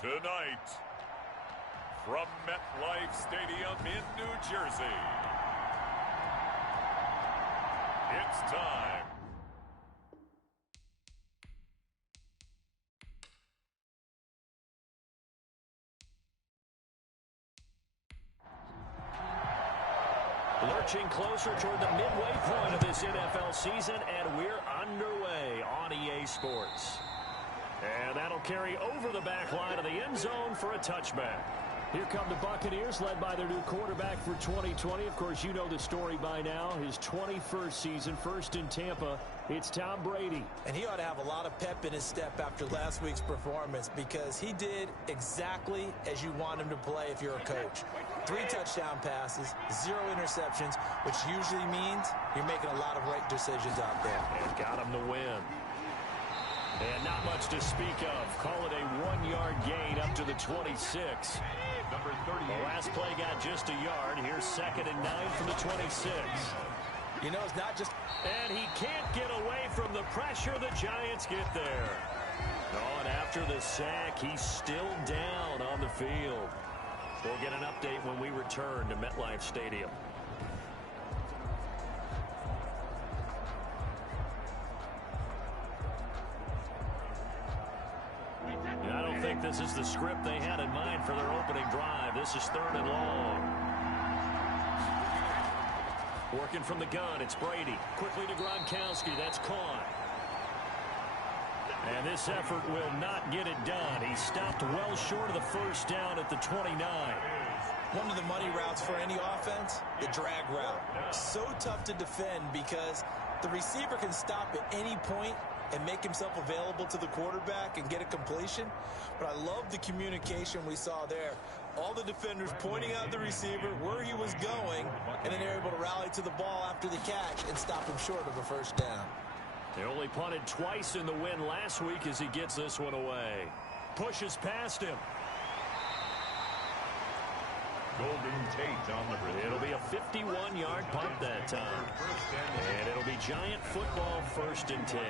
Tonight, from MetLife Stadium in New Jersey, it's time. Lurching closer toward the midway point of this NFL season, and we're underway on EA Sports. And that'll carry over the back line of the end zone for a touchback. Here come the Buccaneers, led by their new quarterback for 2020. Of course, you know the story by now. His 21st season, first in Tampa. It's Tom Brady. And he ought to have a lot of pep in his step after last week's performance, because he did exactly as you want him to play if you're a coach. 3 touchdown passes, 0 interceptions, which usually means you're making a lot of right decisions out there. And got him the win. And not much to speak of. Call it a 1-yard gain up to the 26. Number 38. The last play got just a yard. Here's 2nd and 9 from the 26. You know, it's not just... And he can't get away from the pressure. The Giants get there. Oh, and after the sack, he's still down on the field. We'll get an update when we return to MetLife Stadium. I don't think this is the script they had in mind for their opening drive. This is 3rd and long. Working from the gun, it's Brady. Quickly to Gronkowski. That's caught. And this effort will not get it done. He stopped well short of the first down at the 29. One of the money routes for any offense, the drag route. So tough to defend because the receiver can stop at any point and make himself available to the quarterback and get a completion. But I love the communication we saw there. All the defenders pointing out the receiver where he was going, and then they're able to rally to the ball after the catch and stop him short of a first down. They only punted twice in the win last week as he gets this one away. Pushes past him. Golden Tate on the bridge. It'll be a 51-yard punt that time. And it'll be Giant football, 1st and 10.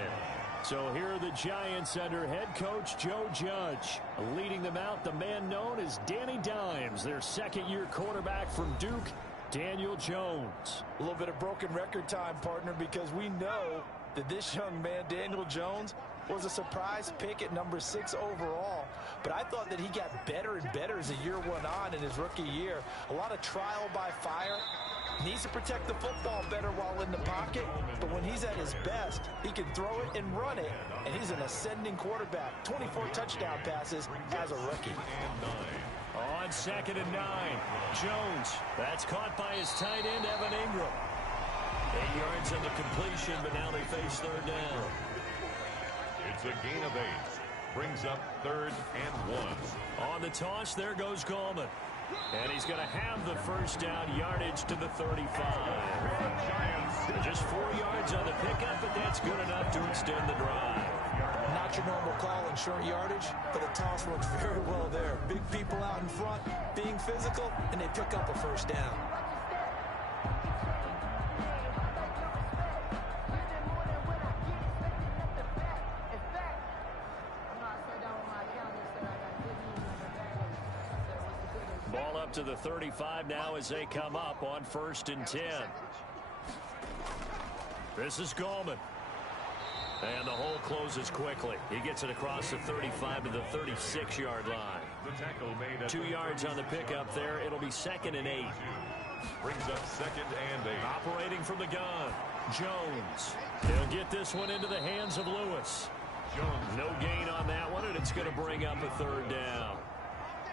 So here are the Giants under head coach Joe Judge. Leading them out, the man known as Danny Dimes, their 2nd-year quarterback from Duke, Daniel Jones. A little bit of broken record time, partner, because we know that this young man, Daniel Jones, was a surprise pick at number 6 overall. But I thought that he got better and better as the year went on in his rookie year. A lot of trial by fire. Needs to protect the football better while in the pocket. But when he's at his best, he can throw it and run it. And he's an ascending quarterback. 24 touchdown passes as a rookie. On 2nd and 9, Jones. That's caught by his tight end, Evan Ingram. 8 yards on the completion, but now they face 3rd down. It's a gain of 8. Brings up 3rd and 1. On the toss, there goes Gallman. And he's going to have the first down yardage to the 35. Just 4 yards on the pickup, but that's good enough to extend the drive. Not your normal call in short yardage, but the toss works very well there. Big people out in front, being physical, and they pick up a first down. Ball up to the 35 now as they come up on 1st and 10. This is Gallman. And the hole closes quickly. He gets it across the 35 to the 36-yard line. The tackle made 2 yards on the pickup there. It'll be 2nd and 8. Brings up 2nd and 8. Operating from the gun, Jones. He'll get this one into the hands of Lewis. Jones. No gain on that one, and it's going to bring up a 3rd down.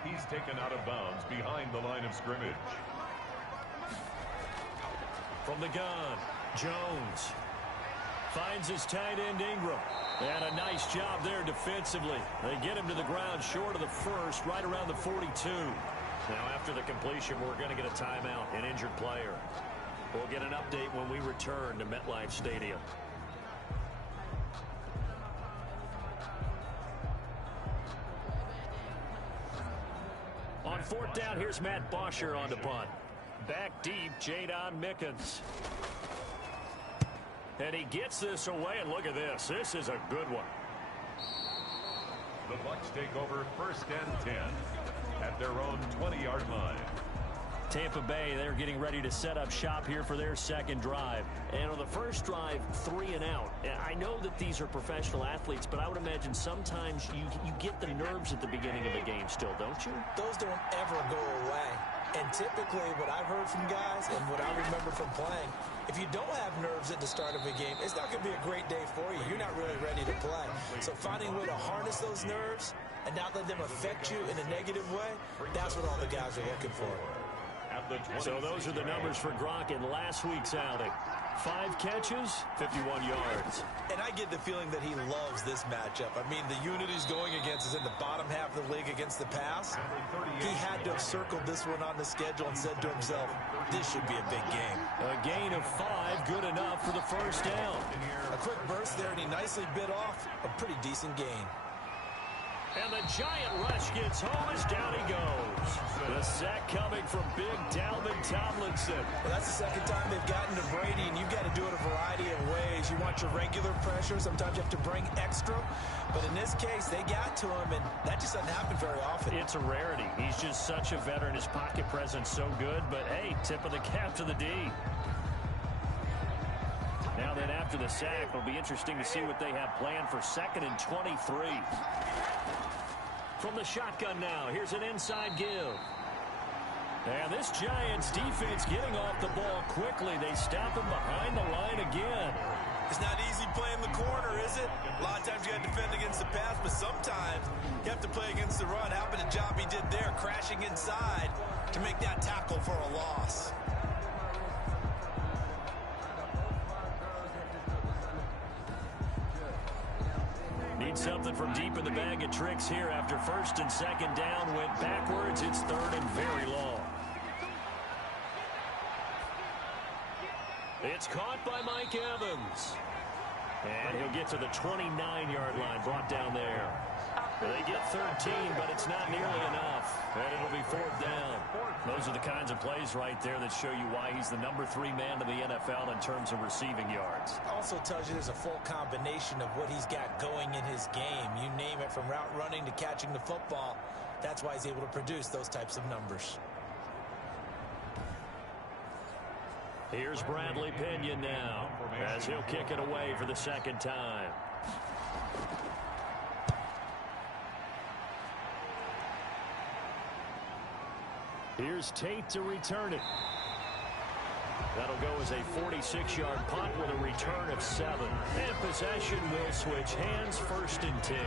He's taken out of bounds behind the line of scrimmage. From the gun, Jones. Finds his tight end, Ingram. And a nice job there defensively. They get him to the ground short of the first, right around the 42. Now, after the completion, we're going to get a timeout, an injured player. We'll get an update when we return to MetLife Stadium. On 4th down, here's Matt Bosher on the punt. Back deep, Jadon Mickens. And he gets this away, and look at this. This is a good one. The Bucs take over 1st and 10 at their own 20-yard line. Tampa Bay, they're getting ready to set up shop here for their second drive. And on the first drive, 3 and out. I know that these are professional athletes, but I would imagine sometimes you get the nerves at the beginning of a game still, don't you? Those don't ever go away. And typically what I've heard from guys and what I remember from playing, if you don't have nerves at the start of a game, it's not going to be a great day for you. You're not really ready to play. So finding a way to harness those nerves and not let them affect you in a negative way, that's what all the guys are looking for. So those are the numbers for Gronk in last week's outing. 5 catches, 51 yards. And I get the feeling that he loves this matchup. I mean, the unit he's going against is in the bottom half of the league against the pass. He had to have circled this one on the schedule and said to himself, this should be a big game. A gain of 5, good enough for the first down. A quick burst there, and he nicely bit off a pretty decent gain. And the giant rush gets home as down he goes. The sack coming from big Dalvin Tomlinson. Well, that's the second time they've gotten to Brady, and you've got to do it a variety of ways. You want your regular pressure. Sometimes you have to bring extra. But in this case, they got to him, and that just doesn't happen very often. It's a rarity. He's just such a veteran. His pocket presence so good. But, hey, tip of the cap to the D. Now then, after the sack, it'll be interesting to see what they have planned for 2nd and 23. From the shotgun now, here's an inside give. And this Giants defense getting off the ball quickly. They stop him behind the line again. It's not easy playing the corner, is it? A lot of times you got to defend against the pass, but sometimes you have to play against the run. How about the job he did there, crashing inside to make that tackle for a loss? Need something from deep in the bag of tricks here after 1st and 2nd down went backwards. It's 3rd and very long. It's caught by Mike Evans. And he'll get to the 29-yard line, brought down there. They get 13, but it's not nearly enough. And it'll be 4th down. Those are the kinds of plays right there that show you why he's the number 3 man in the NFL in terms of receiving yards. Also tells you there's a full combination of what he's got going in his game. You name it, from route running to catching the football. That's why he's able to produce those types of numbers. Here's Bradley Pinion now, as he'll kick it away for the 2nd time. Here's Tate to return it. That'll go as a 46-yard punt with a return of 7. And possession will switch hands, 1st and 10.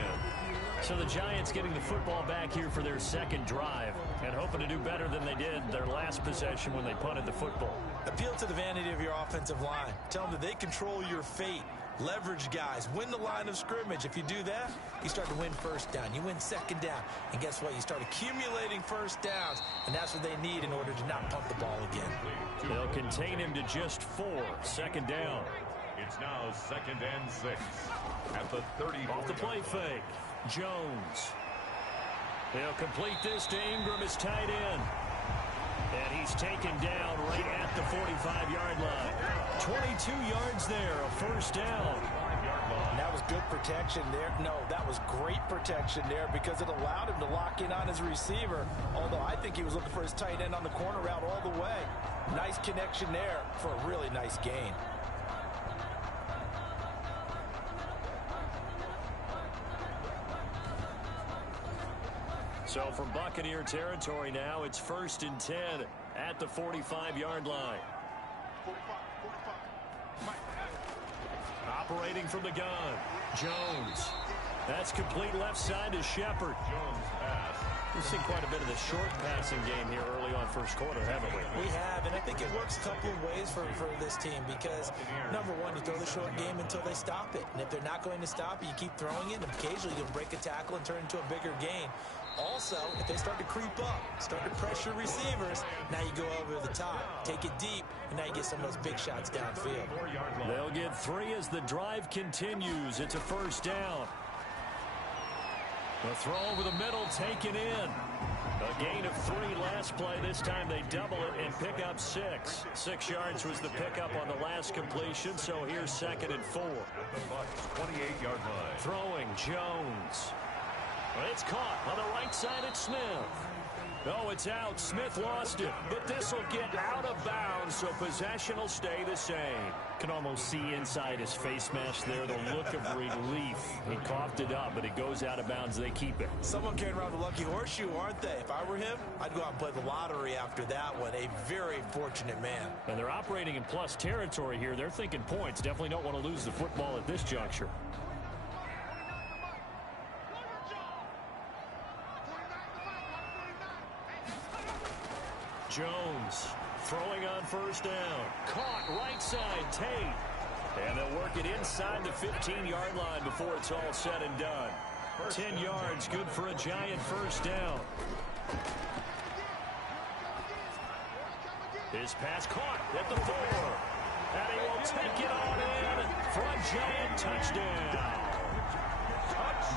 So the Giants getting the football back here for their 2nd drive and hoping to do better than they did their last possession when they punted the football. Appeal to the vanity of your offensive line. Tell them that they control your fate. Leverage guys. Win the line of scrimmage. If you do that, you start to win 1st down. You win 2nd down. And guess what? You start accumulating 1st downs. And that's what they need in order to not punt the ball again. They'll contain him to just 4. 2nd down. It's now 2nd and 6 at the 30. Off the play fake. Jones. They'll complete this to Ingram, his tight end. And he's taken down right at the 45-yard line. 22 yards there, a 1st down. And that was good protection there. No, that was great protection there because it allowed him to lock in on his receiver. Although I think he was looking for his tight end on the corner route all the way. Nice connection there for a really nice gain. So from Buccaneer territory now, it's 1st and 10 at the 45-yard line. Operating from the gun, Jones. That's complete left side to Shepard. Jones pass. We've seen quite a bit of the short passing game here early on 1st quarter, haven't we? We have, and I think it works a couple of ways for this team because, number one, you throw the short game until they stop it. And if they're not going to stop it, you keep throwing it, and occasionally you'll break a tackle and turn it into a bigger gain. Also, if they start to creep up, start to pressure receivers, now you go over the top, take it deep, and now you get some of those big shots downfield. They'll get 3 as the drive continues. It's a 1st down. The throw over the middle taken in. A gain of 3 last play. This time they double it and pick up 6. 6 yards was the pickup on the last completion, so here's 2nd and 4. At the Bucs 28-yard line. Throwing Jones. It's caught on the right side at Smith. Oh, it's out. Smith lost it, but this will get out of bounds, so possession will stay the same. Can almost see inside his face mask there the look of relief. He coughed it up, but it goes out of bounds. They keep it. Someone carrying around the lucky horseshoe, aren't they? If I were him, I'd go out and play the lottery after that one. A very fortunate man. And they're operating in plus territory here. They're thinking points. Definitely don't want to lose the football at this juncture. Jones throwing on first down. Caught right side, Tate. And they'll work it inside the 15-yard line before it's all said and done. 10 yards, good for a Giant first down. His pass caught at the 4. And he will take it on in for a Giant touchdown.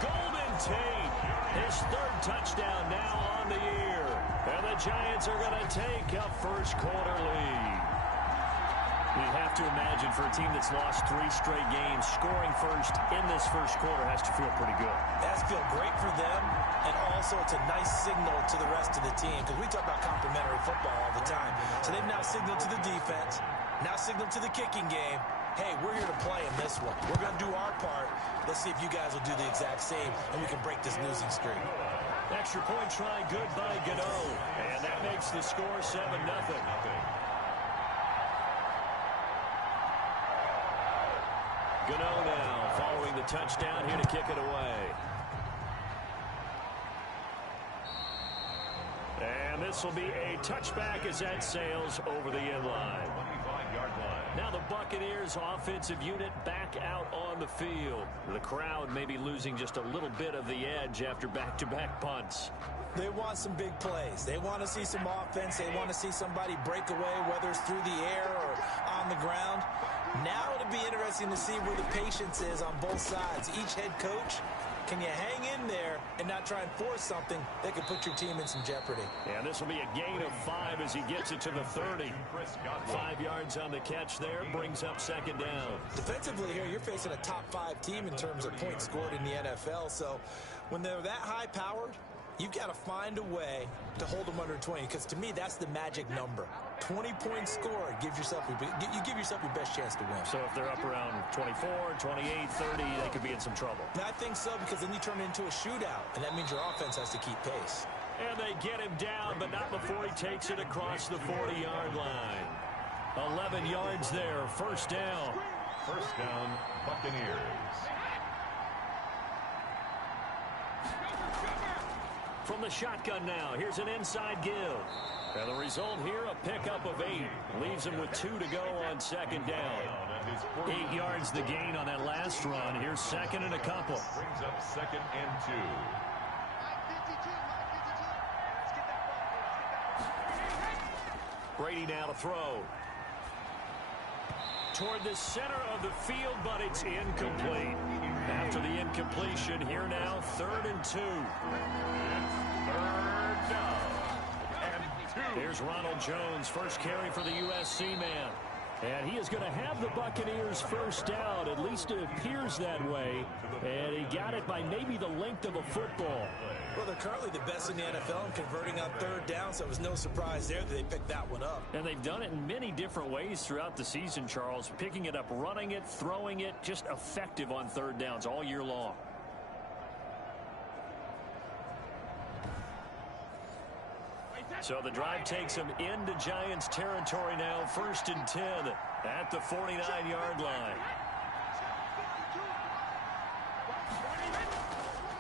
Golden Tate, his 3rd touchdown now on the year. And the Giants are going to take a first-quarter lead. You have to imagine for a team that's lost 3 straight games, scoring first in this first quarter has to feel pretty good. It has to feel great for them, and also it's a nice signal to the rest of the team, because we talk about complimentary football all the time. So they've now signaled to the defense, now signaled to the kicking game, hey, we're here to play in this one. We're going to do our part. Let's see if you guys will do the exact same, and we can break this losing streak. Extra point try good by Gano. And that makes the score 7-0. Gano now following the touchdown here to kick it away. And this will be a touchback as that sails over the end line. Now the Buccaneers offensive unit back out on the field. The crowd may be losing just a little bit of the edge after back-to-back punts. They want some big plays. They want to see some offense. They want to see somebody break away, whether it's through the air or on the ground. Now it'll be interesting to see where the patience is on both sides. Each head coach, can you hang in there and not try and force something that could put your team in some jeopardy? And this will be a gain of 5 as he gets it to the 30. 5 yards on the catch there, brings up 2nd down. Defensively here, you're facing a top 5 team in terms of points scored in the NFL. So when they're that high-powered, you've got to find a way to hold them under 20, because to me, that's the magic number. 20 points scored gives yourself you give yourself your best chance to win. So if they're up around 24, 28, 30, they could be in some trouble. And I think so, because then you turn it into a shootout, and that means your offense has to keep pace. And they get him down, but not before he takes it across the 40-yard line. 11 yards there, first down. First down, Buccaneers. From the shotgun now, here's an inside give. And the result here, a pickup of 8. Leaves him with 2 to go on 2nd down. 8 yards the gain on that last run. Here's 2nd and a couple. Brings up 2nd and 2. Brady now to throw. Toward the center of the field, but it's incomplete. After the incompletion, here now, 3rd and 2. 3rd down and 2. Here's Ronald Jones, first carry for the USC man. And he is going to have the Buccaneers first down. At least it appears that way. And he got it by maybe the length of a football. Well, they're currently the best in the NFL in converting on 3rd down, so it was no surprise there that they picked that one up. And they've done it in many different ways throughout the season, Charles. Picking it up, running it, throwing it, just effective on 3rd downs all year long. So the drive takes them into Giants territory now, 1st and 10 at the 49-yard line.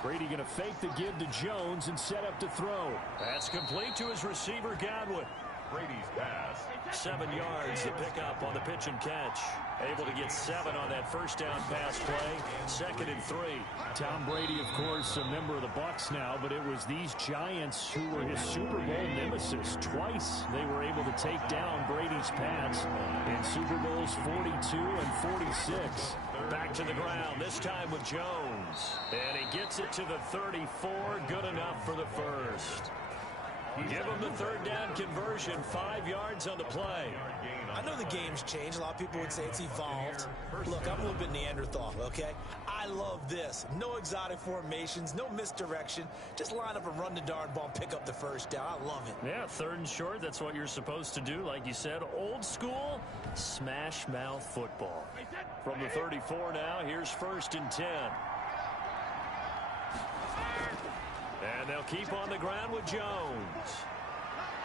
Brady going to fake the give to Jones and set up to throw. That's complete to his receiver, Godwin. Brady's pass. 7 yards, the pickup on the pitch and catch. Able to get 7 on that first down pass play. 2nd and 3. Tom Brady, of course, a member of the Bucs now, but it was these Giants who were his Super Bowl nemesis. Twice they were able to take down Brady's Pats in Super Bowls 42 and 46. Back to the ground, this time with Jones. And he gets it to the 34, good enough for the first. Give them the third down conversion, 5 yards on the play. I know the game's changed. A lot of people would say it's evolved. Look, I'm a little bit Neanderthal, okay? I love this. No exotic formations, no misdirection. Just line up and run the darn ball and pick up the first down. I love it. Yeah, 3rd and short, that's what you're supposed to do. Like you said, old school, smash mouth football. From the 34 now, here's 1st and 10. And they'll keep on the ground with Jones.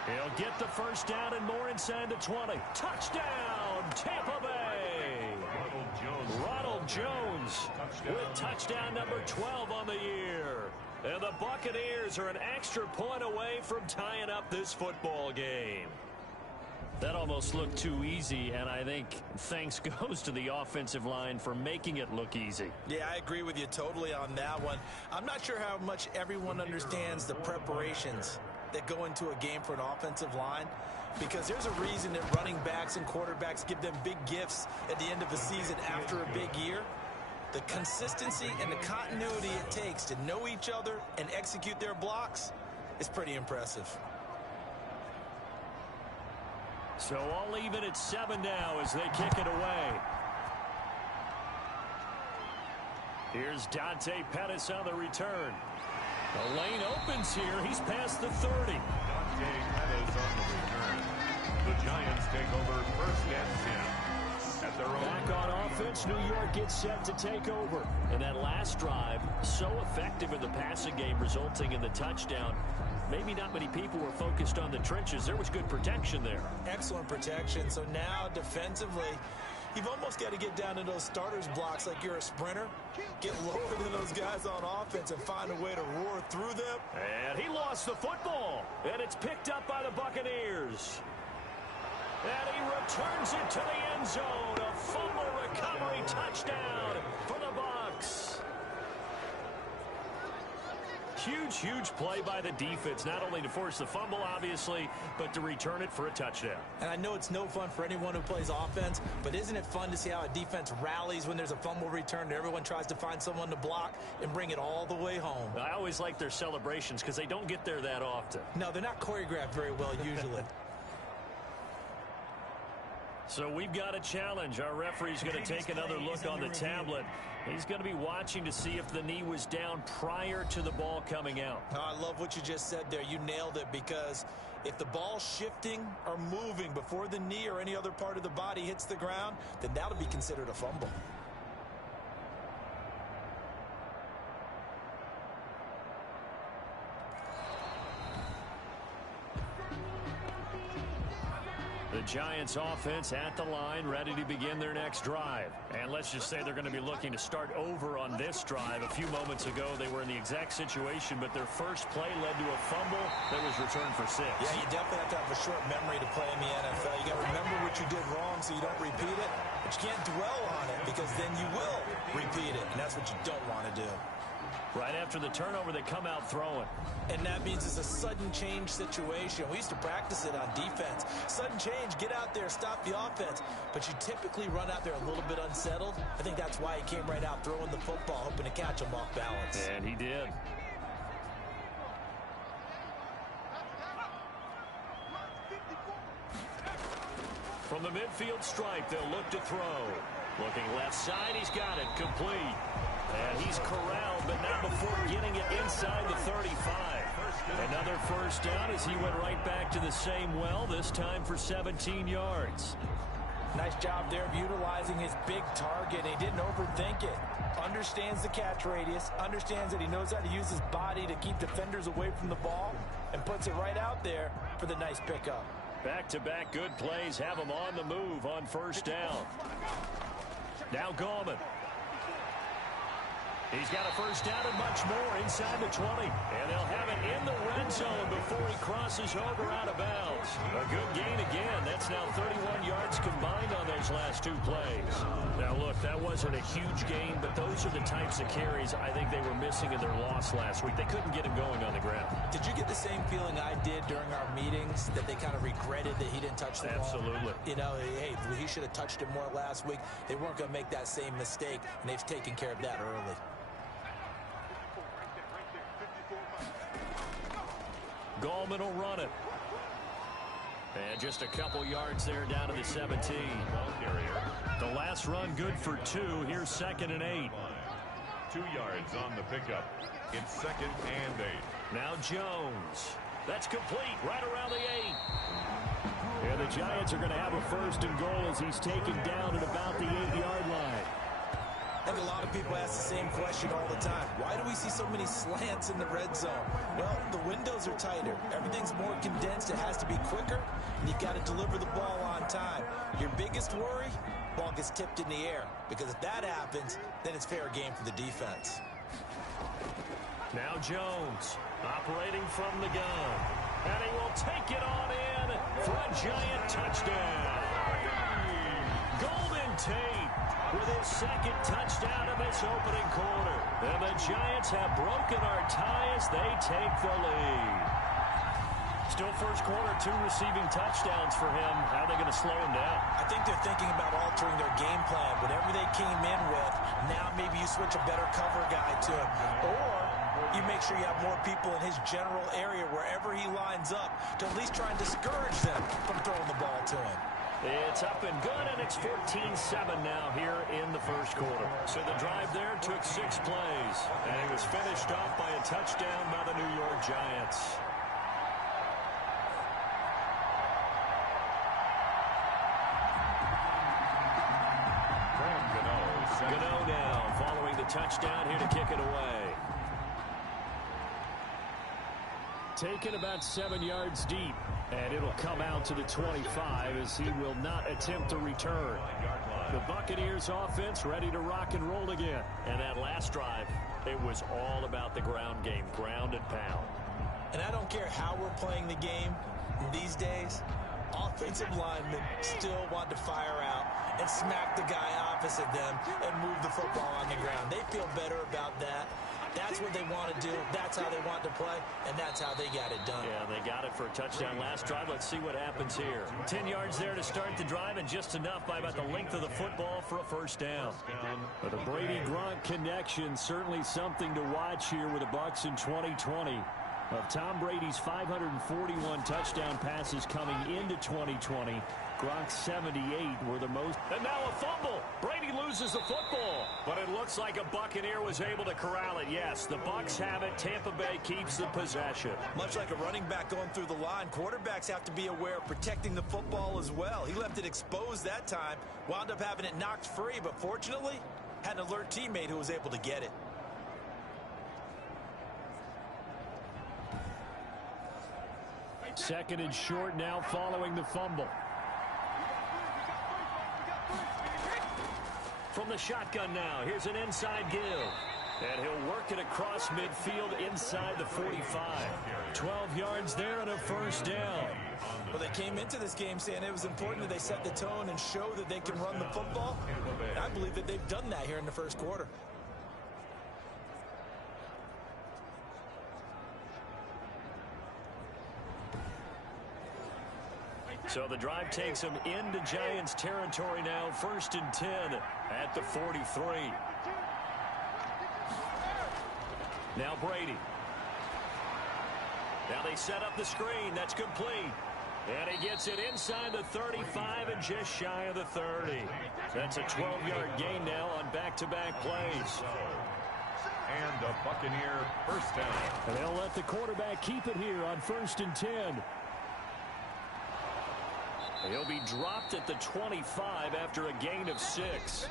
He'll get the first down and more inside the 20. Touchdown, Tampa Bay. Ronald Jones with touchdown number 12 on the year. And the Buccaneers are an extra point away from tying up this football game. That almost looked too easy, and I think thanks goes to the offensive line for making it look easy. Yeah, I agree with you totally on that one. I'm not sure how much everyone understands the preparations that go into a game for an offensive line, because there's a reason that running backs and quarterbacks give them big gifts at the end of the season after a big year. The consistency and the continuity it takes to know each other and execute their blocks is pretty impressive. So all even at 7 now as they kick it away. Here's Dante Pettis on the return. The lane opens here. He's past the 30. Dante Pettis on the return. The Giants take over 1st and 10. At their own. Back on offense, New York gets set to take over. And that last drive, so effective in the passing game, resulting in the touchdown. Maybe not many people were focused on the trenches. There was good protection there. Excellent protection. So now defensively, you've almost got to get down to those starters blocks like you're a sprinter. Get lower than those guys on offense and find a way to roar through them. And he lost the football. And it's picked up by the Buccaneers. And he returns it to the end zone. A fumble recovery touchdown for the Bucs. Huge play by the defense, not only to force the fumble, obviously, but to return it for a touchdown. And I know it's no fun for anyone who plays offense, but isn't it fun to see how a defense rallies when there's a fumble return and everyone tries to find someone to block and bring it all the way home? I always like their celebrations because they don't get there that often. No, they're not choreographed very well usually. So we've got a challenge. Our referee's going to take another look on the tablet. He's going to be watching to see if the knee was down prior to the ball coming out. Oh, I love what you just said there. You nailed it, because if the ball's shifting or moving before the knee or any other part of the body hits the ground, then that'll be considered a fumble. The Giants offense at the line, ready to begin their next drive. And let's just say they're going to be looking to start over on this drive. A few moments ago, they were in the exact situation, but their first play led to a fumble that was returned for 6. Yeah, you definitely have to have a short memory to play in the NFL. You got to remember what you did wrong so you don't repeat it, but you can't dwell on it because then you will repeat it, and that's what you don't want to do. Right after the turnover, they come out throwing. And that means it's a sudden change situation. We used to practice it on defense. Sudden change, get out there, stop the offense. But you typically run out there a little bit unsettled. I think that's why he came right out throwing the football, hoping to catch him off balance. And he did. From the midfield stripe, they'll look to throw. Looking left side, he's got it, complete. And he's corralled, but not before getting it inside the 35. Another first down as he went right back to the same well, this time for 17 yards. Nice job there of utilizing his big target. He didn't overthink it. Understands the catch radius, understands that he knows how to use his body to keep defenders away from the ball, and puts it right out there for the nice pickup. Back-to-back good plays have him on the move on first down. Now Gallman. He's got a first down and much more inside the 20. And they'll have it in the red zone before he crosses over out of bounds. A good gain again. That's now 31 yards combined on those last 2 plays. Now, look, that wasn't a huge gain, but those are the types of carries I think they were missing in their loss last week. They couldn't get him going on the ground. Did you get the same feeling I did during our meetings, that they kind of regretted that he didn't touch the ball? Absolutely. You know, hey, he should have touched it more last week. They weren't going to make that same mistake, and they've taken care of that early. Gallman will run it. And just a couple yards there down to the 17. Ball carrier. The last run good for 2. Here's 2nd and 8. 2 yards on the pickup. It's 2nd and 8. Now Jones. That's complete right around the 8. And the Giants are going to have a 1st and goal as he's taken down at about the 8-yard line. I think a lot of people ask the same question all the time. Why do we see so many slants in the red zone? Well, the windows are tighter. Everything's more condensed. It has to be quicker, and you've got to deliver the ball on time. Your biggest worry? Ball gets tipped in the air, because if that happens, then it's fair game for the defense. Now Jones operating from the gun. And he will take it on in for a Giant touchdown. Golden Tate with his 2nd touchdown in this opening quarter. And the Giants have broken our tie as they take the lead. Still first quarter, 2 receiving touchdowns for him. How are they going to slow him down? I think they're thinking about altering their game plan. Whatever they came in with, now maybe you switch a better cover guy to him. Or you make sure you have more people in his general area wherever he lines up to at least try and discourage them from throwing the ball to him. It's up and good, and it's 14-7 now here in the first quarter. So the drive there took 6 plays, and it was finished off by a touchdown by the New York Giants. Gano now following the touchdown here to kick it away. Taken about 7 yards deep, and it'll come out to the 25 as he will not attempt to return. The Buccaneers offense ready to rock and roll again. And that last drive, it was all about the ground game, ground and pound. And I don't care how we're playing the game these days, offensive linemen still want to fire out and smack the guy opposite them and move the football on the ground. They feel better about that. That's what they want to do. That's how they want to play, and that's how they got it done. Yeah, they got it for a touchdown last drive. Let's see what happens here. 10 yards there to start the drive, and just enough by about the length of the football for a first down. But the Brady-Gronk connection, certainly something to watch here with the Bucs in 2020. Of Tom Brady's 541 touchdown passes coming into 2020, Gronk's 78 were the most. And now a fumble. Brady loses the football. But it looks like a Buccaneer was able to corral it. Yes, the Bucs have it. Tampa Bay keeps the possession. Much like a running back going through the line, quarterbacks have to be aware of protecting the football as well. He left it exposed that time, wound up having it knocked free, but fortunately, had an alert teammate who was able to get it. Second and short now following the fumble. From the shotgun now, here's an inside give. And he'll work it across midfield inside the 45. 12 yards there and a first down. Well, they came into this game saying it was important that they set the tone and show that they can run the football. And I believe that they've done that here in the first quarter. So the drive takes them into Giants territory now. 1st and 10 at the 43. Now Brady. Now they set up the screen. That's complete. And he gets it inside the 35 and just shy of the 30. That's a 12-yard gain now on back-to-back plays. And a Buccaneer first down. And they'll let the quarterback keep it here on 1st and 10. He'll be dropped at the 25 after a gain of 6.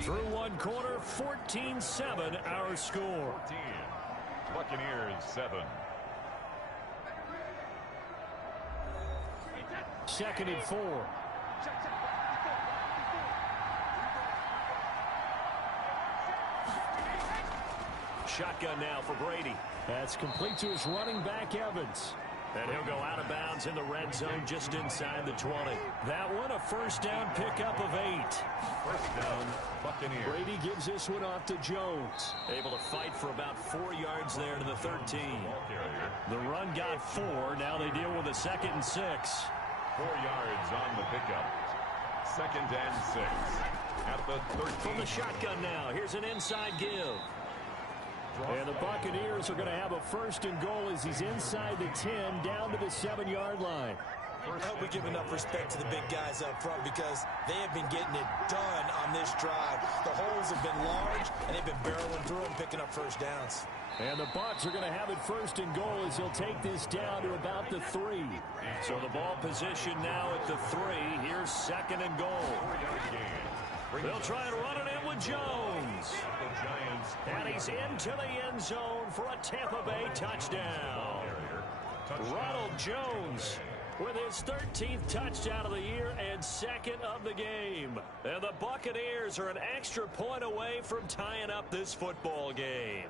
Through one quarter, 14-7 our score. 14. Buccaneers 7. 2nd and 4. Shotgun now for Brady. That's complete to his running back, Evans. And he'll go out of bounds in the red zone just inside the 20. That one a first down pickup of 8. First down, Buccaneers. Brady gives this one off to Jones. Able to fight for about 4 yards there to the 13. The run got 4. Now they deal with a 2nd and 6. 4 yards on the pickup. 2nd and 6. At the 13. From the shotgun now, here's an inside give. And the Buccaneers are going to have a first and goal as he's inside the 10 down to the 7-yard line. I hope we give enough respect to the big guys up front because they have been getting it done on this drive. The holes have been large, and they've been barreling through and picking up first downs. And the Bucs are going to have it first and goal as he'll take this down to about the 3. So the ball position now at the 3. Here's second and goal. They'll try and run it in with Jones. And he's into the end zone for a Tampa Bay touchdown. Ronald Jones with his 13th touchdown of the year and second of the game. And the Buccaneers are an extra point away from tying up this football game.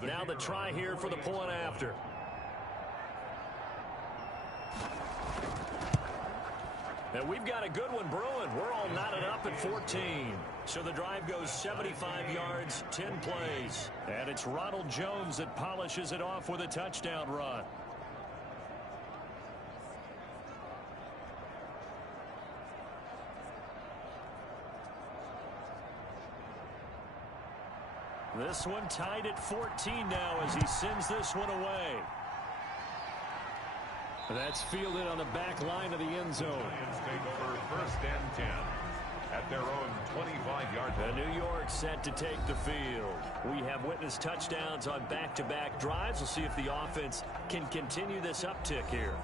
Now the try here for the point after. And we've got a good one brewing. We're all knotted up at 14. So the drive goes 75 yards, 10 plays. And it's Ronald Jones that polishes it off with a touchdown run. This one tied at 14 now as he sends this one away. That's fielded on the back line of the end zone. Lions take over first and 10 at their own 25-yard line. New York set to take the field. We have witnessed touchdowns on back-to-back drives. We'll see if the offense can continue this uptick here.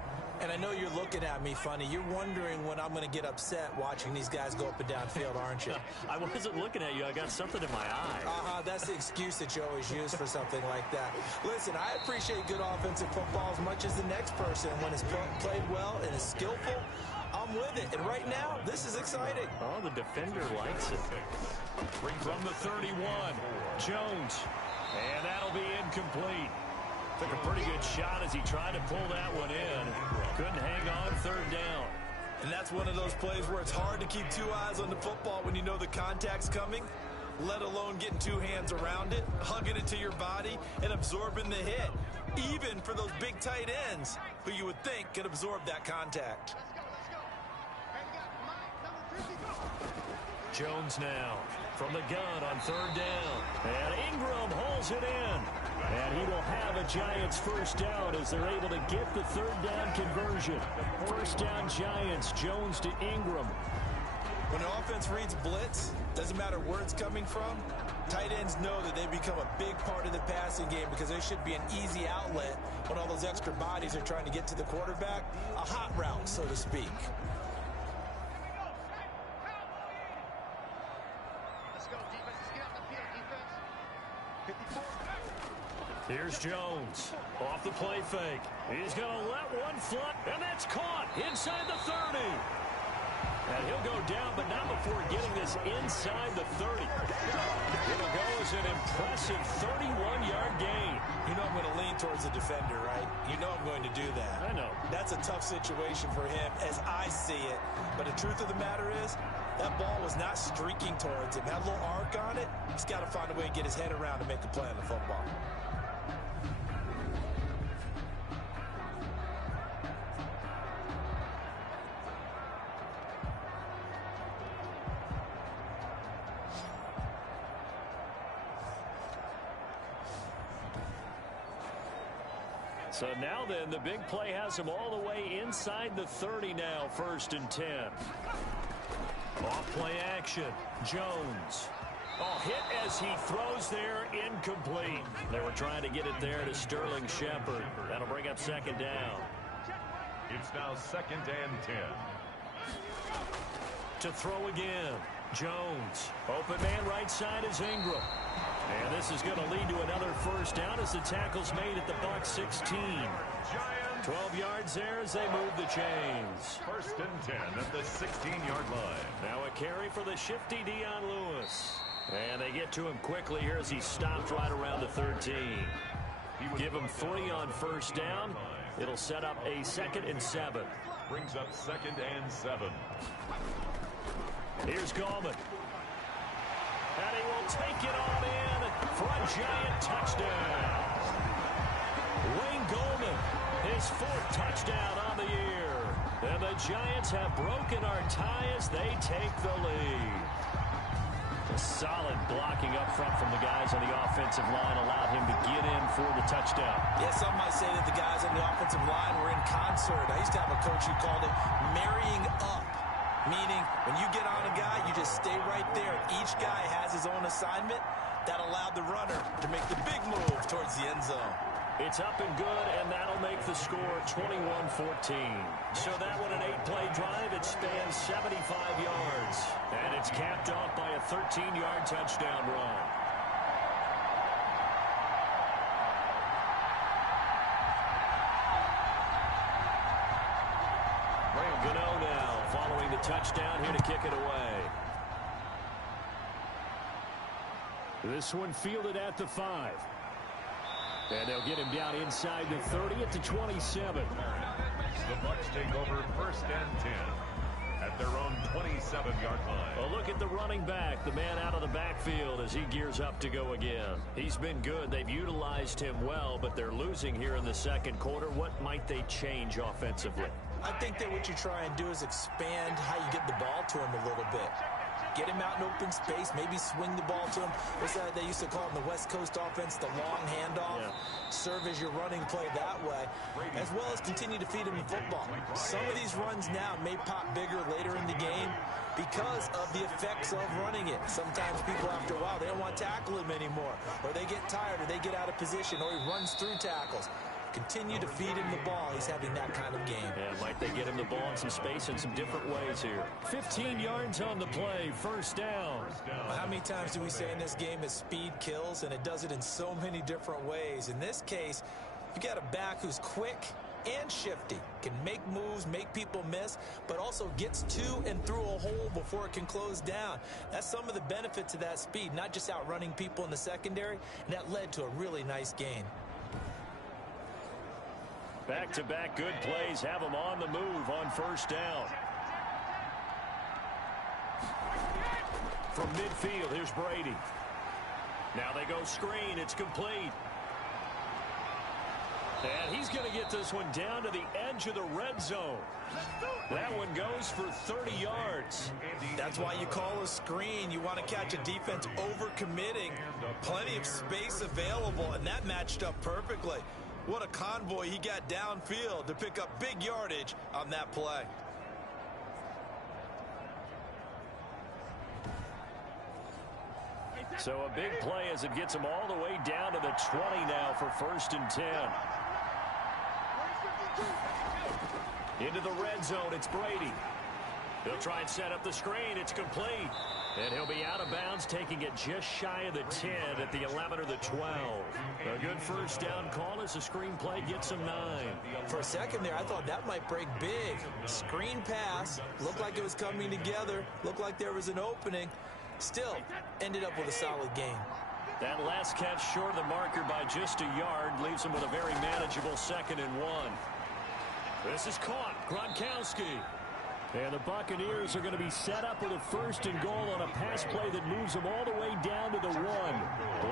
And I know you're looking at me funny. You're wondering when I'm going to get upset watching these guys go up and down field, aren't you? I wasn't looking at you. I got something in my eye. That's the excuse that you always use for something like that. Listen, I appreciate good offensive football as much as the next person. When it's played well and is skillful, I'm with it. And right now, this is exciting. Oh, the defender likes it. From the 31, Jones. And that'll be incomplete. Took a pretty good shot as he tried to pull that one in. Couldn't hang on third down. And that's one of those plays where it's hard to keep two eyes on the football when you know the contact's coming, let alone getting two hands around it, hugging it to your body, and absorbing the hit, even for those big tight ends who you would think could absorb that contact. Jones now from the gun on third down. And Ingram holds it in. And he will have a Giants first down as they're able to get the third down conversion. First down Giants, Jones to Ingram. When an offense reads blitz, doesn't matter where it's coming from, tight ends know that they become a big part of the passing game because there should be an easy outlet when all those extra bodies are trying to get to the quarterback. A hot route, so to speak. Here's Jones off the play fake. He's going to let one fly, and that's caught inside the 30. And he'll go down, but not before getting this inside the 30. It'll go as an impressive 31-yard gain. You know I'm going to lean towards the defender, right? You know I'm going to do that. I know. That's a tough situation for him as I see it. But the truth of the matter is, that ball was not streaking towards him. Had a little arc on it. He's got to find a way to get his head around to make a play on the football. So now then, the big play has him all the way inside the 30 now, first and 10. Off play action, Jones. Oh, hit as he throws there, incomplete. They were trying to get it there to Sterling Shepard. That'll bring up second down. It's now second and 10. To throw again, Jones. Open man right side is Ingram. And this is going to lead to another first down as the tackle's made at the Bucs 16. 12 yards there as they move the chains. First and 10 at the 16-yard line. Now a carry for the shifty Dion Lewis. And they get to him quickly here as he stops right around the 13. Give him 3 on first down. It'll set up a 2nd and 7. Brings up 2nd and 7. Here's Gallman. And he will take it on in for a Giant touchdown. Wayne Goldman, his 4th touchdown on the year. And the Giants have broken our tie as they take the lead. A solid blocking up front from the guys on the offensive line allowed him to get in for the touchdown. Yeah, some might say that the guys on the offensive line were in concert. I used to have a coach who called it marrying up, meaning when you get on a guy, you just stay right there. Each guy has his own assignment. That allowed the runner to make the big move towards the end zone. It's up and good, and that'll make the score 21-14. So that one an 8-play drive. It spans 75 yards. And it's capped off by a 13-yard touchdown run. Gano now following the touchdown here to kick it away. This one fielded at the 5. And they'll get him down inside the 30 at the 27. The Bucs take over 1st and 10 at their own 27-yard line. Well, look at the running back, the man out of the backfield as he gears up to go again. He's been good. They've utilized him well, but they're losing here in the second quarter. What might they change offensively? I think that what you try and do is expand how you get the ball to him a little bit. Get him out in open space, maybe swing the ball to him. What's that they used to call in the West Coast offense, the long handoff? Yeah. Serve as your running play that way, as well as continue to feed him the football. Some of these runs now may pop bigger later in the game because of the effects of running it. Sometimes people, after a while, they don't want to tackle him anymore, or they get tired, or they get out of position, or he runs through tackles. Continue to feed him the ball. He's having that kind of game. Yeah, might they get him the ball in some space in some different ways here. 15 yards on the play, 1st down. Well, how many times do we say in this game that speed kills, and it does it in so many different ways? In this case, you got a back who's quick and shifty, can make moves, make people miss, but also gets to and through a hole before it can close down. That's some of the benefits of that speed, not just outrunning people in the secondary, and that led to a really nice gain. Back-to-back good plays have them on the move on 1st down. From midfield, here's Brady. Now they go screen. It's complete. And he's going to get this one down to the edge of the red zone. That one goes for 30 yards. That's why you call a screen. You want to catch a defense over-committing. Plenty of space available, and that matched up perfectly. What a convoy he got downfield to pick up big yardage on that play. So a big play as it gets him all the way down to the 20 now for 1st and 10. Into the red zone, it's Brady. He'll try and set up the screen. It's complete. And he'll be out of bounds, taking it just shy of the 10 at the 11 or the 12. A good 1st down call as the screen play gets him 9. For a second there, I thought that might break big. Screen pass. Looked like it was coming together. Looked like there was an opening. Still, ended up with a solid game. That last catch short of the marker by just a yard leaves him with a very manageable 2nd and 1. This is caught. Gronkowski. And the Buccaneers are going to be set up with a 1st and goal on a pass play that moves them all the way down to the 1.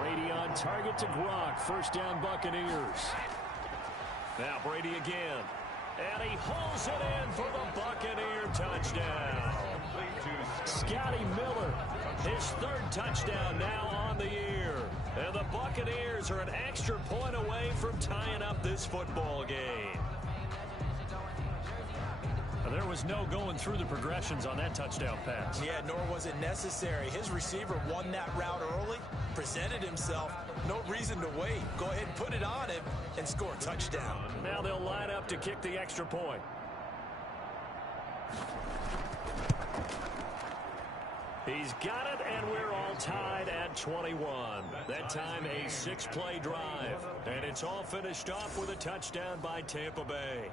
Brady on target to Gronk. 1st down Buccaneers. Now Brady again. And he hauls it in for the Buccaneer touchdown. Scotty Miller, his 3rd touchdown now on the year. And the Buccaneers are an extra point away from tying up this football game. There was no going through the progressions on that touchdown pass. Yeah, nor was it necessary. His receiver won that route early, presented himself. No reason to wait. Go ahead and put it on him and score a touchdown. Now they'll line up to kick the extra point. He's got it, and we're all tied at 21. That time a 6-play drive. And it's all finished off with a touchdown by Tampa Bay.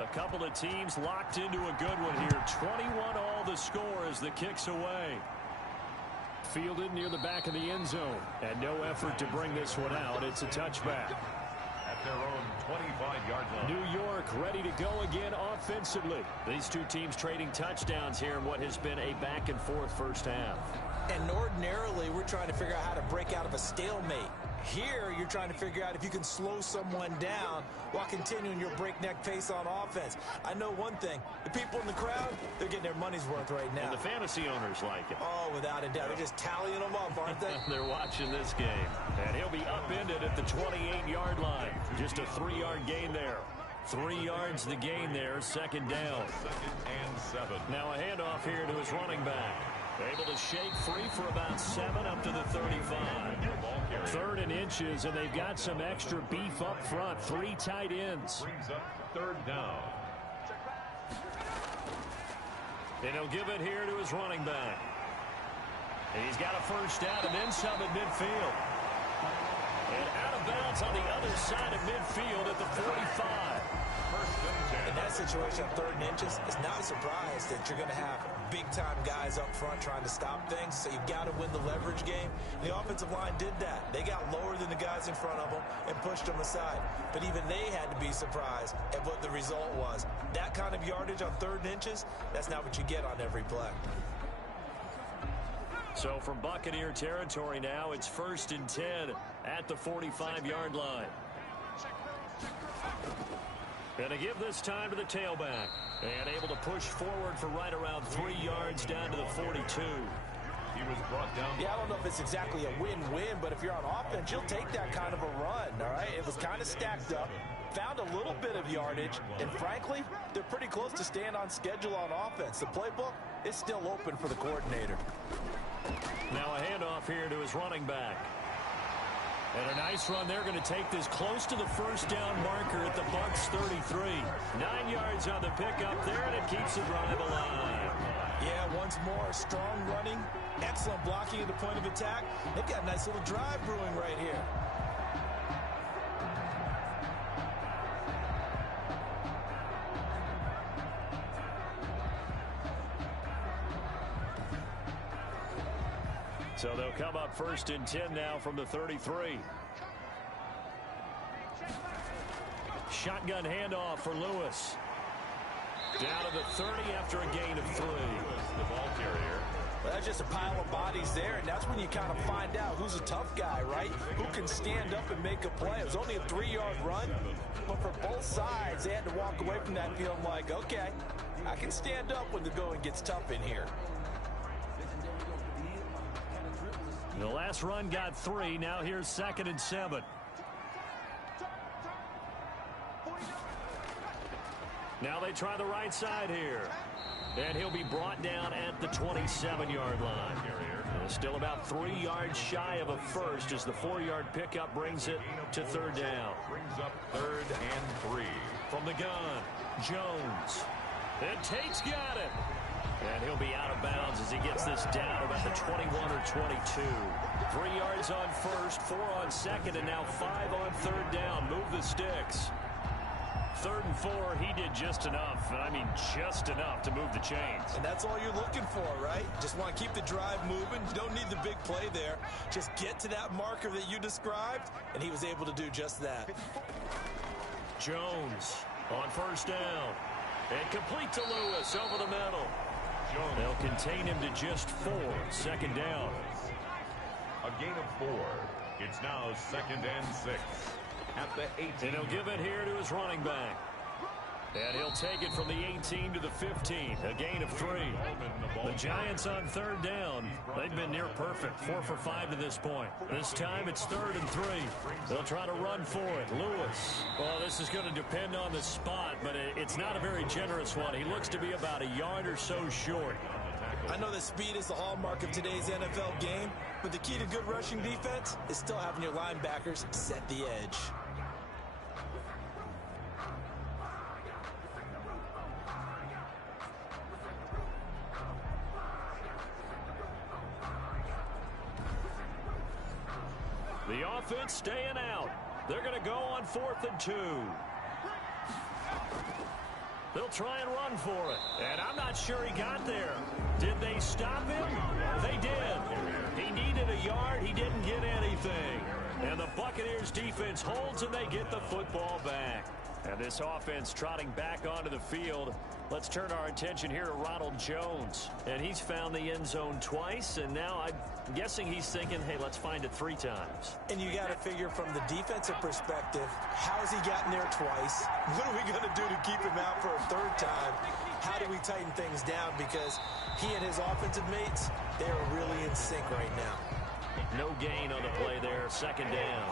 A couple of teams locked into a good one here. 21 all the score as the kick's away. Fielded near the back of the end zone. And no effort to bring this one out. It's a touchback. At their own 25-yard line. New York ready to go again offensively. These two teams trading touchdowns here in what has been a back-and-forth 1st half. And ordinarily, we're trying to figure out how to break out of a stalemate. Here, you're trying to figure out if you can slow someone down while continuing your breakneck pace on offense. I know one thing. The people in the crowd, they're getting their money's worth right now. And the fantasy owners like it. Oh, without a doubt. They're just tallying them up, aren't they? They're watching this game. And he'll be upended at the 28-yard line. Just a 3-yard gain there. 3 yards the gain there, second down. 2nd and 7. Now a handoff here to his running back. Able to shake free for about 7 up to the 35. 3rd and inches, and they've got some extra beef up front. 3 tight ends. Brings up 3rd down. And he'll give it here to his running back. And he's got a first down and then some at midfield. And out of bounds on the other side of midfield at the 45. In that situation, 3rd and inches, it's not a surprise that you're going to have big-time guys up front trying to stop things, so you've got to win the leverage game. The offensive line did that. They got lower than the guys in front of them and pushed them aside. But even they had to be surprised at what the result was. That kind of yardage on 3rd and inches, that's not what you get on every play. So from Buccaneer territory now, it's 1st and 10 at the 45-yard line. And to give this time to the tailback. And able to push forward for right around 3 yards down to the 42. He was brought down. Yeah, I don't know if it's exactly a win-win, but if you're on offense, you'll take that kind of a run, all right? It was kind of stacked up, found a little bit of yardage, and frankly, they're pretty close to staying on schedule on offense. The playbook is still open for the coordinator. Now a handoff here to his running back. And a nice run. They're going to take this close to the first down marker at the Bucs 33. 9 yards on the pickup there, and it keeps the drive alive. Yeah, once more, strong running, excellent blocking at the point of attack. They've got a nice little drive brewing right here. So they'll come up 1st and 10 now from the 33. Shotgun handoff for Lewis. Down to the 30 after a gain of 3. The ball carrier. Well, that's just a pile of bodies there, and that's when you kind of find out who's a tough guy, right? Who can stand up and make a play. It was only a 3-yard run, but for both sides, they had to walk away from that feeling like, okay, I can stand up when the going gets tough in here. The last run got 3. Now here's 2nd and 7. Now they try the right side here. And he'll be brought down at the 27-yard line. Still about 3 yards shy of a first as the 4-yard pickup brings it to 3rd down. Brings up 3rd and 3. From the gun, Jones. And Tate's got it. And he'll be out of bounds as he gets this down about the 21 or 22. 3 yards on first, 4 on second, and now 5 on 3rd down. Move the sticks. 3rd and 4, he did just enough, and I mean just enough to move the chains. And that's all you're looking for, right? Just want to keep the drive moving. You don't need the big play there. Just get to that marker that you described, and he was able to do just that. Jones on 1st down. And complete to Lewis over the middle. They'll contain him to just 4. 2nd down. A gain of 4. It's now 2nd and 6. At the 18. And he'll give it here to his running back. And he'll take it from the 18 to the 15. A gain of 3. The Giants on 3rd down. They've been near perfect. 4 for 5 to this point. This time it's 3rd and 3. They'll try to run for it. Lewis. Well, this is going to depend on the spot, but it's not a very generous one. He looks to be about a yard or so short. I know that speed is the hallmark of today's NFL game, but the key to good rushing defense is still having your linebackers set the edge. The offense staying out. They're going to go on 4th and 2. They'll try and run for it. And I'm not sure he got there. Did they stop him? They did. He needed a yard. He didn't get anything. And the Buccaneers defense holds and they get the football back. And this offense trotting back onto the field. Let's turn our attention here to Ronald Jones. And he's found the end zone twice, and now I'm guessing he's thinking, hey, let's find it 3 times. And you got to figure from the defensive perspective, how has he gotten there twice? What are we going to do to keep him out for a 3rd time? How do we tighten things down? Because he and his offensive mates, they are really in sync right now. No gain on the play there, 2nd down.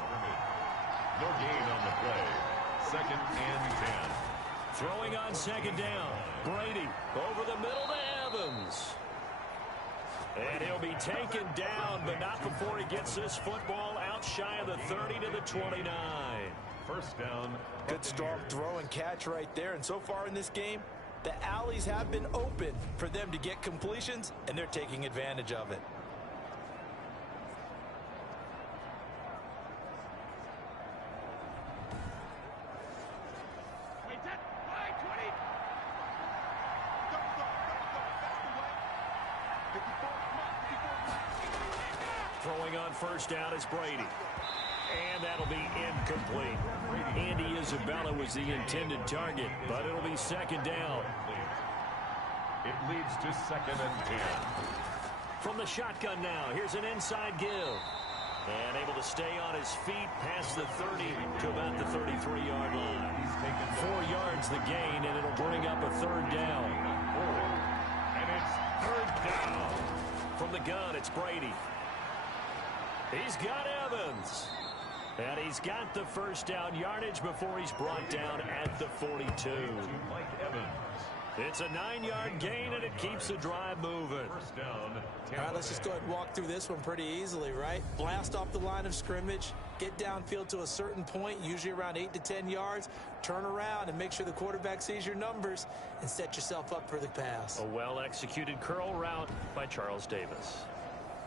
No gain on the play. 2nd and 10. Throwing on 2nd down. Brady over the middle to Evans. And he'll be taken down, but not before he gets this football out shy of the 30 to the 29. 1st down. Good strong throw and catch right there. And so far in this game, the alleys have been open for them to get completions, and they're taking advantage of it. Throwing on 1st down is Brady. And that'll be incomplete. Andy Isabella was the intended target, but it'll be 2nd down. It leads to 2nd and 10. From the shotgun now, here's an inside give. And able to stay on his feet past the 30 to about the 33-yard line. 4 yards the gain, and it'll bring up a 3rd down. 4. And it's 3rd down. From the gun, it's Brady. He's got Evans. And he's got the 1st down yardage before he's brought down at the 42. Mike Evans. It's a 9-yard gain, and it keeps the drive moving. 1st down. All right, let's just go ahead and walk through this one pretty easily, right? Blast off the line of scrimmage, get downfield to a certain point, usually around 8 to 10 yards, turn around and make sure the quarterback sees your numbers and set yourself up for the pass. A well-executed curl route by Charles Davis.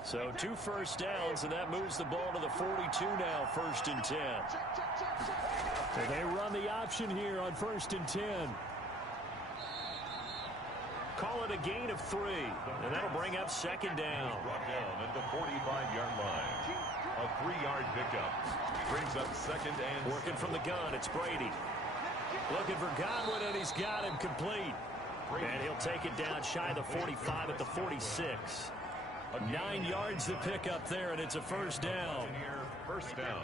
So 2 1st downs, and that moves the ball to the 42 now, 1st and 10. So they run the option here on 1st and 10. Call it a gain of 3, and that'll bring up 2nd down. Brought down at the 45-yard line. A 3-yard pickup. Brings up 2nd and Working from the gun, it's Brady. Looking for Godwin, and he's got him complete. And he'll take it down shy of the 45 at the 46. 9 yards to pick up there, and it's a 1st down. 1st down.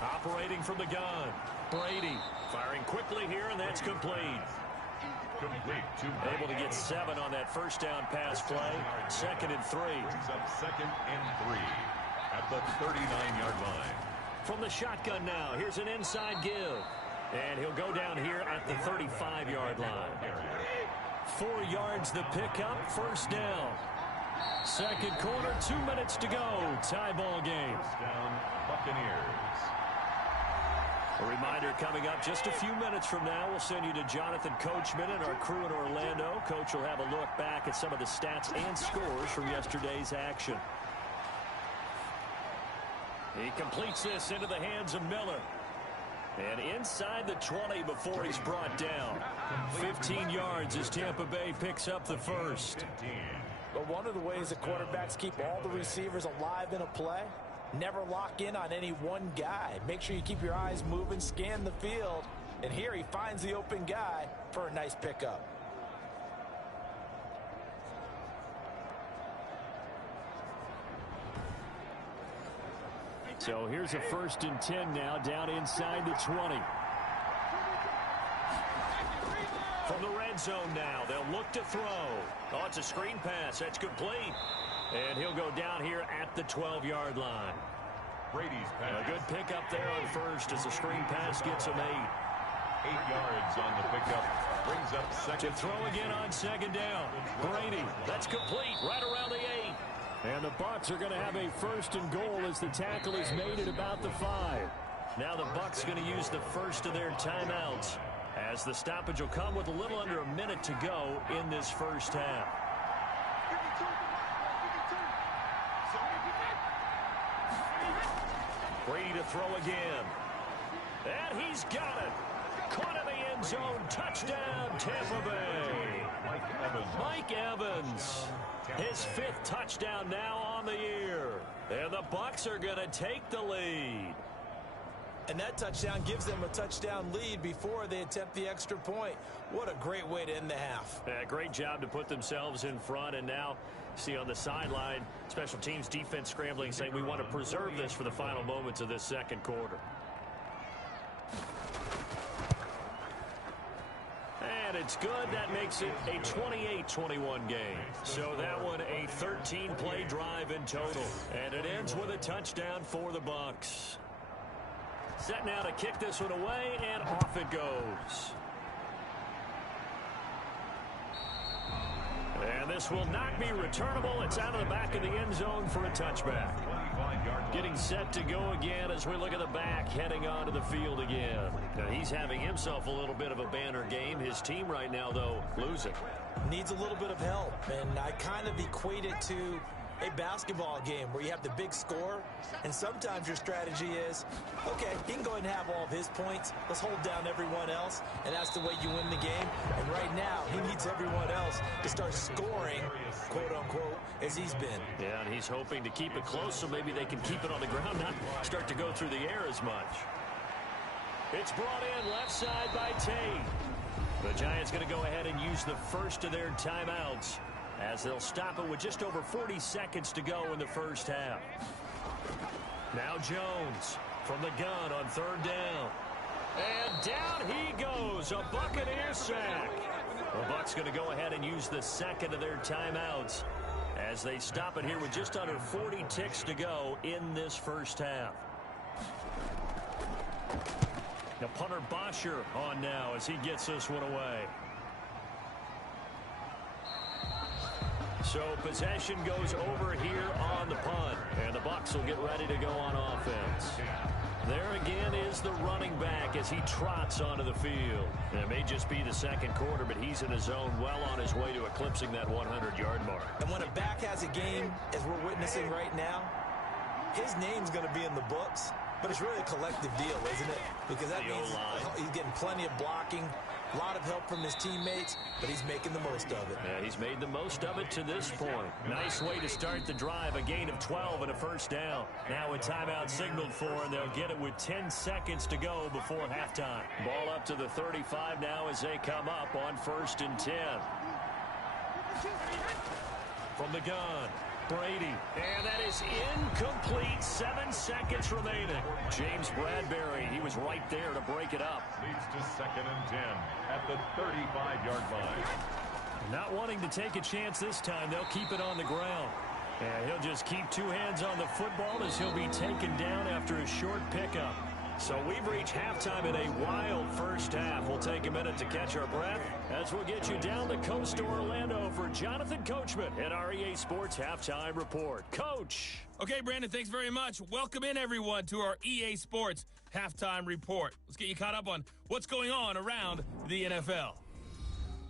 Operating from the gun, Brady firing quickly here, and that's complete. Complete to Able to get 7 on that 1st down pass play. 2nd and 3. Brings up 2nd and 3 at the 39-yard line. From the shotgun now, here's an inside give. And he'll go down here at the 35-yard line. 4 yards the pickup, 1st down. 2nd quarter, 2 minutes to go. Tie ball game. 1st down, Buccaneers. A reminder coming up just a few minutes from now, we'll send you to Jonathan Coachman and our crew in Orlando. Coach will have a look back at some of the stats and scores from yesterday's action. He completes this into the hands of Miller. And inside the 20 before he's brought down. 15 yards as Tampa Bay picks up the 1st. But one of the ways that quarterbacks keep all the receivers alive in a play, never lock in on any one guy. Make sure you keep your eyes moving, scan the field. And here he finds the open guy for a nice pickup. So here's a 1st and 10 now, down inside the 20. From the red zone now, they'll look to throw. Oh, it's a screen pass. That's complete. And he'll go down here at the 12-yard line. Brady's pass. A good pickup there on 1st as the screen pass gets him 8. 8 yards on the pickup. Brings up 2nd. To throw again on 2nd down. Brady, that's complete right around the 8. And the Bucs are going to have a 1st and goal as the tackle is made at about the 5. Now the Bucs going to use the first of their timeouts, as the stoppage will come with a little under a minute to go in this 1st half. Brady to throw again. And he's got it. Caught in the end zone. Touchdown, Tampa Bay. Mike Evans. His 5th touchdown now on the year. And the Bucs are going to take the lead. And that touchdown gives them a touchdown lead before they attempt the extra point. What a great way to end the half. Yeah, great job to put themselves in front. And now, see on the sideline, special teams defense scrambling, saying we want to preserve this for the final moments of this second quarter. And it's good. That makes it a 28-21 game. So that one a 13-play drive in total. And it ends with a touchdown for the Bucs. Set now to kick this one away, and off it goes. And this will not be returnable. It's out of the back of the end zone for a touchback. Getting set to go again as we look at the back, heading onto the field again. Now, he's having himself a little bit of a banner game. His team right now, though, losing. Needs a little bit of help, and I kind of equate it to a basketball game where you have the big score, and sometimes your strategy is, okay, he can go ahead and have all of his points. Let's hold down everyone else, and that's the way you win the game. And right now, he needs everyone else to start scoring, quote-unquote, as he's been. Yeah, and he's hoping to keep it close so maybe they can keep it on the ground, not start to go through the air as much. It's brought in left side by Tate. The Giants going to go ahead and use the first of their timeouts, as they'll stop it with just over 40 seconds to go in the first half. Now Jones from the gun on 3rd down. And down he goes, a Buccaneer sack. The Bucs going to go ahead and use the second of their timeouts as they stop it here with just under 40 ticks to go in this first half. Now punter Bosher on now as he gets this one away. So possession goes over here on the punt, and the Bucs will get ready to go on offense. There again is the running back as he trots onto the field. And it may just be the second quarter, but he's in his zone, well on his way to eclipsing that 100-yard mark. And when a back has a game, as we're witnessing right now, his name's going to be in the books, but it's really a collective deal, isn't it? Because that means he's getting plenty of blocking, a lot of help from his teammates, but he's making the most of it. Yeah, he's made the most of it to this point. Nice way to start the drive, a gain of 12 and a first down. Now a timeout signaled for, and they'll get it with 10 seconds to go before halftime. Ball up to the 35 now as they come up on 1st and 10. From the gun, Brady, and that is incomplete. 7 seconds remaining. James Bradbury, he was right there to break it up. Leads to 2nd and 10 at the 35-yard line. Not wanting to take a chance this time, they'll keep it on the ground. And he'll just keep 2 hands on the football as he'll be taken down after a short pickup. So we've reached halftime in a wild first half. We'll take a minute to catch our breath as we'll get you down the coast to Orlando for Jonathan Coachman at our EA Sports Halftime Report. Coach. Okay, Brandon, thanks very much. Welcome in, everyone, to our EA Sports Halftime Report. Let's get you caught up on what's going on around the NFL.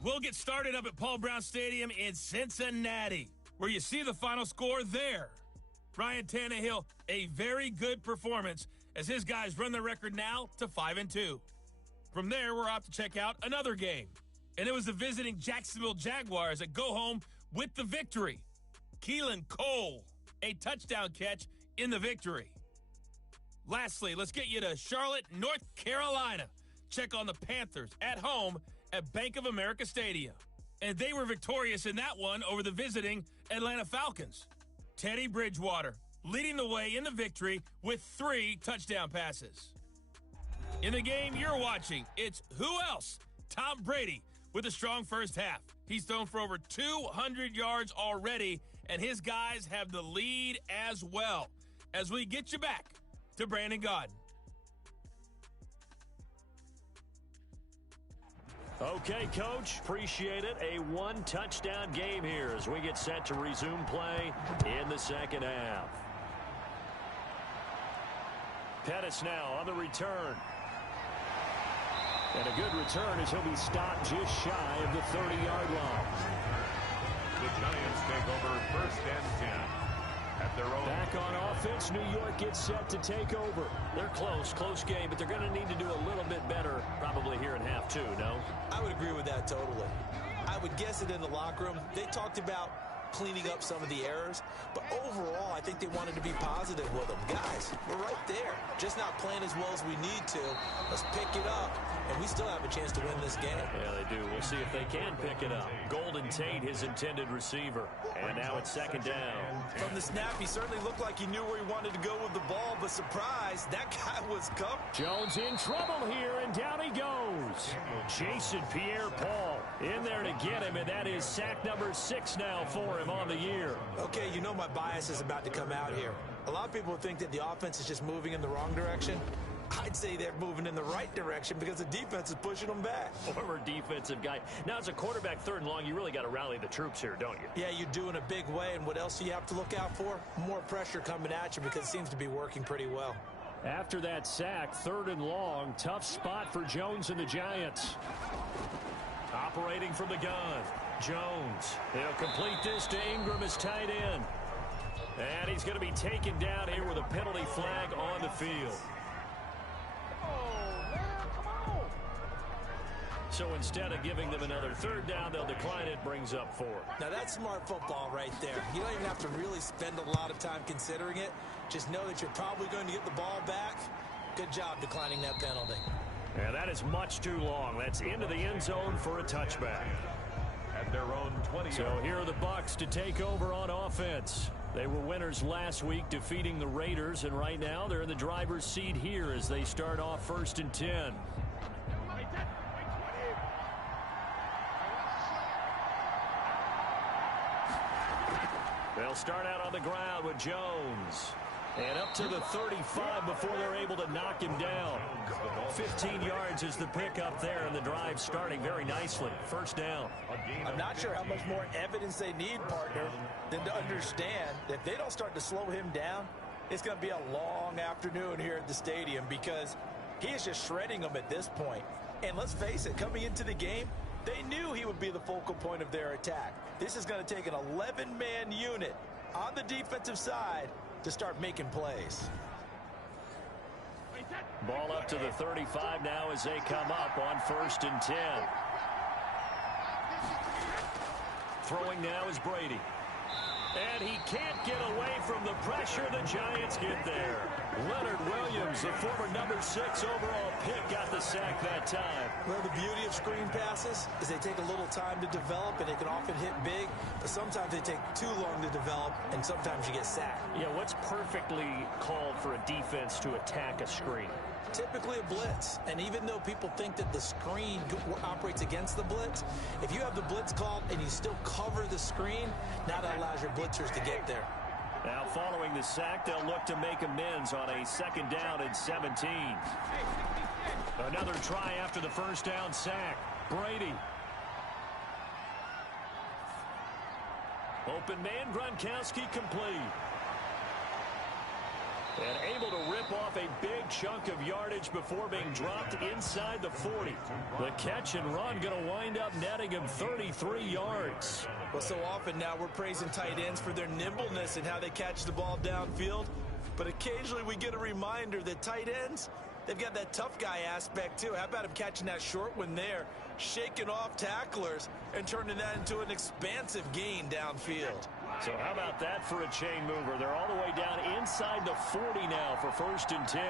We'll get started up at Paul Brown Stadium in Cincinnati, where you see the final score there. Ryan Tannehill, a very good performance as his guys run the record now to 5-2. From there, we're off to check out another game. And it was the visiting Jacksonville Jaguars that go home with the victory. Keelan Cole, a touchdown catch in the victory. Lastly, let's get you to Charlotte, North Carolina. Check on the Panthers at home at Bank of America Stadium. And they were victorious in that one over the visiting Atlanta Falcons. Teddy Bridgewater leading the way in the victory with 3 touchdown passes. In the game you're watching, it's who else? Tom Brady with a strong first half. He's thrown for over 200 yards already, and his guys have the lead as well. As we get you back to Brandon Gaudin. Okay, Coach, appreciate it. A 1-touchdown game here as we get set to resume play in the second half. Pettis now on the return. And a good return as he'll be stopped just shy of the 30-yard line. The Giants take over 1st and 10 At their own. Back on offense, New York gets set to take over. They're close game, but they're going to need to do a little bit better probably here in half two, no? I would agree with that totally. I would guess it in the locker room. They talked about cleaning up some of the errors, but overall, I think they wanted to be positive with them. Guys, we're right there. Just not playing as well as we need to. Let's pick it up, and we still have a chance to win this game. Yeah, they do. We'll see if they can pick it up. Golden Tate, his intended receiver. And now it's second down. From the snap, he certainly looked like he knew where he wanted to go with the ball, but surprise, that guy was covered. Jones in trouble here, and down he goes. Jason Pierre-Paul in there to get him, and that is sack number 6 now for him on the year. Okay, you know my bias is about to come out here. A lot of people think that the offense is just moving in the wrong direction. I'd say they're moving in the right direction because the defense is pushing them back. Former defensive guy. Now, as a quarterback, third and long, you really got to rally the troops here, don't you? Yeah, you do in a big way, and what else do you have to look out for? More pressure coming at you because it seems to be working pretty well. After that sack, third and long, tough spot for Jones and the Giants. Operating from the gun, Jones. He'll complete this to Ingram, his tight end. And he's going to be taken down here with a penalty flag on the field. So instead of giving them another third down, they'll decline it, brings up 4. Now that's smart football right there. You don't even have to really spend a lot of time considering it. Just know that you're probably going to get the ball back. Good job declining that penalty. Yeah, that is much too long. That's into the end zone for a touchback. At their own 20. So here are the Bucs to take over on offense. They were winners last week, defeating the Raiders, and right now they're in the driver's seat here as they start off 1st and 10. They'll start out on the ground with Jones. And up to the 35 before they're able to knock him down. 15 yards is the pickup there, and the drive starting very nicely. First down. I'm not sure how much more evidence they need, partner, than to understand that if they don't start to slow him down, it's going to be a long afternoon here at the stadium because he is just shredding them at this point. And let's face it, coming into the game, they knew he would be the focal point of their attack. This is going to take an 11-man unit on the defensive side to start making plays. Ball up to the 35 now as they come up on 1st and 10. Throwing now is Brady. And he can't get away from the pressure. The Giants get there. Leonard Williams, the former number 6 overall pick, got the sack that time. Well, the beauty of screen passes is they take a little time to develop, and they can often hit big, but sometimes they take too long to develop, and sometimes you get sacked. Yeah, what's perfectly called for a defense to attack a screen? Typically a blitz, and even though people think that the screen operates against the blitz, if you have the blitz called and you still cover the screen, now that allows your blitzers to get there. Now following the sack, they'll look to make amends on a 2nd down and 17. Another try after the first down sack. Brady. Open man, Gronkowski complete. And able to rip off a big chunk of yardage before being dropped inside the 40. The catch and run going to wind up netting him 33 yards. Well, so often now we're praising tight ends for their nimbleness and how they catch the ball downfield. But occasionally we get a reminder that tight ends, they've got that tough guy aspect too. How about him catching that short one there, shaking off tacklers, and turning that into an expansive gain downfield? So how about that for a chain mover? They're all the way down inside the 40 now for 1st and 10.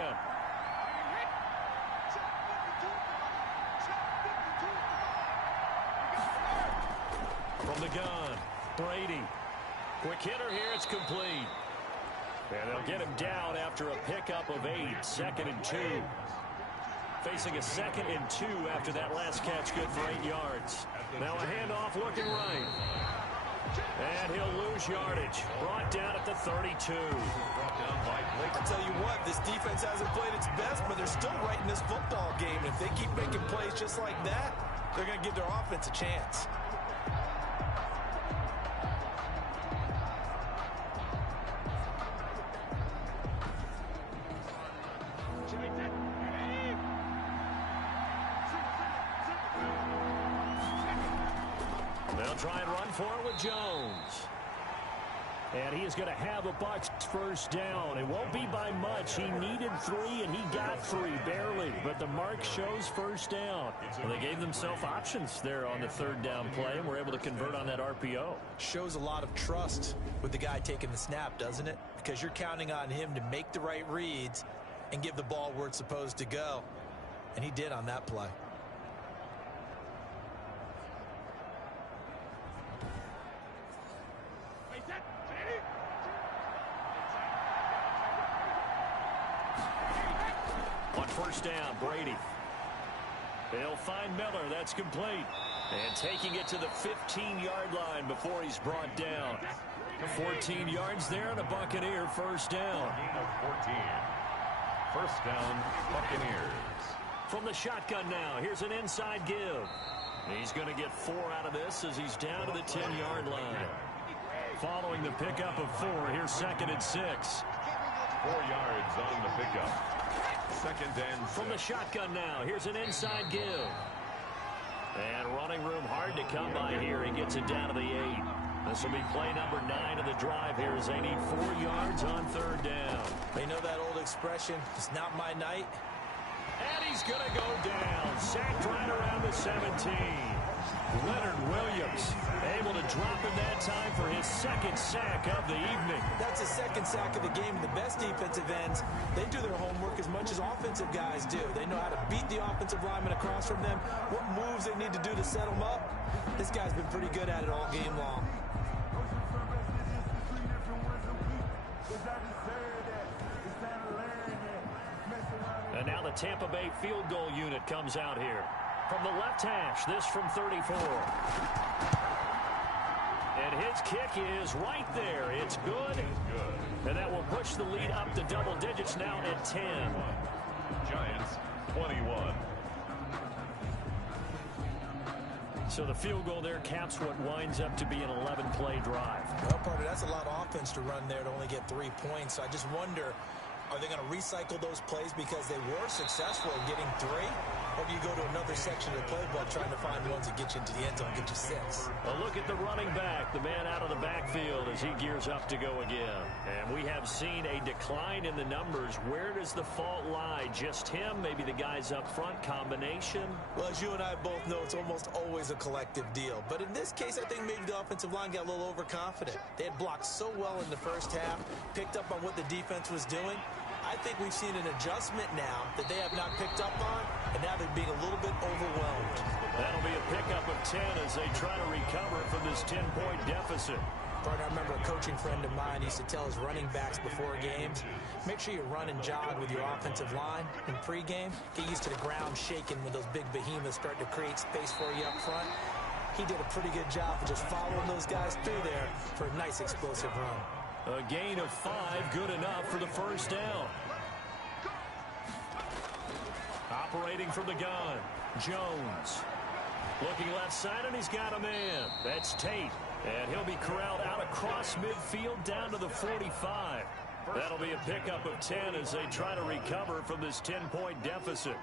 From the gun, Brady. Quick hitter here, it's complete. And they'll get him down after a pickup of 8, 2nd and 2. Facing a 2nd and 2 after that last catch, good for 8 yards. Now a handoff looking right. And he'll lose yardage. Brought down at the 32. I'll tell you what, this defense hasn't played its best, but they're still right in this football game. And if they keep making plays just like that, they're going to give their offense a chance. They'll try and run for it with Jones. And he is going to have a Bucs first down. It won't be by much. He needed 3, and he got 3, barely. But the mark shows first down. Well, they gave themselves options there on the third down play, and were able to convert on that RPO. Shows a lot of trust with the guy taking the snap, doesn't it? Because you're counting on him to make the right reads and give the ball where it's supposed to go. And he did on that play. On first down, Brady. They'll find Miller. That's complete. And taking it to the 15-yard line before he's brought down. 14 yards there, and a Buccaneer first down. Gain of 14. First down, Buccaneers. From the shotgun now, here's an inside give. He's going to get 4 out of this as he's down to the 10-yard line. Following the pickup of 4, here's 2nd and 6. 4 yards on the pickup. 2nd and 6. From the shotgun now, here's an inside give. And running room hard to come by here. He gets it down to the 8. This will be play number 9 of the drive here as they need 4 yards on third down. They know that old expression, it's not my night. And he's going to go down. Sacked right around the 17. Leonard Williams able to drop in that time for his 2nd sack of the evening. That's his 2nd sack of the game. The best defensive ends, they do their homework as much as offensive guys do. They know how to beat the offensive lineman across from them, what moves they need to do to set them up. This guy's been pretty good at it all game long. And now the Tampa Bay field goal unit comes out here. From the left hash, this from 34. And his kick is right there. It's good. And that will push the lead up to double digits now at 10. Giants, 21. So the field goal there caps what winds up to be an 11-play drive. Well, partner, that's a lot of offense to run there to only get 3 points. So I just wonder, are they going to recycle those plays because they were successful in getting 3? Or do you go to another section of the playbook trying to find ones that get you into the end zone, get you 6? A look at the running back, the man out of the backfield as he gears up to go again. And we have seen a decline in the numbers. Where does the fault lie? Just him? Maybe the guys up front? Combination? Well, as you and I both know, it's almost always a collective deal. But in this case, I think maybe the offensive line got a little overconfident. They had blocked so well in the first half, picked up on what the defense was doing. I think we've seen an adjustment now that they have not picked up on, and now they're being a little bit overwhelmed. That'll be a pickup of 10 as they try to recover from this 10-point deficit. Partner, I remember a coaching friend of mine used to tell his running backs before games, make sure you run and jog with your offensive line in pregame. Get used to the ground shaking when those big behemoths start to create space for you up front. He did a pretty good job of just following those guys through there for a nice explosive run. A gain of 5, good enough for the first down. Operating from the gun, Jones. Looking left side, and he's got a man. That's Tate. And he'll be corralled out across midfield down to the 45. That'll be a pickup of 10 as they try to recover from this 10-point deficit.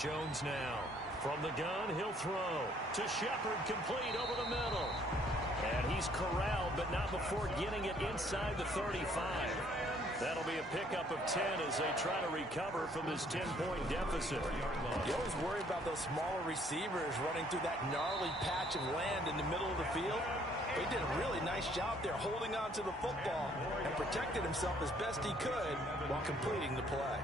Jones now. From the gun, he'll throw. To Shepard, complete over the middle. And he's corralled, but not before getting it inside the 35. That'll be a pickup of 10 as they try to recover from this 10-point deficit. You always worry about those smaller receivers running through that gnarly patch of land in the middle of the field. He did a really nice job there holding on to the football and protected himself as best he could while completing the play.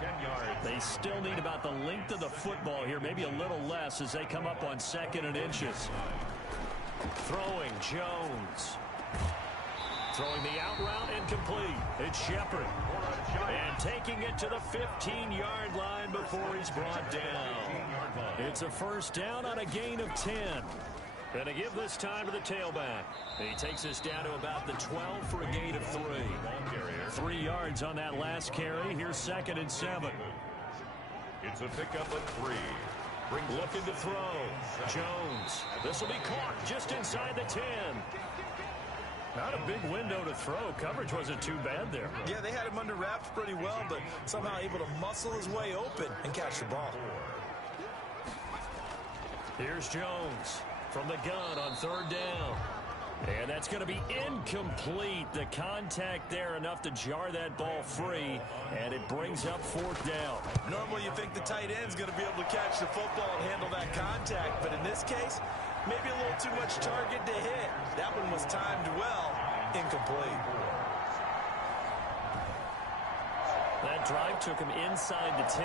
10 yards. They still need about the length of the football here, maybe a little less as they come up on 2nd and inches. Throwing, Jones. Throwing the out route and complete. It's Shepard. And taking it to the 15-yard line before he's brought down. It's a first down on a gain of 10. And to give this time to the tailback. He takes us down to about the 12 for a gain of 3. 3 yards on that last carry. Here's 2nd and 7. It's a pickup of 3. Looking to throw. Jones. This will be caught just inside the 10. Not a big window to throw. Coverage wasn't too bad there. Yeah, they had him under wraps pretty well, but somehow able to muscle his way open and catch the ball. Here's Jones from the gun on 3rd down. And that's going to be incomplete. The contact there enough to jar that ball free, and it brings up 4th down. Normally you think the tight end's going to be able to catch the football and handle that contact, but in this case, maybe a little too much target to hit. That one was timed well, incomplete. That drive took him inside the 10.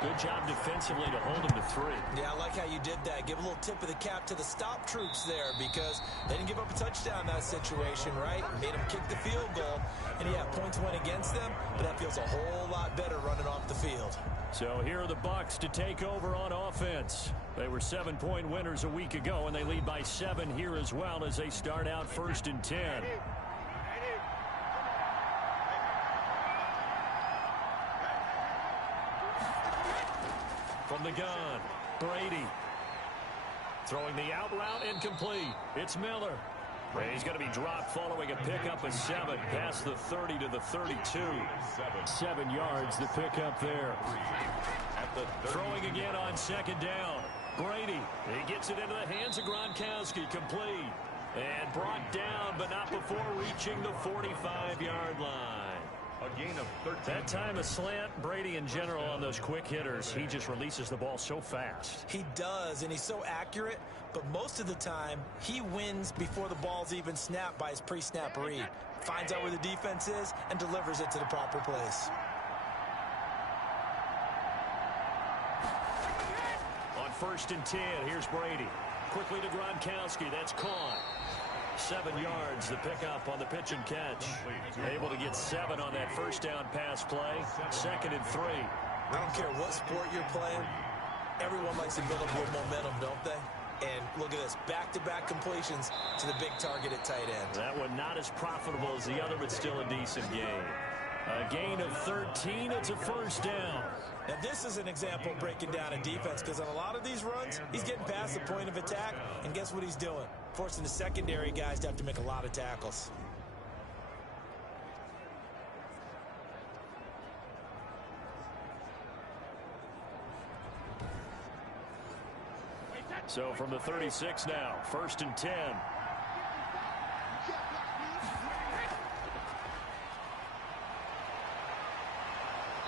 Good job defensively to hold him to 3. Yeah, I like how you did that. Give a little tip of the cap to the stop troops there because they didn't give up a touchdown in that situation, right? Made them kick the field goal. And yeah, points went against them, but that feels a whole lot better running off the field. So here are the Bucs to take over on offense. They were 7-point winners a week ago, and they lead by 7 here as well as they start out 1st and 10. From the gun, Brady. Throwing the out route incomplete. It's Miller. He's going to be dropped following a pickup of 7 past the 30 to the 32. 7 yards, the pickup there. Throwing again on 2nd down. Brady. He gets it into the hands of Gronkowski. Complete. And brought down, but not before reaching the 45-yard line. A gain of 13. That time a slant. Brady in general on those quick hitters, he just releases the ball so fast. He does, and he's so accurate, but most of the time he wins before the ball's even snapped by his pre-snap read. Finds out where the defense is and delivers it to the proper place. On 1st and 10, here's Brady. Quickly to Gronkowski. That's caught. 7 yards, the pickup on the pitch and catch. Able to get 7 on that 1st down pass play. 2nd and 3. I don't care what sport you're playing. Everyone likes to build up a little momentum, don't they? And look at this, back-to-back completions to the big target at tight end. That one not as profitable as the other, but still a decent gain. A gain of 13, it's a 1st down. Now this is an example of breaking down a defense because on a lot of these runs, he's getting past the point of attack, and guess what he's doing? Forcing the secondary guys to have to make a lot of tackles. So from the 36 now, 1st and 10.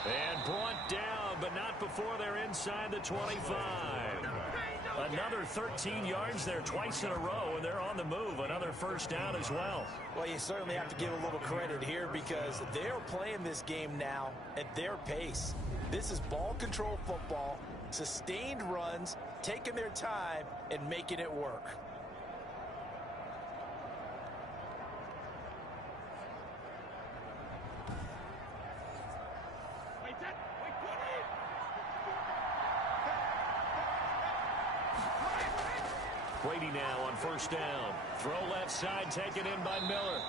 And brought down, but not before they're inside the 25. Another 13 yards there twice in a row, and they're on the move. Another 1st down as well. Well, you certainly have to give a little credit here because they're playing this game now at their pace. This is ball control football, sustained runs, taking their time, and making it work. Brady now on 1st down. Throw left side taken in by Miller.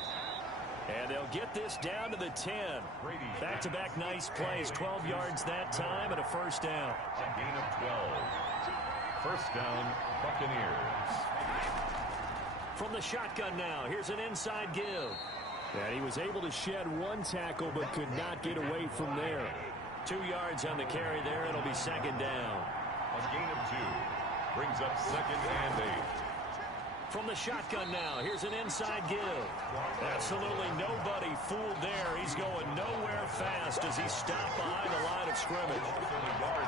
And they'll get this down to the 10. Back-to-back nice plays. 12 yards that time and a 1st down. A gain of 12. 1st down, Buccaneers. From the shotgun now, here's an inside give. And he was able to shed 1 tackle but could not get away from there. 2 yards on the carry there. It'll be 2nd down. A gain of 2. Brings up 2nd and 8. From the shotgun now, here's an inside give. Absolutely nobody fooled there. He's going nowhere fast as he stopped behind the line of scrimmage.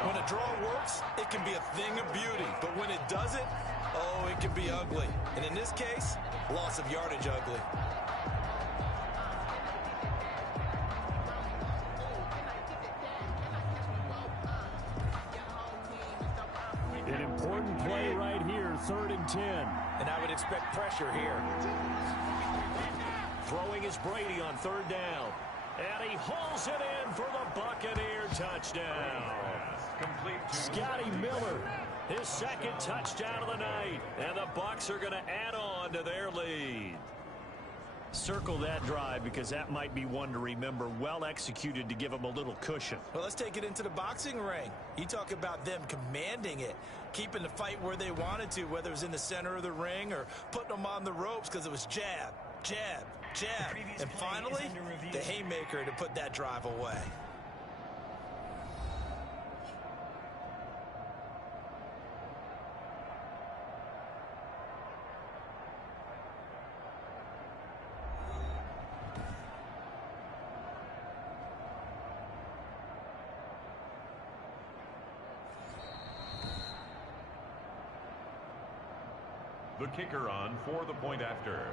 When a draw works, it can be a thing of beauty. But when it doesn't, oh, it can be ugly. And in this case, loss of yardage ugly. An important play right here, 3rd and 10. And I would expect pressure here. Throwing is Brady on 3rd down. And he hauls it in for the Buccaneer touchdown. Complete to Scotty Miller, his 2nd touchdown of the night. And the Bucs are going to add on to their lead. Circle that drive because that might be one to remember. Well executed to give them a little cushion. Well, let's take it into the boxing ring. You talk about them commanding it, keeping the fight where they wanted to, whether it was in the center of the ring or putting them on the ropes because it was jab, jab, jab. And finally, the haymaker to put that drive away. The kicker on for the point after.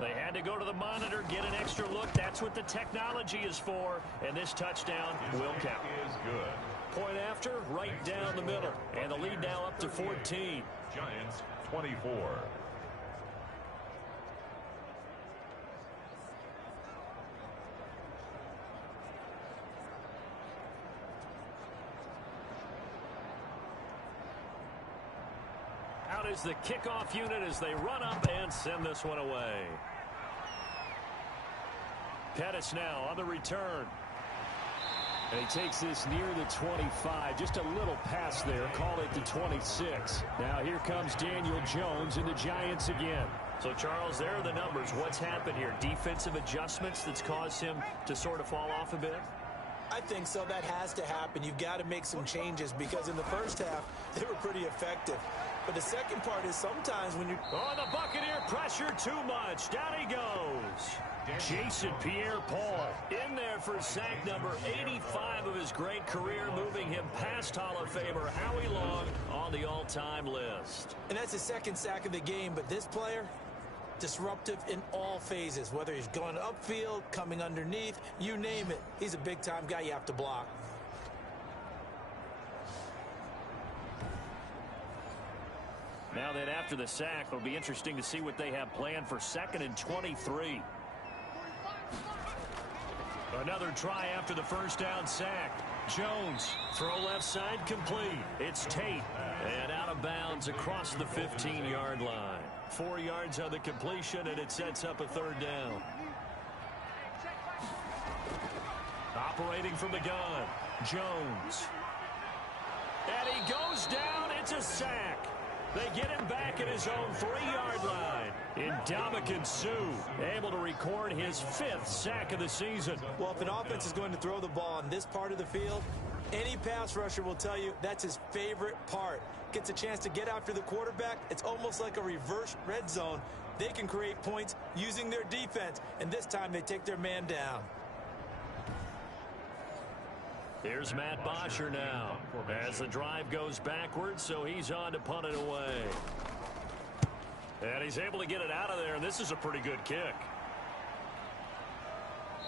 They had to go to the monitor, get an extra look. That's what the technology is for. And this touchdown will count. Is good. Point after, right down the middle. And the lead now up to 14. Giants 24. Out is the kickoff unit as they run up and send this one away. Pettis now on the return. And he takes this near the 25. Just a little pass there. Call it the 26. Now here comes Daniel Jones and the Giants again. So, Charles, there are the numbers. What's happened here? Defensive adjustments that's caused him to sort of fall off a bit? I think so. That has to happen. You've got to make some changes because in the first half, they were pretty effective. But the second part is sometimes when you... Oh, the Buccaneer pressure too much. Down he goes. Jason Pierre-Paul in there for sack number 85 of his great career, moving him past Hall of Famer Howie Long on the all-time list. And that's his second sack of the game, but this player, disruptive in all phases, whether he's going upfield, coming underneath, you name it. He's a big-time guy you have to block. Now that after the sack, it'll be interesting to see what they have planned for 2nd and 23. Another try after the first down sack. Jones, throw left side complete. It's Tate, and out of bounds across the 15-yard line. 4 yards on the completion, and it sets up a 3rd down. Operating from the gun, Jones. And he goes down. It's a sack. They get him back at his own 3-yard line. Ndamukong Suh able to record his 5th sack of the season. Well, if an offense is going to throw the ball on this part of the field, any pass rusher will tell you that's his favorite part. Gets a chance to get after the quarterback. It's almost like a reverse red zone. They can create points using their defense, and this time they take their man down. Here's Matt Bosher now as the drive goes backwards, so he's on to punt it away. And he's able to get it out of there, and this is a pretty good kick.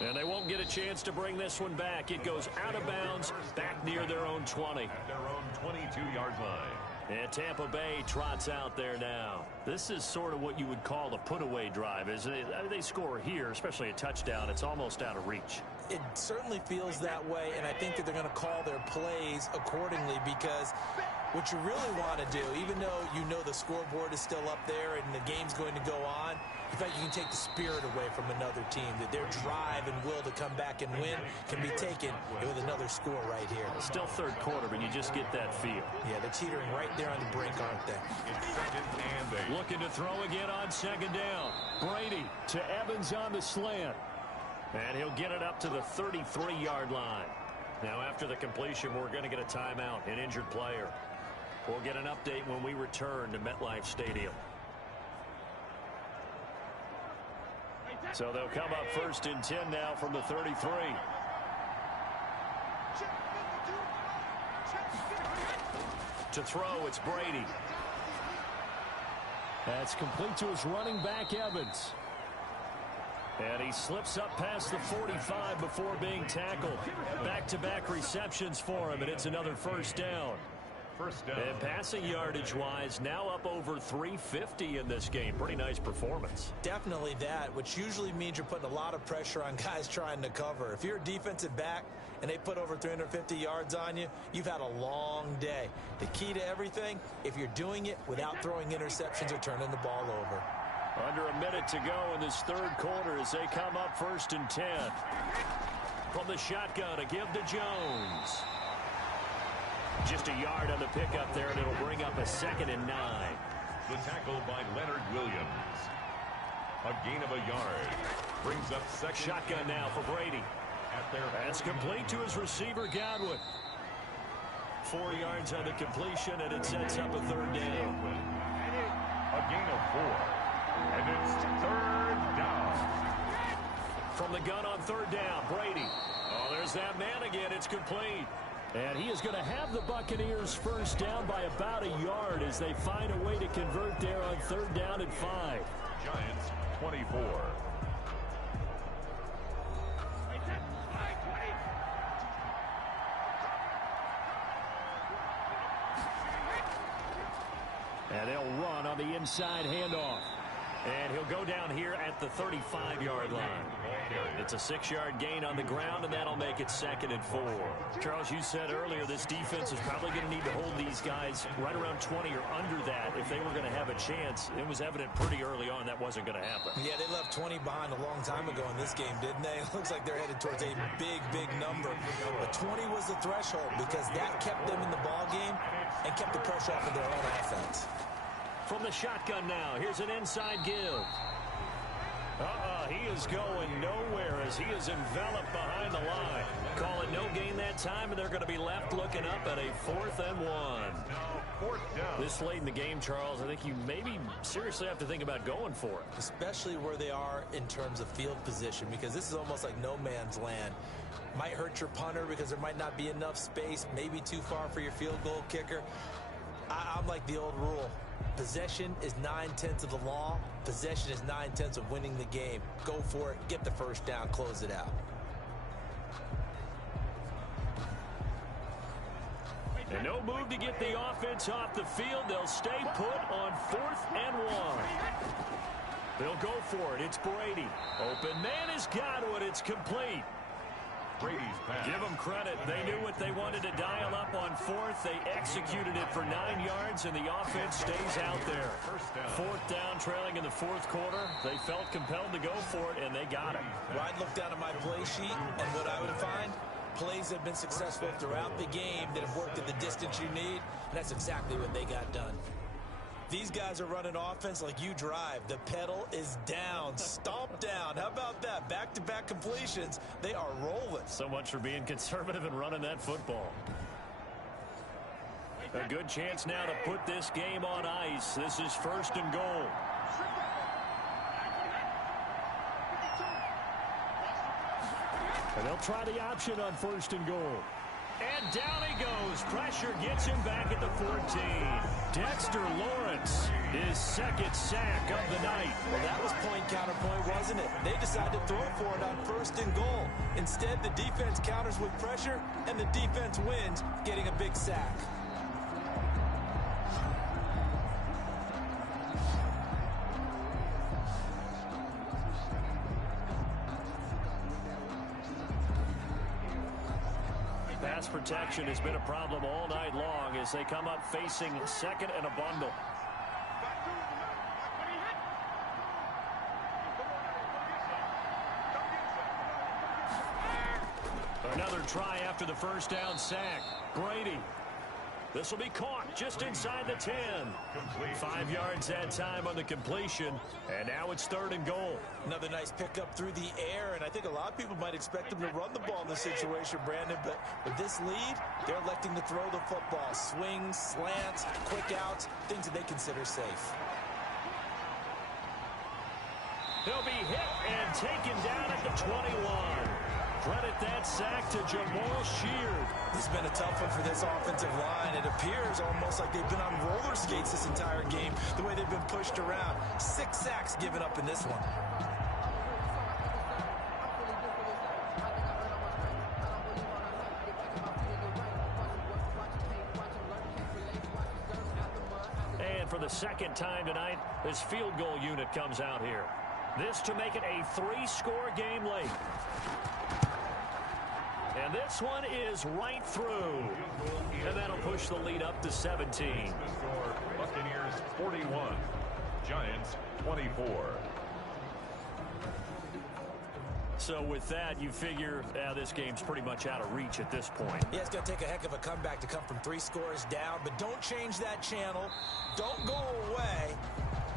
And they won't get a chance to bring this one back. It goes out of bounds, back near their own 20. At their own 22-yard line. And Tampa Bay trots out there now. This is sort of what you would call a put-away drive, isn't it? They score here, especially a touchdown. It's almost out of reach. It certainly feels that way, and I think that they're going to call their plays accordingly because what you really want to do, even though you know the scoreboard is still up there and the game's going to go on, in fact, you can take the spirit away from another team, that their drive and will to come back and win can be taken with another score right here. Still 3rd quarter, but you just get that feel. Yeah, they're teetering right there on the brink, aren't they? It's 2nd and 8. Looking to throw again on 2nd down. Brady to Evans on the slant. And he'll get it up to the 33-yard line. Now, after the completion, we're going to get a timeout, an injured player. We'll get an update when we return to MetLife Stadium. So they'll come up 1st and 10 now from the 33. To throw, it's Brady. That's complete to his running back, Evans. And he slips up past the 45 before being tackled. Back-to-back receptions for him, and it's another 1st down. First down. And passing yardage-wise, now up over 350 in this game. Pretty nice performance. Definitely that, which usually means you're putting a lot of pressure on guys trying to cover. If you're a defensive back and they put over 350 yards on you, you've had a long day. The key to everything, if you're doing it without throwing interceptions or turning the ball over. Under a minute to go in this 3rd quarter as they come up 1st and 10. From the shotgun, a give to Jones. Just a yard on the pickup there, and it'll bring up a 2nd and 9. The tackle by Leonard Williams. A gain of a yard. Brings up 2nd. Shotgun now for Brady. That's complete to his receiver, Godwin. 4 yards on the completion, and it sets up a 3rd down. A gain of 4. And it's 3rd down. From the gun on 3rd down, Brady. Oh, there's that man again. It's complete. And he is going to have the Buccaneers first down by about a yard as they find a way to convert there on 3rd down and 5. Giants 24. And they'll run on the inside handoff. And he'll go down here at the 35-yard line. It's a 6-yard gain on the ground, and that'll make it 2nd and 4. Charles, you said earlier this defense is probably going to need to hold these guys right around 20 or under that if they were going to have a chance. It was evident pretty early on that wasn't going to happen. Yeah, they left 20 behind a long time ago in this game, didn't they? It looks like they're headed towards a big number. But 20 was the threshold because that kept them in the ball game and kept the pressure off of their own offense. From the shotgun now, here's an inside give. He is going nowhere as he is enveloped behind the line. Call it no gain that time, and they're going to be left looking up at a 4th and 1. Now 4th down. This late in the game, Charles, I think you maybe seriously have to think about going for it. Especially where they are in terms of field position, because this is almost like no man's land. Might hurt your punter because there might not be enough space, maybe too far for your field goal kicker. I'm like the old rule. Possession is 9/10 of the law. Possession is 9/10 of winning the game. Go for it. Get the first down. Close it out. And no move to get the offense off the field. They'll stay put on 4th and 1. They'll go for it. It's Brady. Open man has got it. It's complete. Brady's pass. Give them credit. They knew what they wanted to dial up on 4th. They executed it for 9 yards, and the offense stays out there. 4th down, trailing in the 4th quarter. They felt compelled to go for it, and they got it. Well, I'd look down at my play sheet, and what I would find, plays that have been successful throughout the game that have worked at the distance you need, and that's exactly what they got done. These guys are running offense like you drive. The pedal is down. Stomp down. How about that? Back-to-back completions. They are rolling. So much for being conservative and running that football. A good chance now to put this game on ice. This is 1st and goal. And they'll try the option on 1st and goal. And down he goes. Pressure gets him back at the 14. Dexter Lawrence, his 2nd sack of the night. Well, that was point-counterpoint, wasn't it? They decided to throw for it on 1st and goal. Instead, the defense counters with pressure, and the defense wins, getting a big sack. Pass protection has been a problem all night long as they come up facing 2nd and a bundle. Another try after the 1st down sack. Brady. This will be caught just inside the 10. 5 yards that time on the completion, and now it's 3rd and goal. Another nice pickup through the air, and I think a lot of people might expect them to run the ball in this situation, Brandon, but with this lead, they're electing to throw the football. Swings, slants, quick outs, things that they consider safe. He'll be hit and taken down at the 21. Credit that sack to Jamal Sheard. This has been a tough one for this offensive line. It appears almost like they've been on roller skates this entire game, the way they've been pushed around. 6 sacks given up in this one. And for the 2nd time tonight, this field goal unit comes out here. This to make it a 3-score game late. And this one is right through. And that'll push the lead up to 17. The score, Buccaneers 41, Giants 24. So with that, you figure this game's pretty much out of reach at this point. Yeah, it's going to take a heck of a comeback to come from 3 scores down, but don't change that channel. Don't go away.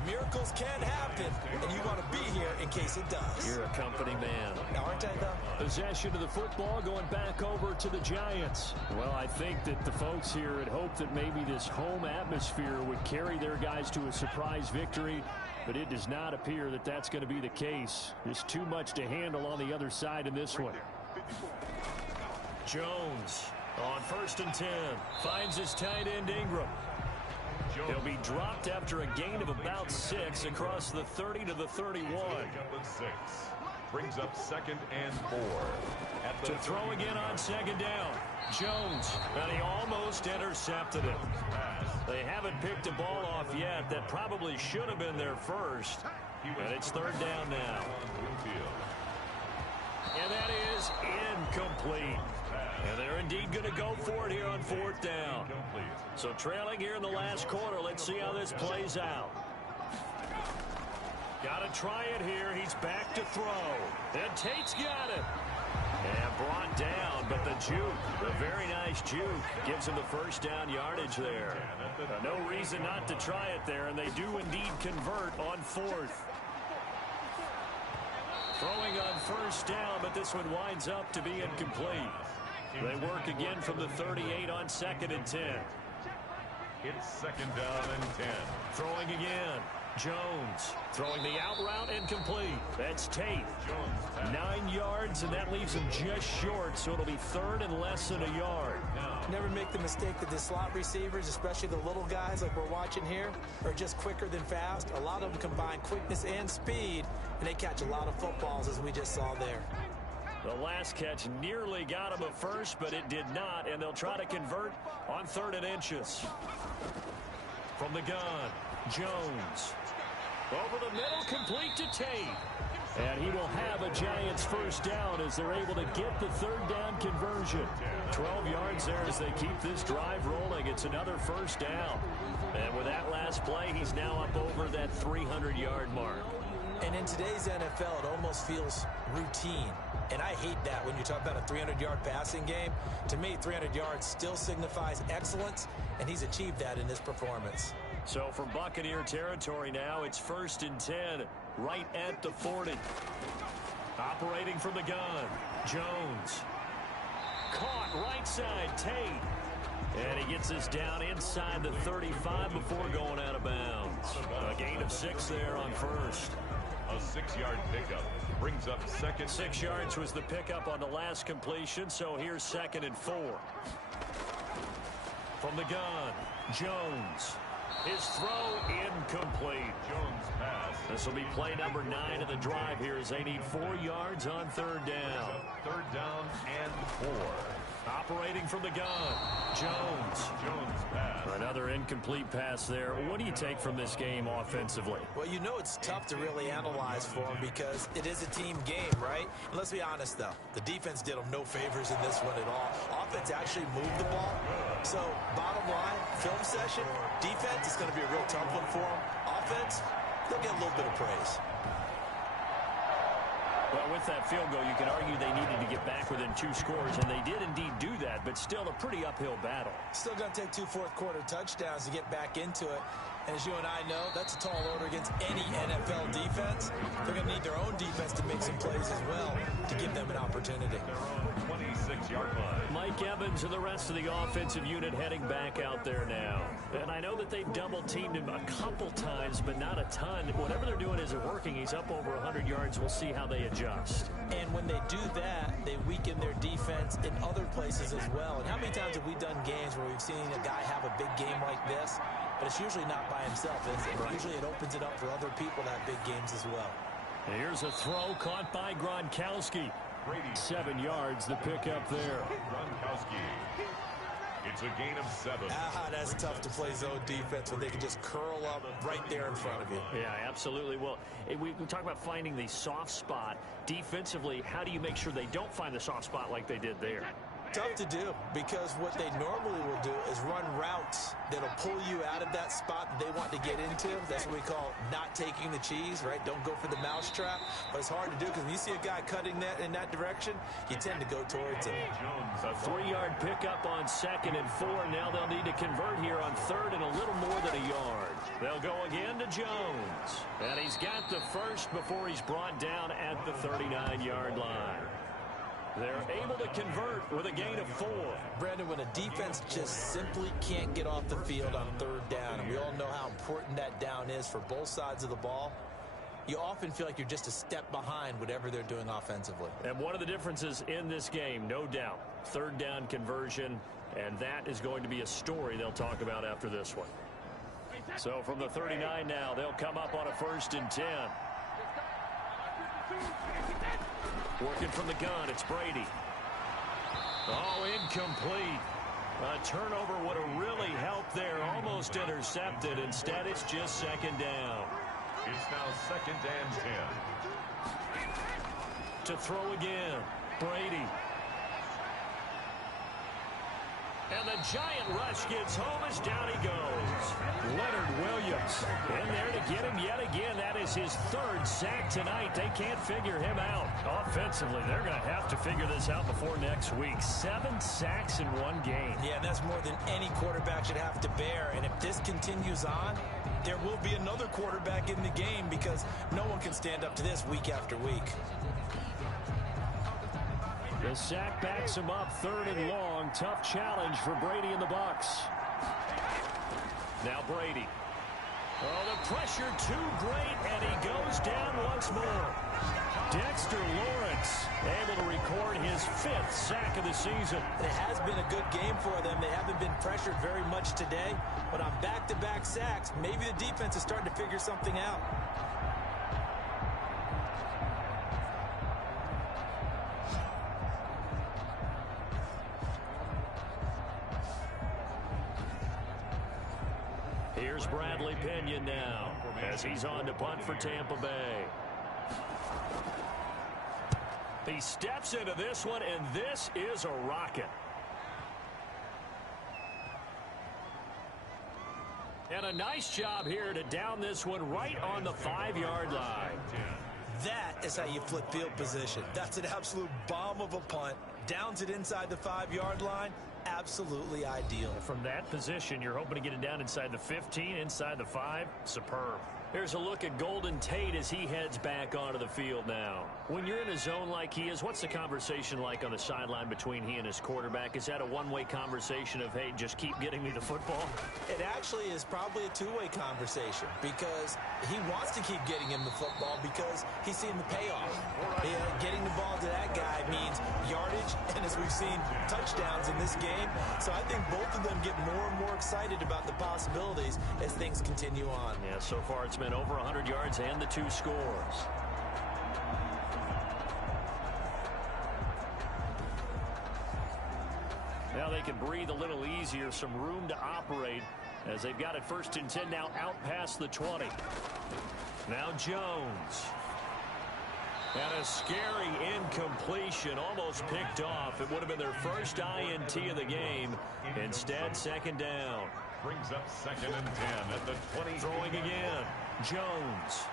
Miracles can happen, and you want to be here in case it does. You're a company man. Aren't I, though? Possession of the football going back over to the Giants. Well, I think that the folks here had hoped that maybe this home atmosphere would carry their guys to a surprise victory, but it does not appear that that's going to be the case. There's too much to handle on the other side in this one. Jones On 1st and 10, finds his tight end Ingram. He'll be dropped after a gain of about 6 across the 30 to the 31. Brings up 2nd and 4. To throw again on 2nd down. Jones, and he almost intercepted it. They haven't picked the ball off yet. That probably should have been their first. And it's 3rd down now. And that is incomplete. And they're indeed going to go for it here on 4th down. So trailing here in the last quarter. Let's see how this plays out. Got to try it here. He's back to throw. And Tate's got it. And brought down, but the juke, a very nice juke, gives him the 1st down yardage there. No reason not to try it there, and they do indeed convert on 4th. Throwing on 1st down, but this one winds up to be incomplete. They work again from the 38 on 2nd and 10. It's 2nd down and 10. Throwing again. Jones throwing the out route incomplete. That's Tate. 9 yards, and that leaves him just short, so it'll be 3rd and less than a yard. Never make the mistake that the slot receivers, especially the little guys like we're watching here, are just quicker than fast. A lot of them combine quickness and speed, and they catch a lot of footballs, as we just saw there. The last catch nearly got him a first, but it did not, and they'll try to convert on 3rd and inches. From the gun, Jones. Over the middle, complete to Tate. And he will have a Giants 1st down as they're able to get the 3rd down conversion. 12 yards there as they keep this drive rolling. It's another 1st down. And with that last play, he's now up over that 300-yard mark. And in today's NFL, it almost feels routine. And I hate that when you talk about a 300-yard passing game. To me, 300 yards still signifies excellence, and he's achieved that in this performance. So from Buccaneer territory now, it's 1st and 10, right at the 40. Operating from the gun, Jones. Caught right side, Tate. And he gets this down inside the 35 before going out of bounds. A gain of 6 there on 1st. A 6-yard pickup brings up 2nd. 6 yards was the pickup on the last completion, so here's 2nd and 4. From the gun, Jones. His throw incomplete. Jones pass. This will be play number 9 of the drive here as they need 4 yards on 3rd down. 3rd down and 4. Operating from the gun, Jones. Jones pass. Another incomplete pass there. What do you take from this game offensively? Well, you know it's tough to really analyze for him because it is a team game, right? And let's be honest, though. The defense did him no favors in this one at all. Offense actually moved the ball. So, bottom line, film session, defense is going to be a real tough one for him. Offense, they'll get a little bit of praise. Well, with that field goal, you can argue they needed to get back within 2 scores, and they did indeed do that, but still a pretty uphill battle. Still going to take 2 fourth-quarter touchdowns to get back into it. And as you and I know, that's a tall order against any NFL defense. They're going to need their own defense to make some plays as well to give them an opportunity. Their own 26-yard line. Mike Evans and the rest of the offensive unit heading back out there now. And I know that they've double-teamed him a couple times, but not a ton. Whatever they're doing isn't working. He's up over 100 yards. We'll see how they adjust. And when they do that, they weaken their defense in other places as well. And how many times have we done games where we've seen a guy have a big game like this? But it's usually not by himself, is it? Right. Usually it opens it up for other people to have big games as well. Here's a throw caught by Gronkowski. 7 yards, the pickup there. Gronkowski. It's a gain of 7. That's tough to play zone defense when they can just curl up right there in front of you. Yeah, absolutely. Well, we talk about finding the soft spot. Defensively, how do you make sure they don't find the soft spot like they did there? Tough to do because what they normally will do is run routes that'll pull you out of that spot that they want to get into. That's what we call not taking the cheese, right? Don't go for the mousetrap. But it's hard to do because when you see a guy cutting that in that direction, you tend to go towards him. A 3-yard pickup on 2nd and 4. Now they'll need to convert here on 3rd and a little more than a yard. They'll go again to Jones. And he's got the first before he's brought down at the 39-yard line. They're able to convert with a gain of 4. Brandon, when a defense just simply can't get off the field on 3rd down, and we all know how important that down is for both sides of the ball, you often feel like you're just a step behind whatever they're doing offensively. And one of the differences in this game, no doubt, third down conversion, and that is going to be a story they'll talk about after this one. So from the 39 now, they'll come up on a 1st and 10. Working from the gun, it's Brady. Oh, incomplete. A turnover would have really helped there, almost intercepted. Instead, it's just 2nd down. It's now 2nd and 10. To throw again, Brady. And the giant rush gets home as down he goes. Leonard Williams in there to get him yet again. That is his 3rd sack tonight. They can't figure him out. Offensively, they're going to have to figure this out before next week. 7 sacks in one game. Yeah, that's more than any quarterback should have to bear. And if this continues on, there will be another quarterback in the game because no one can stand up to this week after week. The sack backs him up, 3rd and long. Tough challenge for Brady and the Bucs. Now Brady. Oh, the pressure too great, and he goes down once more. Dexter Lawrence able to record his 5th sack of the season. It has been a good game for them. They haven't been pressured very much today, but on back-to-back sacks, maybe the defense is starting to figure something out. Here's Bradley Pinion now as he's on to punt for Tampa Bay. He steps into this one, and this is a rocket. And a nice job here to down this one right on the 5-yard line. That is how you flip field position. That's an absolute bomb of a punt. Downs it inside the 5-yard line. Absolutely ideal. From that position, you're hoping to get it down inside the 15, inside the 5. Superb. Here's a look at Golden Tate as he heads back onto the field now. When you're in a zone like he is, what's the conversation like on the sideline between he and his quarterback? Is that a one-way conversation of, hey, just keep getting me the football? It actually is probably a two-way conversation because he wants to keep getting him the football because he's seeing the payoff. Getting the ball to that guy means yardage, and as we've seen, touchdowns in this game. So I think both of them get more and more excited about the possibilities as things continue on. Yeah, so far it's been over 100 yards and the 2 scores. Now they can breathe a little easier, some room to operate as they've got it 1st and 10 now out past the 20. Now Jones. And a scary incompletion, almost picked off. It would have been their first INT of the game. Instead, 2nd down. Brings up 2nd and 10 at the 20. Throwing again. Jones.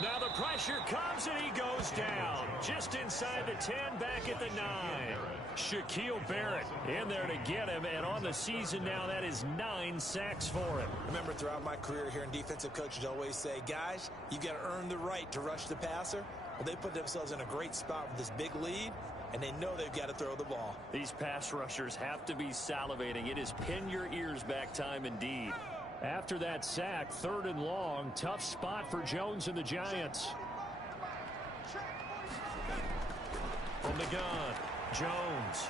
Now the pressure comes and he goes down. Just inside the 10, back at the 9. Shaquille Barrett in there to get him, and on the season now, that is 9 sacks for him. Remember, throughout my career here in defensive coaches always say, guys, you got to earn the right to rush the passer. Well, they put themselves in a great spot with this big lead, and they know they've got to throw the ball. These pass rushers have to be salivating. It is pin your ears back time indeed. After that sack, 3rd and long, tough spot for Jones and the Giants. From the gun, Jones.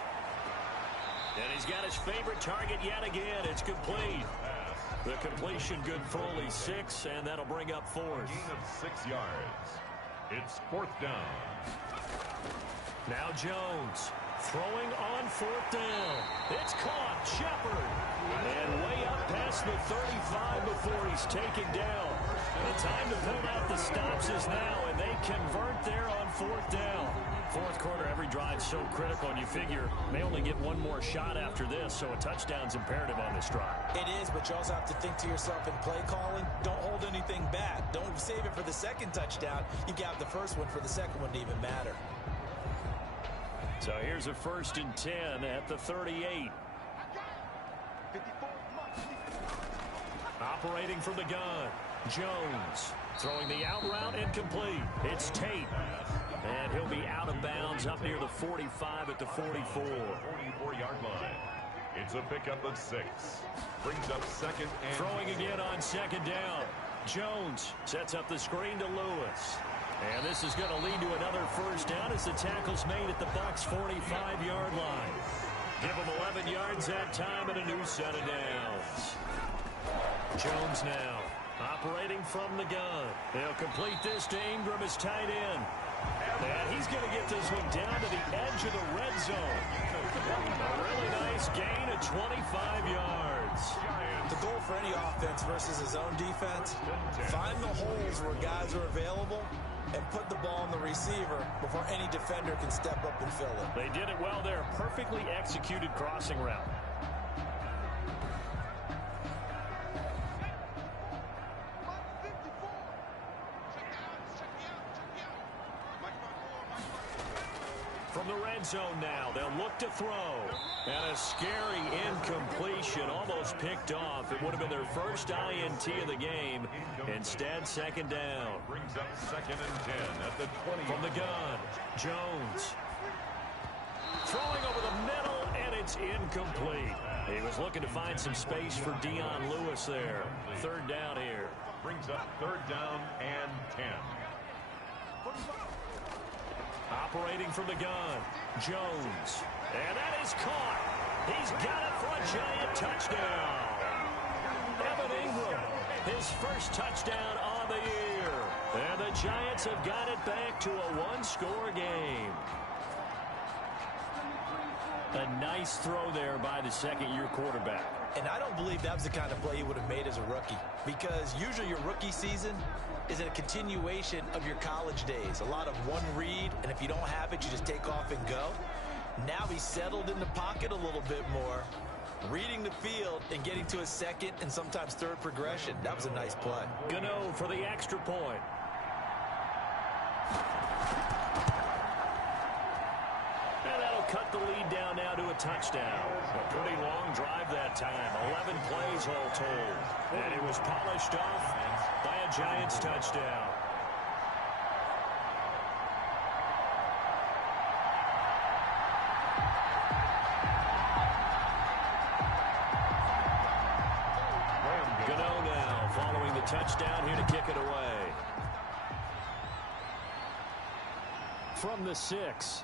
And he's got his favorite target yet again. It's complete. The completion good for only 6, and that'll bring up 4th. Gain of 6 yards. It's 4th down. Now Jones throwing on 4th down. It's caught. Shepard. And way up past the 35 before he's taken down. The time to pull out the stops is now, and they convert there on 4th down. 4th quarter, every drive so critical, and you figure may only get one more shot after this, so a touchdown's imperative on this drive. It is, but you also have to think to yourself in play calling, don't hold anything back. Don't save it for the 2nd touchdown. You got the first one for the 2nd one to even matter. So here's a 1st and 10 at the 38. Operating from the gun, Jones throwing the out route incomplete. It's Tate. And he'll be out of bounds up near the 45 at the 44. 44-yard line. It's a pickup of 6. Brings up 2nd and throwing again on 2nd down. Jones sets up the screen to Lewis. And this is going to lead to another first down as the tackle's made at the Bucs' 45-yard line. Give them 11 yards that time and a new set of downs. Jones now operating from the gun. He'll complete this to Ingram as tight end. And he's going to get this one down to the edge of the red zone. A really nice gain of 25 yards. The goal for any offense versus his own defense, find the holes where guys are available and put the ball on the receiver before any defender can step up and fill it. They did it well there. Perfectly executed crossing route. From the red zone now, they'll look to throw. And a scary incompletion, almost picked off. It would have been their first INT of the game. Instead, second down. Brings up 2nd and 10 at the 20. From the gun, Jones. Throwing over the middle, and it's incomplete. He was looking to find some space for Dion Lewis there. Third down here. Brings up 3rd down and 10. Operating from the gun, Jones. And that is caught. He's got it for a Giant touchdown. Evan Ingram, his first touchdown on the year. And the Giants have got it back to a one-score game. A nice throw there by the second-year quarterback. And I don't believe that was the kind of play he would have made as a rookie, because usually your rookie season is a continuation of your college days. A lot of one read, and if you don't have it, you just take off and go. Now he's settled in the pocket a little bit more, reading the field and getting to a second and sometimes third progression. That was a nice play. Gano for the extra point. And that'll cut the lead down now to a touchdown. A pretty long drive that time. 11 plays all told. And it was polished off by a Giants touchdown. Gano now following the touchdown here to kick it away. From the 6.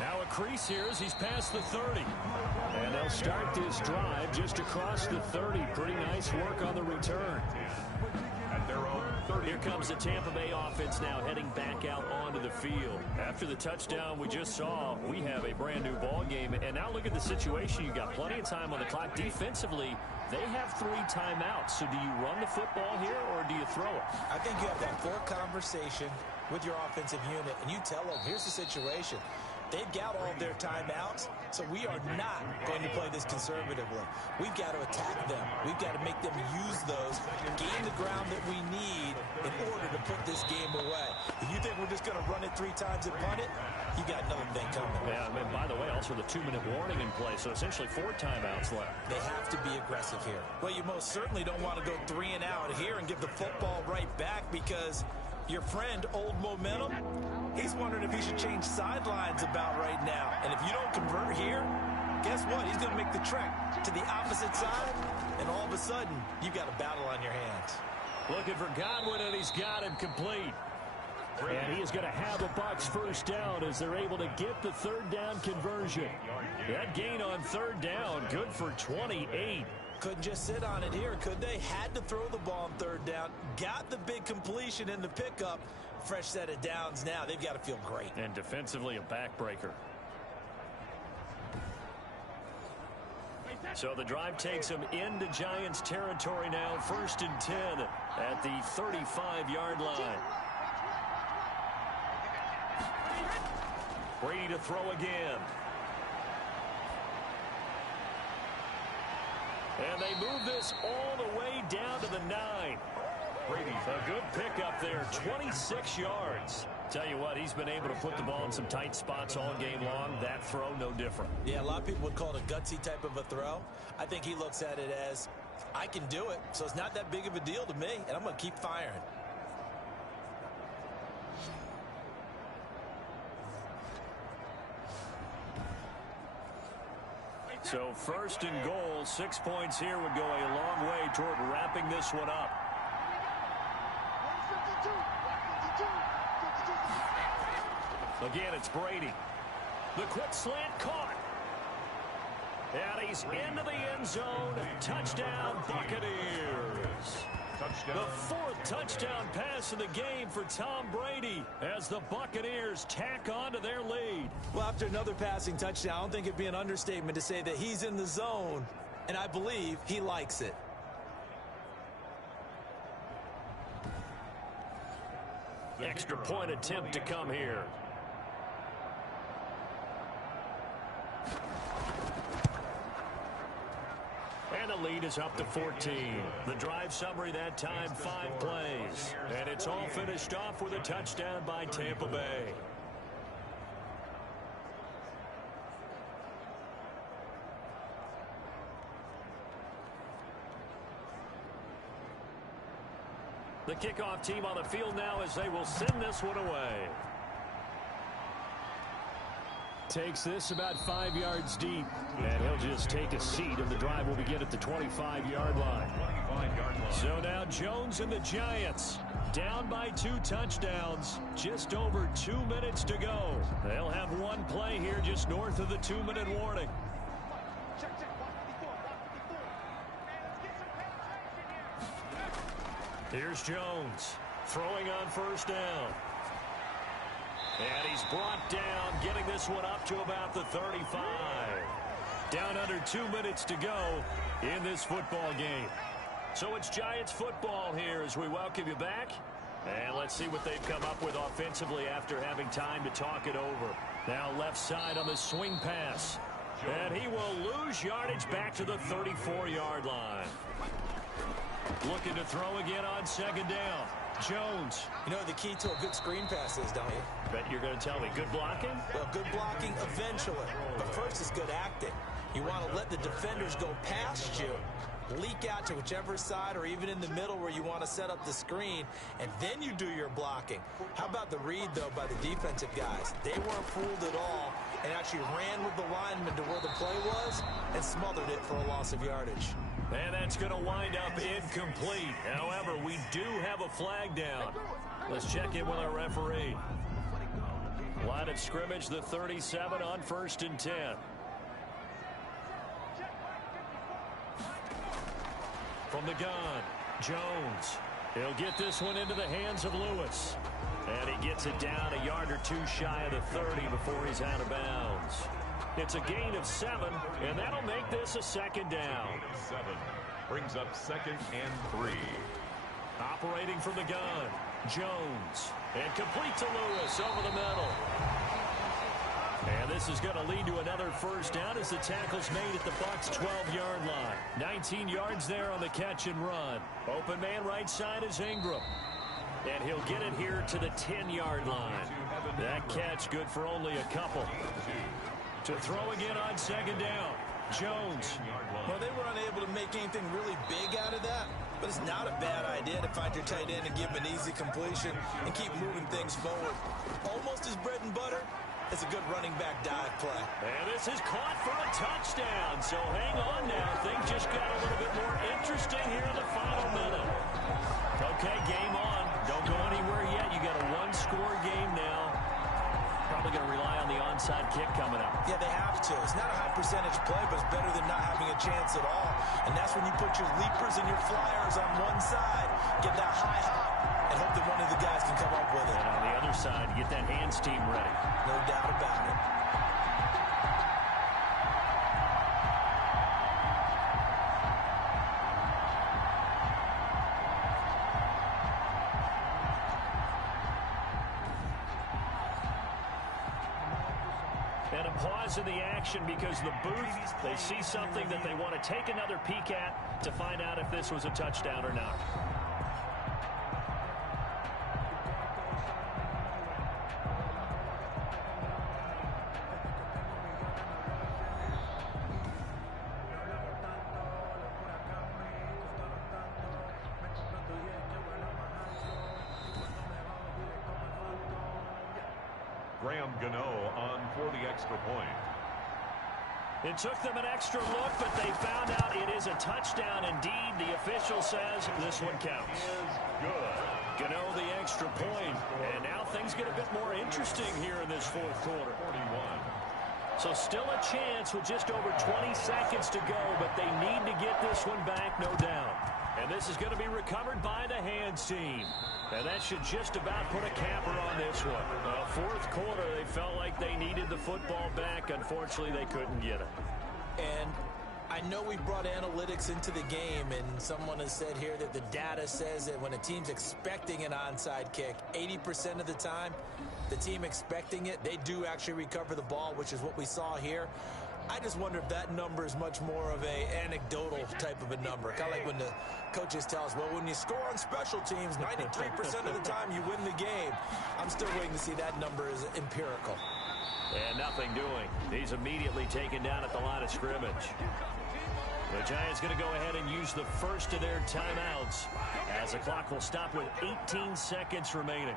Now a crease here as he's past the 30. And they'll start this drive just across the 30. Pretty nice work on the return. At their own 30. Here comes the Tampa Bay offense now heading back out onto the field. After the touchdown we just saw, we have a brand new ball game. And now look at the situation. You've got plenty of time on the clock. Defensively, they have 3 timeouts. So do you run the football here or do you throw it? I think you have that full conversation with your offensive unit, and you tell them, here's the situation. They've got all of their timeouts, so we are not going to play this conservatively. We've got to attack them. We've got to make them use those, gain the ground that we need in order to put this game away. If you think we're just going to run it 3 times and punt it, you got another thing coming. Yeah, and by the way, also the 2-minute warning in play, so essentially 4 timeouts left. They have to be aggressive here. Well, you most certainly don't want to go 3 and out here and give the football right back, because your friend, Old Momentum, he's wondering if he should change sidelines about right now. And if you don't convert here, guess what? He's going to make the trek to the opposite side, and all of a sudden, you've got a battle on your hands. Looking for Godwin, and he's got him complete. And he is going to have a Bucs first down as they're able to get the 3rd down conversion. That gain on 3rd down, good for 28. Couldn't just sit on it here, could they? Had to throw the ball on 3rd down. Got the big completion in the pickup. Fresh set of downs now. They've got to feel great. And defensively, a backbreaker. So the drive takes them into Giants territory now. 1st and 10 at the 35-yard line. Brady to throw again. And they move this all the way down to the 9. Brady, a good pickup there, 26 yards. Tell you what, he's been able to put the ball in some tight spots all game long. That throw, no different. Yeah, a lot of people would call it a gutsy type of a throw. I think he looks at it as, I can do it, so it's not that big of a deal to me, and I'm going to keep firing. So 1st and goal, 6 points here would go a long way toward wrapping this one up. Again, it's Brady. The quick slant caught. And he's into the end zone. Touchdown, Buccaneers. Touchdown. The fourth touchdown pass of the game for Tom Brady as the Buccaneers tack on to their lead. Well, after another passing touchdown, I don't think it'd be an understatement to say that he's in the zone, and I believe he likes it. Extra point attempt to come here. And the lead is up to 14. The drive summary that time, 5 plays. And it's all finished off with a touchdown by Tampa Bay. The kickoff team on the field now as they will send this one away. Takes this about 5 yards deep. And he'll just take a seat, and the drive will begin at the 25-yard line. So now Jones and the Giants down by 2 touchdowns. Just over 2 minutes to go. They'll have one play here just north of the 2-minute warning. Here's Jones throwing on first down. And he's brought down, getting this one up to about the 35. Down under 2 minutes to go in this football game. So it's Giants football here as we welcome you back. And let's see what they've come up with offensively after having time to talk it over. Now left side on the swing pass. And he will lose yardage back to the 34-yard line. Looking to throw again on second down. Jones. You know the key to a good screen pass is, don't you? Bet you're going to tell me good blocking? Well, good blocking eventually. But first is good acting. You want to let the defenders go past you, leak out to whichever side or even in the middle where you want to set up the screen, and then you do your blocking. How about the read, though, by the defensive guys? They weren't fooled at all and actually ran with the lineman to where the play was and smothered it for a loss of yardage. And that's going to wind up incomplete. However, we do have a flag down. Let's check in with our referee. Line of scrimmage, the 37 on 1st and 10. From the gun, Jones. He'll get this one into the hands of Lewis. And he gets it down a yard or two shy of the 30 before he's out of bounds. It's a gain of 7, and that'll make this a second down. 7 brings up 2nd and 3. Operating from the gun, Jones. And complete to Lewis over the middle. And this is going to lead to another first down as the tackle's made at the Bucs' 12-yard line. 19 yards there on the catch and run. Open man right side is Ingram. And he'll get it here to the 10-yard line. That catch good for only a couple. To throw again on second down, Jones. Well, they were unable to make anything really big out of that, but it's not a bad idea to find your tight end and give him an easy completion and keep moving things forward. Almost his bread and butter. It's a good running back dive play. And this is caught for a touchdown. So hang on now. Things just got a little bit more interesting here in the final minute. Okay, game on. Don't go anywhere yet. You got a one-score game now. Probably going to rely on the onside kick coming up. Yeah, they have to. It's not a high percentage play, but it's better than not having a chance at all. And that's when you put your leapers and your flyers on one side, get that high hop, and hope that one of the guys can come up with it. And on the other side, get that hands team ready. No doubt about it. And a pause in the action because the booth, they see something that they want to take another peek at to find out if this was a touchdown or not. Graham Gano on for the extra point. It took them an extra look, but they found out it is a touchdown indeed. The official says this one counts. Is good. Gano the extra point, and now things get a bit more interesting here in this fourth quarter. So still a chance with just over 20 seconds to go, but they need to get this one back, no doubt. And this is going to be recovered by the hands team. And that should just about put a capper on this one. Fourth quarter, they felt like they needed the football back. Unfortunately, they couldn't get it. And I know we brought analytics into the game, and someone has said here that the data says that when a team's expecting an onside kick, 80% of the time, the team expecting it, they do actually recover the ball, which is what we saw here. I just wonder if that number is much more of a anecdotal type of a number. Kind of like when the coaches tell us, well, when you score on special teams, 93% of the time you win the game. I'm still waiting to see that number is empirical. And nothing doing. He's immediately taken down at the line of scrimmage. The Giants going to go ahead and use the first of their timeouts as the clock will stop with 18 seconds remaining.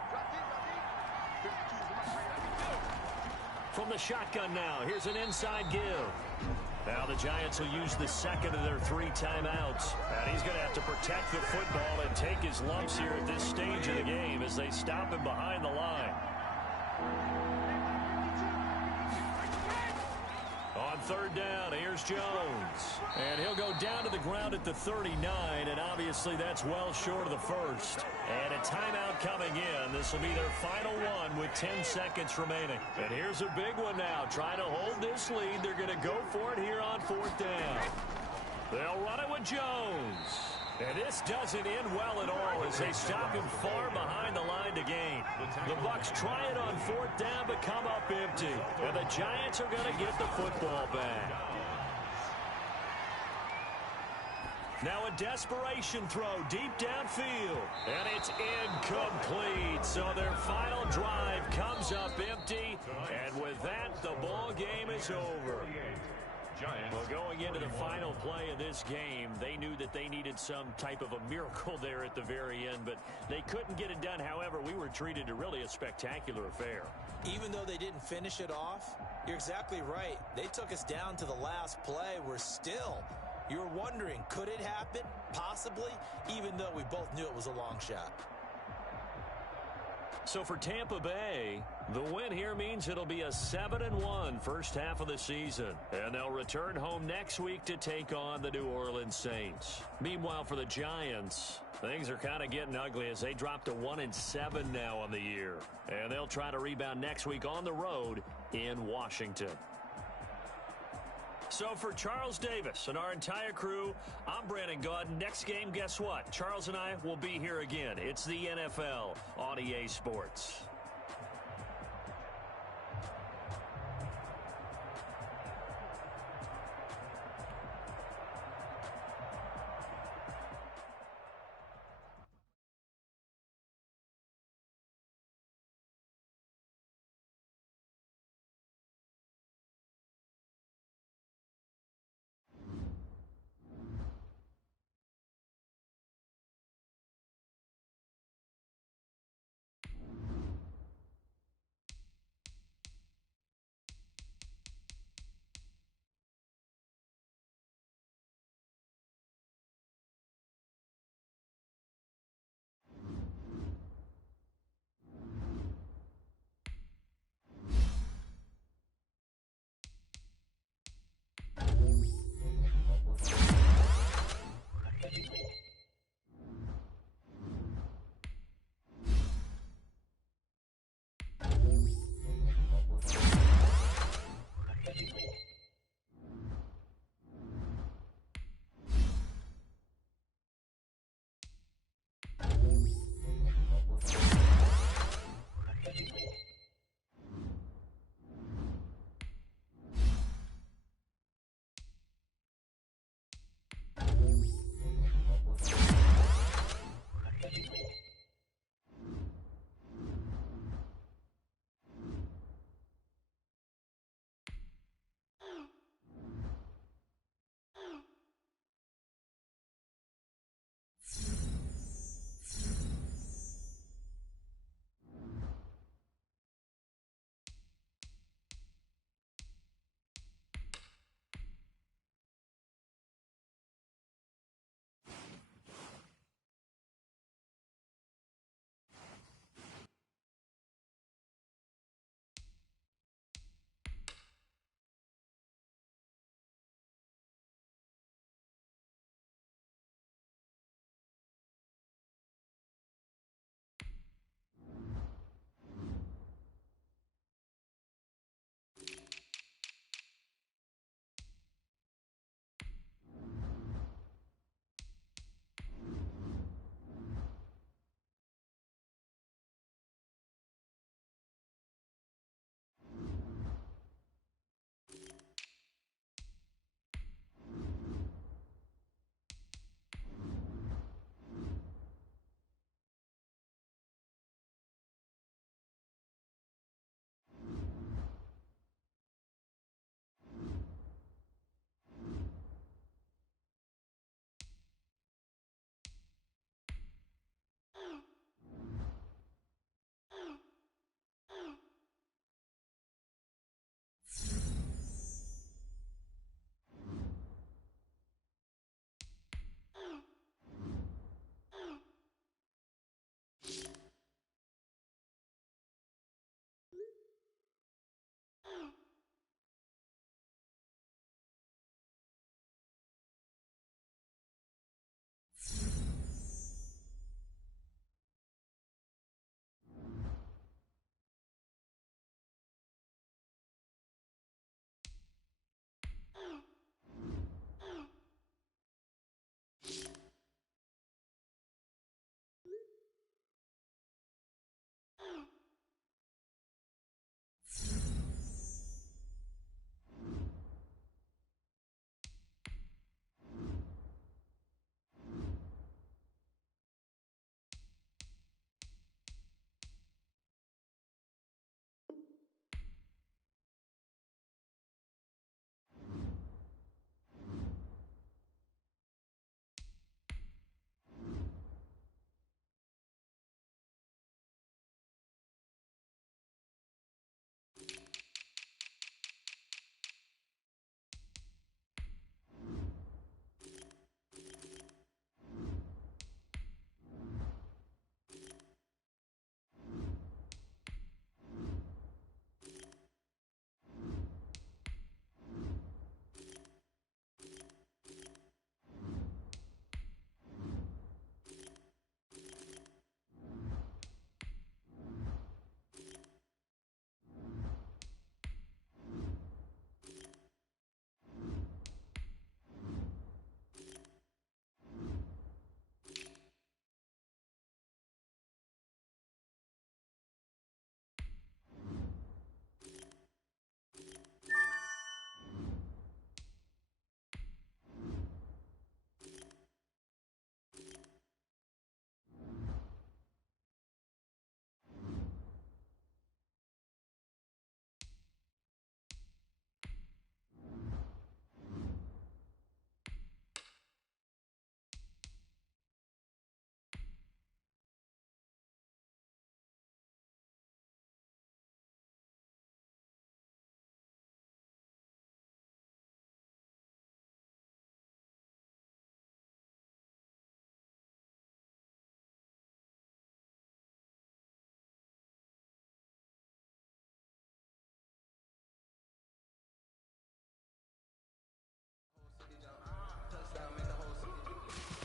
From the shotgun now, here's an inside give. Now the Giants will use the second of their 3 timeouts. And he's going to have to protect the football and take his lumps here at this stage of the game as they stop him behind the line. On third down, here's Jones. And he'll go down to the ground at the 39, and obviously that's well short of the first. And a timeout coming in. This will be their final one with 10 seconds remaining. And here's a big one now. Trying to hold this lead. They're going to go for it here on fourth down. They'll run it with Jones. And this doesn't end well at all as they stop him far behind the line to gain. The Bucs try it on fourth down but come up empty. And the Giants are going to get the football back. Now a desperation throw deep downfield. And it's incomplete. So their final drive comes up empty. And with that, the ball game is over. Well, going into the final play of this game, they knew that they needed some type of a miracle there at the very end, but they couldn't get it done. However, we were treated to really a spectacular affair. Even though they didn't finish it off, you're exactly right. They took us down to the last play. We're still, you were wondering, could it happen? Possibly, even though we both knew it was a long shot. So for Tampa Bay, the win here means it'll be a 7-1 first half of the season. And they'll return home next week to take on the New Orleans Saints. Meanwhile, for the Giants, things are kind of getting ugly as they drop to 1-7 now on the year. And they'll try to rebound next week on the road in Washington. So for Charles Davis and our entire crew, I'm Brandon Gaudin. Next game, guess what? Charles and I will be here again. It's the NFL on EA Sports.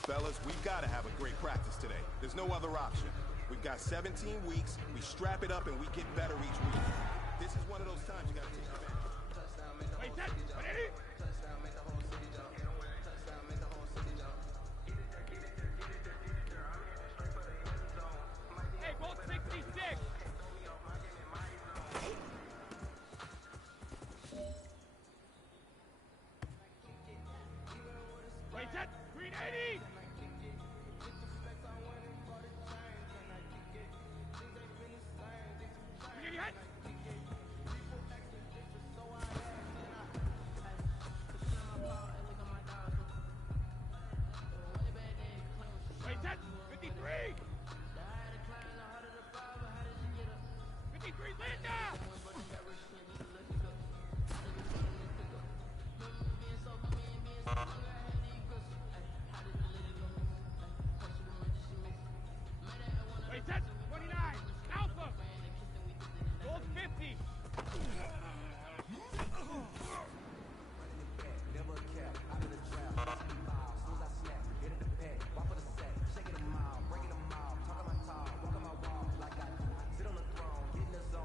Fellas, we've got to have a great practice today. There's no other option. We've got 17 weeks, we strap it up, and we get better each week. This is one of those times you got to take advantage. Wait, set, ready? Hey, both 66. Wait, set, green 80. Green 80, hit. Wait, set, 53. 53, Linda. Wait, set, 29. Alpha. Gold 50.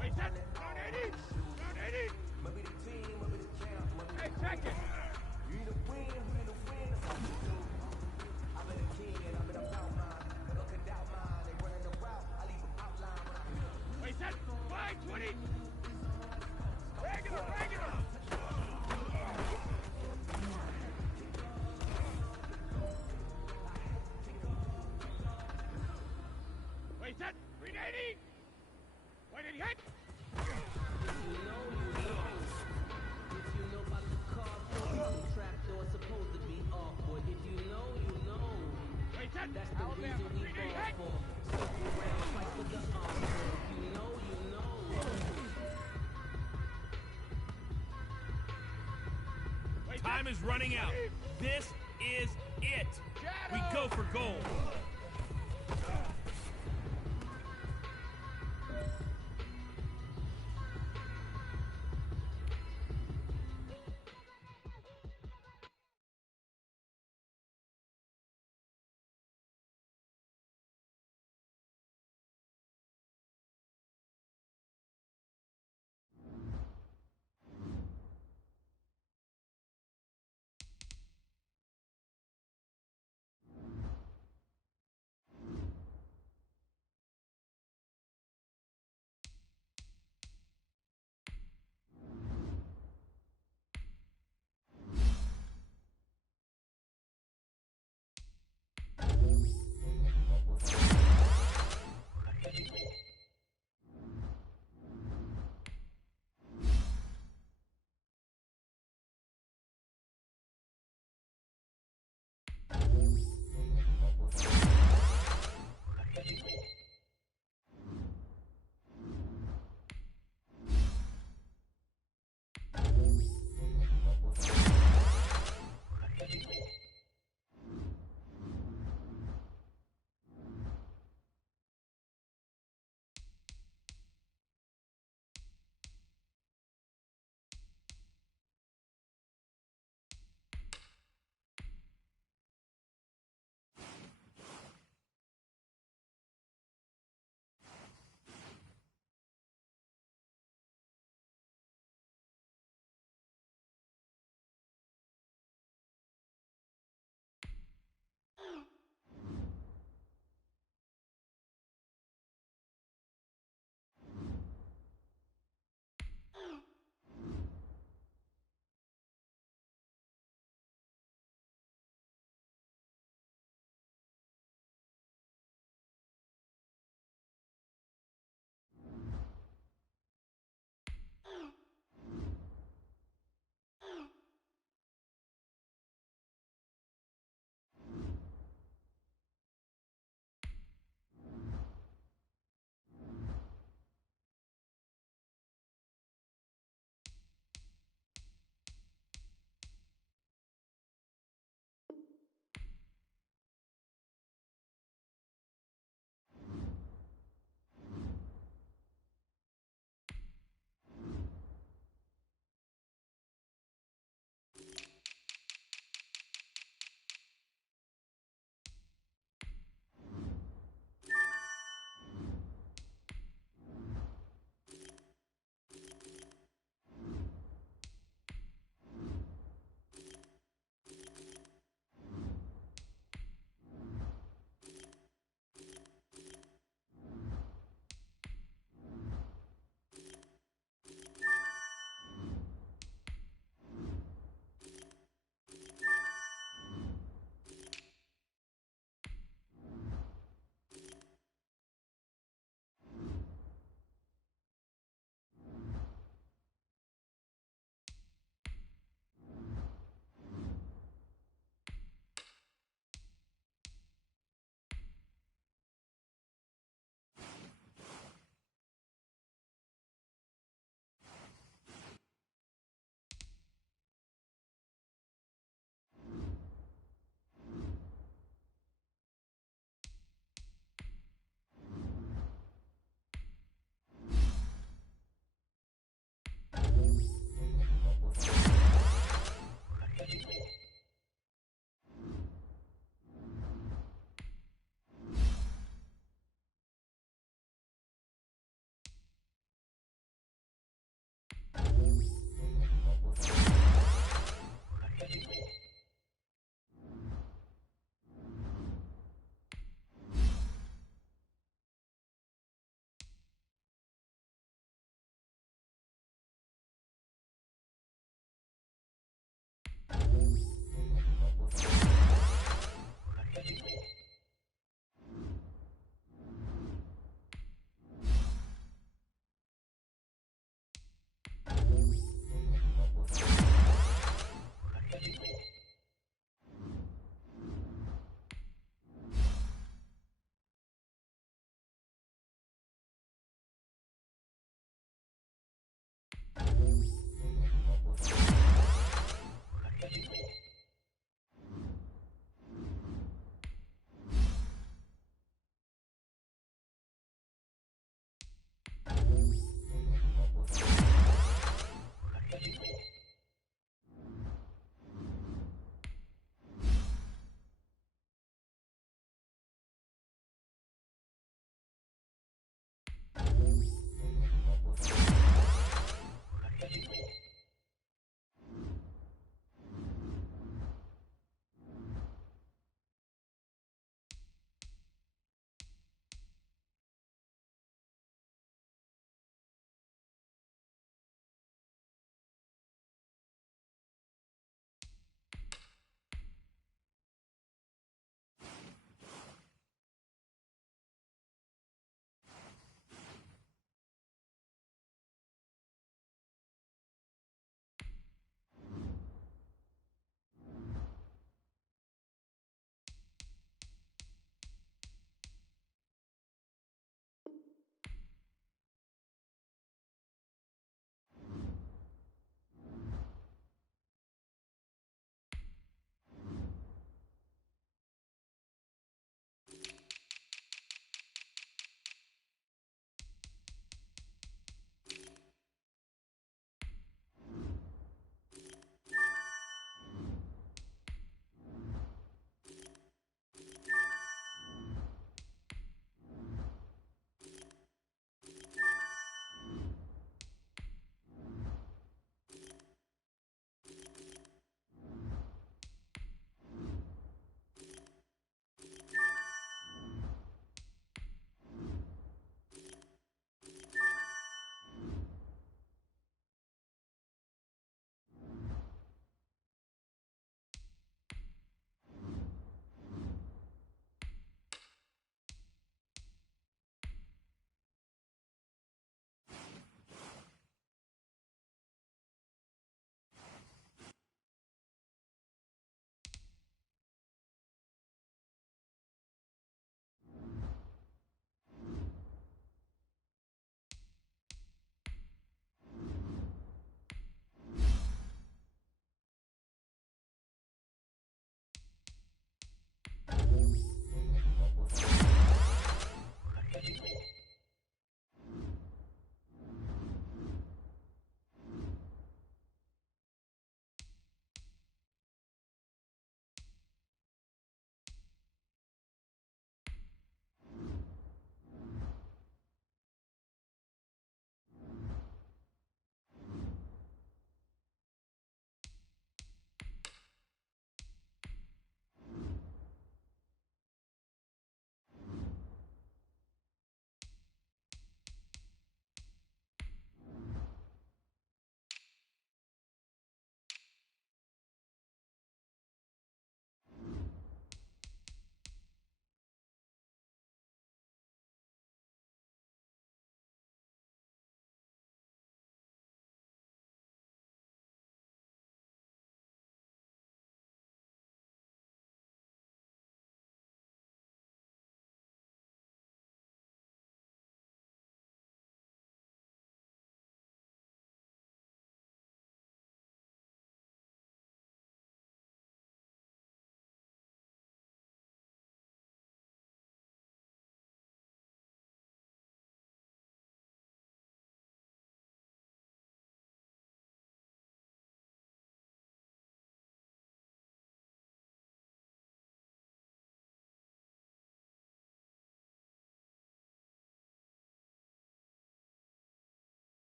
Wait, set, down 80. Down 80. Hey, check it. Wait, set, 520. Regular, regular. Wait, set, 380. 180, hit. Wait, set, Alabama, 380, hit. Wait, Time set, is running out. This is it. We go for gold.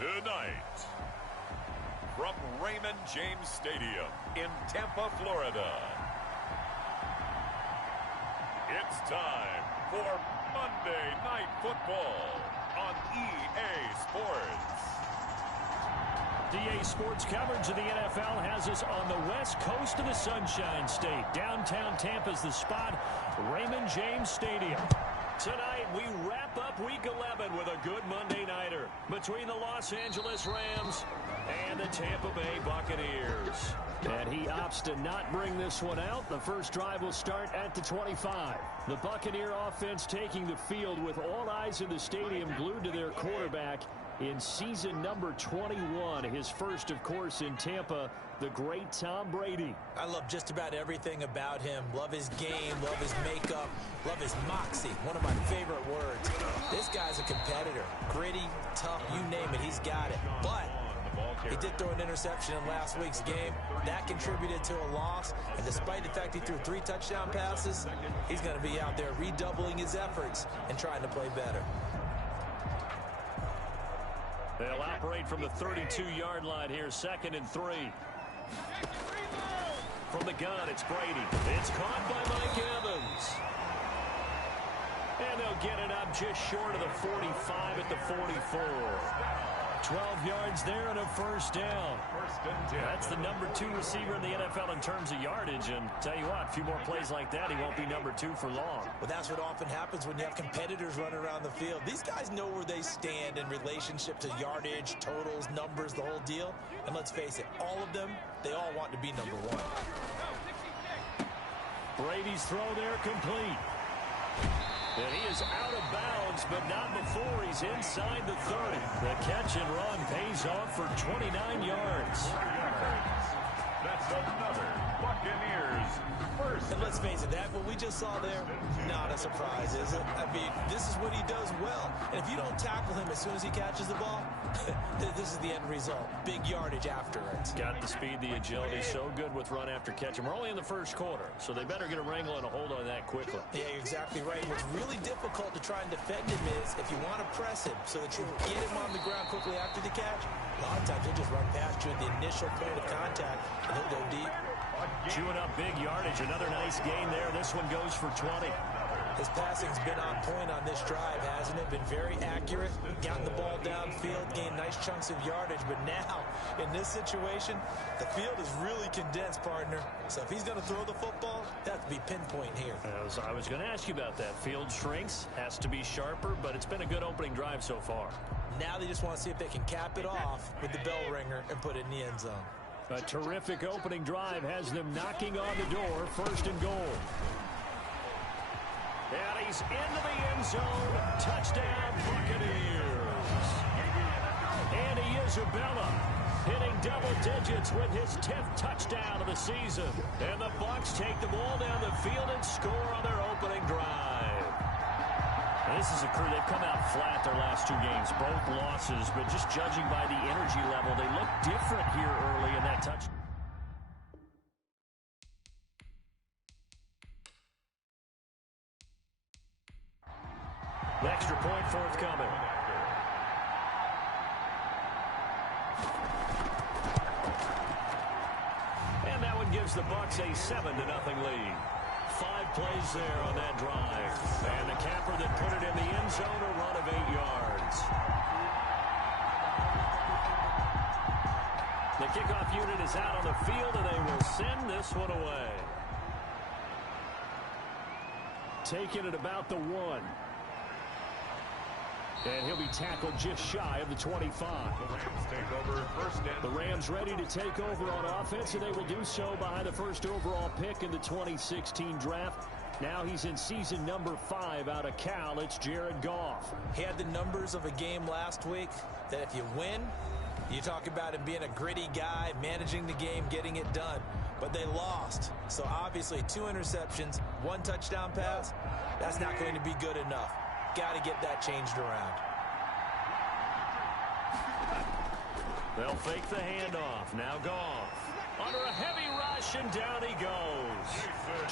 Tonight, from Raymond James Stadium in Tampa, Florida, it's time for Monday Night Football on EA Sports. EA Sports coverage of the NFL has us on the west coast of the Sunshine State. Downtown Tampa's the spot, Raymond James Stadium. Tonight, we wrap up Week 11 with a good Monday nighter between the Los Angeles Rams and the Tampa Bay Buccaneers. And he opts to not bring this one out. The first drive will start at the 25. The Buccaneer offense taking the field with all eyes in the stadium glued to their quarterback in season number 21. His first, of course, in Tampa, the great Tom Brady. I love just about everything about him. Love his game, love his makeup, love his moxie. One of my favorite words. This guy's a competitor. Gritty, tough, you name it, he's got it. But he did throw an interception in last week's game. That contributed to a loss. And despite the fact he threw 3 touchdown passes, he's going to be out there redoubling his efforts and trying to play better. They'll operate from the 32-yard line here, 2nd and 3. From the gun, it's Brady. It's caught by Mike Evans. And they'll get it up just short of the 45 at the 44. 12 yards there and a first down. That's the number 2 receiver in the NFL in terms of yardage. And tell you what, a few more plays like that, he won't be number 2 for long. Well, that's what often happens when you have competitors running around the field. These guys know where they stand in relationship to yardage, totals, numbers, the whole deal. And let's face it, all of them, they all want to be number 1. Brady's throw there complete. And he is out of bounds, but not before he's inside the 30. The catch and run pays off for 29 yards. That's another Buccaneers first. And let's face it, that what we just saw there, not a surprise, is it? I mean, this is what he does well. And if you don't tackle him as soon as he catches the ball, this is the end result. Big yardage after it. Got the speed, the agility, so good with run after catch. And we're only in the first quarter, so they better get a wrangle and a hold on that quickly. Yeah, you're exactly right. What's really difficult to try and defend him is if you want to press him so that you get him on the ground quickly after the catch, a lot of times he'll just run past you at the initial point of contact, and he'll go deep. Chewing up big yardage. Another nice gain there. This one goes for 20. His passing's been on point on this drive, hasn't it? Been very accurate, gotten the ball downfield, gained nice chunks of yardage. But now, in this situation, the field is really condensed, partner. So if he's going to throw the football, that has to be pinpoint here. I was going to ask you about that. Field shrinks, has to be sharper, but it's been a good opening drive so far. Now they just want to see if they can cap it off with the bell ringer and put it in the end zone. A terrific opening drive has them knocking on the door, 1st and goal. And he's into the end zone. Touchdown, Buccaneers. Andy Isabella hitting double digits with his 10th touchdown of the season. And the Bucs take the ball down the field and score on their opening drive. And this is a crew, they've come out flat their last 2 games, both losses, but just judging by the energy level, they look different here early in that touch. The extra point forthcoming. And that one gives the Bucs a 7-0 lead. 5 plays there on that drive. And the capper that put it in the end zone, a run of 8 yards. The kickoff unit is out on the field, and they will send this one away. Taking it about the 1. And he'll be tackled just shy of the 25. The Rams take over first and... The Rams ready to take over on offense, and they will do so behind the first overall pick in the 2016 draft. Now he's in season number 5 out of Cal. It's Jared Goff. He had the numbers of a game last week that if you win, you talk about him being a gritty guy, managing the game, getting it done. But they lost. So obviously 2 interceptions, 1 touchdown pass, that's not going to be good enough. Got to get that changed around. They'll fake the handoff. Now Goff. under a heavy rush, and down he goes.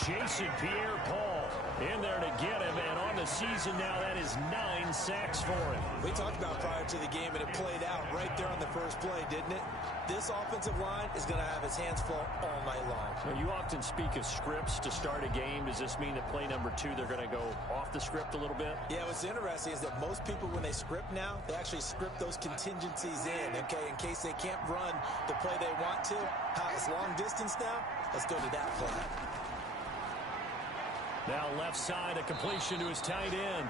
Jason Pierre-Paul in there to get him, and on the season now, that is 9 sacks for him. We talked about prior to the game, and it played out right there on the first play, didn't it? This offensive line is going to have his hands full all night long. Well, you often speak of scripts to start a game. Does this mean that play number 2, they're going to go off the script a little bit? Yeah, what's interesting is that most people, when they script now, they actually script those contingencies in, okay, in case they can't run the play they want to. It's long distance now. Let's go to that play. Now left side, a completion to his tight end.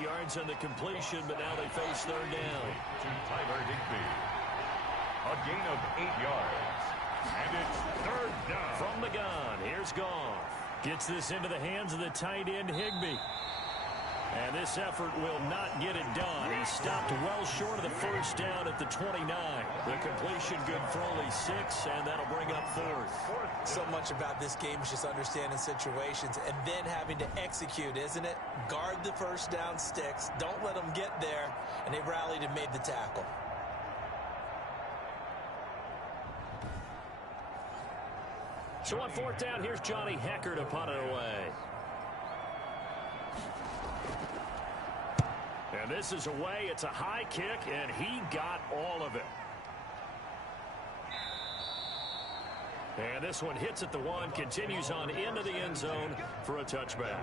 8 yards on the completion, but now they face third down. To Tyler Higbee. A gain of 8 yards. And it's third down. From the gun, here's Goff. Gets this into the hands of the tight end, Higbee. And this effort will not get it done. He stopped well short of the first down at the 29. The completion good for only 6, and that'll bring up fourth. So much about this game is just understanding situations and then having to execute, isn't it? Guard the first down sticks. Don't let them get there. And they rallied and made the tackle. So on fourth down, here's Johnny Hecker to punt it away. And this is away. It's a high kick, and he got all of it. And this one hits at the 1, continues on into the end zone for a touchback.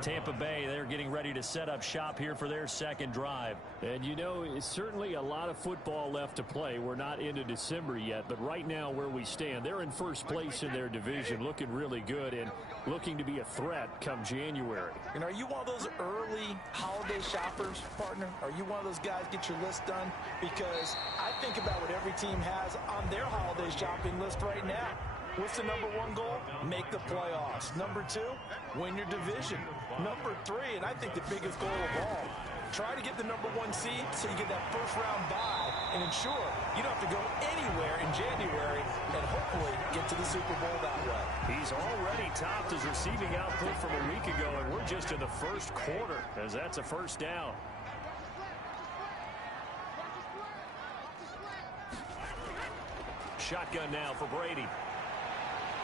Tampa Bay, they're getting ready to set up shop here for their second drive. And you know, it's certainly a lot of football left to play. We're not into December yet, but right now where we stand, they're in first place in their division, looking really good and looking to be a threat come January. And are you one of those early holiday shoppers, partner? Are you one of those guys get your list done? Because I think about what every team has on their holiday shopping list right now. What's the number 1 goal? Make the playoffs. Number 2, win your division. Number 3, and I think the biggest goal of all, try to get the number 1 seed so you get that first-round bye and ensure you don't have to go anywhere in January and hopefully get to the Super Bowl that way. He's already topped his receiving output from a week ago, and we're just in the first quarter as that's a first down. Shotgun now for Brady.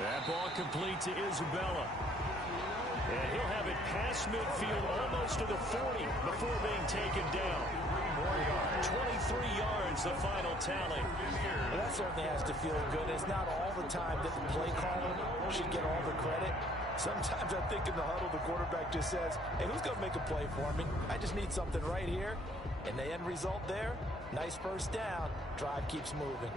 That ball complete to Isabella. And he'll have it past midfield almost to the 40 before being taken down. 23 yards, the final tally. Well, that certainly has to feel good. It's not all the time that the play caller should get all the credit. Sometimes I think in the huddle, the quarterback just says, hey, who's going to make a play for me? I just need something right here. And the end result there, nice first down. Drive keeps moving.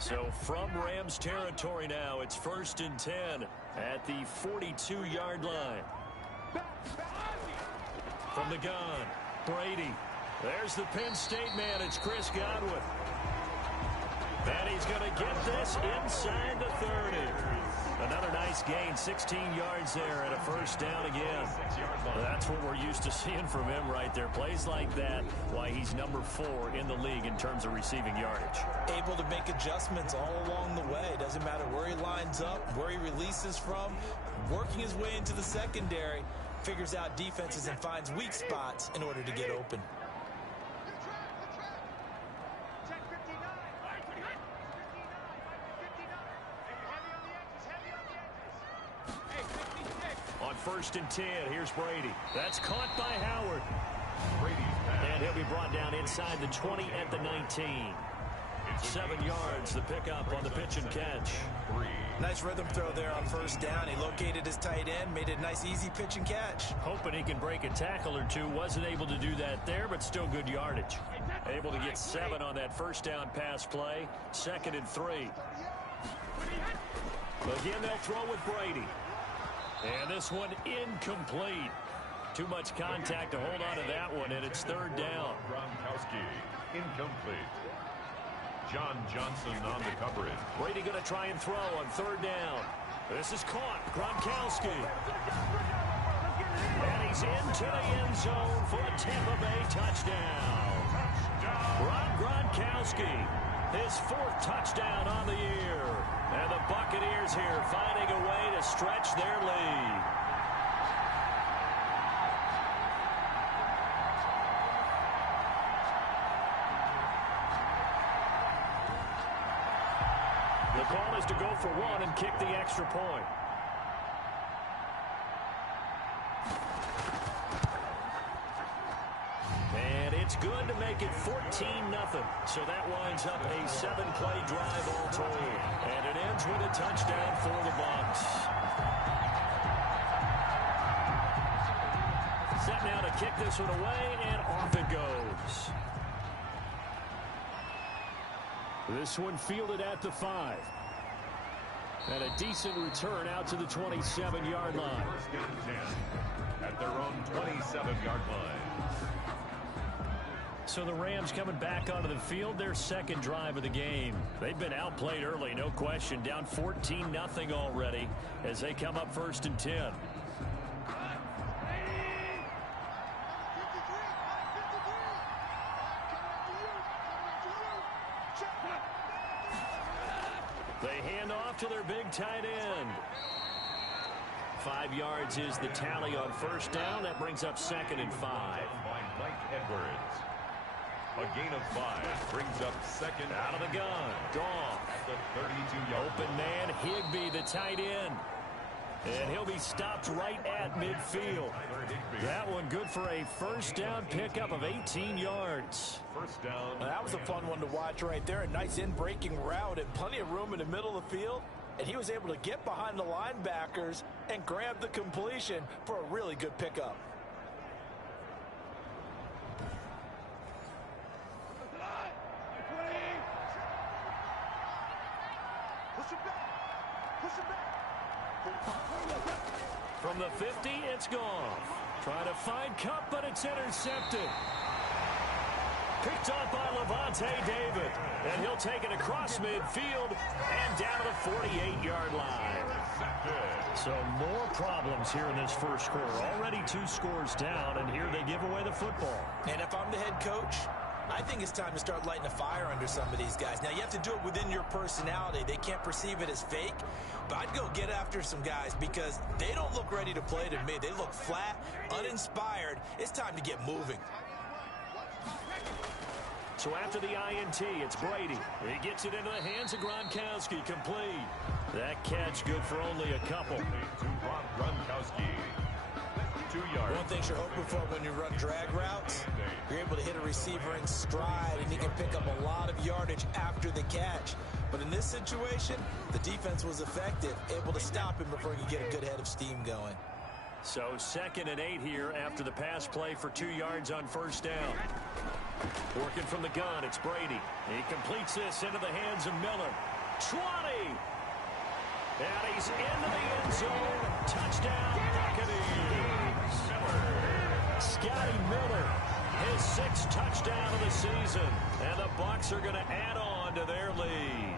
So from Rams territory now, it's 1st and 10 at the 42-yard line. From the gun, Brady. There's the Penn State man. It's Chris Godwin. And he's going to get this inside the 30. Another nice gain, 16 yards there and a first down again. That's what we're used to seeing from him right there. Plays like that, why he's number 4 in the league in terms of receiving yardage. Able to make adjustments all along the way. Doesn't matter where he lines up, where he releases from. Working his way into the secondary, figures out defenses and finds weak spots in order to get open. On 1st and 10, here's Brady. That's caught by Howard. And he'll be brought down inside the 20 at the 19. 7 yards, the pickup on the pitch and catch. Nice rhythm throw there on first down. He located his tight end, made it a nice, easy pitch and catch. Hoping he can break a tackle or two. Wasn't able to do that there, but still good yardage. Able to get 7 on that first down pass play. 2nd and 3. Again, they'll throw with Brady. And this one incomplete. Too much contact to hold on to that one, and it's 3rd down. Gronkowski, incomplete. John Johnson on the coverage. Brady going to try and throw on 3rd down. This is caught. Gronkowski. And he's into the end zone for a Tampa Bay touchdown. Rob Gronkowski, his 4th touchdown on the year. And the Buccaneers here finding a way to stretch their lead. call is to go for one and kick the extra point. And it's good to make it 14-0. So that winds up a 7-play drive all told. And it ends with a touchdown for the Bucs. Set now to kick this one away, and off it goes. This one fielded at the 5. And a decent return out to the 27-yard line. First and 10 at their own 27-yard line. So the Rams coming back onto the field, their second drive of the game. They've been outplayed early, no question. Down 14-0 already as they come up first and 10. They hand off to their big tight end. 5 yards is the tally on first down. That brings up second and 5. By Mike Edwards. A gain of 5 brings up second. Out of the gun. Goff. At the 32-yard line. Open man, Higbee, the tight end. And he'll be stopped right at midfield. That one good for a first down pickup of 18 yards. First down. Well, that was a fun one to watch right there. A nice in-breaking route and plenty of room in the middle of the field. And he was able to get behind the linebackers and grab the completion for a really good pickup. From the 50, it's gone. Trying to find Cup, but it's intercepted. Picked off by Levante David. And he'll take it across midfield and down to the 48-yard line. So more problems here in this first quarter. Already 2 scores down, and here they give away the football. And if I'm the head coach, I think it's time to start lighting a fire under some of these guys. Now, you have to do it within your personality. They can't perceive it as fake. But I'd go get after some guys because they don't look ready to play to me. They look flat, uninspired. It's time to get moving. So after the INT, it's Brady. He gets it into the hands of Gronkowski, complete. That catch good for only a couple. To Gronkowski. 2 yards. One thing you're hoping for when you run drag routes, you're able to hit a receiver in stride, and he can pick up a lot of yardage after the catch. But in this situation, the defense was effective, able to stop him before he could get a good head of steam going. So 2nd and 8 here after the pass play for 2 yards on first down. Working from the gun, it's Brady. He completes this into the hands of Miller. 20! And he's into the end zone. Touchdown, Buccaneers. Scotty Miller, his 6th touchdown of the season. And the Bucs are going to add on to their lead.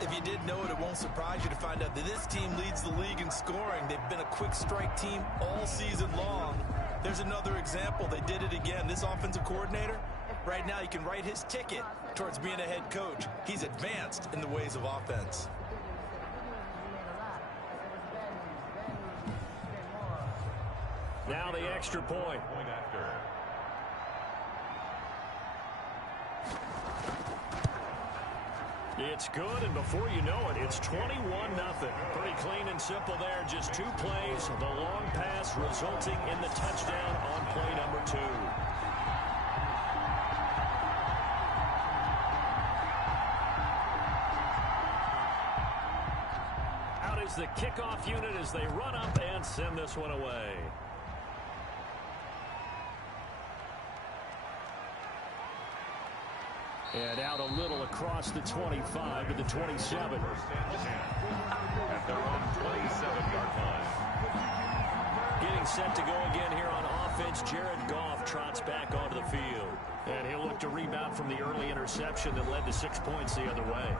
If you didn't know it, it won't surprise you to find out that this team leads the league in scoring. They've been a quick strike team all season long. There's another example. They did it again. This offensive coordinator, right now, he can write his ticket towards being a head coach. He's advanced in the ways of offense. Now the extra point. Point after. It's good, and before you know it, it's 21-0. Pretty clean and simple there. Just 2 plays. The long pass resulting in the touchdown on play number 2. Out is the kickoff unit as they run up and send this one away. And out a little across the 25 to the 27. First and 10 at their own 27-yard line. Getting set to go again here on offense. Jared Goff trots back onto the field. And he'll look to rebound from the early interception that led to 6 points the other way.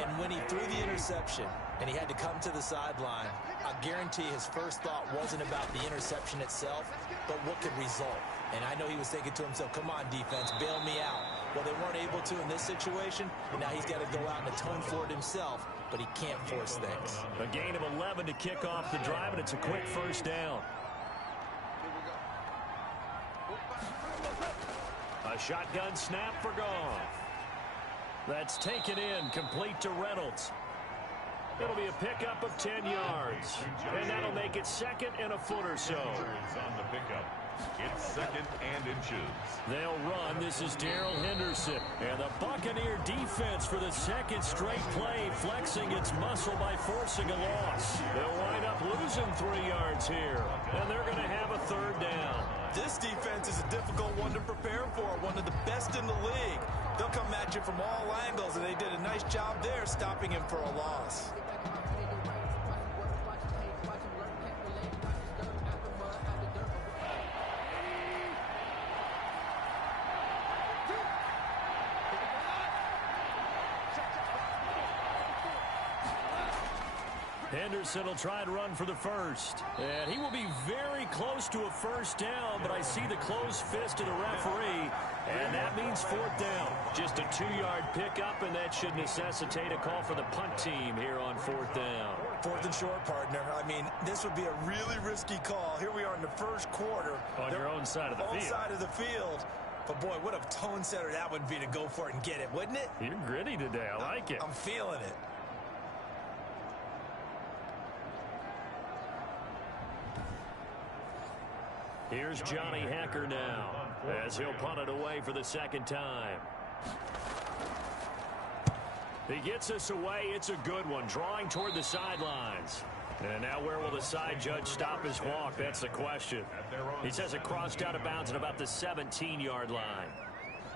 And when he threw the interception and he had to come to the sideline, I guarantee his first thought wasn't about the interception itself, but what could result. And I know he was thinking to himself, come on, defense, bail me out. Well, they weren't able to in this situation, and now he's got to go out and atone for it himself, but he can't force things. A gain of 11 to kick off the drive, and it's a quick first down. A shotgun snap for Goff. That's taken in, complete to Reynolds. It'll be a pickup of 10 yards. And that'll make it second and a foot or so. On the pickup. It's second and inches. They'll run. This is Darrell Henderson. And the Buccaneer defense for the second straight play, flexing its muscle by forcing a loss. They'll wind up losing 3 yards here. And they're going to have a third down. This defense is a difficult one to prepare for, one of the best in the league. They'll come at you from all angles, and they did a nice job there stopping him for a loss. Henderson will try and run for the first. And he will be very close to a first down, but I see the closed fist of the referee, and that means fourth down. Just a 2-yard pickup, and that should necessitate a call for the punt team here on fourth down. Fourth and short, partner. I mean, this would be a really risky call. Here we are in the first quarter. On your own side of the field. Own side of the field. But, boy, what a tone setter that would be to go for it and get it, wouldn't it? You're gritty today. I like it. I'm feeling it. Here's Johnny Hacker now as he'll punt it away for the second time. He gets us away. It's a good one, drawing toward the sidelines. And now where will the side judge stop his walk? That's the question. He says it crossed out of bounds at about the 17-yard line.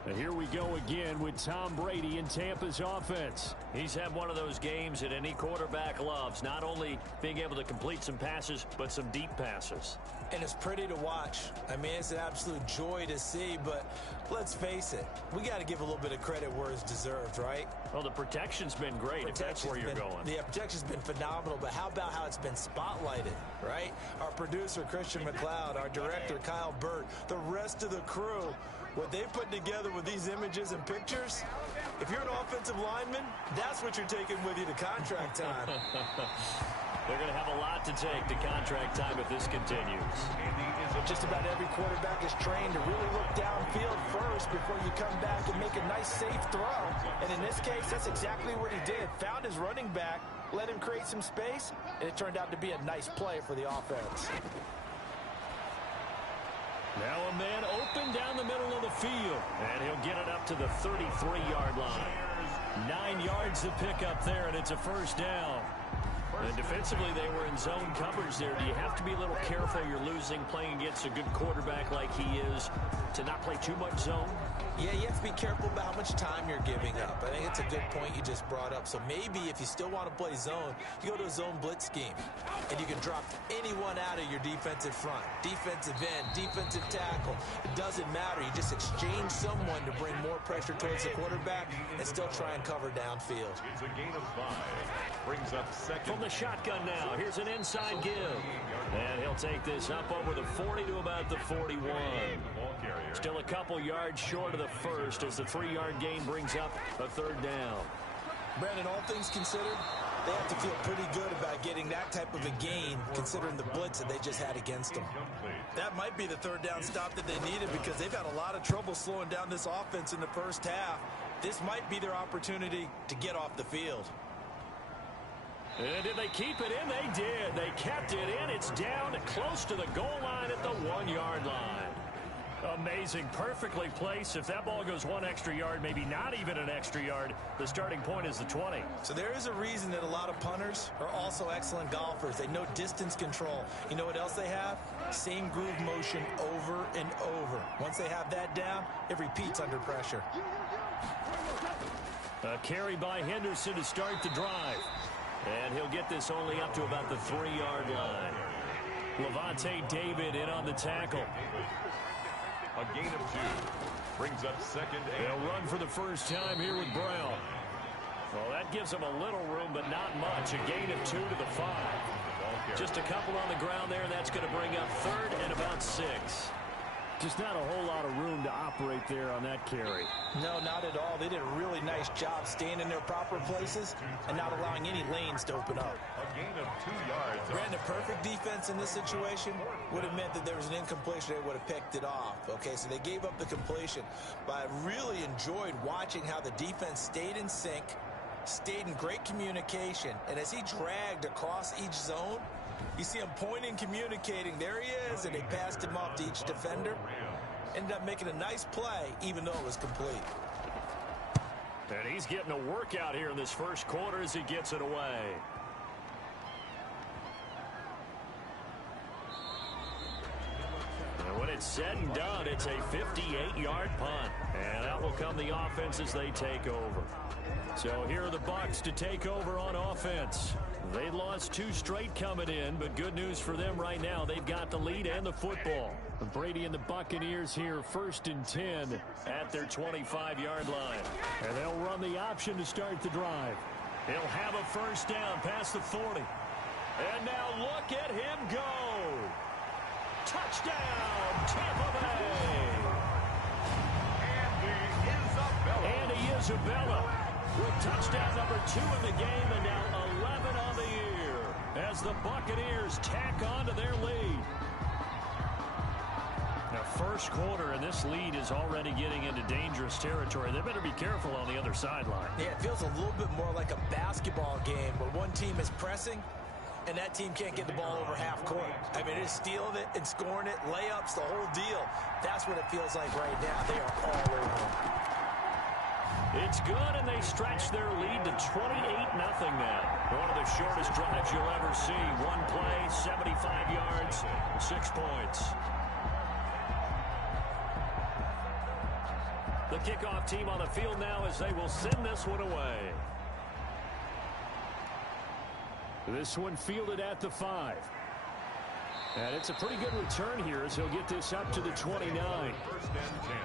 And here we go again with Tom Brady in Tampa's offense. He's had one of those games that any quarterback loves, not only being able to complete some passes, but some deep passes. And it's pretty to watch. I mean, it's an absolute joy to see, but let's face it, we got to give a little bit of credit where it's deserved, right? Well, the protection's been great, if that's where you're going. The protection's been phenomenal, but how about how it's been spotlighted, right? Our producer, Christian McLeod, our director, Kyle Burt, the rest of the crew, what they put together with these images and pictures, if you're an offensive lineman, that's what you're taking with you to contract time. They're going to have a lot to take to contract time if this continues. Just about every quarterback is trained to really look downfield first before you come back and make a nice, safe throw. And in this case, that's exactly what he did. Found his running back, let him create some space, and it turned out to be a nice play for the offense. Now a man open down the middle of the field, and he'll get it up to the 33-yard line. 9 yards to pick up there, and it's a first down. And defensively, they were in zone coverage there. Do you have to be a little careful? You're losing, playing against a good quarterback like he is, to not play too much zone? Yeah, you have to be careful about how much time you're giving up. I think it's a good point you just brought up. So maybe if you still want to play zone, you go to a zone blitz scheme. And you can drop anyone out of your defensive front. Defensive end, defensive tackle. It doesn't matter. You just exchange someone to bring more pressure towards the quarterback and still try and cover downfield. It's a gain of 5. Brings up second. From the shotgun now, here's an inside give. And he'll take this up over the 40 to about the 41. Still a couple yards short of the first as the 3-yard gain brings up a third down. Brandon, all things considered, they have to feel pretty good about getting that type of a gain considering the blitz that they just had against them. That might be the third down stop that they needed because they've had a lot of trouble slowing down this offense in the first half. This might be their opportunity to get off the field. And did they keep it in? They did. They kept it in. It's down close to the goal line at the 1-yard line. Amazing. Perfectly placed. If that ball goes 1 extra yard, maybe not even an extra yard, the starting point is the 20. So there is a reason that a lot of punters are also excellent golfers. They know distance control. You know what else they have? Same groove motion over and over. Once they have that down, it repeats under pressure. A carry by Henderson to start the drive. And he'll get this only up to about the 3-yard line. Levante David in on the tackle. A gain of 2. Brings up second and... They'll run for the first time here with Brown. Well, that gives them a little room, but not much. A gain of 2 to the 5. Just a couple on the ground there. That's going to bring up third and about 6. Just not a whole lot of room to operate there on that carry. No, not at all. They did a really nice job staying in their proper places and not allowing any lanes to open up. A gain of 2 yards. Brandon, perfect defense in this situation would have meant that there was an incompletion. They would have picked it off. Okay, so they gave up the completion. But I really enjoyed watching how the defense stayed in sync, stayed in great communication. And as he dragged across each zone, you see him pointing, communicating. There he is, and they passed him off to each defender. Ended up making a nice play, even though it was complete. And he's getting a workout here in this first quarter as he gets it away. And when it's said and done, it's a 58-yard punt. And that will come the offense as they take over. So here are the Bucs to take over on offense. They lost 2 straight coming in, but good news for them right now. They've got the lead and the football. Brady and the Buccaneers here, 1st and 10 at their 25-yard line. And they'll run the option to start the drive. He'll have a first down past the 40. And now look at him go. Touchdown, Tampa Bay. Andy Isabella with touchdown number 2 in the game, and now 11 on the year as the Buccaneers tack on to their lead. Now, first quarter, and this lead is already getting into dangerous territory. They better be careful on the other sideline. Yeah, it feels a little bit more like a basketball game where one team is pressing and that team can't get the ball over half court. I mean, it's stealing it and scoring it, layups, the whole deal. That's what it feels like right now. They are all over them. It's good, and they stretch their lead to 28-0 now. One of the shortest drives you'll ever see. One play, 75 yards, 6 points. The kickoff team on the field now as they will send this one away. This one fielded at the 5. And it's a pretty good return here as he'll get this up to the 29. 1st and 10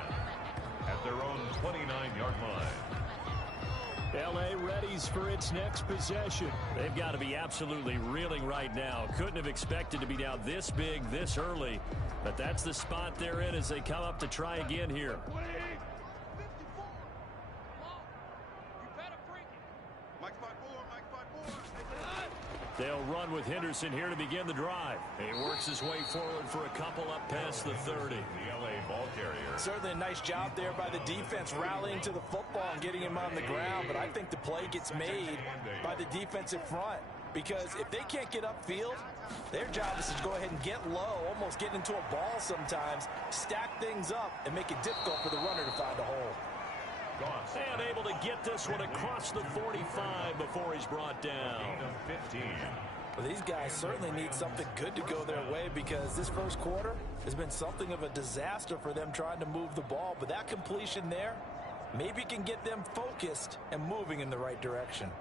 at their own 29-yard line. L.A. readies for its next possession. They've got to be absolutely reeling right now. Couldn't have expected to be down this big, this early. But that's the spot they're in as they come up to try again here. They'll run with Henderson here to begin the drive. He works his way forward for a couple up past the 30. The LA ball carrier. Certainly a nice job there by the defense rallying to the football and getting him on the ground, but I think the play gets made by the defensive front because if they can't get upfield, their job is to go ahead and get low, almost get into a ball sometimes, stack things up, and make it difficult for the runner to find a hole. And able to get this one across the 45 before he's brought down. 15. Well, these guys certainly need something good to go their way because this first quarter has been something of a disaster for them trying to move the ball. But that completion there maybe can get them focused and moving in the right direction.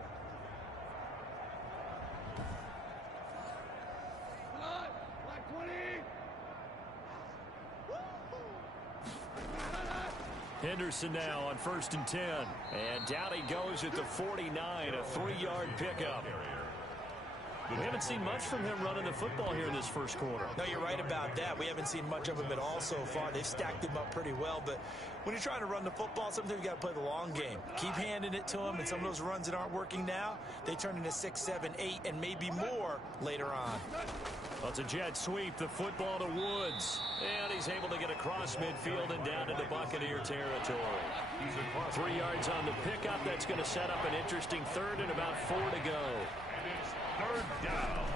Henderson now on 1st and 10. And down he goes at the 49, a 3-yard pickup. We haven't seen much from him running the football here in this first quarter. No, you're right about that. We haven't seen much of him at all so far. They've stacked him up pretty well, but when you're trying to run the football, sometimes you got to play the long game. Keep handing it to him, and some of those runs that aren't working now, they turn into 6, 7, 8, and maybe more later on. Well, it's a jet sweep, the football to Woods. And he's able to get across midfield and down into Buccaneer territory. 3 yards on the pickup. That's going to set up an interesting 3rd and about 4 to go. And it's 3rd down.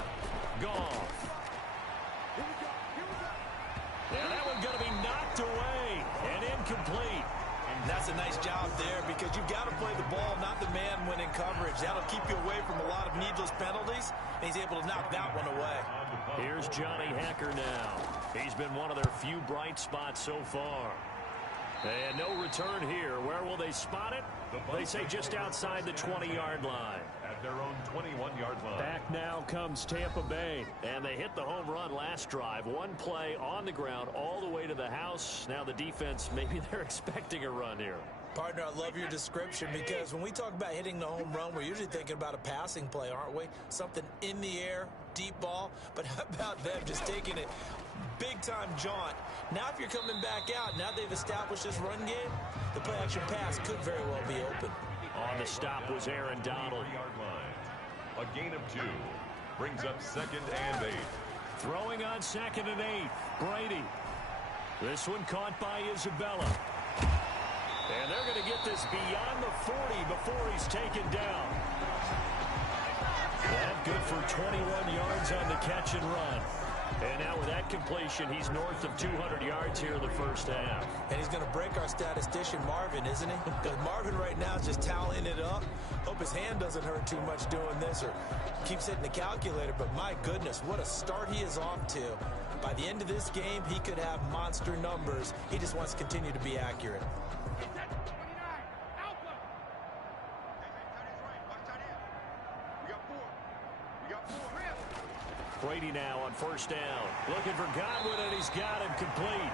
Goff. And that one's going to be knocked away and incomplete. And that's a nice job there because you've got to play the ball, not the man when in coverage. That'll keep you away from a lot of needless penalties, and he's able to knock that one away. Here's Johnny Hacker now. He's been one of their few bright spots so far. And no return here. Where will they spot it? They say just outside the 20-yard line. At their own 21-yard line. Back now comes Tampa Bay. And they hit the home run last drive. One play on the ground all the way to the house. Now the defense, maybe they're expecting a run here. Partner, I love your description because when we talk about hitting the home run, we're usually thinking about a passing play, aren't we? Something in the air, deep ball. But how about them just taking it big-time jaunt. Now if you're coming back out, now they've established this run game, the play-action pass could very well be open. On the stop was Aaron Donald. A gain of 2. Brings up 2nd and 8. Throwing on 2nd and 8. Brady. This one caught by Isabella. And they're going to get this beyond the 40 before he's taken down. That good for 21 yards on the catch and run. And now with that completion, he's north of 200 yards here in the first half. And he's going to break our statistician Marvin, isn't he? Because Marvin right now is just tallying it up. Hope his hand doesn't hurt too much doing this or keeps hitting the calculator. But my goodness, what a start he is off to. By the end of this game, he could have monster numbers. He just wants to continue to be accurate. Brady now on first down. Looking for Godwin, and he's got him complete.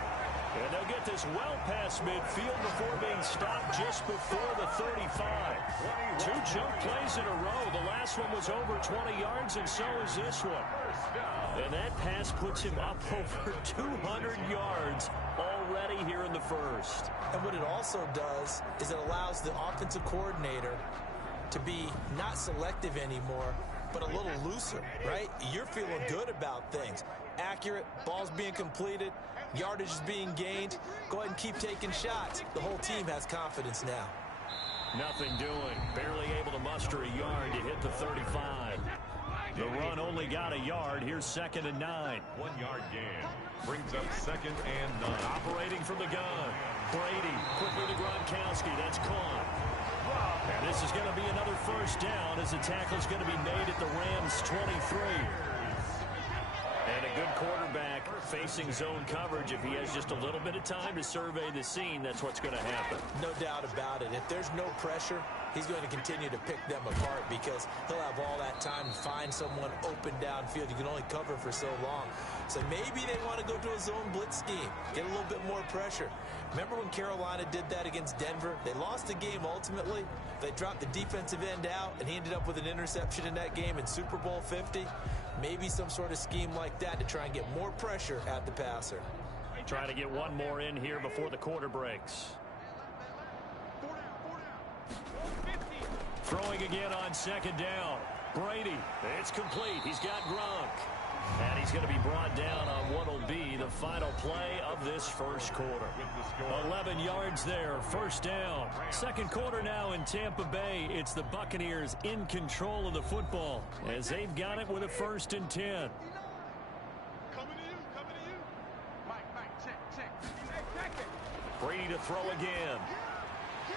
And they'll get this well past midfield before being stopped just before the 35. 2 jump plays in a row. The last one was over 20 yards, and so is this one. And that pass puts him up over 200 yards already here in the first. And what it also does is it allows the offensive coordinator to be not selective anymore, but a little looser, right? You're feeling good about things. Accurate, balls being completed, yardage is being gained. Go ahead and keep taking shots. The whole team has confidence now. Nothing doing. Barely able to muster a yard to hit the 35. The run only got a yard. Here's 2nd and 9. 1 yard gain. Brings up 2nd and 9. Operating from the gun. Brady quickly to Gronkowski. That's caught. And this is going to be another first down as the tackle is going to be made at the Rams' 23. And a good quarterback facing zone coverage. If he has just a little bit of time to survey the scene, that's what's going to happen. No doubt about it. If there's no pressure, he's going to continue to pick them apart because he'll have all that time to find someone open downfield. You can only cover for so long. So maybe they want to go to a zone blitz scheme, get a little bit more pressure. Remember when Carolina did that against Denver? They lost the game ultimately. They dropped the defensive end out, and he ended up with an interception in that game in Super Bowl 50. Maybe some sort of scheme like that to try and get more pressure at the passer. Trying to get one more in here before the quarter breaks. Throwing again on 2nd down. Brady, it's complete. He's got Gronk. And he's going to be brought down on what will be the final play of this first quarter. 11 yards there, first down. Second quarter now in Tampa Bay. It's the Buccaneers in control of the football as they've got it with a 1st and 10. Coming to you. Mike, check. Brady to throw again.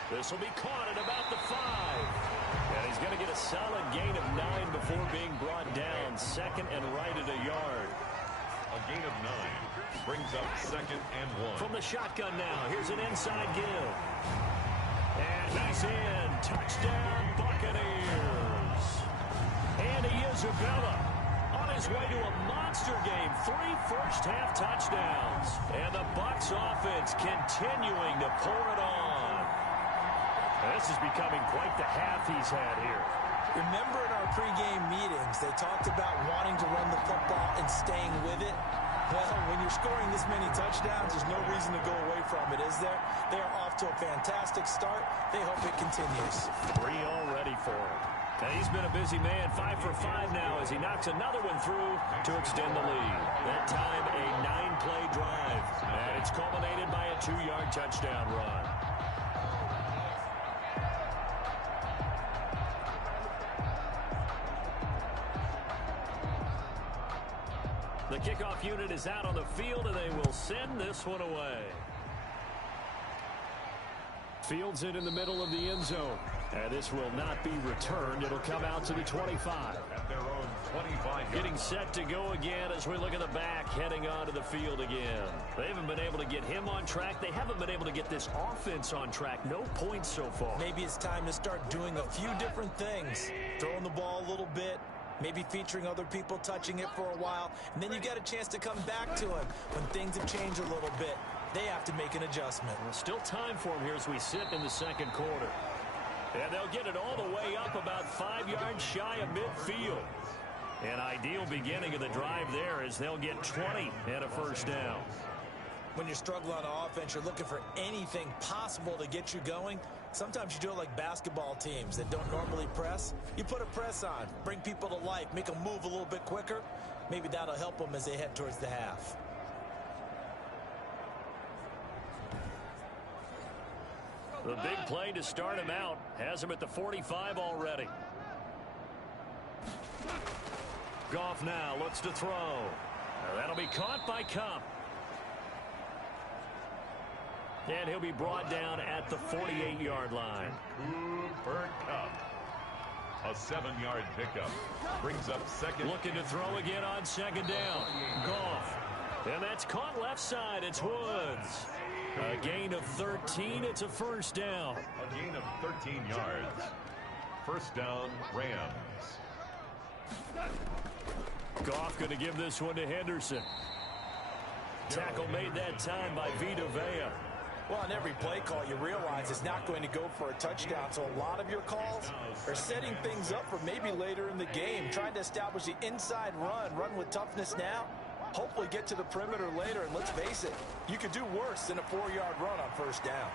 This will be caught at about the 5. And he's going to get a solid gain of 9 before being brought down. 2nd and right at a yard. A gain of 9 brings up 2nd and 1. From the shotgun now, here's an inside give. And he's in. Touchdown, Buccaneers. Andy Isabella on his way to a monster game. 3 first-half touchdowns. And the Bucs offense continuing to pour it on. This is becoming quite the half he's had here. Remember in our pregame meetings, they talked about wanting to run the football and staying with it. Well, when you're scoring this many touchdowns, there's no reason to go away from it, is there? They are off to a fantastic start. They hope it continues. 3 already for him. And he's been a busy man, 5 for 5 now as he knocks another one through to extend the lead. That time, a 9-play drive. And it's culminated by a 2-yard touchdown run. The kickoff unit is out on the field, and they will send this one away. Fields it in the middle of the end zone. And this will not be returned. It'll come out to the 25. At their own 25. Getting set to go again as we look at the back, heading onto the field again. They haven't been able to get him on track. They haven't been able to get this offense on track. No points so far. Maybe it's time to start doing a few different things. Throwing the ball a little bit. Maybe featuring other people touching it for a while. And then you get a chance to come back to him when things have changed a little bit. They have to make an adjustment. Well, still time for him here as we sit in the second quarter. And they'll get it all the way up about 5 yards shy of midfield. An ideal beginning of the drive there as they'll get 20 and a first down. When you're struggling on offense, you're looking for anything possible to get you going. Sometimes you do it like basketball teams that don't normally press. You put a press on, bring people to life, make them move a little bit quicker. Maybe that'll help them as they head towards the half. The big play to start him out has him at the 45 already. Goff now looks to throw. That'll be caught by Cup. And he'll be brought down at the 48-yard line. Cooper Kupp. A 7-yard pickup. Brings up second. Looking to throw again on second down. Goff. And that's caught left side. It's Woods. A gain of 13. It's a first down. A gain of 13 yards. First down, Rams. Goff going to give this one to Henderson. Tackle made that time by Vita Vea. Well, on every play call, you realize it's not going to go for a touchdown. So a lot of your calls are setting things up for maybe later in the game, trying to establish the inside run with toughness now, hopefully get to the perimeter later. And let's face it, you could do worse than a 4-yard run on first down.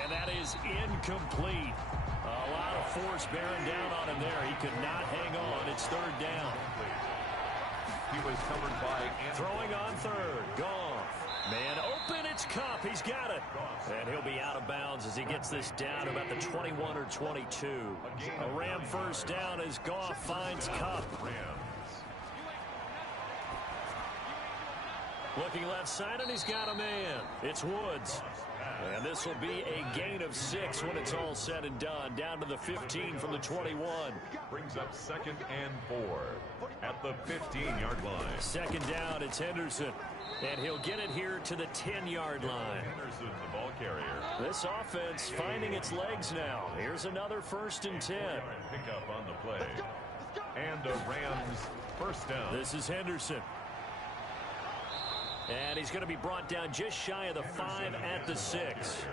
And that is incomplete. A lot of force bearing down on him there. He could not hang on. It's third down. He was covered by throwing on third. Goff. Man open, it's Kupp. He's got it. And he'll be out of bounds as he gets this down to about the 21 or 22. A Ram first down as Goff finds Kupp. Looking left side, and he's got a man. It's Woods. And this will be a gain of 6 when it's all said and done. Down to the 15 from the 21. Brings up second and 4 at the 15-yard line. Second down, it's Henderson. And he'll get it here to the 10-yard line. Henderson, the ball carrier. This offense finding its legs now. Here's another first and 10. Pick up on the play. And a Rams first down. This is Henderson. And he's going to be brought down just shy of the 5 at the 6.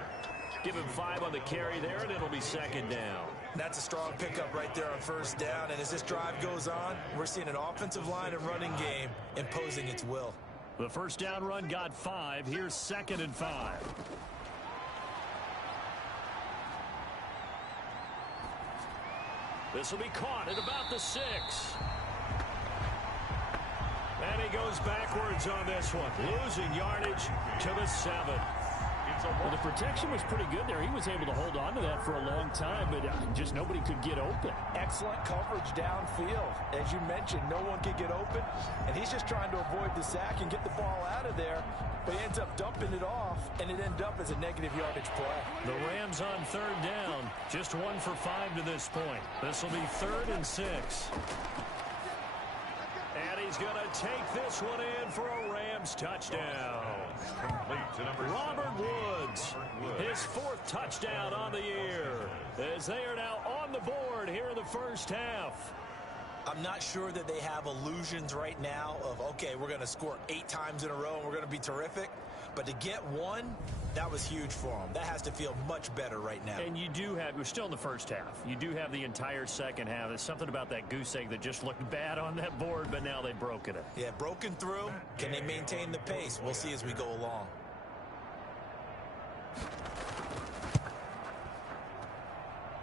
Give him 5 on the carry there, and it'll be second down. That's a strong pickup right there on first down. And as this drive goes on, we're seeing an offensive line and running game imposing its will. The first down run got 5. Here's second and 5. This will be caught at about the 6. And he goes backwards on this one, losing yardage to the 7. Well, the protection was pretty good there. He was able to hold on to that for a long time, but just nobody could get open. Excellent coverage downfield. As you mentioned, no one could get open, and he's just trying to avoid the sack and get the ball out of there, but he ends up dumping it off, and it ended up as a negative yardage play. The Rams on third down, just 1 for 5 to this point. This will be third and 6. And he's going to take this one in for a Rams touchdown. Complete to number Robert Woods, his 4th touchdown on the year, as they are now on the board here in the first half. I'm not sure that they have illusions right now of, okay, we're going to score 8 times in a row and we're going to be terrific. But to get 1, that was huge for them. That has to feel much better right now. And you do have, we're still in the first half. You do have the entire second half. There's something about that goose egg that just looked bad on that board, but now they've broken it. Yeah, broken through. Can they maintain the pace? We'll see as we go along.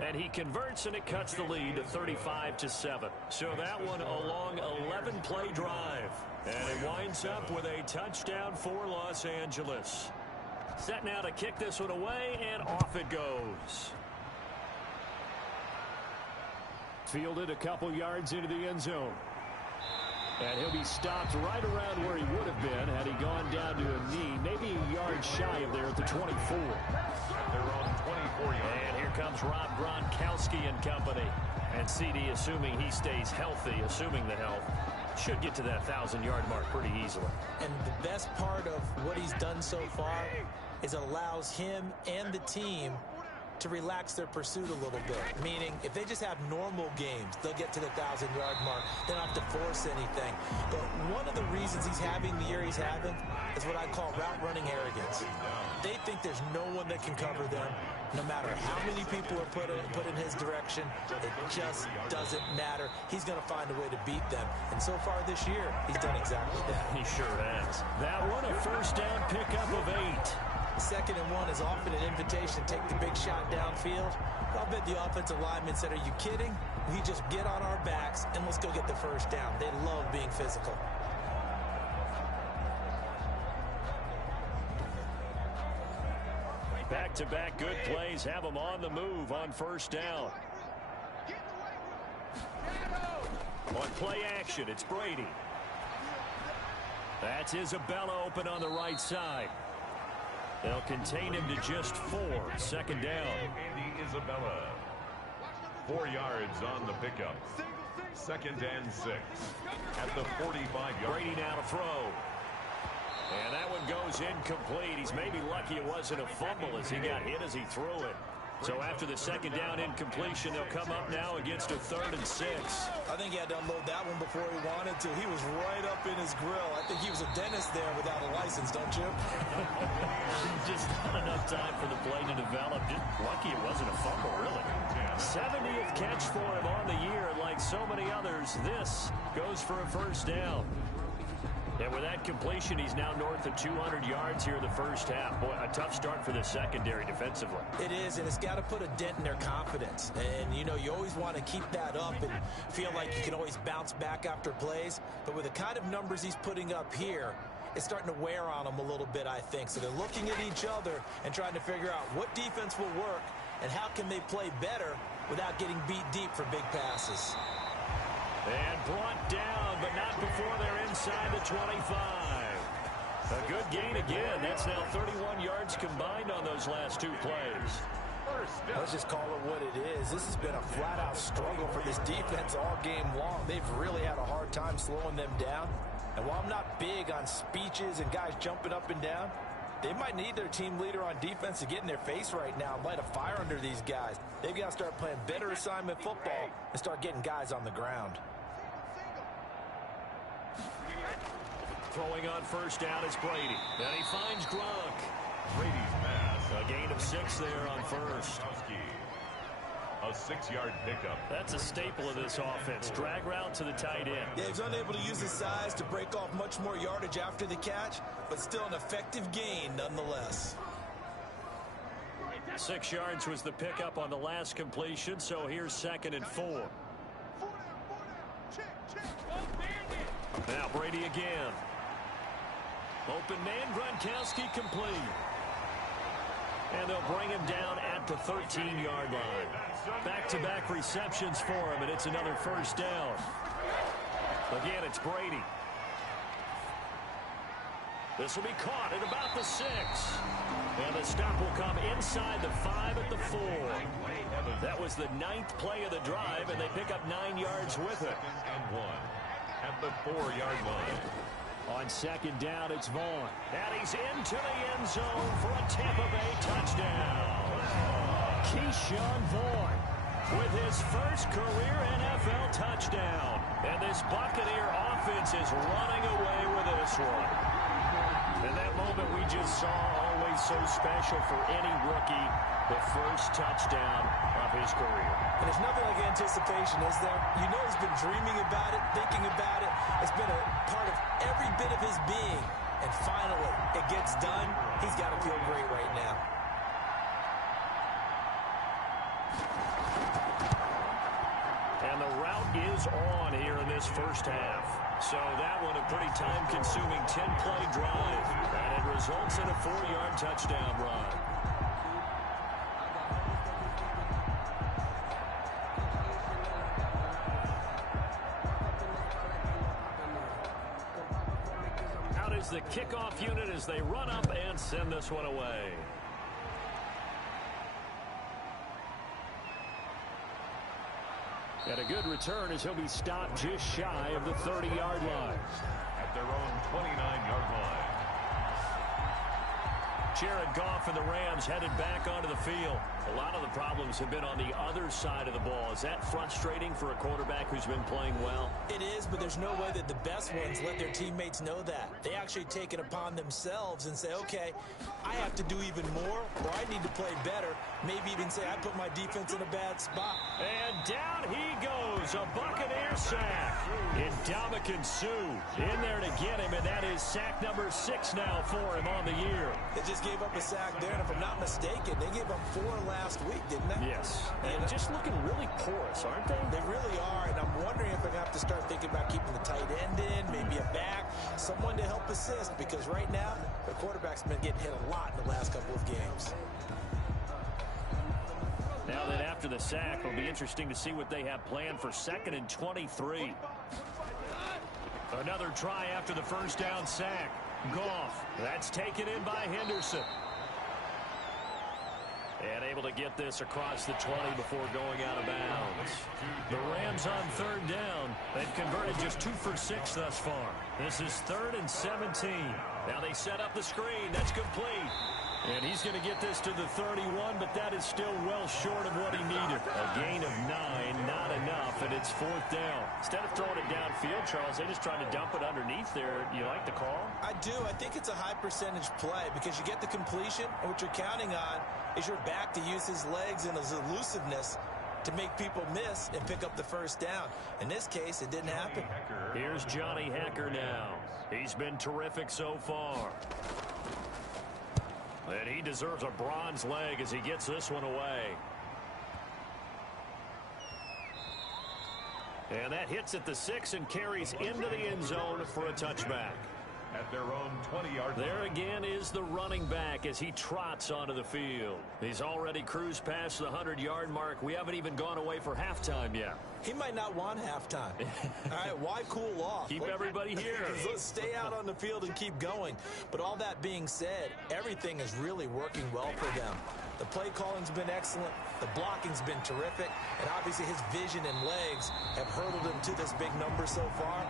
And he converts, and it cuts the lead to 35-7. So that one a long 11-play drive. And it winds up with a touchdown for Los Angeles. Set now to kick this one away, and off it goes. Fielded a couple yards into the end zone. And he'll be stopped right around where he would have been had he gone down to a knee, maybe a yard shy of there at the 24. They're on 24 yards. And here comes Rob Gronkowski and company. And CD, assuming he stays healthy, assuming the health, should get to that 1,000-yard mark pretty easily. And the best part of what he's done so far is it allows him and the team to relax their pursuit a little bit. Meaning, if they just have normal games, they'll get to the 1,000-yard mark. They don't have to force anything. But one of the reasons he's having the year he's having is what I call route running arrogance. They think there's There's no one that can cover them. No matter how many people are put in his direction, it just doesn't matter. He's going to find a way to beat them. And so far this year, he's done exactly that. He sure has. That one, a first down pickup of 8. 2nd and 1 is often an invitation to take the big shot downfield. I'll bet the offensive lineman said, are you kidding? We just get on our backs and let's go get the first down. They love being physical. Back-to-back good plays have them on the move on first down. On play action, it's Brady. That's Isabella open on the right side. They'll contain him to just 4. 2nd down. Andy Isabella. 4 yards on the pickup. 2nd and 6. At the 45-yard. Brady now to throw. And that one goes incomplete. He's maybe lucky it wasn't a fumble as he got hit as he threw it. So after the 2nd down incompletion, they'll come up now against a 3rd and 6. I think he had to unload that one before he wanted to. He was right up in his grill. I think he was a dentist there without a license, don't you? Just not enough time for the play to develop. Just lucky it wasn't a fumble, really. 70th catch for him on the year. And like so many others, this goes for a first down. And with that completion, he's now north of 200 yards here in the first half. Boy, a tough start for the secondary defensively. It is, and it's got to put a dent in their confidence. And, you know, you always want to keep that up and feel like you can always bounce back after plays. But with the kind of numbers he's putting up here, it's starting to wear on them a little bit, I think. So they're looking at each other and trying to figure out what defense will work and how can they play better without getting beat deep for big passes. And brought down, but not before they're inside the 25. A good gain again. That's now 31 yards combined on those last 2 plays. Let's just call it what it is. This has been a flat-out struggle for this defense all game long. They've really had a hard time slowing them down. And while I'm not big on speeches and guys jumping up and down, they might need their team leader on defense to get in their face right now and light a fire under these guys. They've got to start playing better assignment football and start getting guys on the ground. Throwing on first down is Brady. And he finds Gronk. Brady's pass. A gain of 6 there on first. A 6-yard pickup. That's a staple of this offense. Drag route to the tight end. Yeah, he's unable to use his size to break off much more yardage after the catch, but still an effective gain nonetheless. 6 yards was the pickup on the last completion, so here's 2nd and 4. Now Brady again. Open man, Gronkowski complete. And they'll bring him down at the 13-yard line. Back-to-back receptions for him, and it's another first down. Again, it's Brady. This will be caught at about the 6. And the stop will come inside the 5 at the 4. That was the 9th play of the drive, and they pick up 9 yards with it. 2nd and 1 at the 4-yard line. On 2nd down, it's Vaughn. And he's into the end zone for a Tampa Bay touchdown. Keyshawn Vaughn with his first career NFL touchdown. And this Buccaneer offense is running away with this one. And that moment we just saw, always so special for any rookie, the first touchdown of his career. And there's nothing like anticipation, is there? You know he's been dreaming about it, thinking about it. It's been a part of every bit of his being. And finally, it gets done. He's got to feel great right now. And the route is on here in this first half. So that one a pretty time-consuming 10-play drive. And it results in a 4-yard touchdown run. Out is the kickoff unit as they run up and send this one away. And a good return as he'll be stopped just shy of the 30-yard line. At their own 29-yard line. Jared Goff and the Rams headed back onto the field. A lot of the problems have been on the other side of the ball. Is that frustrating for a quarterback who's been playing well? It is, but there's no way that the best ones let their teammates know that. They actually take it upon themselves and say, okay, I have to do even more, or I need to play better. Maybe even say, I put my defense in a bad spot. And down he goes, a Buccaneer sack. And Ndamukong Suh in there to get him, and that is sack number 6 now for him on the year. They just gave up a sack there, and if I'm not mistaken, they gave up 4 last week, didn't they? Yes. And just looking really porous, aren't they? They really are, and I'm wondering if I have to start thinking about keeping the tight end in, maybe a back, someone to help assist, because right now, the quarterback's been getting hit a lot in the last couple of games. Now that after the sack, it'll be interesting to see what they have planned for 2nd and 23. Another try after the first down sack. Goff, that's taken in by Henderson. And able to get this across the 20 before going out of bounds. The Rams on 3rd down. They've converted just 2 for 6 thus far. This is 3rd and 17. Now they set up the screen. That's complete. And he's going to get this to the 31, but that is still well short of what he needed. A gain of 9, not enough, and it's 4th down. Instead of throwing it downfield, Charles, they just tried to dump it underneath there. You like the call? I do. I think it's a high percentage play because you get the completion, and what you're counting on is your back to use his legs and his elusiveness to make people miss and pick up the first down. In this case, it didn't happen. Here's Johnny Hekker now. He's been terrific so far. And he deserves a bronze leg as he gets this one away. And that hits at the 6 and carries into the end zone for a touchback. At their own 20-yard line. There again is the running back as he trots onto the field. He's already cruised past the 100-yard mark. We haven't even gone away for halftime yet. He might not want halftime. All right, why cool off? Keep everybody here. Let's stay out on the field and keep going. But all that being said, everything is really working well for them. The play calling's been excellent. The blocking's been terrific. And obviously his vision and legs have hurdled him to this big number so far.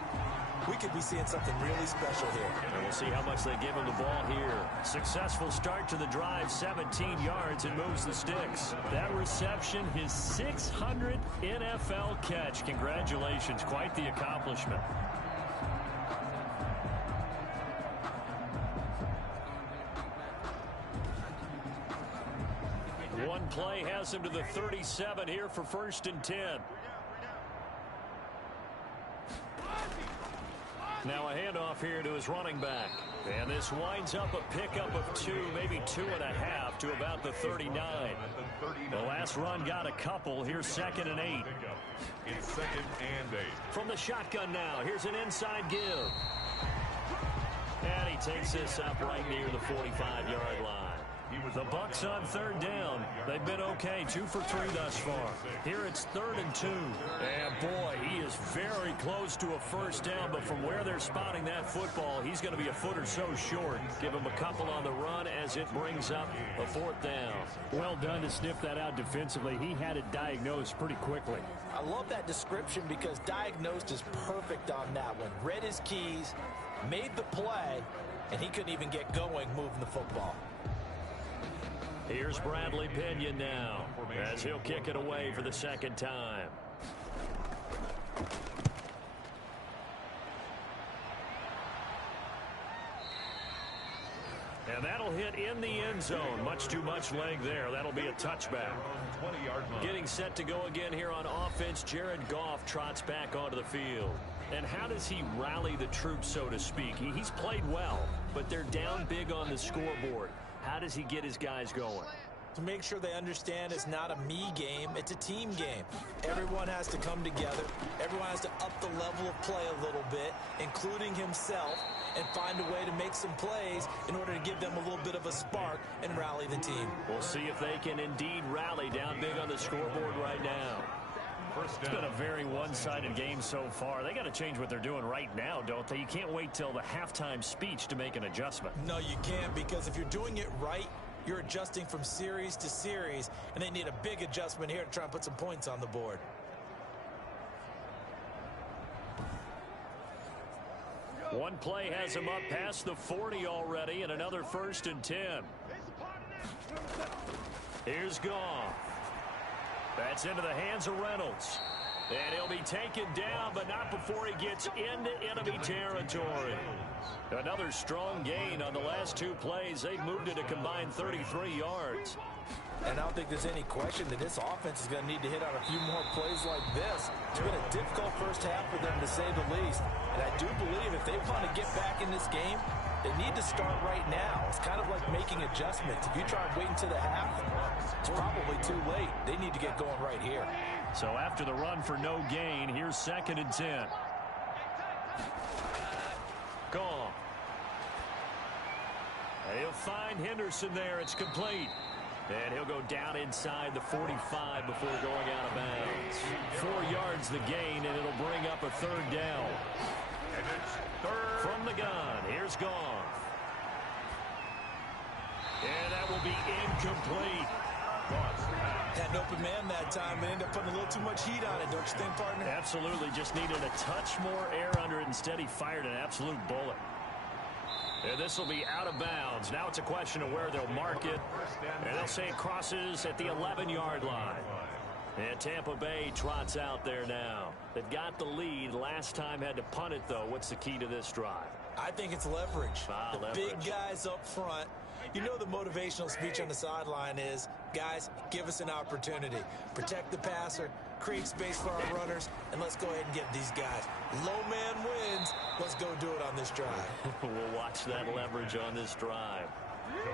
We could be seeing something really special here. And we'll see how much they give him the ball here. Successful start to the drive, 17 yards, and moves the sticks. That reception, his 600th NFL catch. Congratulations, quite the accomplishment. One play has him to the 37 here for 1st and 10. Now a handoff here to his running back. And this winds up a pickup of 2, maybe 2.5 to about the 39. The last run got a couple. Here's 2nd and 8. It's 2nd and 8. From the shotgun now, here's an inside give. And he takes this up right near the 45-yard line. The Bucs on 3rd down. They've been okay, 2 for 3 thus far. Here it's 3rd and 2. And boy, he is very close to a first down, but from where they're spotting that football, he's going to be a foot or so short. Give him a couple on the run as it brings up a 4th down. Well done to sniff that out defensively. He had it diagnosed pretty quickly. I love that description because diagnosed is perfect on that one. Read his keys, made the play, and he couldn't even get going moving the football. Here's Bradley Pinion now as he'll kick it away for the 2nd time. And that'll hit in the end zone. Much too much leg there. That'll be a touchback. 20-yard line. Getting set to go again here on offense. Jared Goff trots back onto the field. And how does he rally the troops, so to speak? He's played well, but they're down big on the scoreboard. How does he get his guys going? To make sure they understand it's not a me game, it's a team game. Everyone has to come together. Everyone has to up the level of play a little bit, including himself, and find a way to make some plays in order to give them a little bit of a spark and rally the team. We'll see if they can indeed rally down big on the scoreboard right now. It's been a very one-sided game so far. They got to change what they're doing right now, don't they? You can't wait till the halftime speech to make an adjustment. No, you can't, because if you're doing it right, you're adjusting from series to series, and they need a big adjustment here to try and put some points on the board. One play has him up past the 40 already, and another 1st and 10. Here's Goff. That's into the hands of Reynolds. And he'll be taken down, but not before he gets into enemy territory. Another strong gain on the last 2 plays. They've moved it a combined 33 yards. And I don't think there's any question that this offense is going to need to hit on a few more plays like this. It's been a difficult first half for them, to say the least. And I do believe if they want to get back in this game, they need to start right now. It's kind of like making adjustments. If you try and wait until the half, it's probably too late. They need to get going right here. So after the run for no gain, here's 2nd and 10. Gone. And he'll find Henderson there. It's complete. And he'll go down inside the 45 before going out of bounds. 4 yards the gain, and it'll bring up a 3rd down. And it's 3rd. From the gun, here's Goff. And that will be incomplete. Had an open man that time, but ended up putting a little too much heat on it, don't you think, partner? Absolutely, just needed a touch more air under it. Instead, he fired an absolute bullet. And this will be out of bounds. Now it's a question of where they'll mark it. And they'll say it crosses at the 11-yard line. And Tampa Bay trots out there now. They've got the lead. Last time had to punt it, though. What's the key to this drive? I think it's leverage. Leverage. Big guys up front. You know the motivational speech on the sideline is, guys, give us an opportunity. Protect the passer, create space for our runners, and let's go ahead and get these guys. Low man wins. Let's go do it on this drive. We'll watch that leverage on this drive.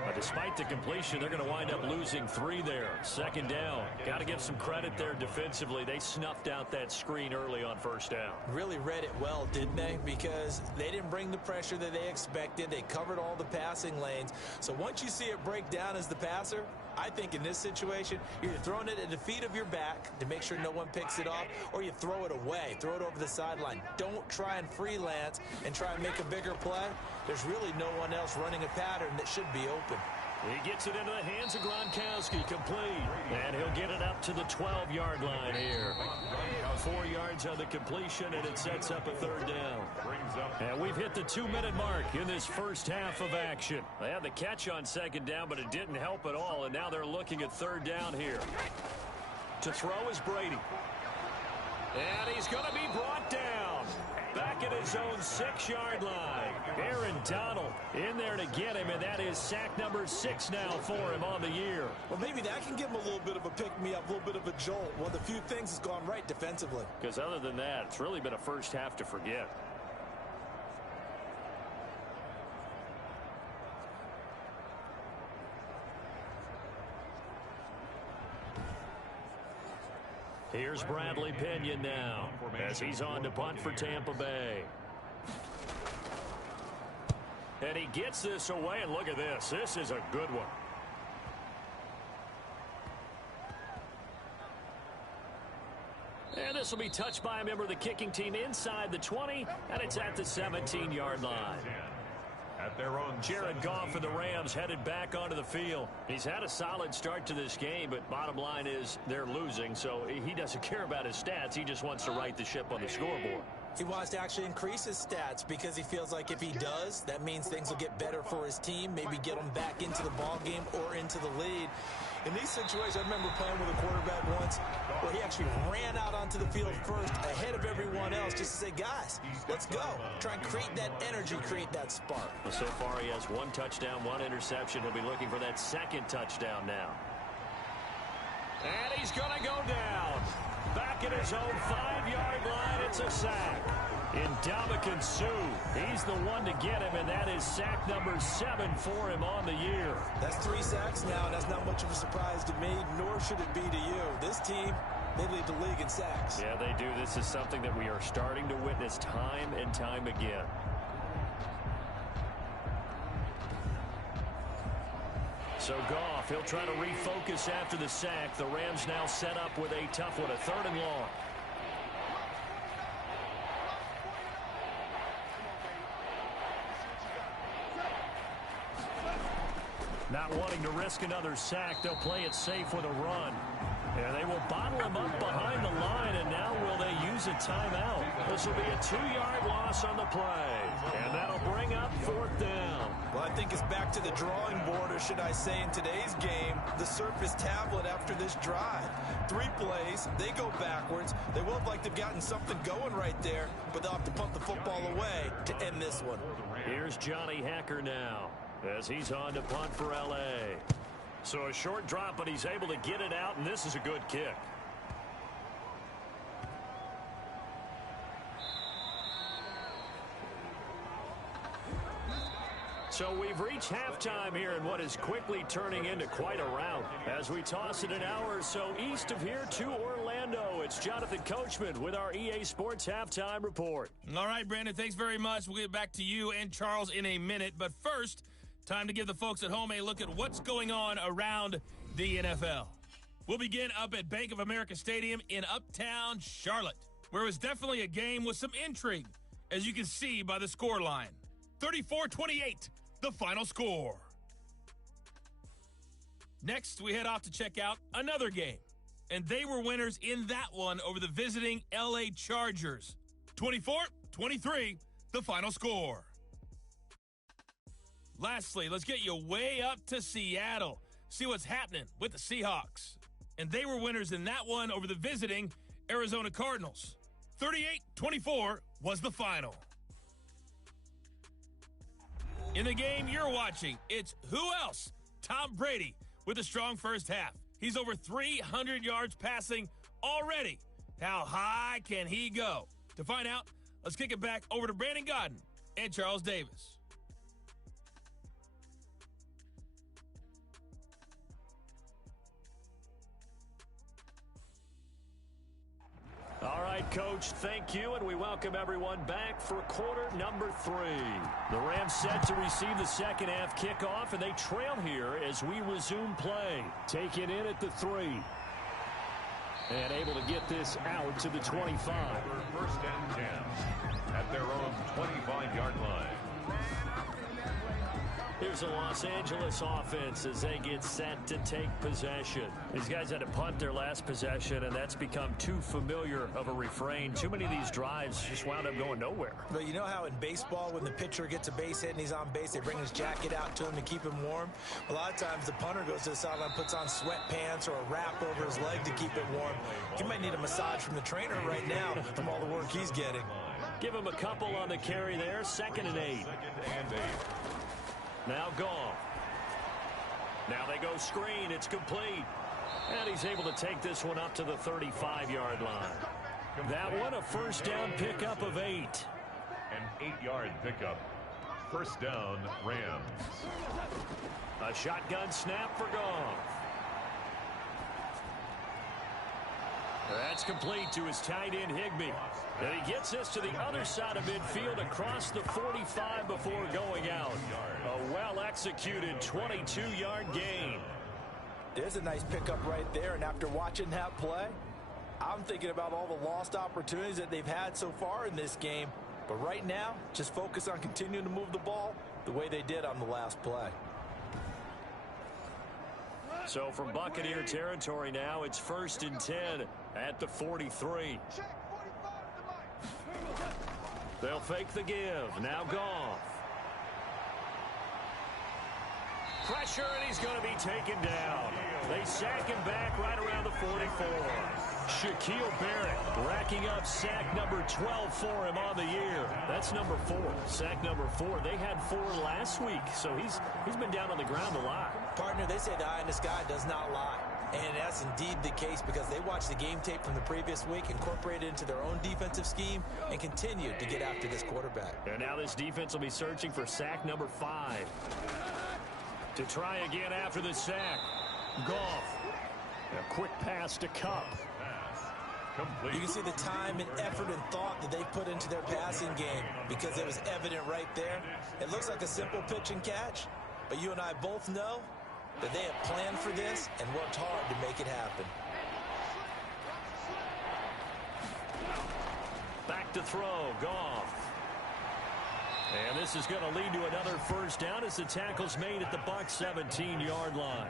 But despite the completion, they're going to wind up losing 3 there. 2nd down. Got to give some credit there defensively. They snuffed out that screen early on 1st down. Really read it well, didn't they? Because they didn't bring the pressure that they expected. They covered all the passing lanes. So once you see it break down as the passer, I think in this situation, you're either throwing it at the feet of your back to make sure no one picks it off, or you throw it away. Throw it over the sideline. Don't try and freelance and try and make a bigger play. There's really no one else running a pattern that should be open. He gets it into the hands of Gronkowski, complete. And he'll get it up to the 12-yard line here. 4 yards on the completion, and it sets up a 3rd down. And we've hit the 2-minute mark in this first half of action. They had the catch on 2nd down, but it didn't help at all, and now they're looking at 3rd down here. To throw is Brady. And he's going to be brought down. Back at his own 6-yard line. Aaron Donald in there to get him, and that is sack number 6 now for him on the year. Well, maybe that can give him a little bit of a pick-me-up, a little bit of a jolt. One of the few things has gone right defensively. Because other than that, it's really been a first half to forget. Here's Bradley Pinion now as he's on to punt for Tampa Bay. And he gets this away, and look at this. This is a good one. And this will be touched by a member of the kicking team inside the 20, and it's at the 17-yard line. At their own Jared Goff and the Rams headed back onto the field. He's had a solid start to this game, but bottom line is they're losing, so he doesn't care about his stats. He just wants to right the ship on the scoreboard. He wants to actually increase his stats because he feels like if he does, that means things will get better for his team, maybe get them back into the ball game or into the lead. In these situations, I remember playing with a quarterback once where he actually ran out onto the field first ahead of everyone else just to say, guys, let's go. Try and create that energy, create that spark. Well, so far he has 1 touchdown, 1 interception. He'll be looking for that 2nd touchdown now. And he's going to go down. Back at his own 5-yard line, it's a sack. Ndamukong Suh, he's the one to get him, and that is sack number 7 for him on the year. That's 3 sacks now, and that's not much of a surprise to me, nor should it be to you. This team, they lead the league in sacks. Yeah, they do. This is something that we are starting to witness time and time again. So Goff, he'll try to refocus after the sack. The Rams now set up with a tough one, a 3rd and long. Not wanting to risk another sack, they'll play it safe with a run. And they will bottle him up behind the line, and now will they use a timeout? This will be a 2-yard loss on the play, and that'll bring up 4th down. Well, I think it's back to the drawing board, or should I say in today's game, the Surface tablet after this drive. 3 plays, they go backwards. They will have liked to have gotten something going right there, but they'll have to punt the football away to end this one. Here's Johnny Hacker now as he's on to punt for L.A. So a short drop, but he's able to get it out, and this is a good kick. So we've reached halftime here in what is quickly turning into quite a rout. As we toss it an hour or so east of here to Orlando, it's Jonathan Coachman with our EA Sports Halftime Report. All right, Brandon, thanks very much. We'll get back to you and Charles in a minute. But first, time to give the folks at home a look at what's going on around the NFL. We'll begin up at Bank of America Stadium in Uptown Charlotte, where it was definitely a game with some intrigue, as you can see by the scoreline. 34-28, the final score. Next, we head off to check out another game, and they were winners in that one over the visiting LA Chargers. 24-23, the final score. Lastly, let's get you way up to Seattle. See what's happening with the Seahawks. And they were winners in that one over the visiting Arizona Cardinals. 38-24 was the final. In the game you're watching, it's who else? Tom Brady with a strong first half. He's over 300 yards passing already. How high can he go? To find out, let's kick it back over to Brandon Godden and Charles Davis. All right, Coach, thank you, and we welcome everyone back for quarter number 3. The Rams set to receive the second half kickoff, and they trail here as we resume play. Taken in at the 3. And able to get this out to the 25. First and 10 at their own 25-yard line. Here's the Los Angeles offense as they get set to take possession. These guys had to punt their last possession, and that's become too familiar of a refrain. Too many of these drives just wound up going nowhere. But you know how in baseball, when the pitcher gets a base hit and he's on base, they bring his jacket out to him to keep him warm? A lot of times the punter goes to the sideline, puts on sweatpants or a wrap over his leg to keep it warm. He might need a massage from the trainer right now from all the work he's getting. Give him a couple on the carry there. 2nd and 8. Now Goff. Now they go screen. It's complete. And he's able to take this one up to the 35-yard line. That one a first down pickup of 8. An 8-yard pickup. First down, Rams. A shotgun snap for Goff. That's complete to his tight end, Higbee. And he gets this to the other side of midfield across the 45 before going out. A well-executed 22-yard gain. There's a nice pickup right there, and after watching that play, I'm thinking about all the lost opportunities that they've had so far in this game. But right now, just focus on continuing to move the ball the way they did on the last play. So from Buccaneer territory now, it's 1st and 10 at the 43. They'll fake the give. Now Goff. Pressure, and he's going to be taken down. They sack him back right around the 44. Shaquille Barrett racking up sack number 12 for him on the year. That's number 4. Sack number 4. They had 4 last week, so he's been down on the ground a lot. Partner, they say the eye in the sky does not lie. And that's indeed the case because they watched the game tape from the previous week, incorporated it into their own defensive scheme, and continued to get after this quarterback. And now this defense will be searching for sack number 5. To try again after the sack. Goff. A quick pass to Cup. You can see the time and effort and thought that they put into their passing game because it was evident right there. It looks like a simple pitch and catch, but you and I both know that they have planned for this and worked hard to make it happen. Back to throw. Goff. And this is going to lead to another first down as the tackle's made at the Bucs 17-yard line.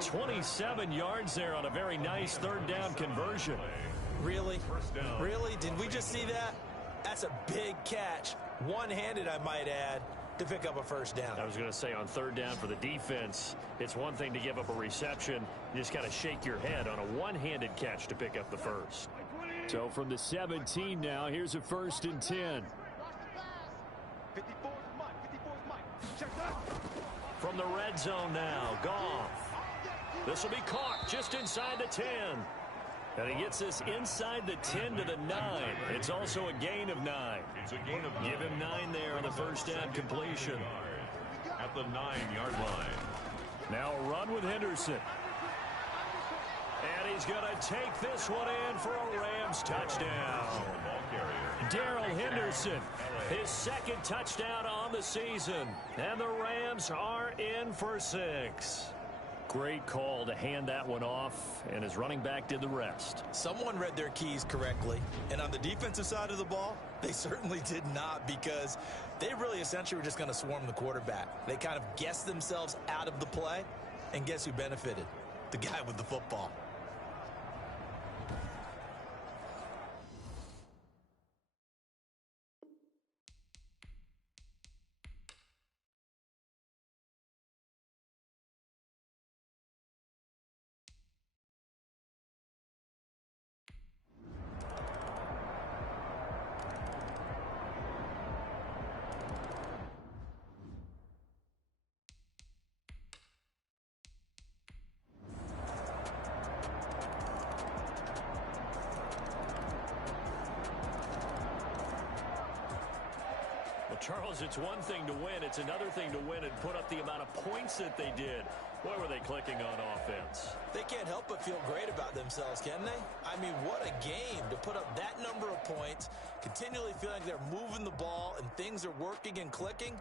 27 yards there on a very nice third down conversion. Really? Really? Did we just see that? That's a big catch. One-handed, I might add, to pick up a first down. I was going to say on third down for the defense, it's one thing to give up a reception. You just got to shake your head on a one-handed catch to pick up the first. So from the 17 now, here's a 1st and 10. From the red zone now, Goff. This will be caught just inside the 10. And he gets this inside the 10 to the 9. It's also a gain of 9. It's a gain of 9. Give him 9 there on the first down completion. At the 9-yard line. Now a run with Henderson. And he's going to take this one in for a Rams touchdown. Darrell Henderson, his second touchdown on the season. And the Rams are in for 6. Great call to hand that one off, and his running back did the rest. Someone read their keys correctly, and on the defensive side of the ball, they certainly did not, because they really essentially were just going to swarm the quarterback. They kind of guessed themselves out of the play, and guess who benefited? The guy with the football. Charles, it's one thing to win. It's another thing to win and put up the amount of points that they did. Boy, were they clicking on offense. They can't help but feel great about themselves, can they? I mean, what a game to put up that number of points, continually feeling like they're moving the ball and things are working and clicking.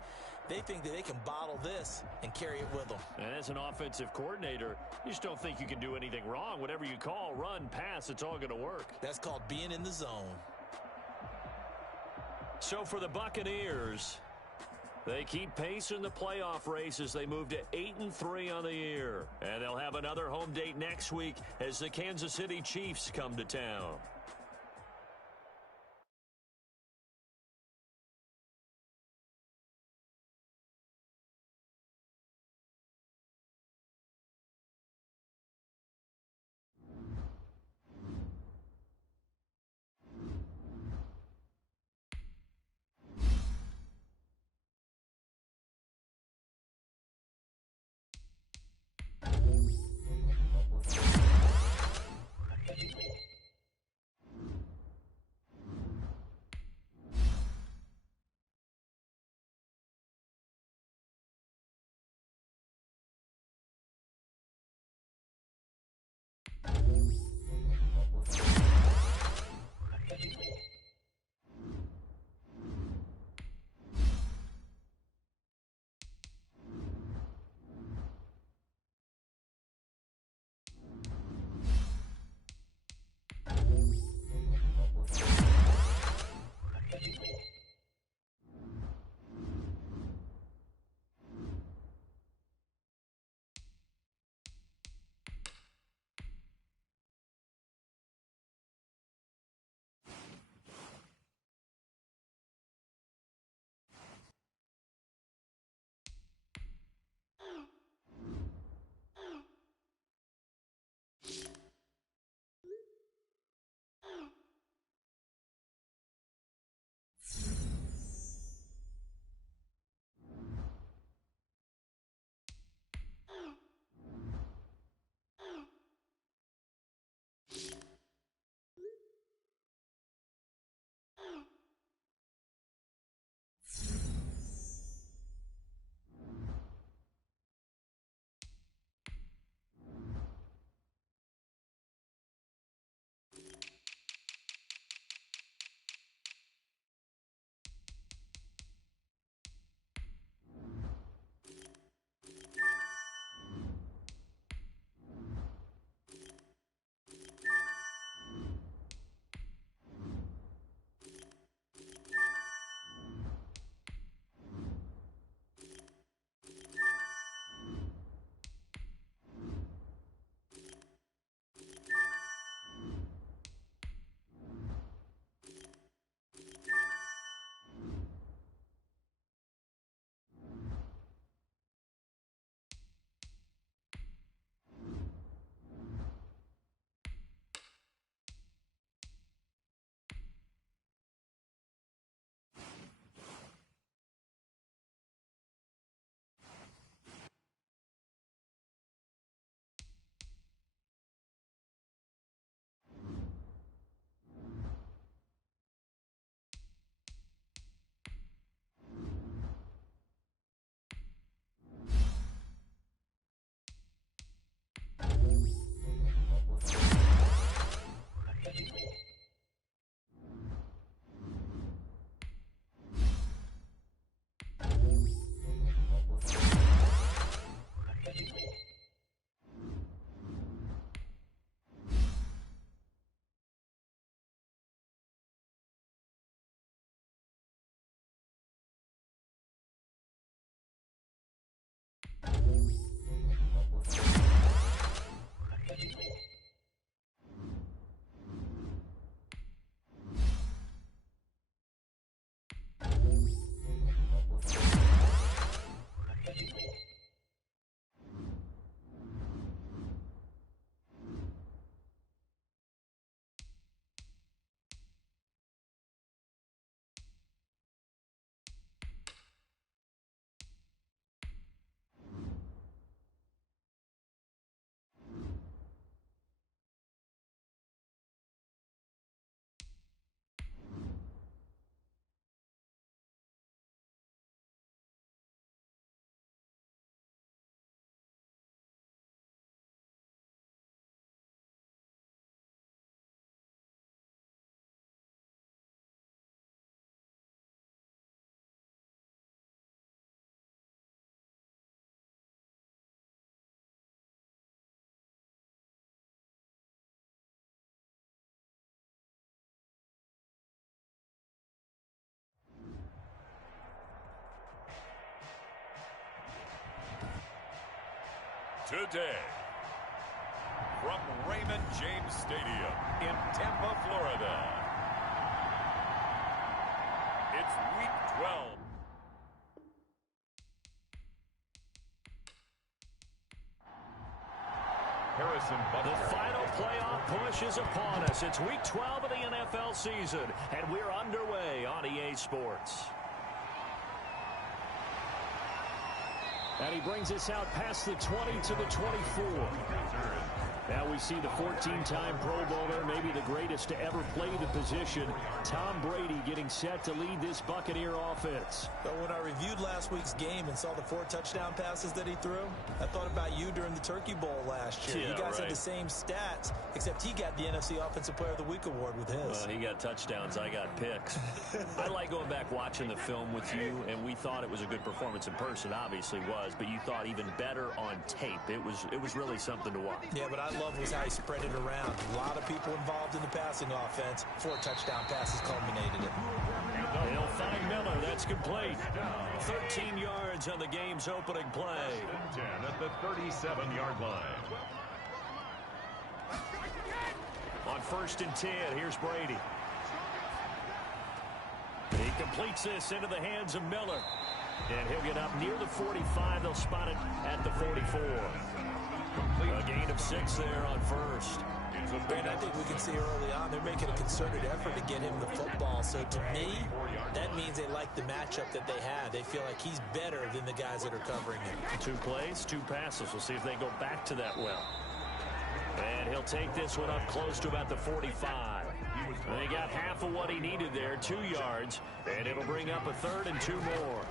They think that they can bottle this and carry it with them. And as an offensive coordinator, you just don't think you can do anything wrong. Whatever you call, run, pass, it's all going to work. That's called being in the zone. So for the Buccaneers, they keep pace in the playoff race as they move to 8-3 on the year. And they'll have another home date next week as the Kansas City Chiefs come to town. today. From Raymond James Stadium in Tampa, Florida, it's Week 12. Harrison Butler. The final playoff push is upon us. It's Week 12 of the NFL season, and we're underway on EA Sports. And he brings us out past the 20 to the 24. Now we see the 14-time Pro Bowler, maybe the greatest to ever play the position, Tom Brady, getting set to lead this Buccaneer offense. But when I reviewed last week's game and saw the 4 touchdown passes that he threw, I thought about you during the Turkey Bowl last year. Yeah, you guys right. had the same stats, except he got the NFC Offensive Player of the Week award with his. Well, he got touchdowns. I got picks. I like going back watching the film with you, and we thought it was a good performance in person. Obviously was, but you thought even better on tape. It was really something to watch. Yeah, but I love was how he spread it around. A lot of people involved in the passing offense. 4 touchdown passes culminated it. They'll find Miller. That's complete. 13 yards on the game's opening play. 10 at the 37-yard line. On 1st and 10, here's Brady. He completes this into the hands of Miller. And he'll get up near the 45. They'll spot it at the 44. A gain of 6 there on 1st. And I think we can see early on they're making a concerted effort to get him the football. So to me, that means they like the matchup that they have. They feel like he's better than the guys that are covering him. 2 plays, 2 passes. We'll see if they go back to that well. And he'll take this one up close to about the 45. And he got half of what he needed there, 2 yards. And it'll bring up a 3rd and 2 more.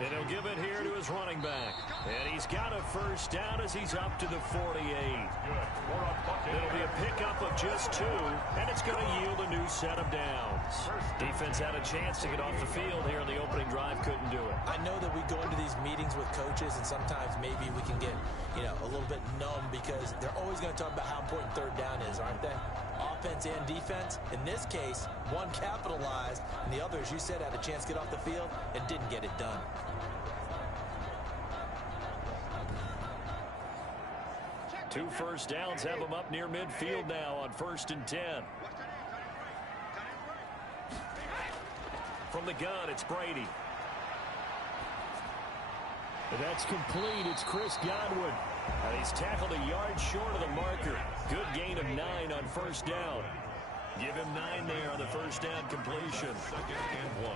And he'll give it here to his running back. And he's got a 1st down as he's up to the 48. It'll be a pickup of just 2, and it's going to yield a new set of downs. Defense had a chance to get off the field here in the opening drive, couldn't do it. I know that we go into these meetings with coaches, and sometimes maybe we can get, a little bit numb because they're always going to talk about how important 3rd down is, aren't they? Offense and defense. In this case, one capitalized, and the other, as you said, had a chance to get off the field and didn't get it done. Two 1st downs have them up near midfield now on 1st and 10. From the gun, it's Brady. And that's complete. It's Chris Godwin. And he's tackled a yard short of the marker. Good gain of 9 on 1st down. Give him 9 there on the 1st down completion. 2nd and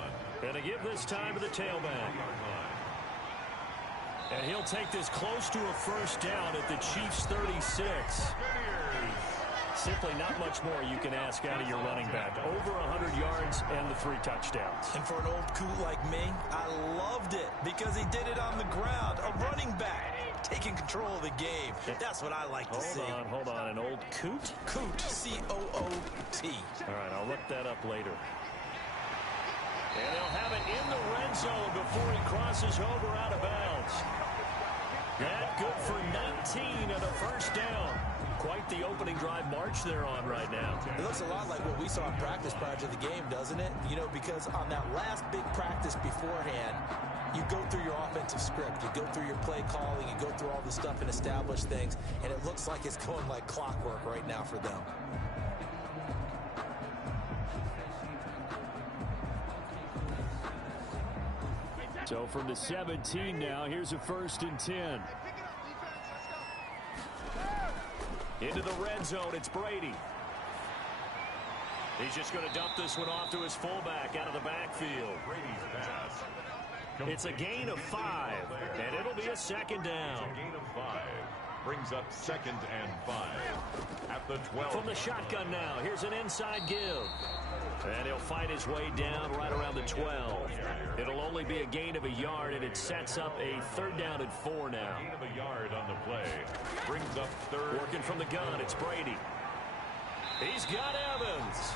1. And to give this time to the tailback. And he'll take this close to a 1st down at the Chiefs' 36. Simply not much more you can ask out of your running back. Over 100 yards and the 3 touchdowns. And for an old coot like me, I loved it because he did it on the ground. A running back taking control of the game. That's what I like to see. Hold on. An old coot? Coot, C-O-O-T. All right, I'll look that up later. And they'll have it in the red zone before he crosses over out of bounds. That good for 19 and a 1st down. Quite the opening drive march they're on right now. It looks a lot like what we saw in practice prior to the game, doesn't it? Because on that last big practice beforehand, you go through your offensive script, you go through your play calling, you go through all the stuff and establish things, and it looks like it's going like clockwork right now for them. So from the 17 now, here's a 1st and 10. Into the red zone, it's Brady. He's just going to dump this one off to his fullback out of the backfield. Brady's pass. It's a gain of 5, and it'll be a 2nd down. It's a gain of 5. Brings up 2nd and 5. At the 12. From the shotgun now, here's an inside give. And he'll fight his way down right around the 12. It'll only be a gain of a yard, and it sets up a 3rd down and 4 now. Gain of a yard on the play. Brings up 3rd. Working from the gun, it's Brady. He's got Evans.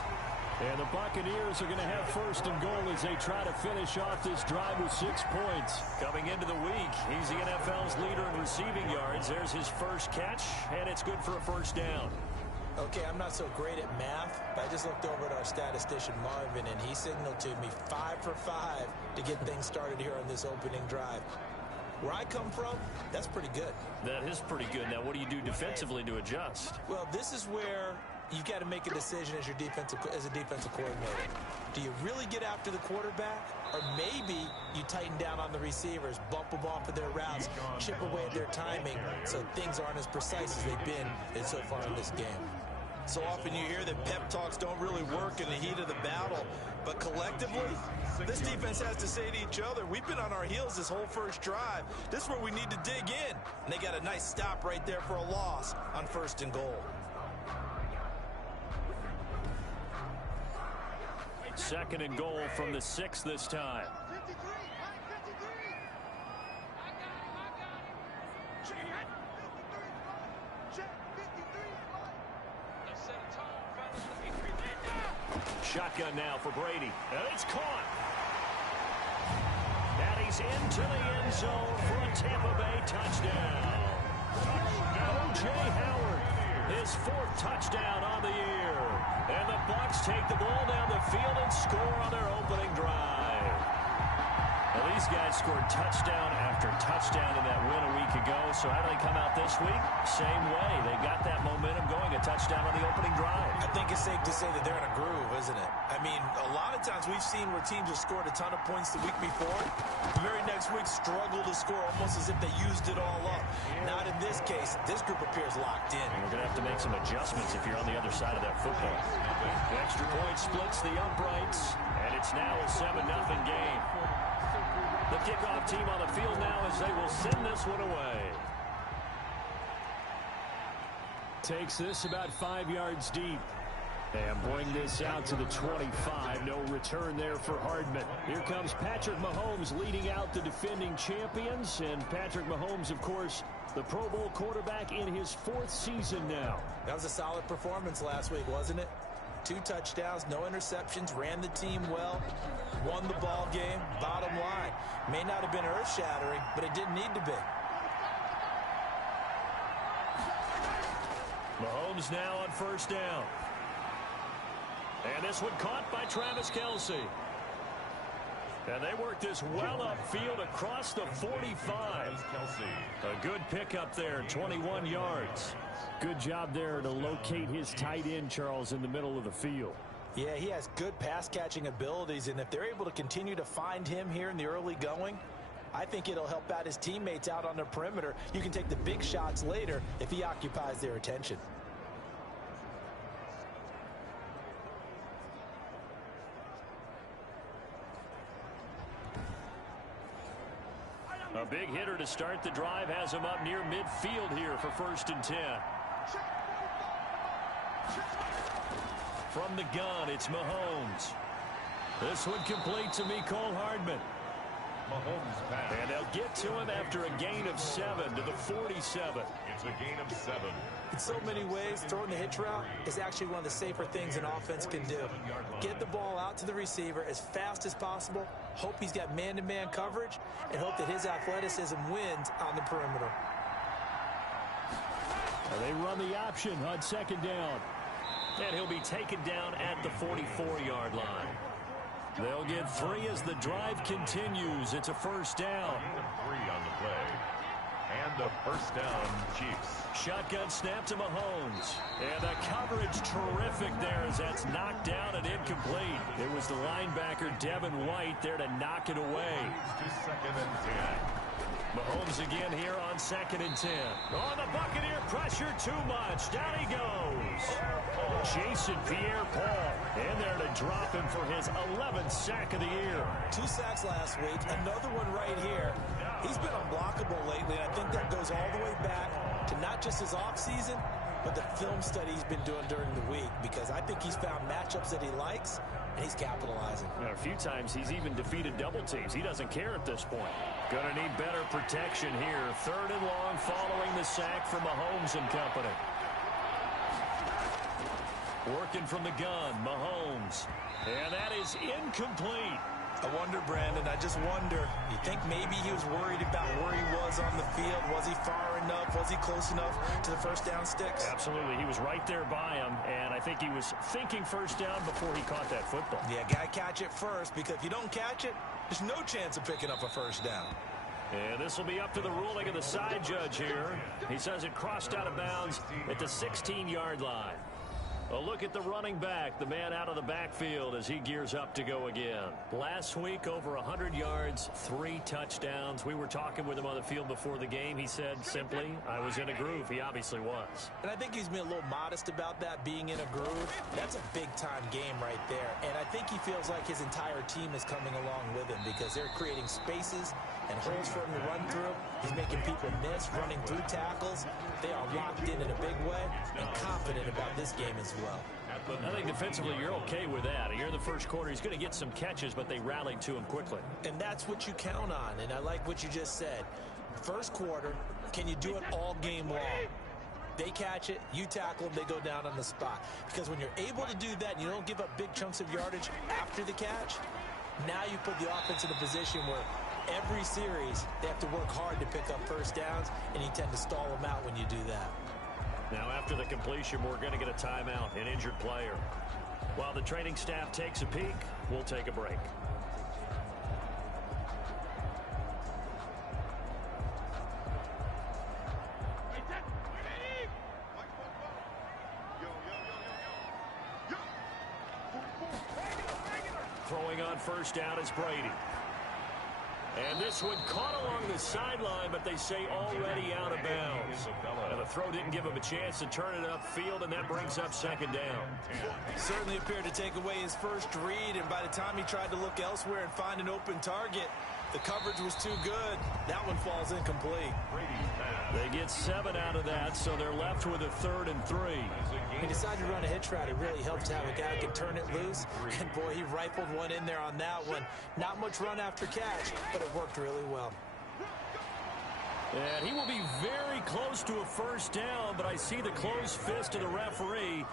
And the Buccaneers are going to have 1st and goal as they try to finish off this drive with 6 points. Coming into the week, he's the NFL's leader in receiving yards. There's his 1st catch, and it's good for a 1st down. Okay, I'm not so great at math, but I just looked over at our statistician, Marvin, and he signaled to me 5 for 5 to get things started here on this opening drive. Where I come from, that's pretty good. That is pretty good. Now, what do you do defensively to adjust? Well, this is where you got to make a decision as a defensive coordinator. Do you really get after the quarterback? Or maybe you tighten down on the receivers, bump them off of their routes, chip away at their timing so things aren't as precise as they've been so far in this game. So often you hear that pep talks don't really work in the heat of the battle, but collectively, this defense has to say to each other, we've been on our heels this whole first drive. This is where we need to dig in. And they got a nice stop right there for a loss on 1st and goal. 2nd and goal from the 6 this time. Shotgun now for Brady. And it's caught. And he's into the end zone for a Tampa Bay touchdown. O.J. Howard, his 4th touchdown on the year. And the Bucs take the ball down the field and score on their opening drive. Now, these guys scored touchdown after touchdown in that win a week ago. So how do they come out this week? Same way. They got that momentum going, a touchdown on the opening drive. I think it's safe to say that they're in a groove, isn't it? I mean, a lot of times we've seen where teams have scored a ton of points the week before. The very next week struggle to score almost as if they used it all up. Not in this case. This group appears locked in. And we're going to have to make some adjustments if you're on the other side of that football. The extra point splits the uprights, and it's now a 7-0 game. The kickoff team on the field now as they will send this one away. Takes this about 5 yards deep. And bring this out to the 25. No return there for Hardman. Here comes Patrick Mahomes leading out the defending champions. And Patrick Mahomes, of course, the Pro Bowl quarterback in his 4th season now. That was a solid performance last week, wasn't it? 2 touchdowns, no interceptions, ran the team well, won the ball game. Bottom line, may not have been earth-shattering, but it didn't need to be. Mahomes now on 1st down. And this one caught by Travis Kelce. And they work this well upfield across the 45. A good pickup there, 21 yards. Good job there to locate his tight end, Charles, in the middle of the field. Yeah, he has good pass-catching abilities, and if they're able to continue to find him here in the early going, I think it'll help out his teammates out on the perimeter. You can take the big shots later if he occupies their attention. A big hitter to start the drive has him up near midfield here for 1st and 10. From the gun, it's Mahomes. This one complete to Mecole Hardman. Mahomes pass. And they'll get to him after a gain of 7 to the 47. It's a gain of 7. In so many ways, throwing the hitch route is actually one of the safer things an offense can do. Get the ball out to the receiver as fast as possible, hope he's got man-to-man coverage, and hope that his athleticism wins on the perimeter. They run the option on 2nd down. And he'll be taken down at the 44-yard line. They'll get 3 as the drive continues. It's a 1st down. 3 on the play. And the 1st down, Chiefs. Shotgun snap to Mahomes. And the coverage terrific there as that's knocked down and incomplete. It was the linebacker, Devin White, there to knock it away. To 2nd and 10. Mahomes again here on 2nd and 10. Oh, the Buccaneer pressure too much. Down he goes. Jason Pierre-Paul in there to drop him for his 11th sack of the year. 2 sacks last week, another one right here. He's been unblockable lately, and I think that goes all the way back to not just his offseason, but the film study he's been doing during the week, because I think he's found matchups that he likes, and he's capitalizing. A few times he's even defeated double teams. He doesn't care at this point. Going to need better protection here. 3rd and long following the sack from Mahomes and company. Working from the gun, Mahomes. And that is incomplete. I wonder, Brandon, I just wonder, you think maybe he was worried about where he was on the field? Was he far enough? Was he close enough to the 1st down sticks? Absolutely. He was right there by him, and I think he was thinking 1st down before he caught that football. Yeah, got to catch it first, because if you don't catch it, there's no chance of picking up a 1st down. And this will be up to the ruling of the side judge here. He says it crossed out of bounds at the 16-yard line. A look at the running back, the man out of the backfield as he gears up to go again. Last week, over 100 yards, 3 touchdowns. We were talking with him on the field before the game. He said simply, I was in a groove. He obviously was. And I think he's been a little modest about that, being in a groove. That's a big-time game right there. And I think he feels like his entire team is coming along with him because they're creating spaces and holes for him to run through. He's making people miss, running through tackles. They are locked in a big way and confident about this game as well. I think defensively you're okay with that. Here in the first quarter, he's going to get some catches, but they rallied to him quickly. And that's what you count on, and I like what you just said. First quarter, can you do it all game long? They catch it, you tackle them, they go down on the spot. Because when you're able to do that and you don't give up big chunks of yardage after the catch, now you put the offense in a position where every series they have to work hard to pick up first downs, and you tend to stall them out when you do that. Now after the completion, we're going to get a timeout, an injured player. While the training staff takes a peek, we'll take a break. Throwing on first down is Brady. And this one caught along the sideline, but they say already out of bounds. And the throw didn't give him a chance to turn it upfield, and that brings up second down. Certainly appeared to take away his first read, and by the time he tried to look elsewhere and find an open target, the coverage was too good. That one falls incomplete. They get 7 out of that, so they're left with a 3rd and 3. He decided to run a hitch route. It really helps to have a guy who can turn it loose. And, boy, he rifled one in there on that one. Not much run after catch, but it worked really well. And he will be very close to a first down, but I see the closed fist of the referee,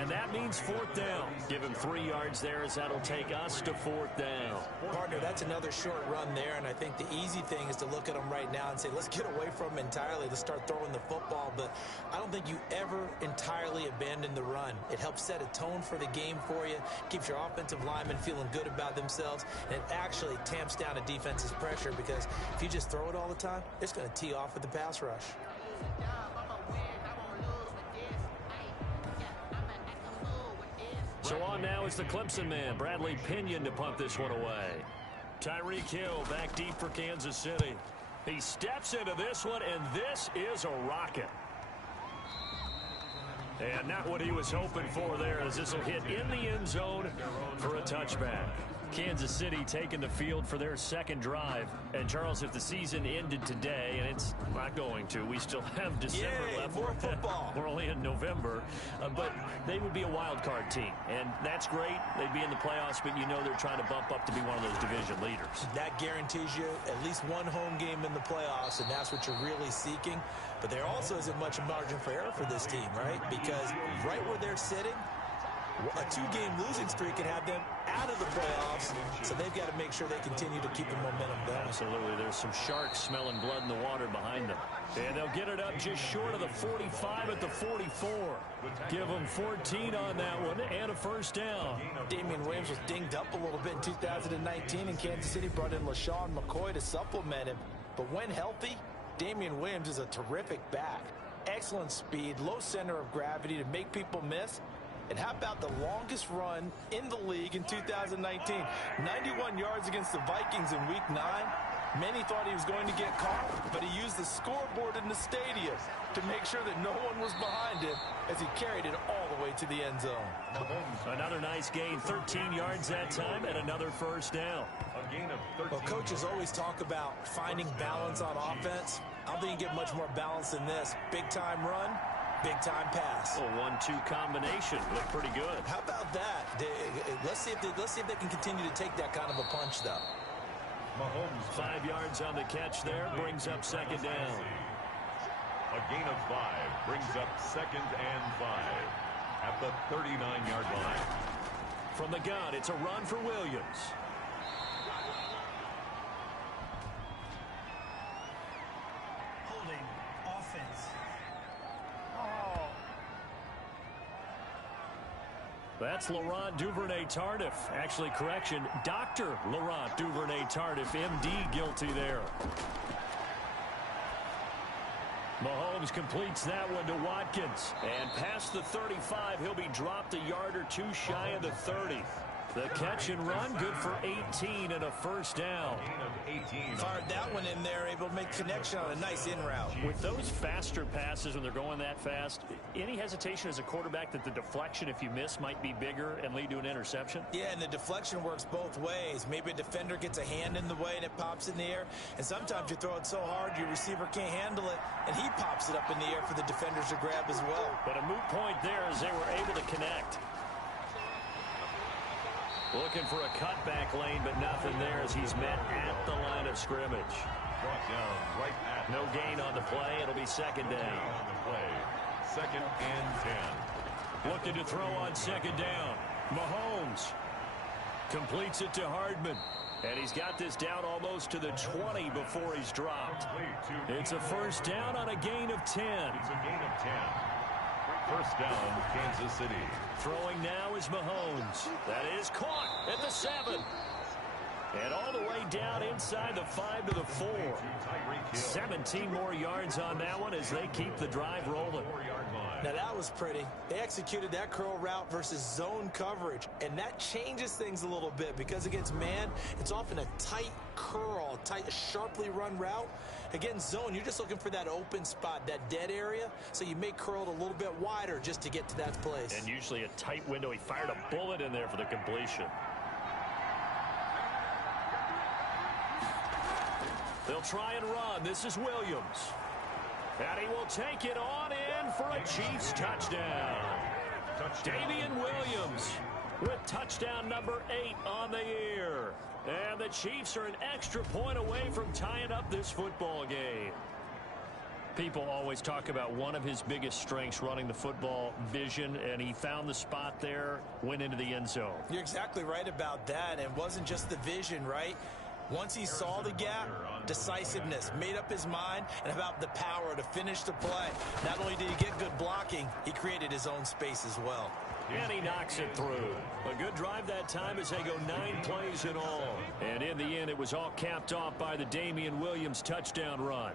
and that means 4th down. Give him 3 yards there as that'll take us to 4th down. Partner, that's another short run there, and I think the easy thing is to look at him right now and say, let's get away from him entirely. Let's start throwing the football, but I don't think you ever entirely abandon the run. It helps set a tone for the game for you, keeps your offensive linemen feeling good about themselves, and it actually tamps down a defense's pressure because if you just throw it all the time, it's going to tee off with the pass rush. So on now is the Clemson man, Bradley Pinion, to punt this one away. Tyreek Hill back deep for Kansas City. He steps into this one, and this is a rocket. And not what he was hoping for there, as this will hit in the end zone for a touchback. Kansas City taking the field for their second drive. And, Charles, if the season ended today, and it's not going to, we still have December left. More football. We're only in November. But they would be a wild card team. And that's great. They'd be in the playoffs, but you know they're trying to bump up to be one of those division leaders. That guarantees you at least one home game in the playoffs, and that's what you're really seeking. But there also isn't much margin for error for this team, right? Because right where they're sitting, a 2-game losing streak could have them out of the playoffs, so they've got to make sure they continue to keep the momentum going. Absolutely. There's some sharks smelling blood in the water behind them. And they'll get it up just short of the 45 at the 44. Give them 14 on that one and a first down. Damian Williams was dinged up a little bit in 2019, and Kansas City brought in LaShawn McCoy to supplement him. But when healthy, Damian Williams is a terrific back. Excellent speed, low center of gravity to make people miss. And how about the longest run in the league in 2019? 91 yards against the Vikings in Week 9. Many thought he was going to get caught, but he used the scoreboard in the stadium to make sure that no one was behind him as he carried it all the way to the end zone. Another nice gain, 13 yards that time, and another first down. Well, coaches always talk about finding balance on offense. I don't think you get much more balance than this. Big-time run, big-time pass. A 1-2 combination. Looked pretty good. How about that? Let's see if they can continue to take that kind of a punch, though. Mahomes 5 yards on the catch there, brings up second down. A gain of 5 brings up 2nd and 5 at the 39-yard line. From the gun, it's a run for Williams. Holding offense. That's Laurent Duvernay-Tardif. Actually, correction, Dr. Laurent Duvernay-Tardif, MD, guilty there. Mahomes completes that one to Watkins. And past the 35, he'll be dropped a yard or two shy of the 30. The catch and run, good for 18 and a first down. Fired that one in there, able to make connection on a nice in route. With those faster passes when they're going that fast, any hesitation as a quarterback that the deflection, if you miss, might be bigger and lead to an interception? Yeah, and the deflection works both ways. Maybe a defender gets a hand in the way and it pops in the air. And sometimes you throw it so hard your receiver can't handle it, and he pops it up in the air for the defenders to grab as well. But a moot point there as they were able to connect. Looking for a cutback lane, but nothing there as he's met at the line of scrimmage. Brought down right at no gain on the play. It'll be second down. On the play. 2nd and 10. Looking to throw on second down. Mahomes completes it to Hardman. And he's got this down almost to the 20 before he's dropped. It's a first down on a gain of 10. It's a gain of 10. First down, Kansas City. Throwing now is Mahomes. That is caught at the 7. And all the way down inside the 5 to the 4. 17 more yards on that one as they keep the drive rolling. Now that was pretty. They executed that curl route versus zone coverage, and that changes things a little bit because against man, it's often a tight curl, tight, sharply run route. Against zone, you're just looking for that open spot, that dead area, so you may curl it a little bit wider just to get to that place. And usually a tight window. He fired a bullet in there for the completion. They'll try and run. This is Williams. And he will take it on in for a Chiefs touchdown. Damian Williams with touchdown number 8 on the year. And the Chiefs are an extra point away from tying up this football game. People always talk about one of his biggest strengths, running the football, vision, and he found the spot there, went into the end zone. You're exactly right about that. It wasn't just the vision, right? Once he saw the gap, decisiveness, made up his mind, and about the power to finish the play. Not only did he get good blocking, he created his own space as well. And he knocks it through. A good drive that time as they go 9 plays in all. And in the end, it was all capped off by the Damian Williams touchdown run.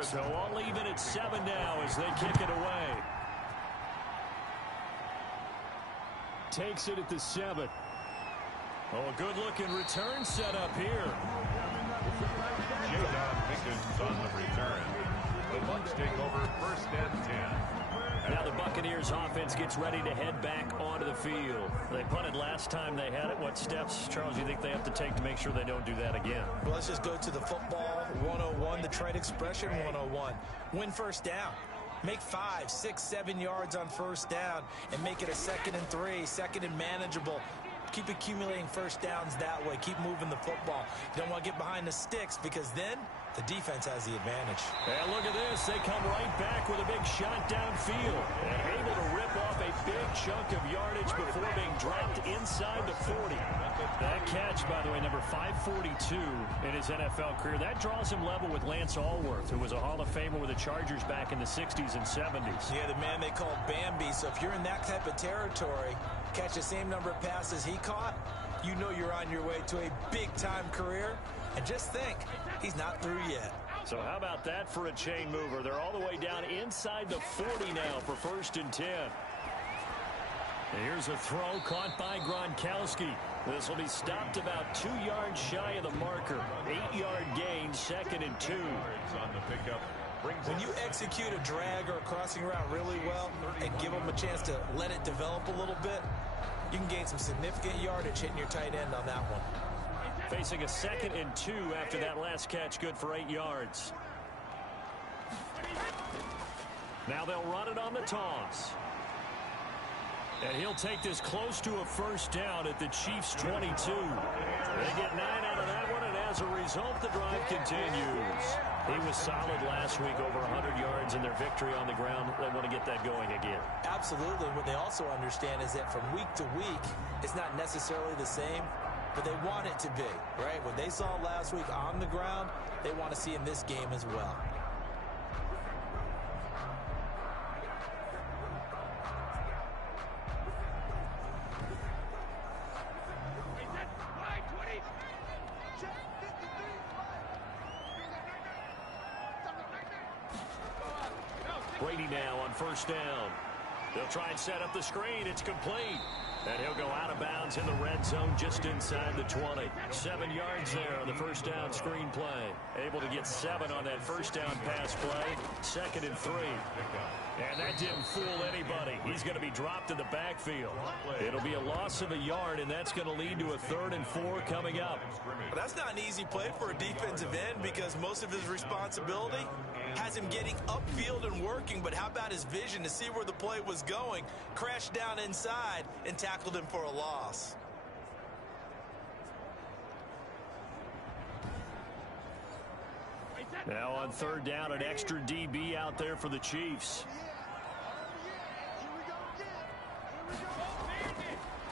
So all even at 7 now as they kick it away. Takes it at the 7. Oh, a good-looking return set up here. J-Don Pickens on the return. The Bucs take over 1st and 10. Now the Buccaneers offense gets ready to head back onto the field. They punted last time they had it. What steps, Charles, you think they have to take to make sure they don't do that again? Well, let's just go to the football 101, the trade expression 101. Win first down. Make 5, 6, 7 yards on first down and make it a 2nd and 3, 2nd and manageable. Keep accumulating first downs that way. Keep moving the football. You don't want to get behind the sticks because then the defense has the advantage. And look at this. They come right back with a big shot downfield and able to rip off a big chunk of yardage before being dropped inside the 40. That catch, by the way, number 542 in his NFL career. That draws him level with Lance Allworth, who was a Hall of Famer with the Chargers back in the 60s and 70s. Yeah, the man they called Bambi. So if you're in that type of territory, catch the same number of passes he caught, you know you're on your way to a big-time career. And just think, he's not through yet. So how about that for a chain mover? They're all the way down inside the 40 now for 1st and 10. And here's a throw caught by Gronkowski. This will be stopped about 2 yards shy of the marker. 8-yard gain, 2nd and 2. On the pickup. When you execute a drag or a crossing route really well and give them a chance to let it develop a little bit, you can gain some significant yardage hitting your tight end on that one. Facing a 2nd and 2 after that last catch, good for 8 yards. Now they'll run it on the toss. And he'll take this close to a first down at the Chiefs' 22. They get 9 out of that one, and as a result, the drive continues. He was solid last week, over 100 yards in their victory on the ground. They want to get that going again. Absolutely. What they also understand is that from week to week, it's not necessarily the same. but they want it to be, right? What they saw last week on the ground, they want to see in this game as well. Brady now on first down. They'll try and set up the screen. It's complete. And he'll go out of bounds in the red zone just inside the 20. 7 yards there on the first down screen play. Able to get 7 on that first down pass play. 2nd and 3. And that didn't fool anybody. He's going to be dropped in the backfield. It'll be a loss of a yard, and that's going to lead to a 3rd and 4 coming up. But that's not an easy play for a defensive end because most of his responsibility has him getting upfield and working, but how about his vision to see where the play was going, crashed down inside, and tackled him for a loss. Now on 3rd down, an extra DB out there for the Chiefs.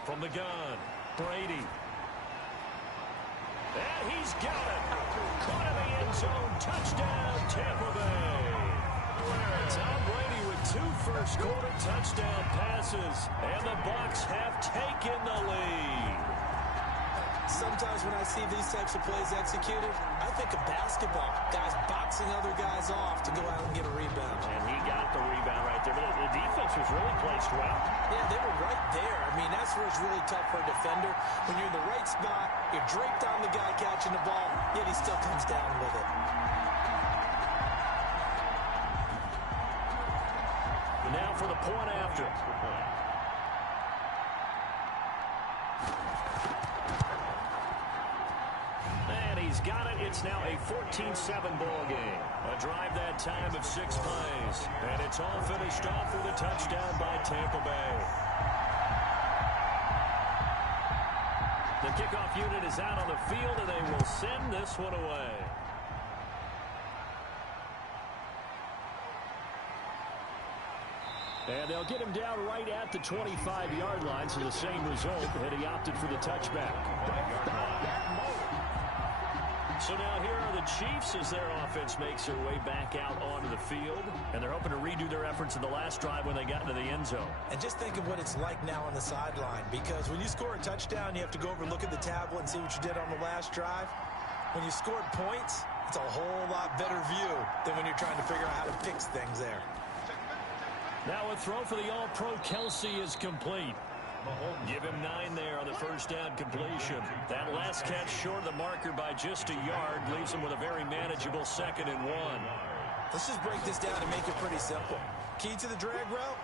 From the gun, Brady. And he's got it. Caught in the end zone. Touchdown, Tampa Bay. Tom Brady with 2 first-quarter touchdown passes. And the Bucs have taken the lead. Sometimes when I see these types of plays executed, I think of basketball. Guys boxing other guys off to go out and get a rebound. And he got the rebound right there. But the defense was really placed well. Yeah, they were right there. I mean, that's where it's really tough for a defender. When you're in the right spot, you're draped on the guy catching the ball, yet he still comes down with it. Now for the point after. And he's got it. It's now a 14-7 ball game. A drive that time of 6 plays. And it's all finished off with a touchdown by Tampa Bay. The kickoff unit is out on the field, and they will send this one away. And they'll get him down right at the 25-yard line, so the same result, and he opted for the touchback. So now here are the Chiefs as their offense makes their way back out onto the field, and they're hoping to redo their efforts in the last drive when they got into the end zone. And just think of what it's like now on the sideline, because when you score a touchdown, you have to go over and look at the tablet and see what you did on the last drive. When you scored points, it's a whole lot better view than when you're trying to figure out how to fix things there. Now a throw for the All-Pro Kelsey is complete. Give him 9 there on the first down completion. That last catch short of the marker by just a yard leaves him with a very manageable 2nd and 1. Let's just break this down and make it pretty simple. Key to the drag route,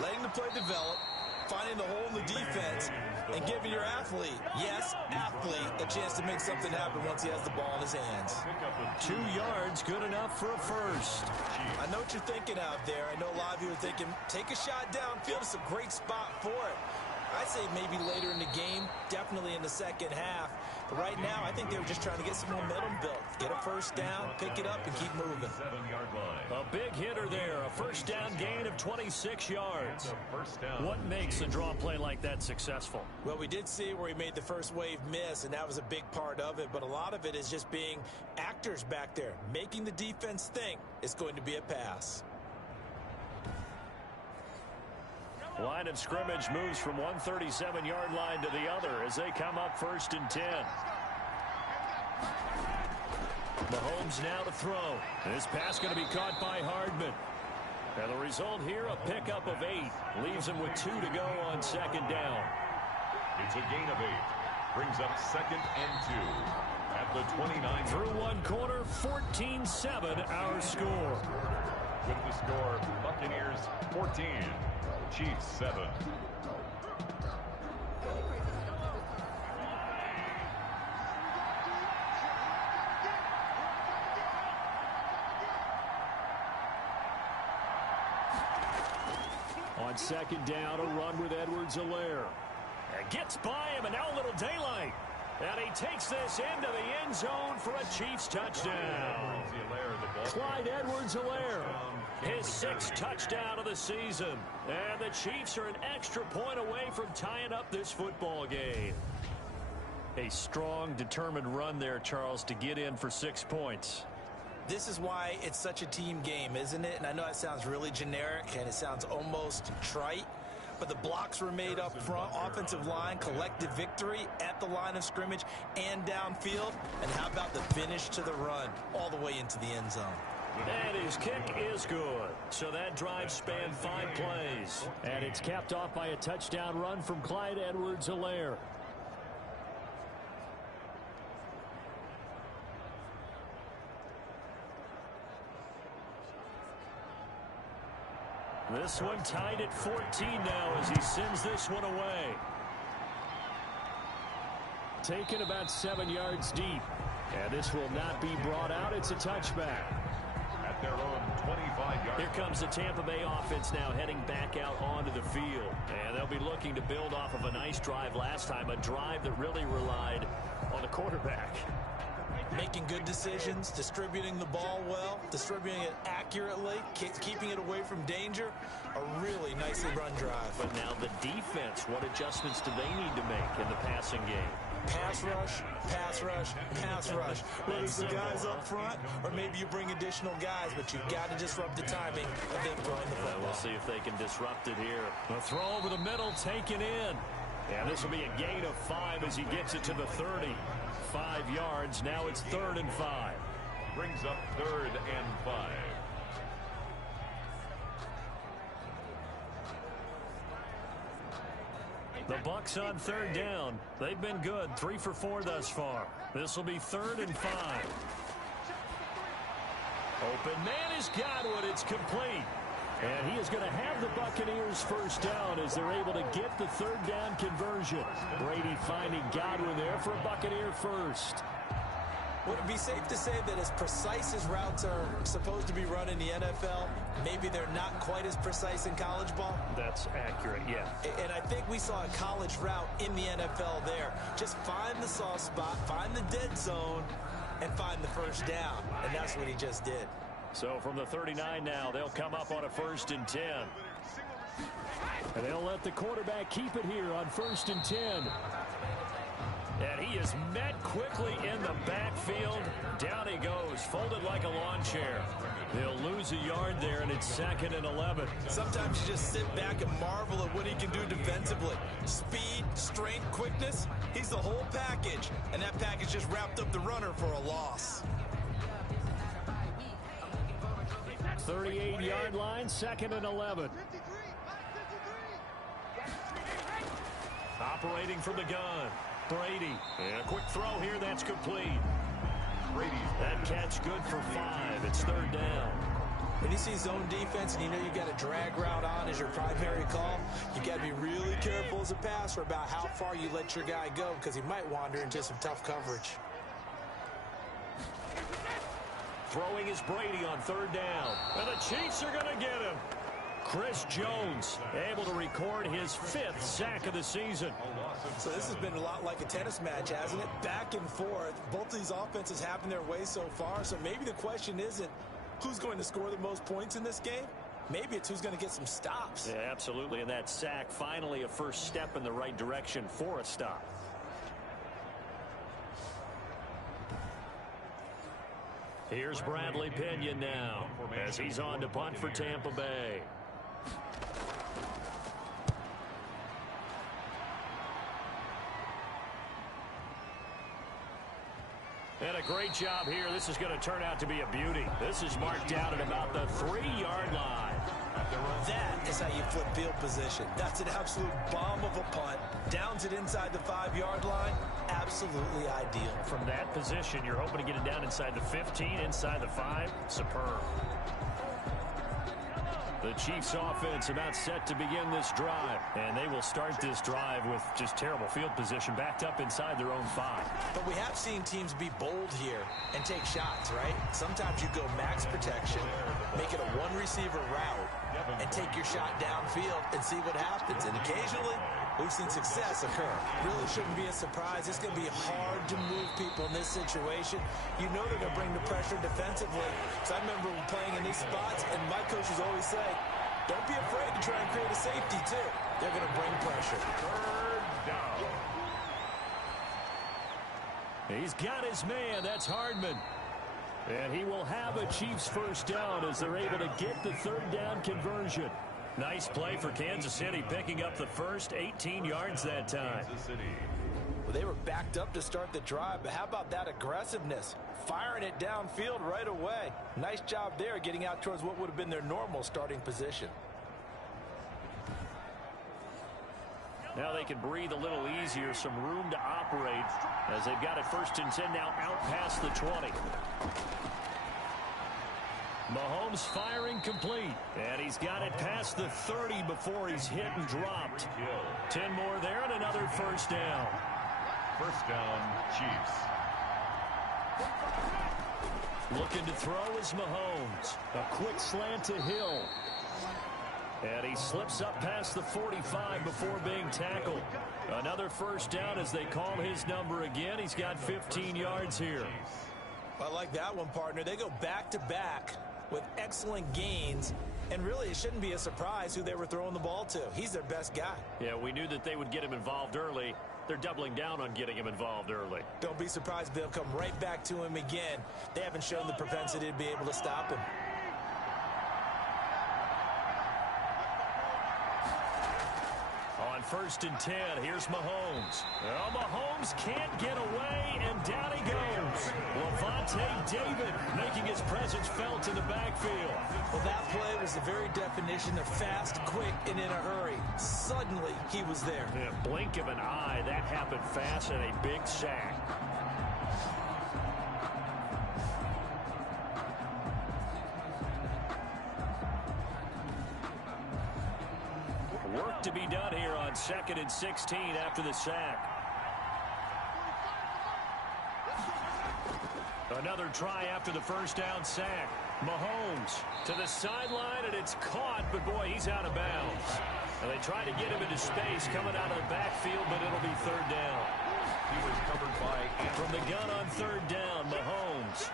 letting the play develop, finding the hole in the defense, and giving your athlete, yes, athlete, a chance to make something happen once he has the ball in his hands. 2 yards, good enough for a first. I know what you're thinking out there. I know a lot of you are thinking, take a shot downfield. It's a great spot for it. I'd say maybe later in the game, definitely in the second half. But right now, I think they were just trying to get some momentum built. Get a first down, pick it up, and keep moving. A big hitter there. A first down gain of 26 yards. What makes a draw play like that successful? Well, we did see where he made the first wave miss, and that was a big part of it. But a lot of it is just being actors back there, making the defense think it's going to be a pass. Line of scrimmage moves from one 37-yard line to the other as they come up 1st and 10. Mahomes now to throw. This pass going to be caught by Hardman. And the result here, a pickup of 8. Leaves him with 2 to go on 2nd down. It's a gain of 8. Brings up 2nd and 2 at the 29. Through one quarter, 14-7 our score. With the score, Buccaneers 14. Chiefs 7. On 2nd down, a run with Edwards-Helaire. And gets by him, and now a little daylight. And he takes this into the end zone for a Chiefs touchdown. Clyde Edwards-Helaire, his 6th touchdown of the season. And the Chiefs are an extra point away from tying up this football game. A strong, determined run there, Charles, to get in for 6 points. This is why it's such a team game, isn't it? And I know that sounds really generic and it sounds almost trite, but the blocks were made up front, offensive line, collective victory at the line of scrimmage and downfield. And how about the finish to the run all the way into the end zone? And his kick is good. So that drive spanned 5 plays. And it's capped off by a touchdown run from Clyde Edwards-Helaire. This one tied at 14 now as he sends this one away. Taken about 7 yards deep. And this will not be brought out. It's a touchback. At their own 25-yard. Here comes the Tampa Bay offense now heading back out onto the field. And they'll be looking to build off of a nice drive last time, a drive that really relied on the quarterback. Making good decisions, distributing the ball well, distributing it accurately, keeping it away from danger. A really nicely run drive. But now the defense, what adjustments do they need to make in the passing game? Pass rush, pass rush, pass rush. Whether it's the guys up front or maybe you bring additional guys, but you've got to disrupt the timing of them throwing the football. We'll see if they can disrupt it here. The throw over the middle taken in. And this will be a gain of 5 as he gets it to the 30. 5 yards. Now it's 3rd and 5. Brings up 3rd and 5. The Bucs on 3rd down. They've been good. 3 for 4 thus far. This will be 3rd and 5. Open man is Godwin. It's complete. And he is going to have the Buccaneers first down as they're able to get the 3rd down conversion. Brady finding Godwin there for a Buccaneer first. Would it be safe to say that as precise as routes are supposed to be run in the NFL, maybe they're not quite as precise in college ball? That's accurate, yeah. And I think we saw a college route in the NFL there. Just find the soft spot, find the dead zone, and find the first down. And that's what he just did. So from the 39 now, they'll come up on a 1st and 10. And they'll let the quarterback keep it here on 1st and 10. And he is met quickly in the backfield. Down he goes, folded like a lawn chair. They'll lose a yard there, and it's 2nd and 11. Sometimes you just sit back and marvel at what he can do defensively. Speed, strength, quickness, he's the whole package. And that package just wrapped up the runner for a loss. 38-yard line, 2nd and 11. Operating from the gun. Brady. And a quick throw here. That's complete. That catch good for 5. It's 3rd down. When you see zone defense and you know you got a drag route on as your primary call, you got to be really careful as a passer about how far you let your guy go because he might wander into some tough coverage. Throwing is Brady on 3rd down. And the Chiefs are going to get him. Chris Jones able to record his 5th sack of the season. So this has been a lot like a tennis match, hasn't it? Back and forth. Both of these offenses having their way so far. So maybe the question isn't who's going to score the most points in this game. Maybe it's who's going to get some stops. Yeah, absolutely. And that sack, finally a first step in the right direction for a stop. Here's Bradley Pinion now as he's on to punt for Tampa Bay. And a great job here. This is going to turn out to be a beauty. This is marked out at about the 3-yard line. That is how you flip field position. That's an absolute bomb of a punt. Downs it inside the 5-yard line. Absolutely ideal. From that position, you're hoping to get it down inside the 15, inside the 5. Superb. The Chiefs offense about set to begin this drive. And they will start this drive with just terrible field position backed up inside their own 5. But we have seen teams be bold here and take shots, right? Sometimes you go max protection, make it a one-receiver route, and take your shot downfield and see what happens. And occasionally, we've seen success occur. Really shouldn't be a surprise. It's going to be hard to move people in this situation. You know they're going to bring the pressure defensively. So I remember playing in these spots, and my coaches always say, don't be afraid to try and create a safety, too. They're going to bring pressure. 3rd down. He's got his man. That's Hardman. And he will have a Chiefs first down as they're able to get the third down conversion. Nice play for Kansas City, picking up the first 18 yards that time. Well, they were backed up to start the drive, but how about that aggressiveness? Firing it downfield right away. Nice job there, getting out towards what would have been their normal starting position. Now they can breathe a little easier, some room to operate as they've got it 1st and 10 now out past the 20. Mahomes firing complete, and he's got it past the 30 before he's hit and dropped. 10 more there and another first down. First down, Chiefs. Looking to throw is Mahomes. A quick slant to Hill. And he slips up past the 45 before being tackled. Another first down as they call his number again. He's got 15 yards here. I like that one, partner. They go back-to-back with excellent gains. And really, it shouldn't be a surprise who they were throwing the ball to. He's their best guy. Yeah, we knew that they would get him involved early. They're doubling down on getting him involved early. Don't be surprised if they'll come right back to him again. They haven't shown the propensity to be able to stop him. On 1st and 10, here's Mahomes. Well, Mahomes can't get away, and down he goes. Levante David making his presence felt in the backfield. Well, that play was the very definition of fast, quick, and in a hurry. Suddenly, he was there. In a blink of an eye, that happened fast and a big sack. Work to be done here on 2nd and 16 after the sack. Another try after the first down sack. Mahomes to the sideline, and it's caught, but boy, he's out of bounds. And they try to get him into space coming out of the backfield, but it'll be third down. He was covered by... From the gun on third down, Mahomes.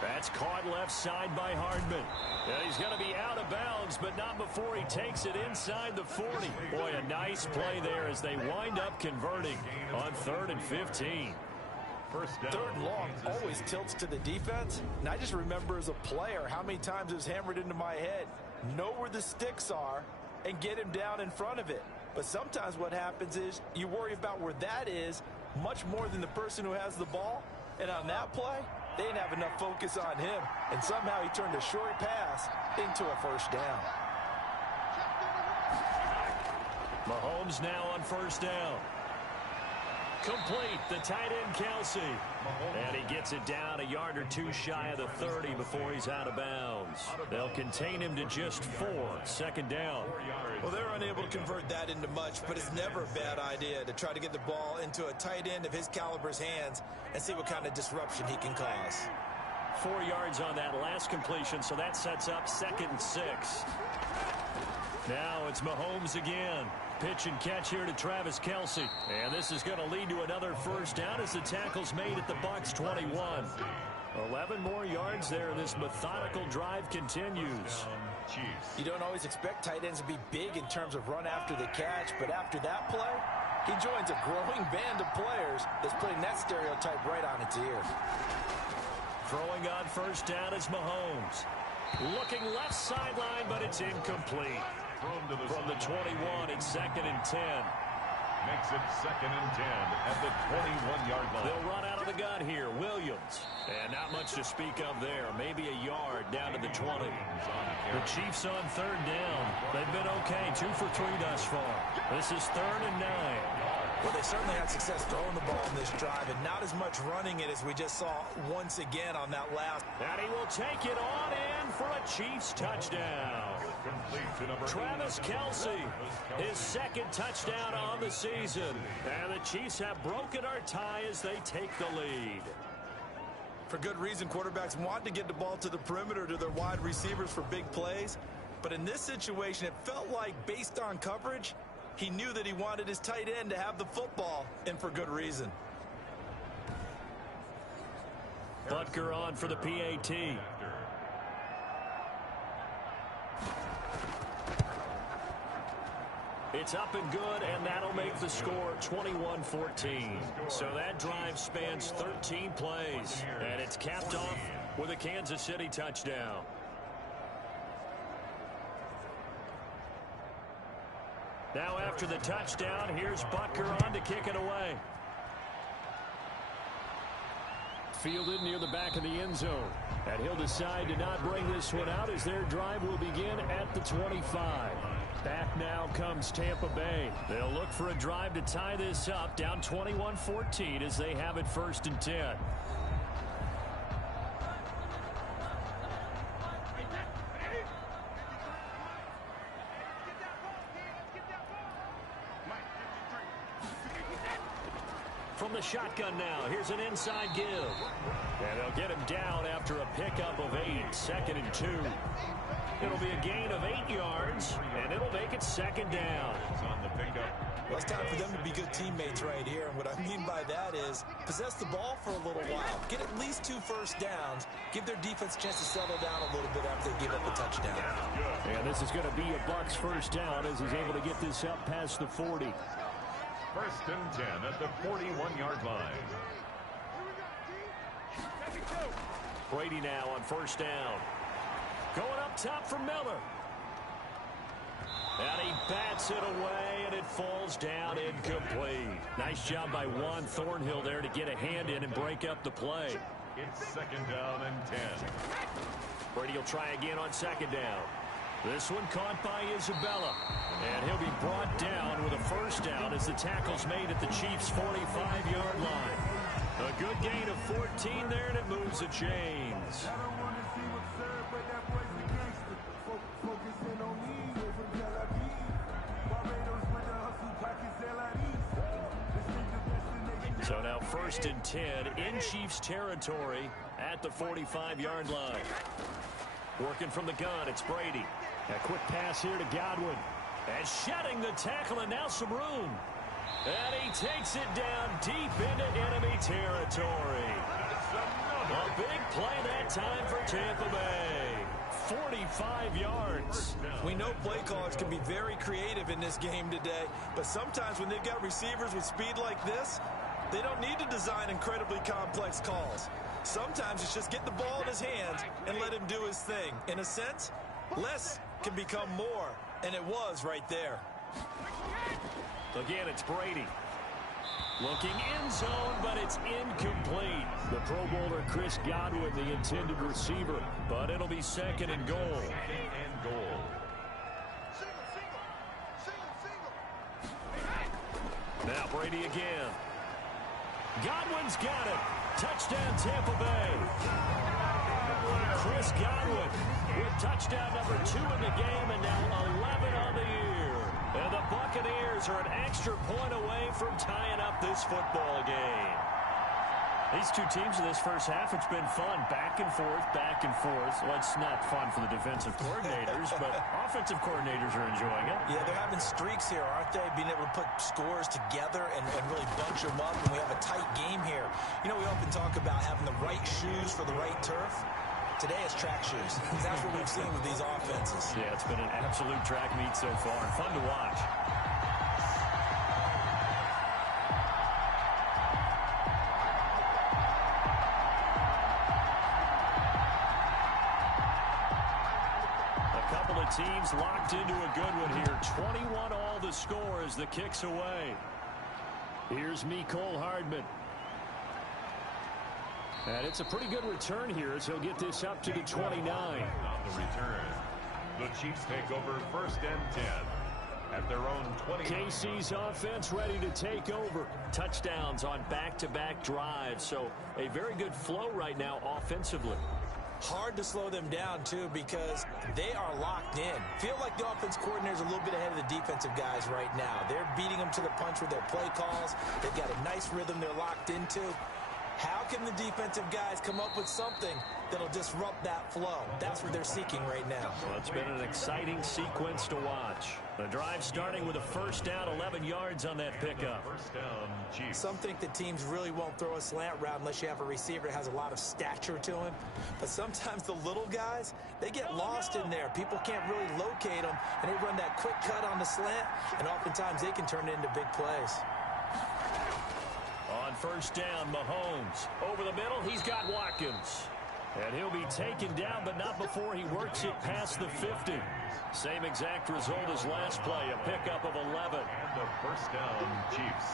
That's caught left side by Hardman. And he's going to be out of bounds, but not before he takes it inside the 40. Boy, a nice play there as they wind up converting on 3rd and 15. First down. 3rd and long always tilts to the defense. And I just remember as a player how many times it was hammered into my head. Know where the sticks are and get him down in front of it. But sometimes what happens is you worry about where that is much more than the person who has the ball. And on that play, they didn't have enough focus on him, and somehow he turned a short pass into a first down. Mahomes now on first down. Complete, the tight end Kelsey. And he gets it down a yard or two shy of the 30 before he's out of bounds. They'll contain him to just 4, 2nd down. Well, they're unable to convert that into much, but it's never a bad idea to try to get the ball into a tight end of his caliber's hands and see what kind of disruption he can cause. 4 yards on that last completion, so that sets up 2nd and 6. Now it's Mahomes again. Pitch and catch here to Travis Kelsey. And this is going to lead to another first down as the tackle's made at the Bucs 21. 11 more yards there. This methodical drive continues. You don't always expect tight ends to be big in terms of run after the catch, but after that play, he joins a growing band of players that's putting that stereotype right on its ear. Throwing on first down is Mahomes. Looking left sideline, but it's incomplete. From the 21, it's 2nd and 10. Makes it 2nd and 10 at the 21-yard line. They'll run out of the gun here. Williams. And not much to speak of there. Maybe a yard down to the 20. The Chiefs on 3rd down. They've been okay. 2 for 3 thus far. This is 3rd and 9. Well, they certainly had success throwing the ball in this drive and not as much running it as we just saw once again on that last. And he will take it on in for a Chiefs touchdown. Travis Kelsey, his 2nd touchdown on the season. And the Chiefs have broken our tie as they take the lead. For good reason, quarterbacks want to get the ball to the perimeter to their wide receivers for big plays. But in this situation, it felt like based on coverage, he knew that he wanted his tight end to have the football, and for good reason. Butker on for the PAT. It's up and good, and that'll make the score 21-14. So that drive spans 13 plays, and it's capped off with a Kansas City touchdown. Now after the touchdown, here's Butker on to kick it away. Fielded near the back of the end zone. And he'll decide to not bring this one out as their drive will begin at the 25. Back now comes Tampa Bay. They'll look for a drive to tie this up, down 21-14 as they have it 1st and 10. From the shotgun now, here's an inside give. And they'll get him down after a pickup of 8, 2nd and 2. It'll be a gain of 8 yards, and it'll make it 2nd down. On the pickup. Well, it's time for them to be good teammates right here. And what I mean by that is possess the ball for a little while. Get at least 2 first downs. Give their defense a chance to settle down a little bit after they give up the touchdown. And this is going to be a Bucs first down as he's able to get this up past the 40. 1st and 10 at the 41-yard line. Brady now on 1st down. Going up top for Miller. And he bats it away, and it falls down incomplete. Nice job by Juan Thornhill there to get a hand in and break up the play. It's 2nd down and 10. Brady will try again on 2nd down. This one caught by Isabella. And he'll be brought down with a 1st down as the tackle's made at the Chiefs' 45-yard line. A good gain of 14 there, and it moves the chains. So now 1st and 10 in Chiefs territory at the 45-yard line. Working from the gun, it's Brady. A quick pass here to Godwin. And shedding the tackle, and now some room. And he takes it down deep into enemy territory. A big play that time for Tampa Bay. 45 yards. We know play callers can be very creative in this game today, but sometimes when they've got receivers with speed like this, they don't need to design incredibly complex calls. Sometimes it's just get the ball in his hands and let him do his thing. In a sense, less can become more, and it was right there. Again, it's Brady. Looking in zone, but it's incomplete. The Pro Bowler Chris Godwin, the intended receiver, but it'll be 2nd and goal. 2nd and goal. Now Brady again. Godwin's got it. Touchdown, Tampa Bay. Chris Godwin with touchdown number 2 in the game, and now 11 on the year. And the Buccaneers are an extra point away from tying up this football game. These two teams in this first half, it's been fun. Back and forth, back and forth. Well, it's not fun for the defensive coordinators, but offensive coordinators are enjoying it. Yeah, they're having streaks here, aren't they? Being able to put scores together and really bunch them up, and we have a tight game here. You know, we often talk about having the right shoes for the right turf. Today it's track shoes. That's what we've seen with these offenses. Yeah, it's been an absolute track meet so far, and fun to watch. Teams locked into a good one here. 21 all the score as the kick's away. Here's Mecole Hardman. And it's a pretty good return here as he'll get this up to the 29. On the return, the Chiefs take over 1st and 10 at their own 20. KC's offense ready to take over. Touchdowns on back-to-back drives, so a very good flow right now offensively. Hard to slow them down, too, because they are locked in. Feel like the offense coordinator's a little bit ahead of the defensive guys right now. They're beating them to the punch with their play calls. They've got a nice rhythm they're locked into. How can the defensive guys come up with something that'll disrupt that flow? That's what they're seeking right now. Well, it's been an exciting sequence to watch. The drive starting with a first down, 11 yards on that pickup. First down, Chiefs. Some think the teams really won't throw a slant route unless you have a receiver that has a lot of stature to him. But sometimes the little guys, they get lost in there. People can't really locate them, and they run that quick cut on the slant, and oftentimes they can turn it into big plays. On first down, Mahomes. Over the middle, he's got Watkins. And he'll be taken down, but not before he works it past the 50. Same exact result as last play, a pickup of 11. And a first down, Chiefs.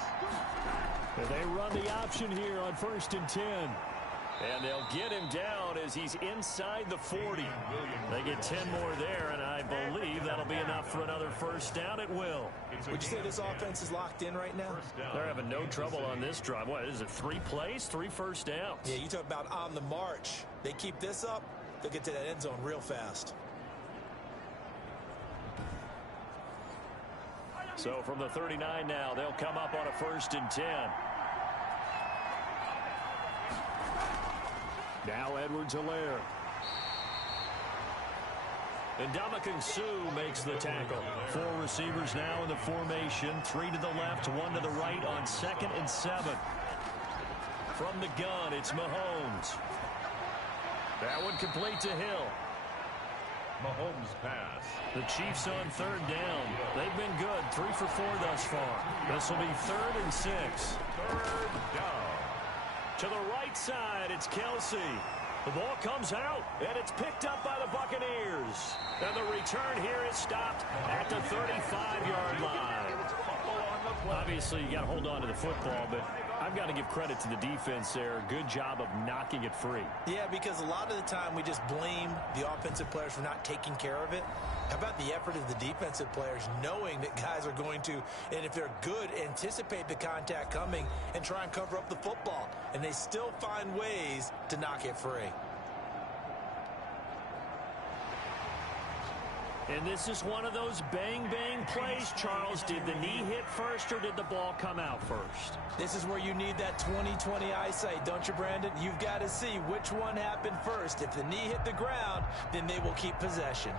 And they run the option here on 1st and 10. And they'll get him down as he's inside the 40. They get 10 more there, and I believe that'll be enough for another first down at will. Would you say this offense is locked in right now? They're having no trouble on this drive. What is it, 3 plays, 3 first downs? Yeah, you talk about on the march. They keep this up, they'll get to that end zone real fast. So from the 39 now, they'll come up on a 1st and 10. Now Edwards-Helaire. And Ndamukong Suh makes the tackle. 4 receivers now in the formation. 3 to the left, 1 to the right on 2nd and 7. From the gun, it's Mahomes. That one complete to Hill. Mahomes pass. The Chiefs on 3rd down. They've been good, 3 for 4 thus far. This will be 3rd and 6. 3rd down. To the right side, it's Kelsey. The ball comes out, and it's picked up by the Buccaneers. And the return here is stopped at the 35-yard line. Obviously, you got to hold on to the football, but I've got to give credit to the defense there. Good job of knocking it free. Yeah, because a lot of the time we just blame the offensive players for not taking care of it. How about the effort of the defensive players knowing that guys are going to, and if they're good, anticipate the contact coming and try and cover up the football. And they still find ways to knock it free. And this is one of those bang-bang plays, Charles. Did the knee hit first or did the ball come out first? This is where you need that 20/20 eyesight, don't you, Brandon? You've got to see which one happened first. If the knee hit the ground, then they will keep possession.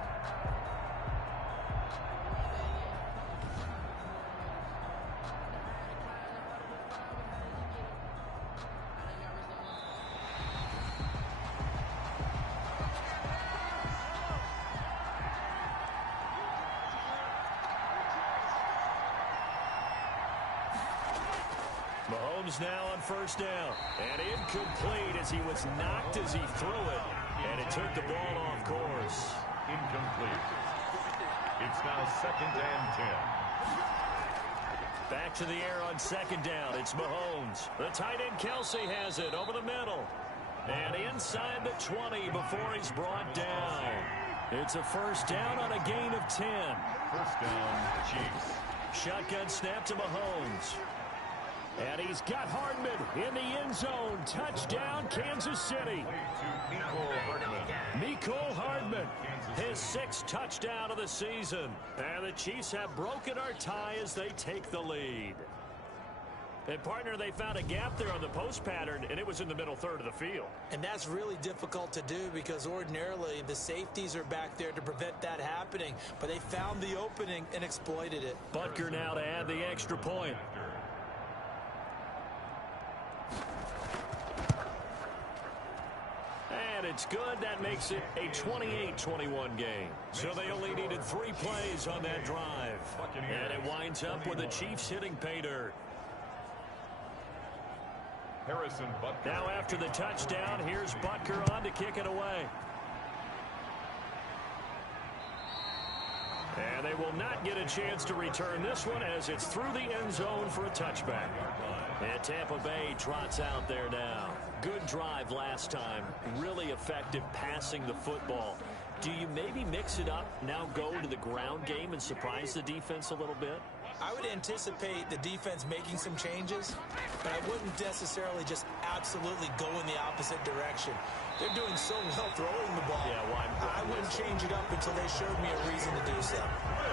Mahomes now on 1st down. And incomplete as he was knocked as he threw it. And it took the ball off course. Incomplete. It's now 2nd and 10. Back to the air on 2nd down. It's Mahomes. The tight end Kelsey has it over the middle. And inside the 20 before he's brought down. It's a 1st down on a gain of 10. 1st down, Chiefs. Shotgun snap to Mahomes. And he's got Hardman in the end zone. Touchdown, Kansas City. Mecole Hardman, his 6th touchdown of the season. And the Chiefs have broken our tie as they take the lead. And, partner, they found a gap there on the post pattern, and it was in the middle 3rd of the field. And that's really difficult to do because ordinarily the safeties are back there to prevent that happening. But they found the opening and exploited it. Butker now to add the extra point. And it's good. That makes it a 28-21 game. So they only needed 3 plays on that drive. And it winds up with the Chiefs hitting pay dirt. Harrison Butker. Now after the touchdown, here's Butker on to kick it away. And they will not get a chance to return this one as it's through the end zone for a touchback. And Tampa Bay trots out there now. Good drive last time. Really effective passing the football. Do you maybe mix it up, now go to the ground game and surprise the defense a little bit? I would anticipate the defense making some changes, but I wouldn't necessarily just absolutely go in the opposite direction. They're doing so well throwing the ball. Yeah, well, I wouldn't change it up until they showed me a reason to do so.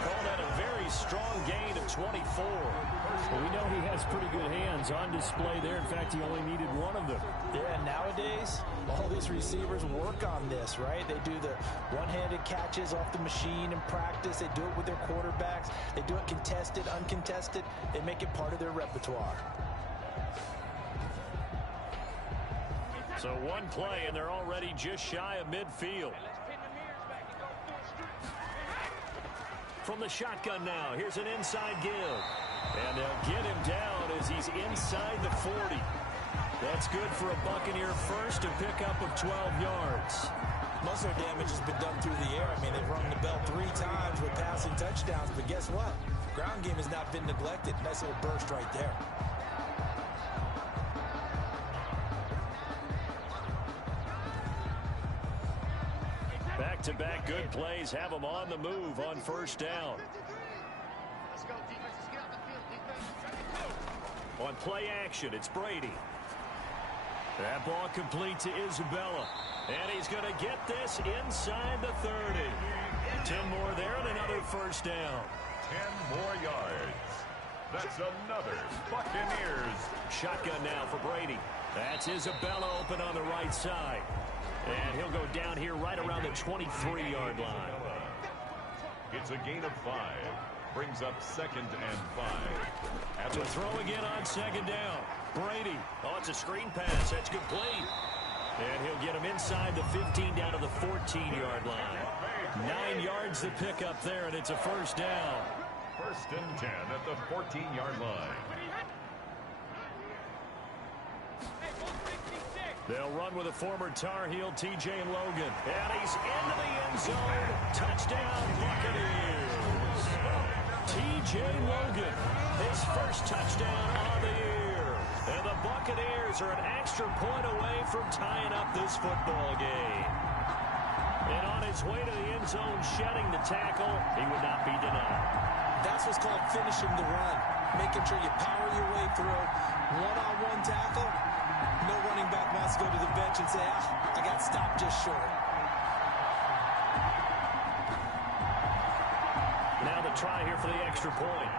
Calling that a very strong gain of 24. Well, we know he has pretty good hands on display there. In fact, he only needed one of them. Yeah, nowadays, all these receivers work on this, right? They do the one-handed catches off the machine in practice. They do it with their quarterbacks. They do it contested, uncontested. They make it part of their repertoire. So one play, and they're already just shy of midfield. From the shotgun now, here's an inside give. And they'll get him down as he's inside the 40. That's good for a Buccaneer first, a pickup of 12 yards. Most of their damage has been done through the air. I mean, they've rung the bell 3 times with passing touchdowns, but guess what? Ground game has not been neglected. Nice little burst right there. Back-to-back good plays have them on the move on first down. On play action, it's Brady. That ball complete to Isabella. And he's going to get this inside the 30. 10 more there and another first down. 10 more yards. That's another Buccaneers. Shotgun now for Brady. That's Isabella open on the right side. And he'll go down here right around the 23-yard line. It's a gain of 5. Brings up 2nd and 5. To throw again on 2nd down. Brady. Oh, it's a screen pass. That's complete. And he'll get him inside the 15 down to the 14-yard line. 9 yards to pick up there, and it's a first down. 1st and 10 at the 14-yard line. They'll run with a former Tar Heel, T.J. Logan. And he's into the end zone. Touchdown, Buccaneers. T.J. Logan, his first touchdown on the year. And the Buccaneers are an extra point away from tying up this football game. And on his way to the end zone, shedding the tackle, he would not be denied. That's what's called finishing the run. Making sure you power your way through. One-on-one tackle. No running back wants to go to the bench and say, I got stopped just short. Now the try here for the extra point.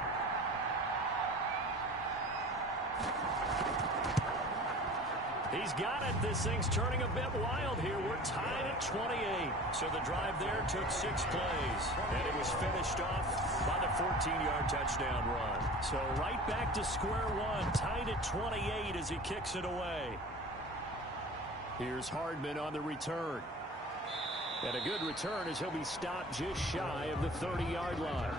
He's got it. This thing's turning a bit wild here. We're tied at 28. So the drive there took 6 plays. And it was finished off by the 14-yard touchdown run. So right back to square one. Tied at 28 as he kicks it away. Here's Hardman on the return. And a good return as he'll be stopped just shy of the 30-yard line.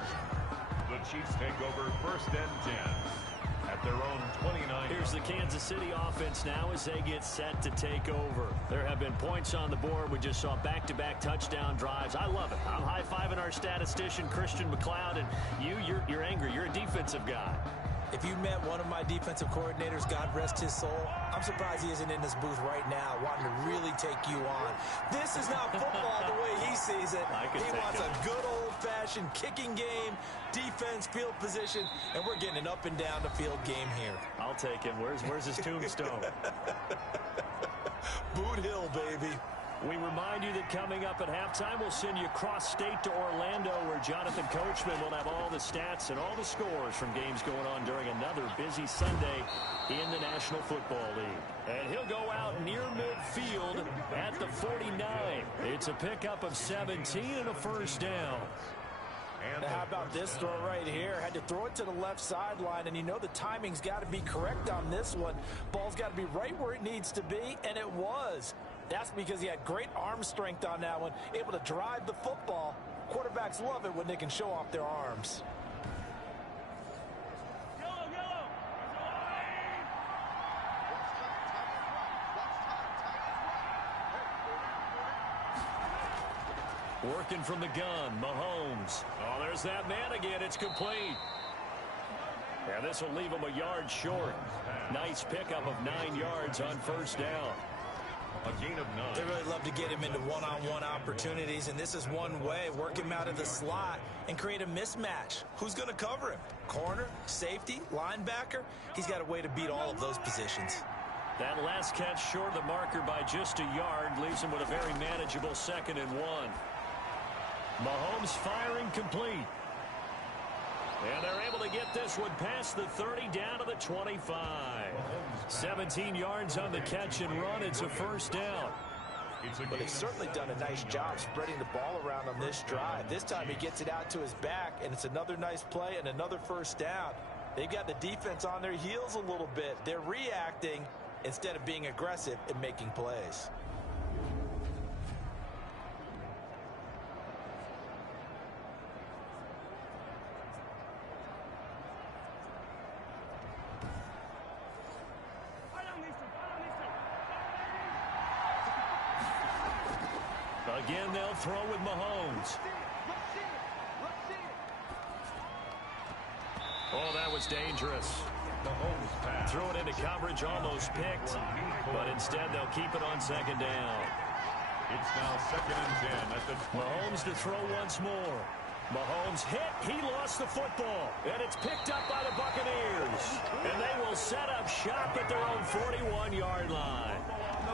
The Chiefs take over 1st and 10 at their own 29. Here's the Kansas City offense now as they get set to take over. There have been points on the board. We just saw back-to-back touchdown drives. I love it. I'm high-fiving our statistician, Christian McLeod, and you're angry. You're a defensive guy. If you met one of my defensive coordinators, God rest his soul, I'm surprised he isn't in this booth right now wanting to really take you on. This is not football the way he sees it. He wants a good old-fashioned kicking game, defense, field position, and we're getting an up-and-down-the-field game here. I'll take him. Where's his tombstone? Boot Hill, baby. We remind you that coming up at halftime, we'll send you cross-state to Orlando, where Jonathan Coachman will have all the stats and all the scores from games going on during another busy Sunday in the National Football League. And he'll go out near midfield at the 49. It's a pickup of 17 and a first down. And how about this throw right here? Had to throw it to the left sideline, and you know the timing's got to be correct on this one. Ball's got to be right where it needs to be, and it was. That's because he had great arm strength on that one, able to drive the football. Quarterbacks love it when they can show off their arms. Working from the gun, Mahomes. Oh, there's that man again. It's complete. And this will leave him a yard short. Nice pickup of 9 yards on first down. A gain of 9. They really love to get him into one-on-one opportunities, and this is one way. Work him out of the slot and create a mismatch. Who's going to cover him? Corner, safety, linebacker? He's got a way to beat all of those positions. That last catch short of the marker by just a yard leaves him with a very manageable 2nd and 1. Mahomes firing complete. And they're able to get this one past the 30 down to the 25. 17 yards on the catch and run. It's a first down. But he's certainly done a nice job spreading the ball around on this drive. This time he gets it out to his back, and it's another nice play and another first down. They've got the defense on their heels a little bit. They're reacting instead of being aggressive and making plays. Again, they'll throw with Mahomes. Oh, that was dangerous. Mahomes pass. Threw it into coverage, almost picked, but instead they'll keep it on 2nd down. It's now 2nd and 10 at the 20. Mahomes to throw once more. Mahomes hit. He lost the football, and it's picked up by the Buccaneers. And they will set up shop at their own 41-yard line.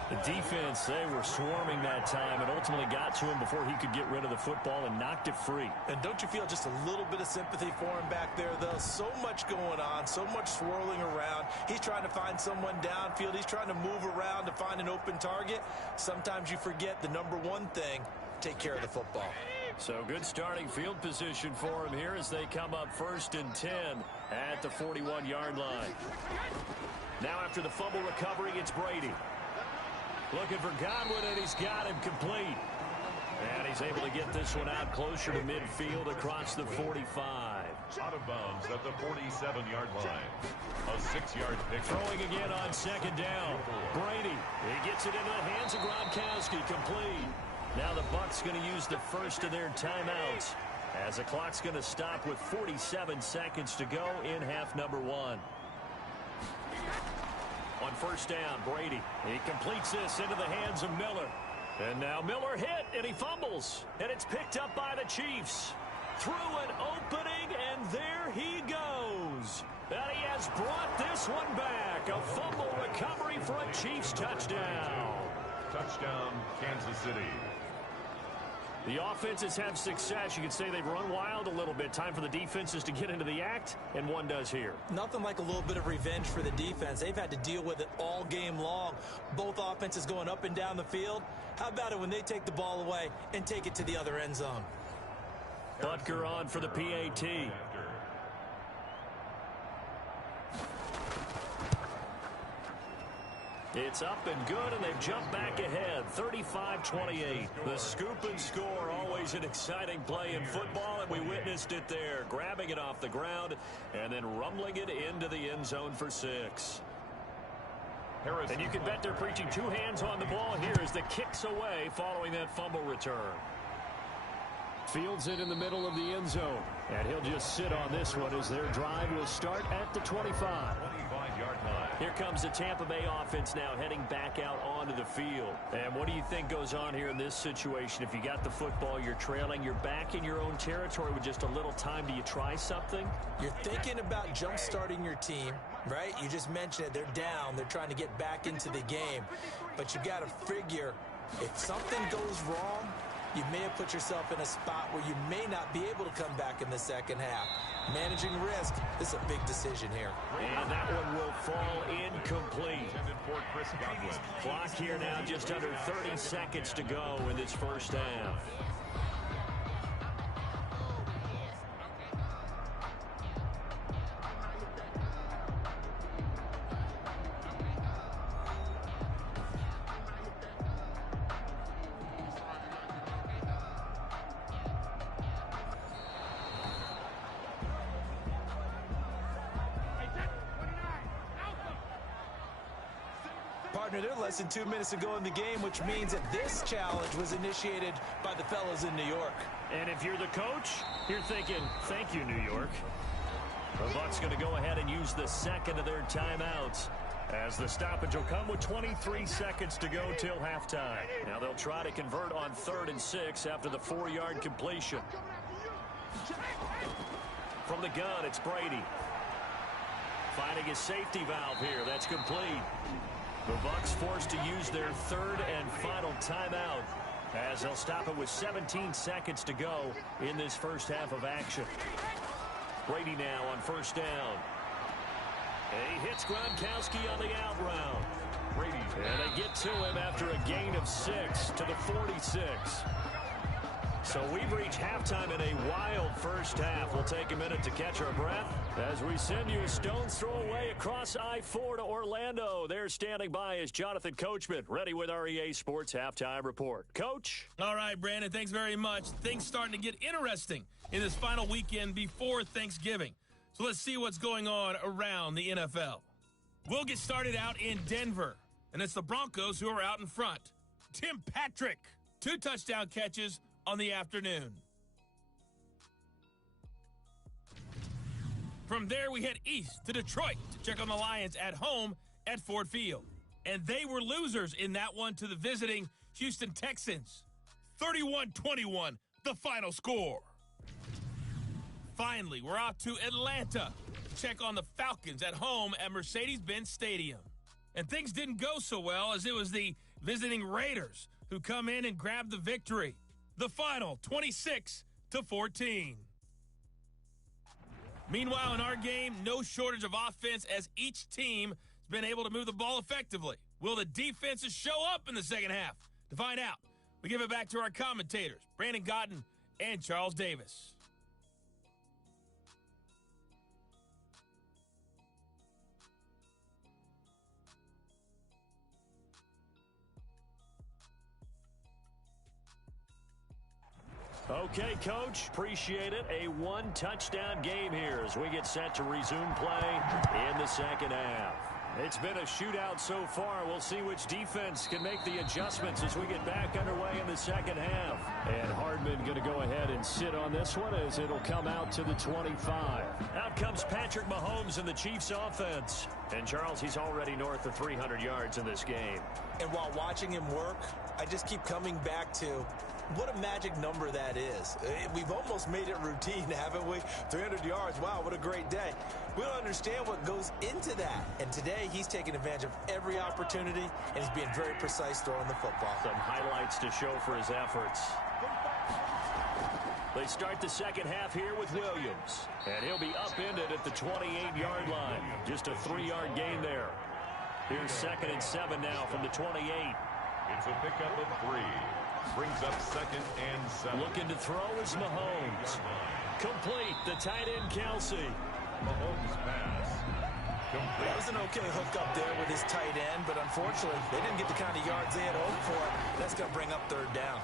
The defense, they were swarming that time and ultimately got to him before he could get rid of the football and knocked it free. And don't you feel just a little bit of sympathy for him back there, though? So much going on, so much swirling around. He's trying to find someone downfield. He's trying to move around to find an open target. Sometimes you forget the number one thing, take care of the football. So good starting field position for him here as they come up 1st and 10 at the 41-yard line. Now after the fumble recovery, it's Brady. Looking for Godwin, and he's got him complete. And he's able to get this one out closer to midfield across the 45. Out of bounds at the 47-yard line. A 6-yard pick. Throwing again on 2nd down. Brady, he gets it into the hands of Gronkowski, complete. Now the Bucs going to use the first of their timeouts as the clock's going to stop with 47 seconds to go in half number 1. On 1st down, Brady. He completes this into the hands of Miller. And now Miller hit, and he fumbles. And it's picked up by the Chiefs. Through an opening, and there he goes. And he has brought this one back. A fumble recovery for a Chiefs touchdown. Touchdown, Kansas City. The offenses have success. You could say they've run wild a little bit. Time for the defenses to get into the act, and one does here. Nothing like a little bit of revenge for the defense. They've had to deal with it all game long. Both offenses going up and down the field. How about it when they take the ball away and take it to the other end zone? Butker on for the PAT. It's up and good, and they've jumped back ahead, 35-28. The scoop and score, always an exciting play in football, and we witnessed it there, grabbing it off the ground and then rumbling it into the end zone for 6. And you can bet they're preaching 2 hands on the ball here as the kick's away following that fumble return. Fields it in the middle of the end zone, and he'll just sit on this one as their drive will start at the 25. 25-yard line. Here comes the Tampa Bay offense now heading back out onto the field. And what do you think goes on here in this situation? If you got the football, you're trailing, you're back in your own territory with just a little time. Do you try something? You're thinking about jump-starting your team, right? You just mentioned it. They're down. They're trying to get back into the game. But you got to figure if something goes wrong, you may have put yourself in a spot where you may not be able to come back in the second half. Managing risk, this is a big decision here. And that one will fall incomplete. Clock here now just under 30 seconds to go in this first half. Partner, they're less than 2 minutes to go in the game, which means that this challenge was initiated by the fellas in New York. And if you're the coach, you're thinking, thank you, New York. The Bucs going to go ahead and use the second of their timeouts as the stoppage will come with 23 seconds to go till halftime. Now they'll try to convert on 3rd and 6 after the 4-yard completion. From the gun, it's Brady. Finding his safety valve here. That's complete. The Bucs forced to use their 3rd and final timeout as they'll stop it with 17 seconds to go in this first half of action. Brady now on 1st down. He hits Gronkowski on the out route. And they get to him after a gain of 6 to the 46. So we've reached halftime in a wild first half. We'll take a minute to catch our breath as we send you a stone's throw away across I-4 to Orlando. There standing by is Jonathan Coachman, ready with our EA Sports Halftime Report. Coach? All right, Brandon, thanks very much. Things starting to get interesting in this final weekend before Thanksgiving. So let's see what's going on around the NFL. We'll get started out in Denver, and it's the Broncos who are out in front. Tim Patrick, 2 touchdown catches on the afternoon. From there, we head east to Detroit to check on the Lions at home at Ford Field. And they were losers in that one to the visiting Houston Texans. 31-21, the final score. Finally, we're off to Atlanta to check on the Falcons at home at Mercedes-Benz Stadium. And things didn't go so well as it was the visiting Raiders who come in and grab the victory. The final, 26-14. Meanwhile, in our game, no shortage of offense as each team has been able to move the ball effectively. Will the defenses show up in the second half? To find out, we give it back to our commentators, Brandon Gotten and Charles Davis. Okay, Coach, appreciate it. A 1-touchdown game here as we get set to resume play in the second half. It's been a shootout so far. We'll see which defense can make the adjustments as we get back underway in the second half. And Hardman going to go ahead and sit on this one as it'll come out to the 25. Out comes Patrick Mahomes in the Chiefs offense. And Charles, he's already north of 300 yards in this game. And while watching him work, I just keep coming back to what a magic number that is. We've almost made it routine, haven't we? 300 yards, wow, what a great day. We don't understand what goes into that. And today, he's taking advantage of every opportunity, and he's being very precise throwing the football. Some highlights to show for his efforts. They start the second half here with Williams. And he'll be upended at the 28-yard line. Just a 3-yard gain there. Here's 2nd and 7 now from the 28. It's a pickup of 3. Brings up 2nd and 7. Looking to throw is Mahomes. Complete, the tight end Kelsey. Mahomes pass. Complete. That was an okay hook up there with his tight end, but unfortunately, they didn't get the kind of yards they had hoped for. That's going to bring up 3rd down.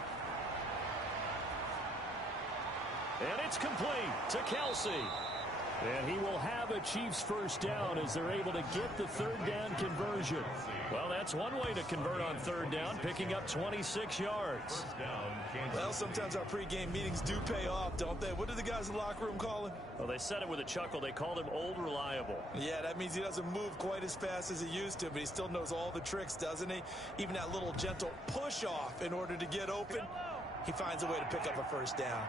And it's complete to Kelsey. And he will have a Chiefs first down as they're able to get the 3rd down conversion. Well, that's one way to convert on 3rd down, picking up 26 yards. Well, sometimes our pregame meetings do pay off, don't they? What did the guys in the locker room call him? Well, they said it with a chuckle. They called him Old Reliable. Yeah, that means he doesn't move quite as fast as he used to, but he still knows all the tricks, doesn't he? Even that little gentle push-off in order to get open, he finds a way to pick up a first down.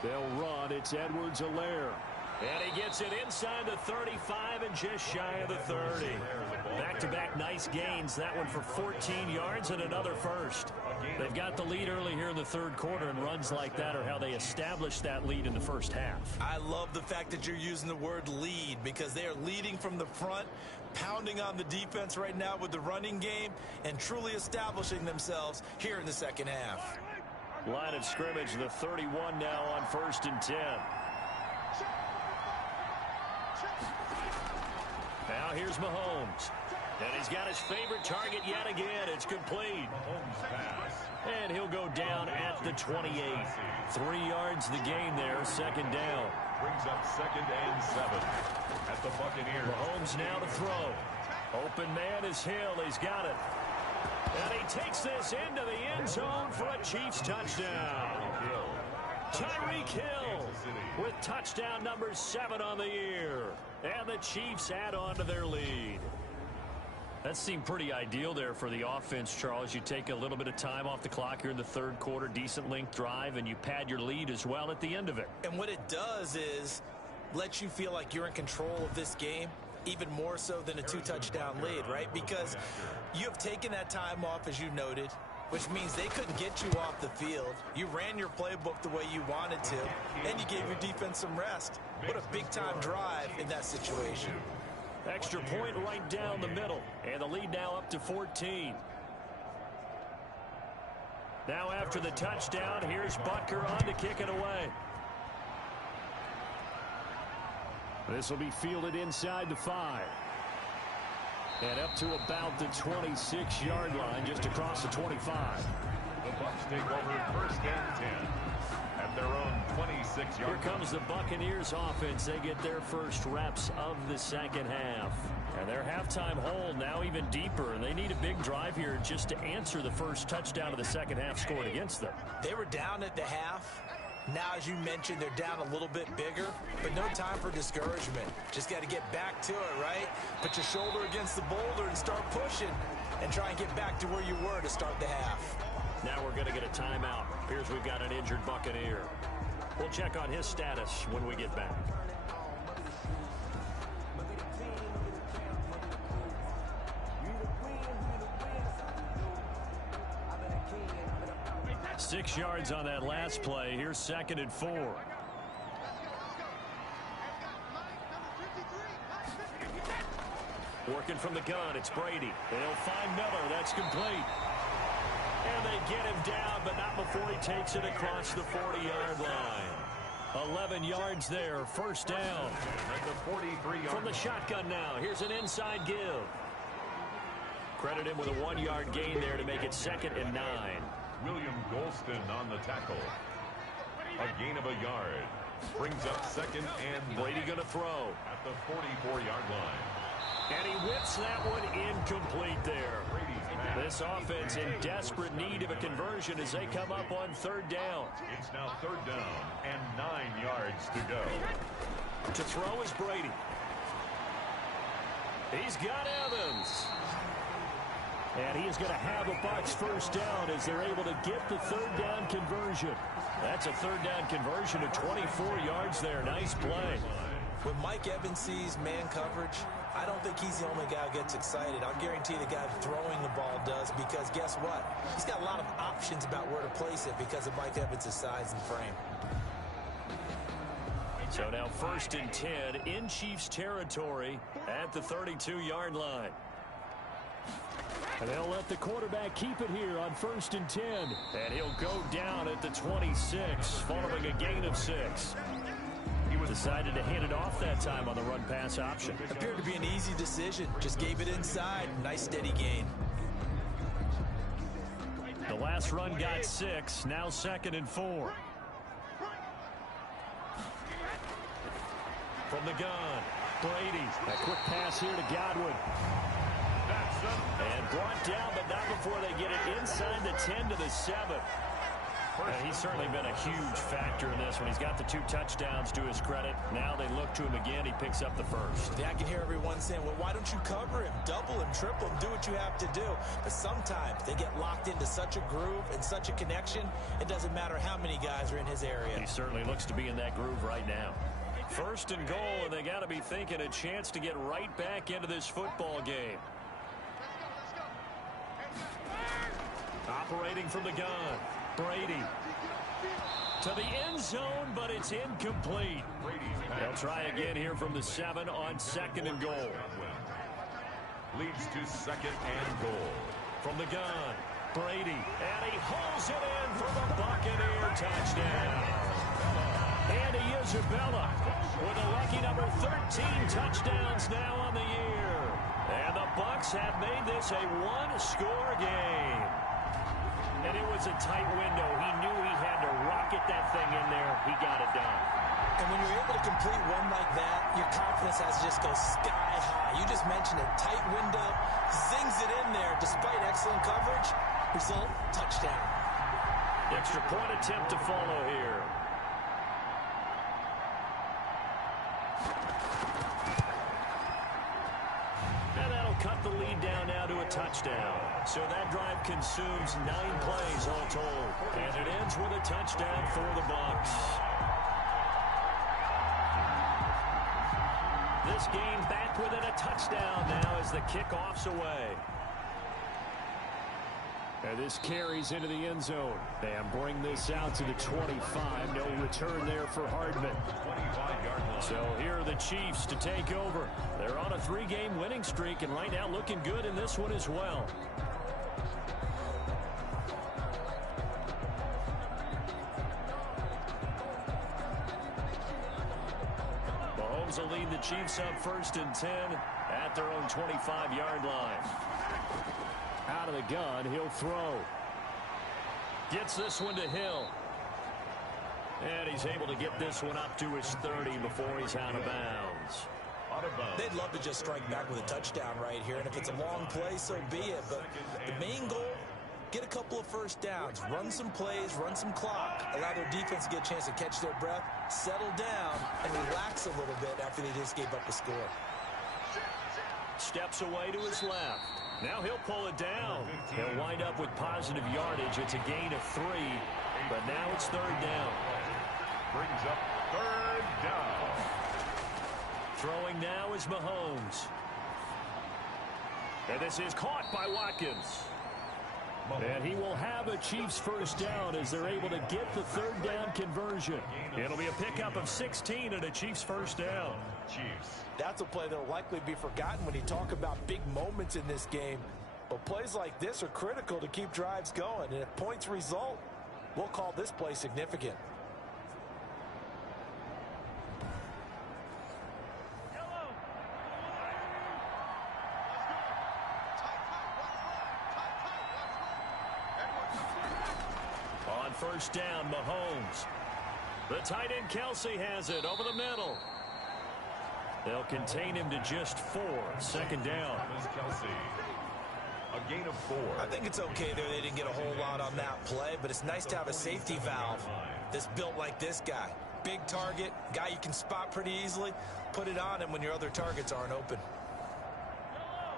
They'll run. It's Edwards-Helaire. And he gets it inside the 35 and just shy of the 30. Back-to-back nice gains. That one for 14 yards and another first. They've got the lead early here in the 3rd quarter, and runs like that are how they established that lead in the first half. I love the fact that you're using the word lead because they are leading from the front, pounding on the defense right now with the running game, and truly establishing themselves here in the second half. Line of scrimmage, the 31 now on 1st and 10. Now here's Mahomes. And he's got his favorite target yet again. It's complete. Mahomes pass. And he'll go down at the 28. 3 yards the gain there, 2nd down. Brings up 2nd and 7 at the Buccaneers. Mahomes now to throw. Open man is Hill. He's got it. And he takes this into the end zone for a Chiefs touchdown. Tyreek Hill with touchdown number 7 on the year. And the Chiefs add on to their lead. That seemed pretty ideal there for the offense, Charles. You take a little bit of time off the clock here in the third quarter, decent length drive, and you pad your lead as well at the end of it. And what it does is let you feel like you're in control of this game, even more so than a 2-touchdown lead, right? Because you have taken that time off, as you noted, which means they couldn't get you off the field. You ran your playbook the way you wanted to, and you gave your defense some rest. What a big-time drive in that situation. Extra point right down the middle, and the lead now up to 14. Now after the touchdown, here's Butker on to kick it away. This will be fielded inside the 5. And up to about the 26-yard line, just across the 25. The Bucs take over first and 10 at their own 26-yard line. Here comes the Buccaneers offense. They get their first reps of the second half. And their halftime hole now even deeper. And they need a big drive here just to answer the first touchdown of the second half scored against them. They were down at the half. Now, as you mentioned, they're down a little bit bigger, but no time for discouragement. Just got to get back to it, right? Put your shoulder against the boulder and start pushing and try and get back to where you were to start the half. Now we're going to get a timeout. Appears we've got an injured Buccaneer. We'll check on his status when we get back. Six yards on that last play. Here's 2nd and 4. Working from the gun, it's Brady. They'll find Miller. That's complete. And they get him down, but not before he takes it across the 40-yard line. 11 yards there, first down. From the shotgun now, here's an inside give. Credit him with a 1-yard gain there to make it 2nd and 9. William Golston on the tackle. A gain of a yard. Brings up 2nd and Brady going to throw at the 44-yard line. And he whips that one incomplete there. This offense in desperate need of a conversion as they come up on 3rd down. It's now 3rd down and 9 yards to go. To throw is Brady. He's got Evans. And he is going to have a Bucs first down as they're able to get the 3rd down conversion. That's a 3rd down conversion of 24 yards there. Nice play. When Mike Evans sees man coverage, I don't think he's the only guy who gets excited. I'll guarantee the guy throwing the ball does, because guess what? He's got a lot of options about where to place it because of Mike Evans' size and frame. So now 1st and 10 in Chiefs territory at the 32-yard line. And they'll let the quarterback keep it here on 1st and 10. And he'll go down at the 26 following a gain of 6. He decided to hand it off that time on the run-pass option. Appeared to be an easy decision. Just gave it inside. Nice steady gain. The last run got 6. Now 2nd and 4. From the gun, Brady. A quick pass here to Godwin. And brought down, but not before they get it inside the 10 to the 7. He's certainly been a huge factor in this when he's got the 2 touchdowns to his credit. Now they look to him again. He picks up the first. Yeah, I can hear everyone saying, well, why don't you cover him? Double him, triple him, do what you have to do. But sometimes they get locked into such a groove and such a connection, it doesn't matter how many guys are in his area. He certainly looks to be in that groove right now. 1st and goal, and they got to be thinking a chance to get right back into this football game. Operating from the gun, Brady to the end zone, but it's incomplete. They'll try again here from the 7 on 2nd and goal. Leads to 2nd and goal. From the gun, Brady, and he hauls it in for the Buccaneer touchdown. Andy Isabella with a lucky number 13 touchdowns now on the year. And the Bucs have made this a 1-score game. And it was a tight window. He knew he had to rocket that thing in there. He got it done. And when you're able to complete one like that, your confidence has to just go sky high. You just mentioned it. Tight window, zings it in there despite excellent coverage. Result, touchdown. Extra point attempt to follow here. touchdown. So that drive consumes 9 plays all told. And it ends with a touchdown for the Bucs. This game back within a touchdown now as the kickoff's away. And this carries into the end zone. And bring this out to the 25. No return there for Hardman. So here are the Chiefs to take over. They're on a 3-game winning streak, and right now looking good in this one as well. Mahomes will lead the Chiefs up 1st and 10 at their own 25-yard line. Out of the gun, he'll throw. Gets this one to Hill. And he's able to get this one up to his 30 before he's out of bounds. They'd love to just strike back with a touchdown right here, and if it's a long play, so be it. But the main goal, get a couple of first downs, run some plays, run some clock, allow their defense to get a chance to catch their breath, settle down, and relax a little bit after they just gave up a score. Steps away to his left. Now he'll pull it down. He'll wind up with positive yardage. It's a gain of 3, but now it's 3rd down. Brings up 3rd down. Throwing now is Mahomes. And this is caught by Watkins. And he will have a Chiefs first down as they're able to get the 3rd down conversion. It'll be a pickup of 16 and a Chiefs first down. Chiefs. That's a play that will likely be forgotten when you talk about big moments in this game. But plays like this are critical to keep drives going. And if points result, we'll call this play significant. On 1st down, Mahomes. The tight end Kelsey has it over the middle. They'll contain him to just 4. 2nd down. Kelsey. A gain of 4. I think it's okay there. They didn't get a whole lot on that play, but it's nice to have a safety valve that's built like this guy. Big target, guy you can spot pretty easily. Put it on him when your other targets aren't open.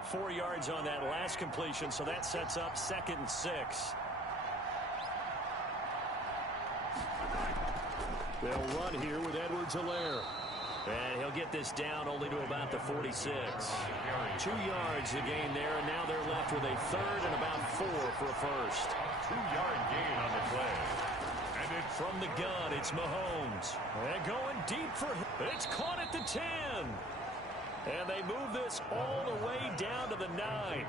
4 yards on that last completion, so that sets up 2nd and 6. They'll run here with Edwards-Helaire. And he'll get this down only to about the 46. 2 yards the gain there, and now they're left with a 3rd and about 4 for a first. 2-yard gain on the play. And it's from the gun, it's Mahomes. And going deep for him. It's caught at the 10. And they move this all the way down to the 9.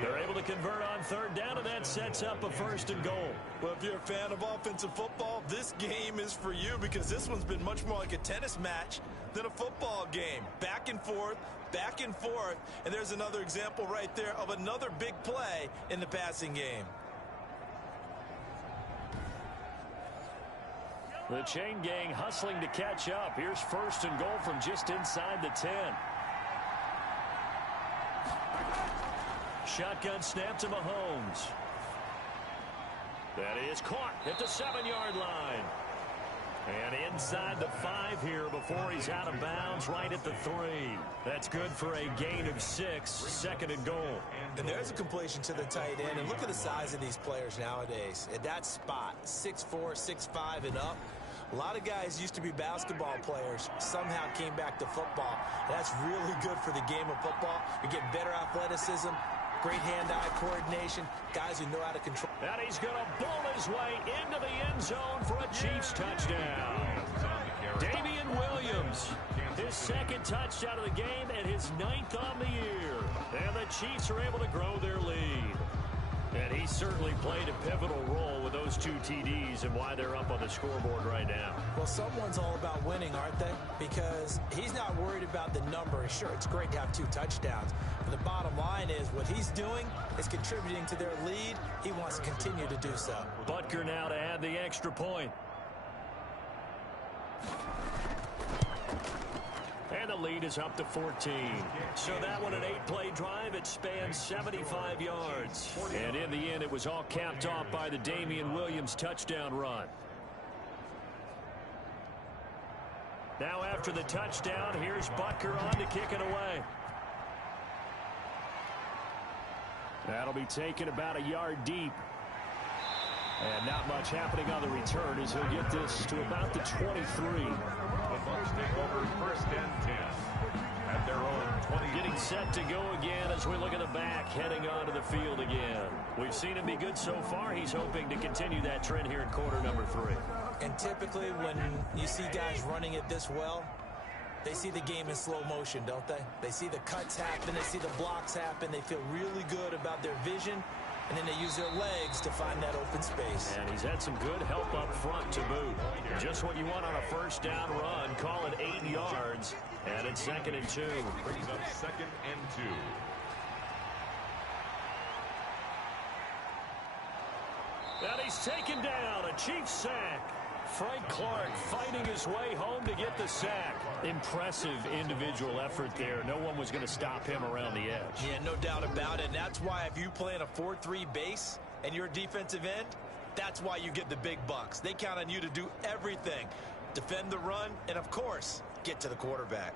They're able to convert on 3rd down, and that sets up a 1st and goal. Well, if you're a fan of offensive football, this game is for you because this one's been much more like a tennis match than a football game. Back and forth, and there's another example right there of another big play in the passing game. The chain gang hustling to catch up. Here's 1st and goal from just inside the 10. Shotgun snap to Mahomes. That is caught at the 7-yard line. And inside the 5 here before he's out of bounds right at the 3. That's good for a gain of 6, 2nd and goal. And there's a completion to the tight end. And look at the size of these players nowadays. At that spot, 6'4", 6'5", and up. A lot of guys used to be basketball players, somehow came back to football. That's really good for the game of football. You get better athleticism, great hand-eye coordination, guys who know how to control. And he's going to bowl his way into the end zone for a Chiefs touchdown. Damian Williams, his 2nd touchdown of the game and his 9th on the year. And the Chiefs are able to grow their lead. And he certainly played a pivotal role with those 2 TDs and why they're up on the scoreboard right now. Well, someone's all about winning, aren't they? Because he's not worried about the number. Sure, it's great to have 2 touchdowns. But the bottom line is what he's doing is contributing to their lead. He wants to continue to do so. Butker now to add the extra point. And the lead is up to 14. So that one, an 8-play drive. It spans 75 yards. And in the end, it was all capped off by the Damian Williams touchdown run. Now after the touchdown, here's Butker on to kick it away. That'll be taken about a yard deep. And not much happening on the return as he'll get this to about the 23. The Bucs take over 1st and 10 at their own 20. Getting set to go again as we look at the back, heading onto the field again. We've seen him be good so far. He's hoping to continue that trend here in quarter number 3. And typically when you see guys running it this well, they see the game in slow motion, don't they? They see the cuts happen, they see the blocks happen, they feel really good about their vision, and then they use their legs to find that open space. And he's had some good help up front to boot. Just what you want on a 1st down run. Call it 8 yards, and it's 2nd and 2. Brings up 2nd and 2. And he's taken down, a Chiefs sack. Frank Clark fighting his way home to get the sack. Impressive individual effort there. No one was going to stop him around the edge. Yeah, no doubt about it. And that's why if you play in a 4-3 base and you're a defensive end, that's why you get the big bucks. They count on you to do everything. Defend the run and, of course, get to the quarterback.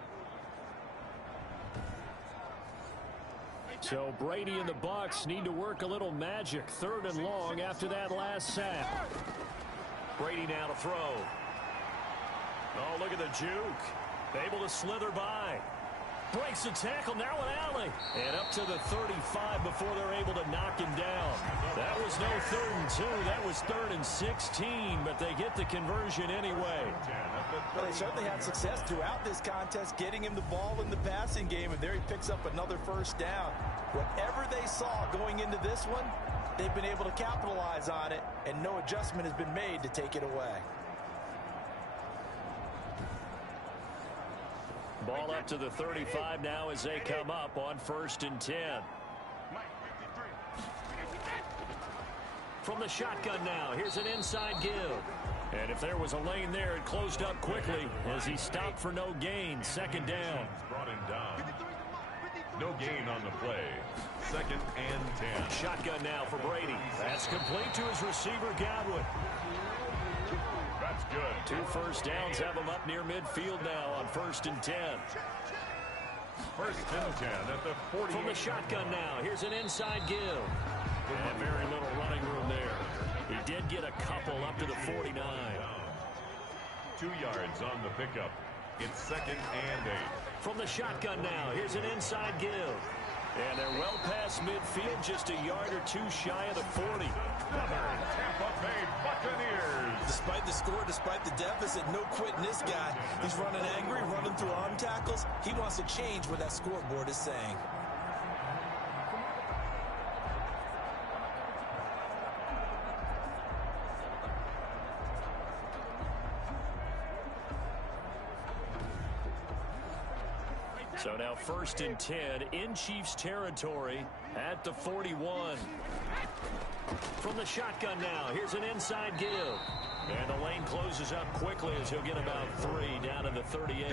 So Brady and the Bucs need to work a little magic. 3rd and long after that last sack. Brady now to throw. Oh, look at the juke. Able to slither by. Breaks the tackle, now an alley. And up to the 35 before they're able to knock him down. That was no 3rd and 2. That was 3rd and 16, but they get the conversion anyway. Well, they certainly had success throughout this contest, getting him the ball in the passing game, and there he picks up another 1st down. Whatever they saw going into this one, they've been able to capitalize on it, and no adjustment has been made to take it away. Ball up to the 35 now as they come up on 1st and 10. From the shotgun now, here's an inside give. And if there was a lane there, it closed up quickly as he stopped for no gain. 2nd down. Brought him down. No gain on the play. 2nd and 10. Shotgun now for Brady. That's complete to his receiver, Godwin. That's good. 2 first downs have him up near midfield now on 1st and 10. 1st and 10 at the 40. From the shotgun now, here's an inside give. And very little running room there. He did get a couple up to the 49. 2 yards on the pickup. It's 2nd and 8. From the shotgun now, here's an inside give. And they're well past midfield, just a yard or 2 shy of the 40. Tampa Bay Buccaneers. Despite the score, despite the deficit, no quitting this guy. He's running angry, running through arm tackles. He wants to change what that scoreboard is saying. So now 1st and 10 in Chiefs territory at the 41. From the shotgun now, here's an inside give. And the lane closes up quickly as he'll get about 3 down to the 38.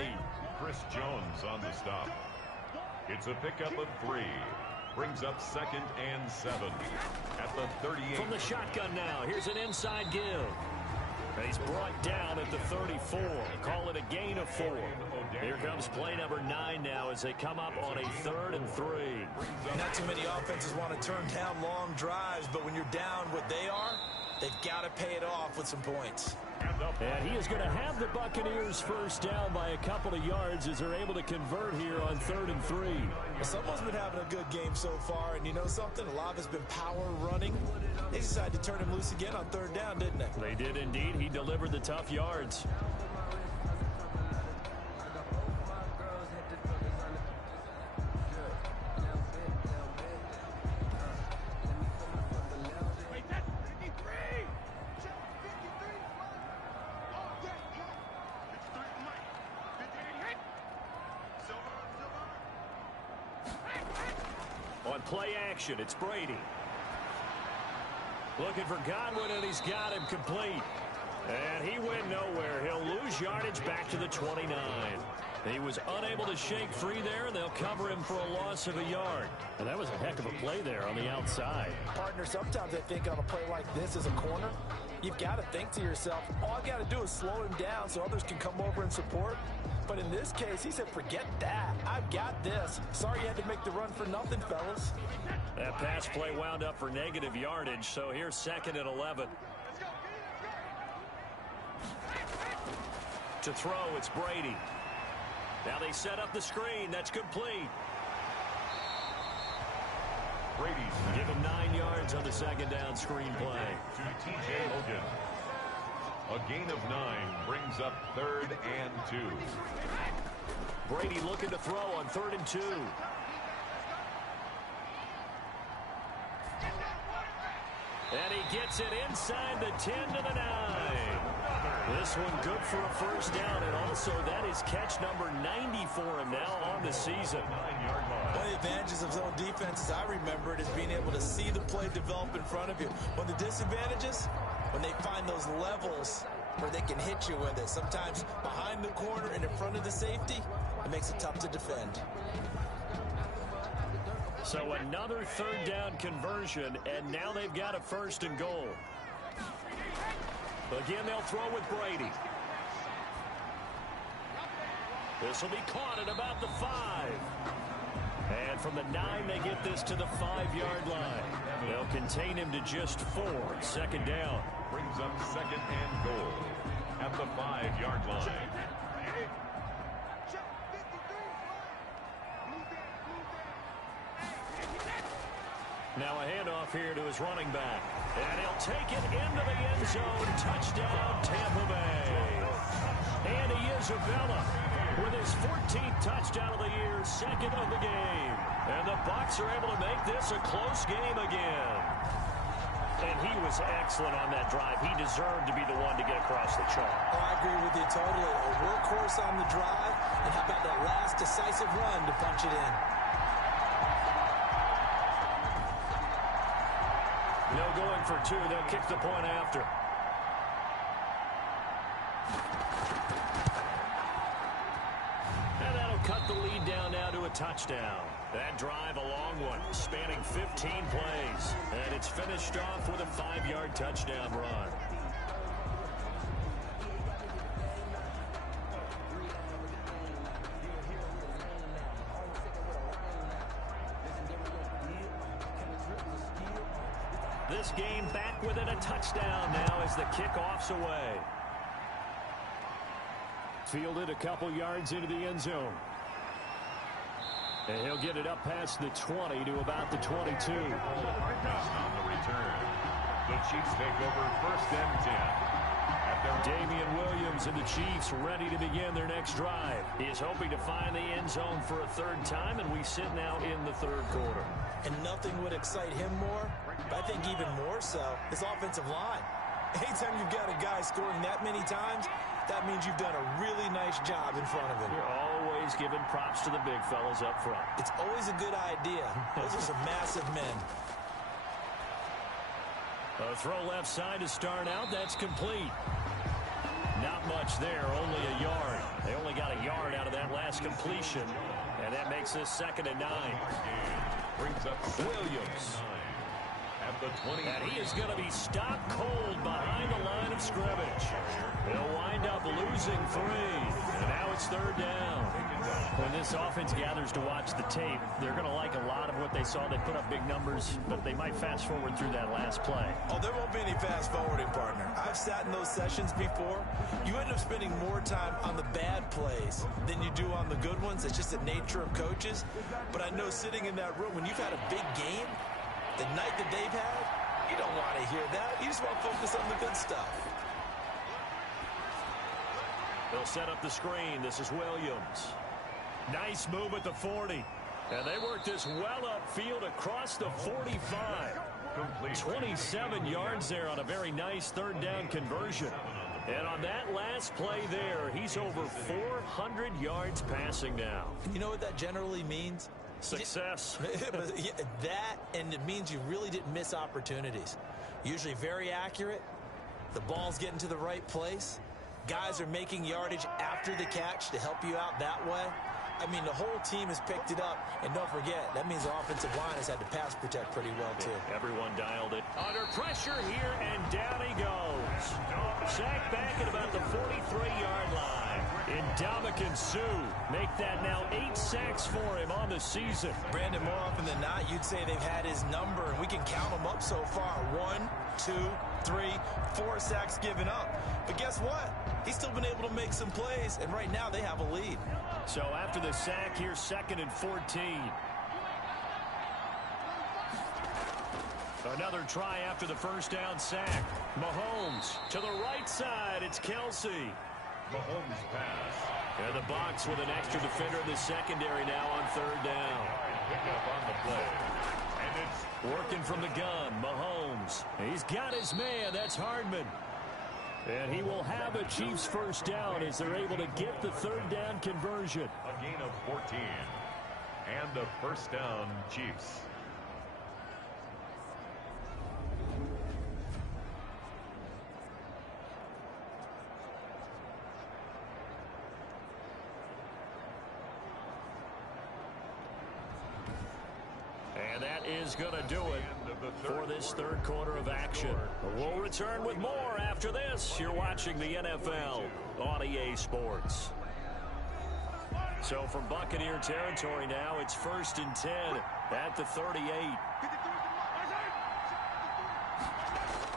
Chris Jones on the stop. It's a pickup of 3. Brings up 2nd and 7 at the 38. From the shotgun now, here's an inside give. And he's brought down at the 34. Call it a gain of 4. Here comes play number 9 now as they come up on a 3rd and 3. Not too many offenses want to turn down long drives, but when you're down what they are, they've got to pay it off with some points. And he is going to have the Buccaneers 1st down by a couple of yards as they're able to convert here on 3rd and 3. Well, someone's been having a good game so far, and you know something? A lot of it's been power running. They decided to turn him loose again on 3rd down, didn't they? They did indeed. He delivered the tough yards. On play action, it's Brady. Looking for Godwin, and he's got him complete. And he went nowhere. He'll lose yardage back to the 29. He was unable to shake free there, and they'll cover him for a loss of a yard. And that was a heck of a play there on the outside. Partner, sometimes I think on a play like this as a corner, you've got to think to yourself, all I got to do is slow him down so others can come over and support. But in this case, he said, forget that. I've got this. Sorry you had to make the run for nothing, fellas. That pass play wound up for negative yardage, so here's 2nd and 11. To throw, it's Brady. Now they set up the screen. That's complete. Brady's Give him 9 yards on the 2nd down screen play. to T.J. Hogan. A gain of 9 brings up 3rd and 2. Brady looking to throw on 3rd and 2. And he gets it inside the 10 to the 9. This one good for a first down, and also that is catch number 90 for him now on the season. 9-yard line. One of the advantages of zone defense, as I remember it, is being able to see the play develop in front of you. One of the disadvantages, when they find those levels where they can hit you with it, sometimes behind the corner and in front of the safety, it makes it tough to defend. So another 3rd down conversion, and now they've got a 1st and goal. Again, they'll throw with Brady. This will be caught at about the 5. And from the 9, they get this to the 5-yard line. They'll contain him to just 4. 2nd down. Brings up 2nd and goal at the 5-yard line. Now a handoff here to his running back. And he'll take it into the end zone. Touchdown, Tampa Bay. Andy Isabella with his 14th touchdown of the year, 2nd of the game. And the Bucs are able to make this a close game again. And he was excellent on that drive. He deserved to be the one to get across the chalk. Oh, I agree with you totally. A workhorse on the drive, and how about that last decisive run to punch it in? No going for 2. They'll kick the point after. And that'll cut the lead down now to a touchdown. That drive, a long one, spanning 15 plays. And it's finished off with a 5-yard touchdown run. This game back within a touchdown now as the kickoff's away. Fielded a couple yards into the end zone. And he'll get it up past the 20 to about the 22. On the return, the Chiefs take over 1st and 10. Damian Williams and the Chiefs ready to begin their next drive. He is hoping to find the end zone for a 3rd time, and we sit now in the 3rd quarter. And nothing would excite him more, but I think even more so, his offensive line. Anytime you've got a guy scoring that many times, that means you've done a really nice job in front of him. You're always giving props to the big fellas up front. It's always a good idea. Those are some massive men. A throw left side to start out. That's complete. Not much there, only a yard. They only got a yard out of that last completion, and that makes this 2nd and 9. Brings up Williams. At the 20. And he is going to be stopped cold behind the line of scrimmage. He'll wind up losing 3. And now it's 3rd down. When this offense gathers to watch the tape, they're going to like a lot of what they saw. They put up big numbers, but they might fast forward through that last play. Oh, there won't be any fast forwarding, partner. I've sat in those sessions before. You end up spending more time on the bad plays than you do on the good ones. It's just the nature of coaches. But I know sitting in that room, when you've had a big game, the night that they've had, you don't want to hear that. You just want to focus on the good stuff. They'll set up the screen. This is Williams. Nice move at the 40. And they work this well upfield across the 45. 27 yards there on a very nice 3rd down conversion. And on that last play there, he's over 400 yards passing now. You know what that generally means? Success. That, and it means you really didn't miss opportunities. Usually very accurate. The ball's getting to the right place. Guys are making yardage after the catch to help you out that way. I mean, the whole team has picked it up. And don't forget, that means the offensive line has had to pass protect pretty well, too. Everyone dialed it. Under pressure here, and down he goes. Sacked back at about the 43-yard line. Ndamukong Suh make that now 8 sacks for him on the season. Brandon, more often than not, you'd say they've had his number, and we can count them up so far. 1, 2, 3, 4 sacks given up. But guess what? He's still been able to make some plays, and right now they have a lead. So after the sack, here's 2nd and 14. Another try after the first down sack. Mahomes to the right side. It's Kelsey. Mahomes pass. And the box with an extra defender in the secondary now on 3rd down. Pick up on the play. And it's working from the gun. Mahomes. He's got his man. That's Hardman. And he will have a Chiefs first down as they're able to get the 3rd down conversion. a gain of 14. And a first down, Chiefs. And that is going to do it for this 3rd quarter of action. We'll return with more after this. You're watching the NFL on EA Sports. So from Buccaneer territory now, it's 1st and 10 at the 38.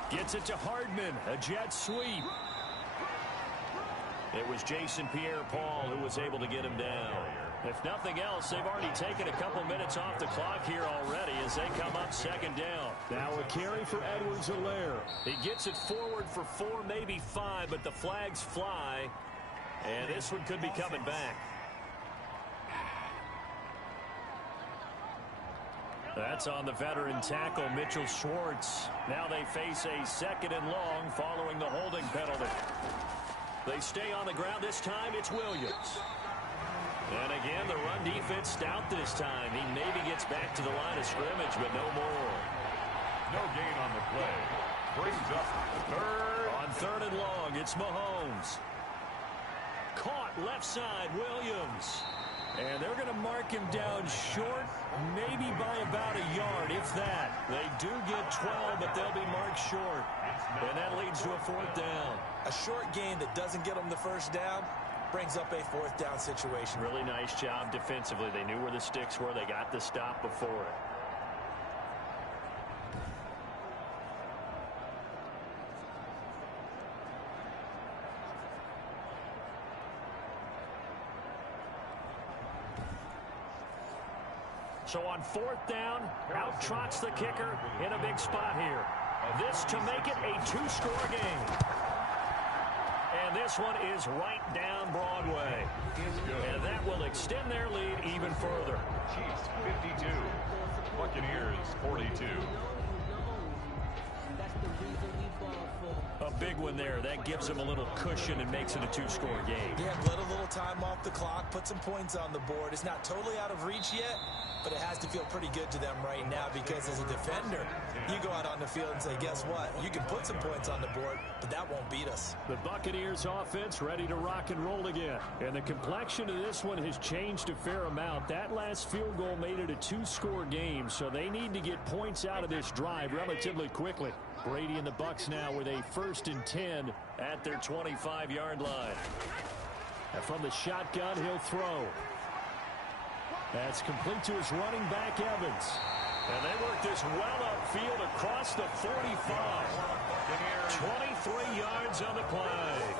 Gets it to Hardman, a jet sweep. It was Jason Pierre-Paul who was able to get him down. If nothing else, they've already taken a couple minutes off the clock here already as they come up 2nd down. Now a carry for Edwards-Helaire. He gets it forward for 4, maybe 5, but the flags fly. And this one could be coming back. That's on the veteran tackle, Mitchell Schwartz. Now they face a 2nd and long following the holding penalty. They stay on the ground this time. It's Williams. And again, the run defense stout this time. He maybe gets back to the line of scrimmage, but no more. No gain on the play. Brings up 3rd. On 3rd and long, it's Mahomes. Caught left side, Williams. And they're going to mark him down short, maybe by about a yard, if that. They do get 12, but they'll be marked short. And that leads to a 4th down. A short gain that doesn't get them the first down brings up a 4th down situation. Really nice job defensively. They knew where the sticks were. They got the stop before it. So on 4th down, out trots the kicker in a big spot here. This to make it a 2-score game. And this one is right down Broadway. And that will extend their lead even further. Chiefs 52. Buccaneers 42. A big one there. That gives them a little cushion and makes it a 2-score game. Yeah, let a little time off the clock, put some points on the board. It's not totally out of reach yet, but it has to feel pretty good to them right now because as a defender, you go out on the field and say, guess what? You can put some points on the board, but that won't beat us. The Buccaneers offense ready to rock and roll again. And the complexion of this one has changed a fair amount. That last field goal made it a 2-score game, so they need to get points out of this drive relatively quickly. Brady and the Bucs now with a 1st and 10 at their 25-yard line. And from the shotgun, he'll throw. That's complete to his running back, Evans. And they work this well upfield across the 45. 23 yards on the play.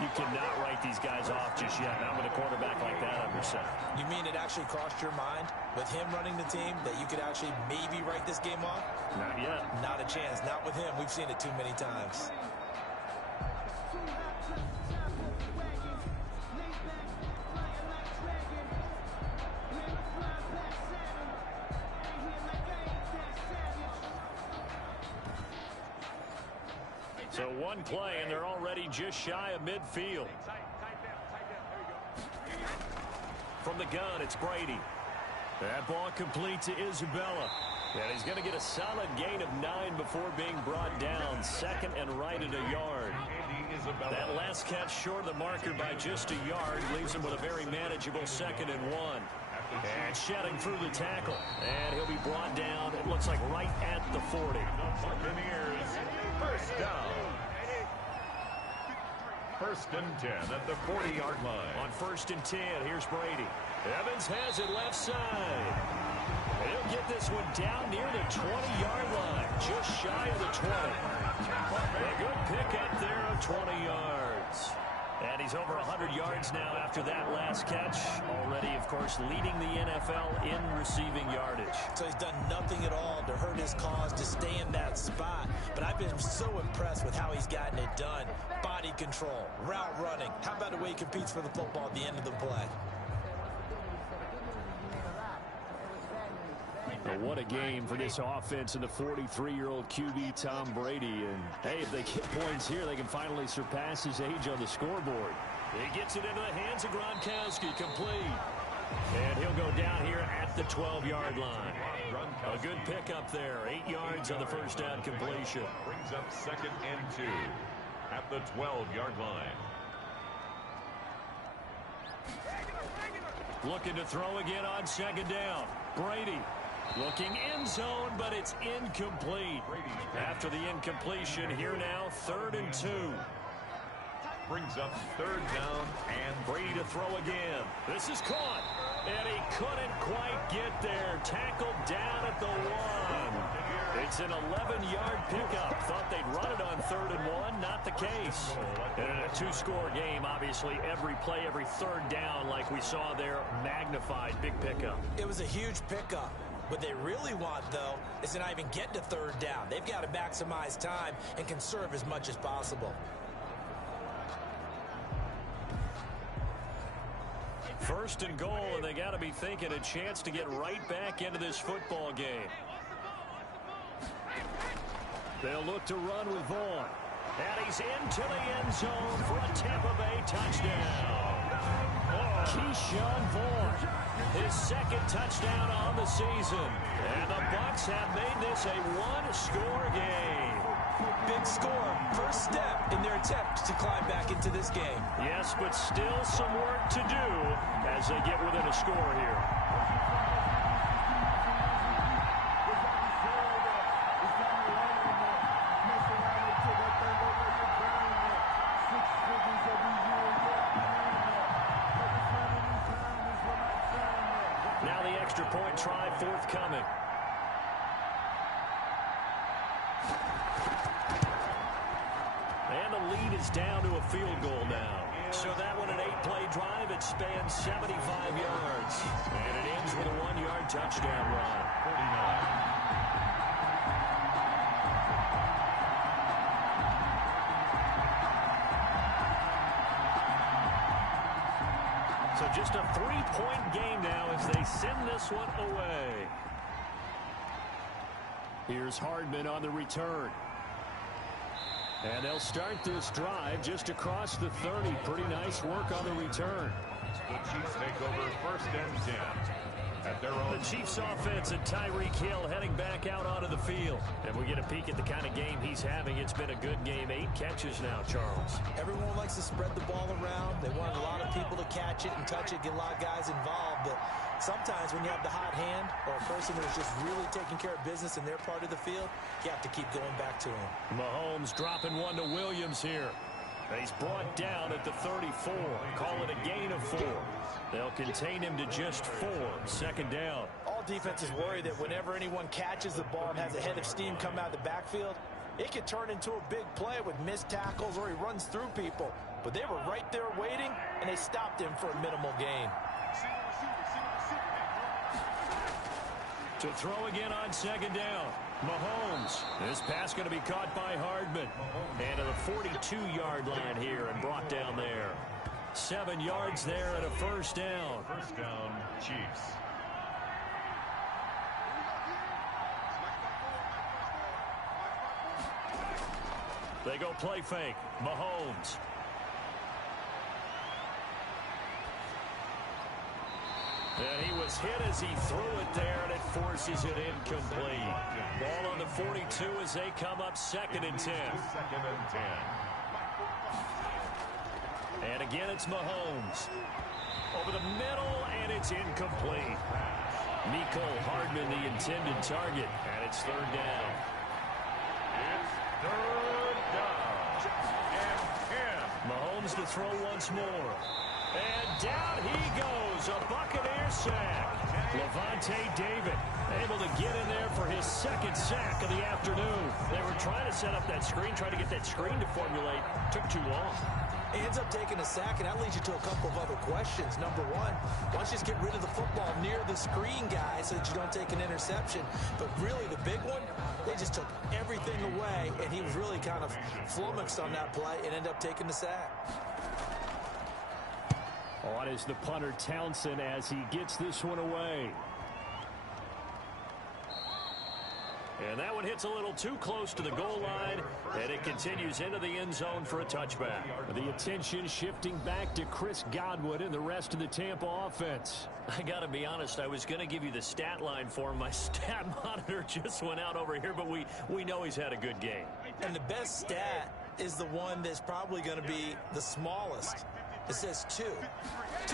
You cannot write these guys off just yet. Not with a quarterback like that under center. You mean it actually crossed your mind with him running the team that you could actually maybe write this game off? Not yet. Not a chance. Not with him. We've seen it too many times. So one play, and they're already just shy of midfield. From the gun, it's Brady. That ball complete to Isabella. And he's going to get a solid gain of 9 before being brought down. Second and right at a yard. That last catch short of the marker by just a yard leaves him with a very manageable 2nd and 1. And shedding through the tackle. And he'll be brought down, it looks like, right at the 40. Buccaneers, first down. 1st and 10 at the 40-yard line. On 1st and 10, here's Brady. Evans has it left side. He'll get this one down near the 20-yard line, just shy of the 20. A good pickup there of 20 yards. And he's over 100 yards now after that last catch. Already, of course, leading the NFL in receiving yardage. So he's done nothing at all to hurt his cause, to stay in that spot. But I've been so impressed with how he's gotten it done. Body control, route running. How about the way he competes for the football at the end of the play? Well, what a game for this offense and the 43-year-old QB Tom Brady. And, hey, if they get points here, they can finally surpass his age on the scoreboard. He gets it into the hands of Gronkowski, complete. And he'll go down here at the 12-yard line. A good pickup there, 8 yards on the first down completion. Brings up 2nd and 2 at the 12-yard line. Looking to throw again on 2nd down. Brady looking end zone, but it's incomplete. After the incompletion, here now, 3rd and 2. Brings up 3rd down and Brady to throw again. This is caught, and he couldn't quite get there. Tackled down at the 1. It's an 11-yard pickup. Thought they'd run it on 3rd and 1. Not the case. And in a 2-score game, obviously, every play, every 3rd down, like we saw there, magnified. Big pickup. It was a huge pickup. What they really want, though, is to not even get to 3rd down. They've got to maximize time and conserve as much as possible. 1st and goal, and they got to be thinking a chance to get right back into this football game. They'll look to run with Vaughn. And he's into the end zone for a Tampa Bay touchdown. Keyshawn Vaughn, his 2nd touchdown on the season. And the Bucs have made this a 1-score game. Big score, first step in their attempt to climb back into this game. Yes, but still some work to do as they get within a score here. Now the extra point try forthcoming. And the lead is down to a field goal now. So that one, an 8-play drive, it spans 75 yards. And it ends with a 1-yard touchdown run. 49. So just a 3-point game now as they send this one away. Here's Hardman on the return. And they'll start this drive just across the 30. Pretty nice work on the return. The Chiefs take over 1st and 10 at their own. The Chiefs offense and Tyreek Hill heading back out onto the field. And we get a peek at the kind of game he's having. It's been a good game. 8 catches now, Charles. Everyone likes to spread the ball around. They want a lot of people to catch it and touch it, get a lot of guys involved. But sometimes when you have the hot hand or a person who's just really taking care of business in their part of the field, you have to keep going back to him. Mahomes dropping one to Williams here. He's brought down at the 34. Call it a gain of 4. They'll contain him to just 4. 2nd down. All defenses worry that whenever anyone catches the ball and has a head of steam come out of the backfield, it could turn into a big play with missed tackles or he runs through people. But they were right there waiting, and they stopped him for a minimal gain. To throw again on 2nd down. Mahomes. This pass going to be caught by Hardman. And to the 42-yard line here and brought down there. 7 yards there and a 1st down. 1st down, Chiefs. They go play fake. Mahomes. And he was hit as he threw it there, and it forces it incomplete. Ball on the 42 as they come up 2nd and 10. 2nd and 10. And again, it's Mahomes. Over the middle, and it's incomplete. Mecole Hardman, the intended target, and it's 3rd down. It's 3rd down. And 10. Mahomes to throw once more. And down he goes. A Buccaneer sack. Levante David able to get in there for his 2nd sack of the afternoon. They were trying to set up that screen, trying to get that screen to formulate. Took too long. He ends up taking a sack, and that leads you to a couple of other questions. Number one, why don't you just get rid of the football near the screen guy so that you don't take an interception? But really, the big one, they just took everything away, and he was really kind of flummoxed on that play and ended up taking the sack. On is the punter Townsend as he gets this one away. And that one hits a little too close to the goal line, and it continues into the end zone for a touchback. The attention shifting back to Chris Godwin and the rest of the Tampa offense. I got to be honest, I was going to give you the stat line for him. My stat monitor just went out over here, but we know he's had a good game. And the best stat is the one that's probably going to be the smallest. It says 2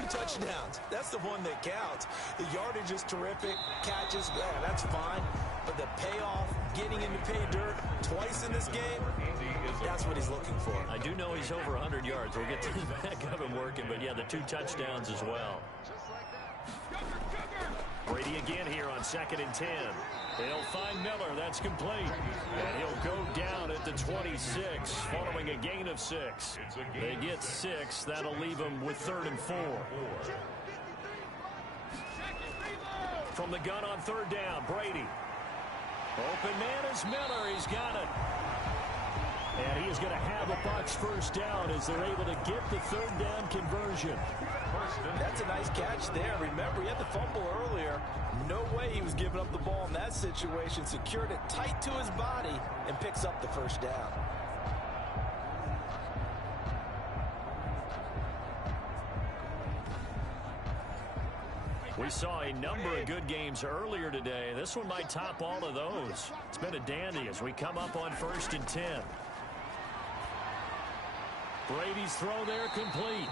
touchdowns. That's the one that counts. The yardage is terrific. Catches, yeah, that's fine. But the payoff, getting him to pay dirt twice in this game, that's what he's looking for. I do know he's over 100 yards. We'll get to the back of him working, but yeah, the 2 touchdowns as well. Brady again here on 2nd and 10. They'll find Miller. That's complete. And he'll go down at the 26 following a gain of 6. They get 6. That'll leave them with 3rd and 4. From the gun on 3rd down, Brady. Open man is Miller. He's got it. And he is going to have a Bucs 1st down as they're able to get the 3rd down conversion. That's a nice catch there. Remember, he had the fumble earlier. No way he was giving up the ball in that situation. Secured it tight to his body and picks up the 1st down. We saw a number of good games earlier today. This one might top all of those. It's been a dandy as we come up on 1st and 10. Brady's throw there complete.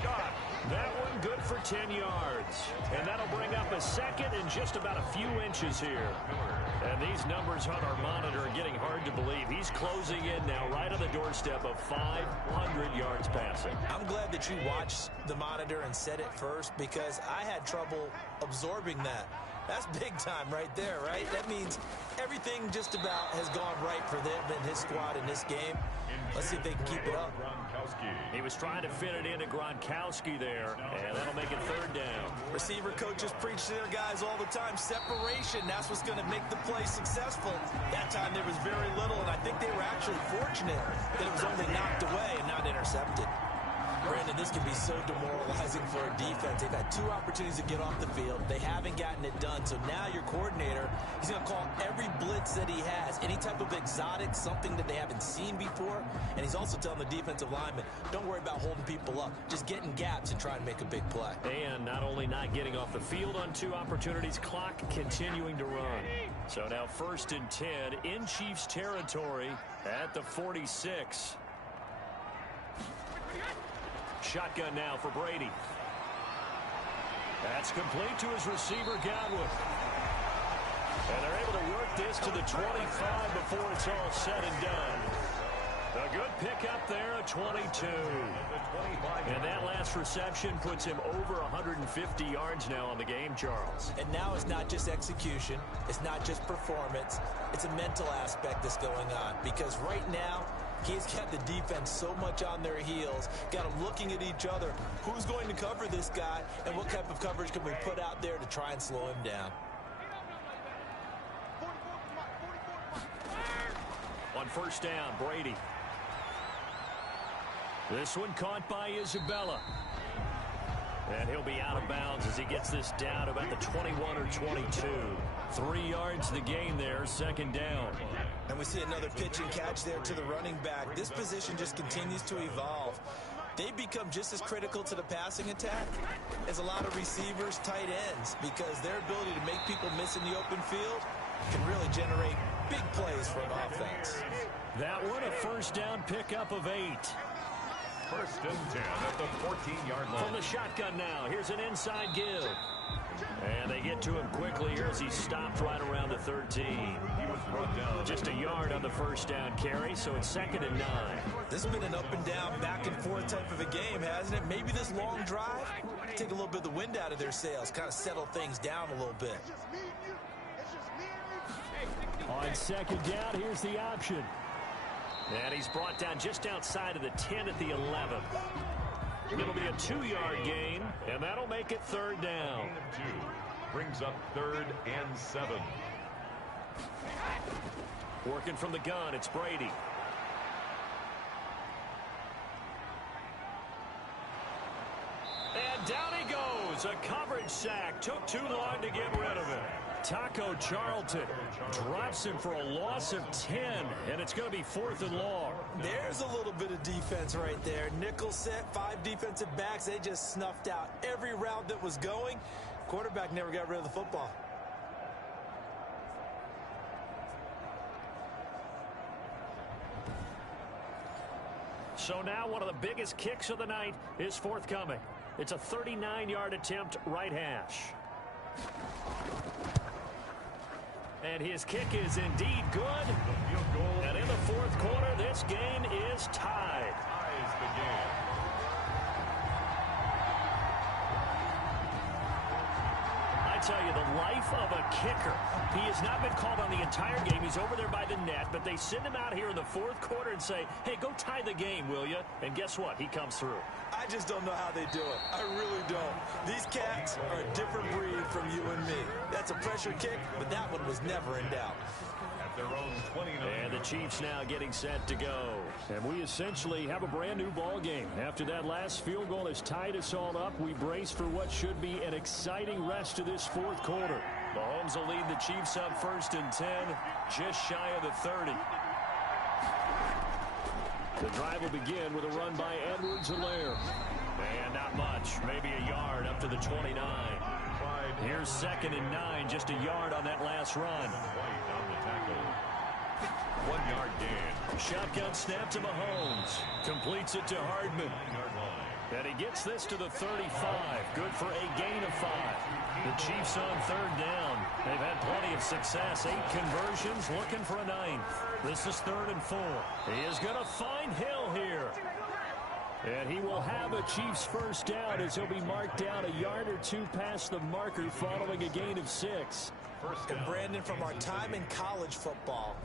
Scott. That one good for 10 yards. And that'll bring up a 2nd and just about a few inches here. And these numbers on our monitor are getting hard to believe. He's closing in now right on the doorstep of 500 yards passing. I'm glad that you watched the monitor and said it first because I had trouble absorbing that. That's big time right there, right? That means everything just about has gone right for them and his squad in this game. Let's see if they can keep it up. He was trying to fit it into Gronkowski there, and that'll make it 3rd down. Receiver coaches preach to their guys all the time. Separation, that's what's going to make the play successful. That time there was very little, and I think they were actually fortunate that it was only knocked away and not intercepted. Brandon, this can be so demoralizing for a defense. They've had 2 opportunities to get off the field. They haven't gotten it done. So now your coordinator, he's going to call every blitz that he has, any type of exotic, something that they haven't seen before. And he's also telling the defensive lineman, don't worry about holding people up. Just get in gaps and try and make a big play. And not only not getting off the field on 2 opportunities, clock continuing to run. So now 1st and 10 in Chiefs territory at the 46. Shotgun now for Brady. That's complete to his receiver, Godwin. And they're able to work this to the 25 before it's all said and done. A good pickup there, a 22. And that last reception puts him over 150 yards now on the game, Charles. And now it's not just execution. It's not just performance. It's a mental aspect that's going on. Because right now, he's got the defense so much on their heels, got them looking at each other. Who's going to cover this guy, and what type of coverage can we put out there to try and slow him down? On 1st down, Brady. This one caught by Isabella. And he'll be out of bounds as he gets this down about the 21 or 22. 3 yards the gain there, 2nd down. And we see another pitch and catch there to the running back. This position just continues to evolve. they become just as critical to the passing attack as a lot of receivers, tight ends, because their ability to make people miss in the open field can really generate big plays for an offense. That one a first down pickup of 8. First and 10 at the 14-yard line. From the shotgun now, here's an inside give. And they get to him quickly here as he stopped right around the 13. He was brought down. Just a yard on the first down carry, so it's 2nd and 9. This has been an up and down, back and forth type of a game, hasn't it? Maybe this long drive, take a little bit of the wind out of their sails, kind of settle things down a little bit. On 2nd down, here's the option. And he's brought down just outside of the 10 at the 11. It'll be a 2-yard gain, and that'll make it 3rd down. Gain of 2 brings up 3rd and 7. Working from the gun, it's Brady. And down he goes. A coverage sack. Took too long to get rid of it. Taco Charlton drops him for a loss of 10, and it's going to be 4th and long. There's a little bit of defense right there. Nickel set, 5 defensive backs. They just snuffed out every route that was going. Quarterback never got rid of the football. So now one of the biggest kicks of the night is forthcoming. It's a 39-yard attempt right hash. And his kick is indeed good. And in the 4th quarter, this game is tied. Ties the game. I tell you, the life of a kicker. He has not been called on the entire game. He's over there by the net, but they send him out here in the 4th quarter and say, hey, go tie the game, will you? And guess what? He comes through. I just don't know how they do it. I really don't. These cats are a different breed from you and me. That's a pressure kick, but that one was never in doubt. At their own 29. And the Chiefs now getting set to go. And we essentially have a brand new ball game. After that last field goal has tied us all up, we brace for what should be an exciting rest of this 4th quarter. Mahomes will lead the Chiefs up 1st and 10, just shy of the 30. The drive will begin with a run by Edwards-Helaire. And not much, maybe a yard up to the 29. Here's 2nd and 9, just a yard on that last run. White on the tackle. 1-yard gain. Shotgun snap to Mahomes. Completes it to Hardman. 9-yard line. And he gets this to the 35. Good for a gain of 5. The Chiefs on 3rd down. They've had plenty of success. 8 conversions, looking for a 9th. This is 3rd and 4. He is going to find Hill here. And he will have a Chiefs first down as he'll be marked down a yard or 2 past the marker following a gain of 6. And Brandon, from our time in college football,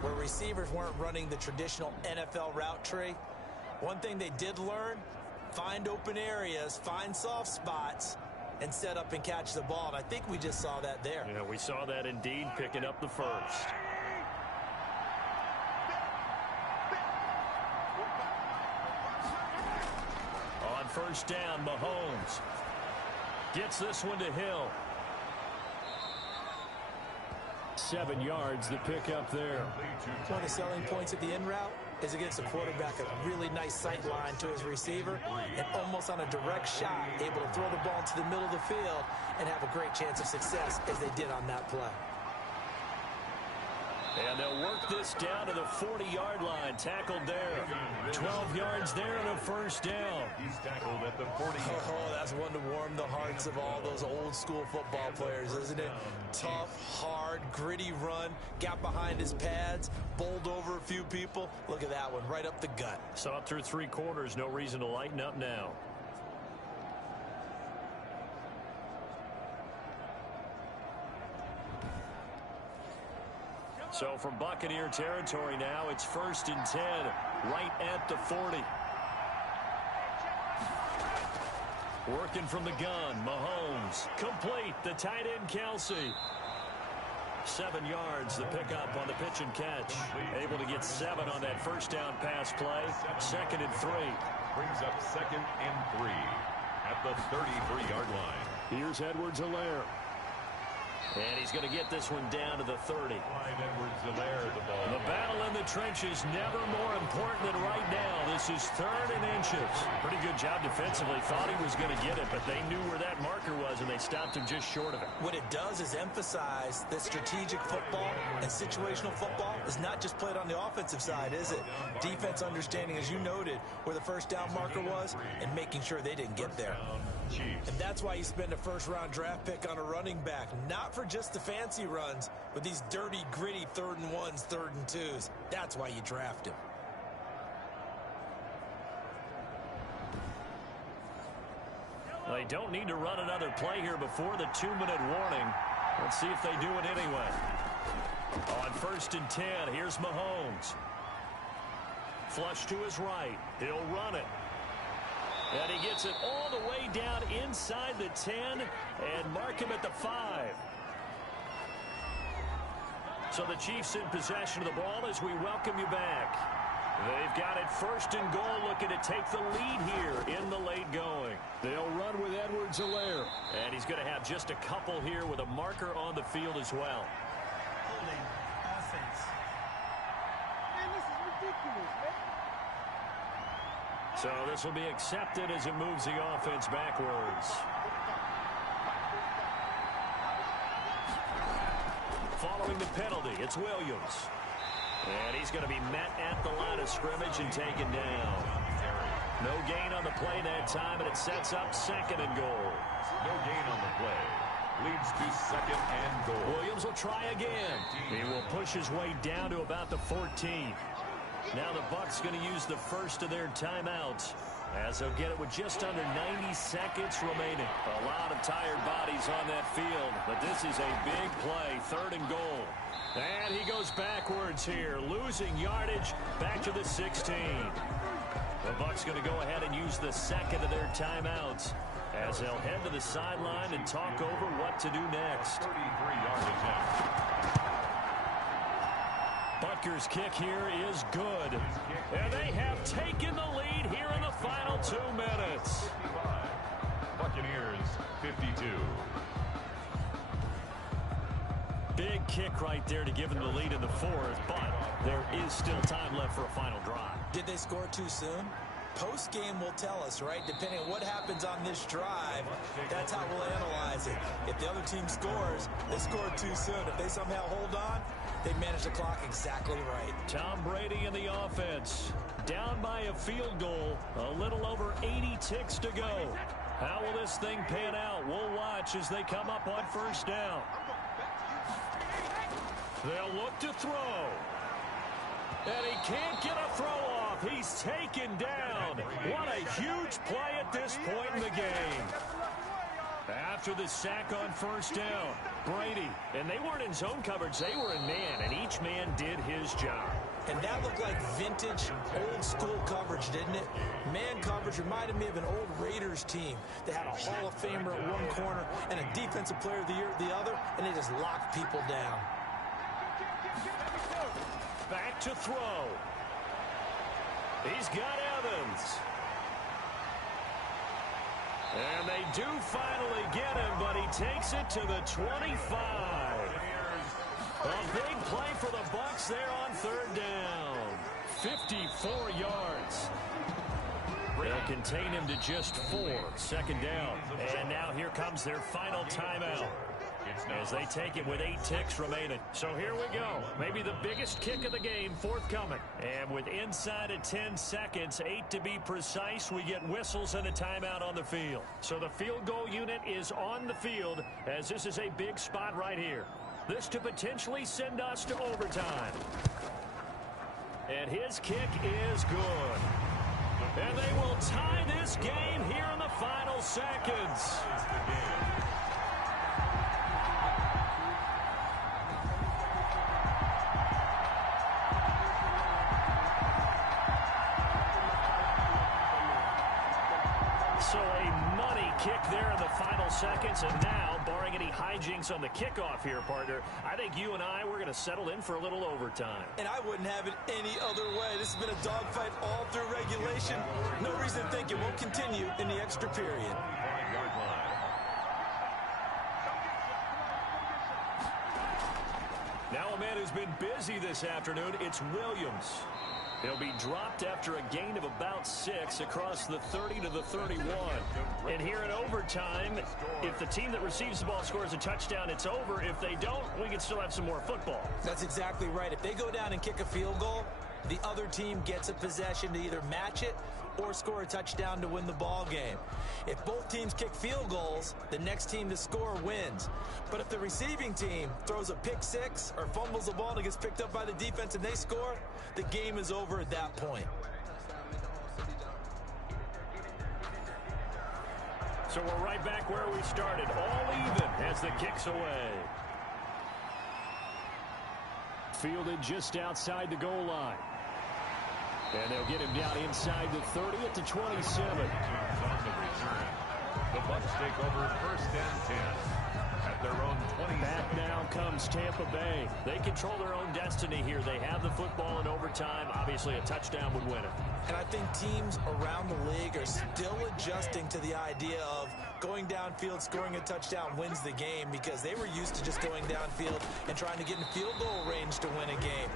where receivers weren't running the traditional NFL route tree, one thing they did learn, find open areas, find soft spots, and set up and catch the ball. And I think we just saw that there. Yeah, we saw that indeed, picking up the first. On 1st down, Mahomes gets this one to Hill. 7 yards, the pickup there. One of the selling points of the in route is against a quarterback, a really nice sight line to his receiver, and almost on a direct shot, able to throw the ball into the middle of the field and have a great chance of success as they did on that play. And they'll work this down to the 40-yard line. Tackled there. 12 yards there and a first down. He's tackled at the 40. Oh, that's one to warm the hearts of all those old-school football players, isn't it? Tough, hard, gritty run. Got behind his pads, bowled over a few people. Look at that one, right up the gut. Saw it through 3 quarters. No reason to lighten up now. So from Buccaneer territory now, it's 1st and 10, right at the 40. Working from the gun, Mahomes. Complete, the tight end, Kelsey. 7 yards, the pickup on the pitch and catch. Able to get 7 on that first down pass play. 2nd and 3. Brings up 2nd and 3 at the 33-yard line. Here's Edwards-Helaire. And he's going to get this one down to the 30. The battle in the trenches never more important than right now. This is 3rd and inches. Pretty good job defensively. Thought he was going to get it, but they knew where that marker was, and they stopped him just short of it. What it does is emphasize that strategic football and situational football is not just played on the offensive side, is it? Defense understanding, as you noted, where the first down marker was and making sure they didn't get there. And that's why you spend a first-round draft pick on a running back, not for just the fancy runs, but these dirty, gritty 3rd and 1s, 3rd and 2s. That's why you draft him. They don't need to run another play here before the 2-minute warning. Let's see if they do it anyway. On 1st and 10, here's Mahomes. Flush to his right. He'll run it. And he gets it all the way down inside the 10 and mark him at the 5. So the Chiefs in possession of the ball as we welcome you back. They've got it 1st and goal, looking to take the lead here in the late going. They'll run with Edwards-Helaire. And he's going to have just a couple here with a marker on the field as well. Holding offense. Man, this is ridiculous, man. So this will be accepted as it moves the offense backwards. Following the penalty, it's Williams. And he's going to be met at the line of scrimmage and taken down. No gain on the play that time, and it sets up 2nd and goal. No gain on the play. Leads to 2nd and goal. Williams will try again. He will push his way down to about the 14. Now the Bucs going to use the first of their timeouts as they'll get it with just under 90 seconds remaining. A lot of tired bodies on that field, but this is a big play, 3rd and goal. And he goes backwards here, losing yardage back to the 16. The Bucs going to go ahead and use the 2nd of their timeouts as they'll head to the sideline and talk over what to do next. 33-yard attempt. Butker's kick here is good. And they have taken the lead here in the final 2 minutes. Buccaneers 52. Big kick right there to give them the lead in the 4th, but there is still time left for a final drive. Did they score too soon? Post-game will tell us, right? Depending on what happens on this drive, that's how we'll analyze it. If the other team scores, they scored too soon. If they somehow hold on, they manage the clock exactly right. Tom Brady in the offense. Down by a field goal. A little over 80 ticks to go. How will this thing pan out? We'll watch as they come up on 1st down. They'll look to throw. And he can't get a throw off. He's taken down. What a huge play at this point in the game. After the sack on 1st down, Brady, and they weren't in zone coverage, they were in man, and each man did his job. And that looked like vintage, old-school coverage, didn't it? Man coverage reminded me of an old Raiders team that had a Hall of Famer at one corner and a Defensive Player of the Year at the other, and they just locked people down. Back to throw. He's got Evans. And they do finally get him, but he takes it to the 25. A big play for the Bucs there on 3rd down. 54 yards. They'll contain him to just 4. 2nd down. And now here comes their final timeout as they take it with 8 ticks remaining. So here we go. Maybe the biggest kick of the game forthcoming. And with inside of 10 seconds, 8 to be precise, we get whistles and a timeout on the field. So the field goal unit is on the field as this is a big spot right here. This to potentially send us to overtime. And his kick is good. And they will tie this game here in the final seconds. So a money kick there in the final seconds, and now, barring any hijinks on the kickoff here, partner, I think you and I, we're going to settle in for a little overtime. And I wouldn't have it any other way. This has been a dogfight all through regulation. No reason to think it won't continue in the extra period. Now a man who's been busy this afternoon, it's Williams. He'll be dropped after a gain of about 6 across the 30 to the 31. And here in overtime, if the team that receives the ball scores a touchdown, it's over. If they don't, we can still have some more football. That's exactly right. If they go down and kick a field goal, the other team gets a possession to either match it or score a touchdown to win the ball game. If both teams kick field goals, the next team to score wins. But if the receiving team throws a pick 6 or fumbles the ball and it gets picked up by the defense and they score, the game is over at that point. So we're right back where we started, all even as the kick's away. Fielded just outside the goal line. And they'll get him down inside the 30 at the 27. On the return. The Bucs take over 1st and 10 at their own 20. Back now comes Tampa Bay. They control their own destiny here. They have the football in overtime. Obviously, a touchdown would win it. And I think teams around the league are still adjusting to the idea of going downfield, scoring a touchdown wins the game, because they were used to just going downfield and trying to get in field goal range to win a game.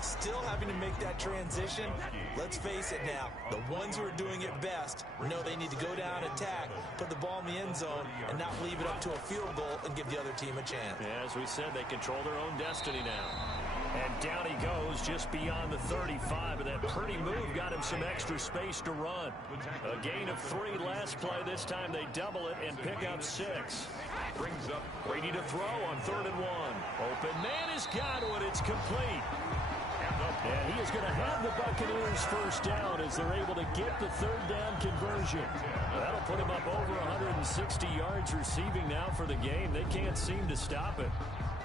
Still having to make that transition. Let's face it now, the ones who are doing it best know they need to go down, attack, put the ball in the end zone, and not leave it up to a field goal and give the other team a chance. Yeah, as we said, they control their own destiny now. And down he goes just beyond the 35, and that pretty move got him some extra space to run. A gain of 3 last play. This time they double it and pick up 6. Brings up Brady to throw on 3rd and 1. Open man has got it. It's complete. And he is going to have the Buccaneers first down as they're able to get the 3rd down conversion. That'll put him up over 160 yards receiving now for the game. They can't seem to stop it.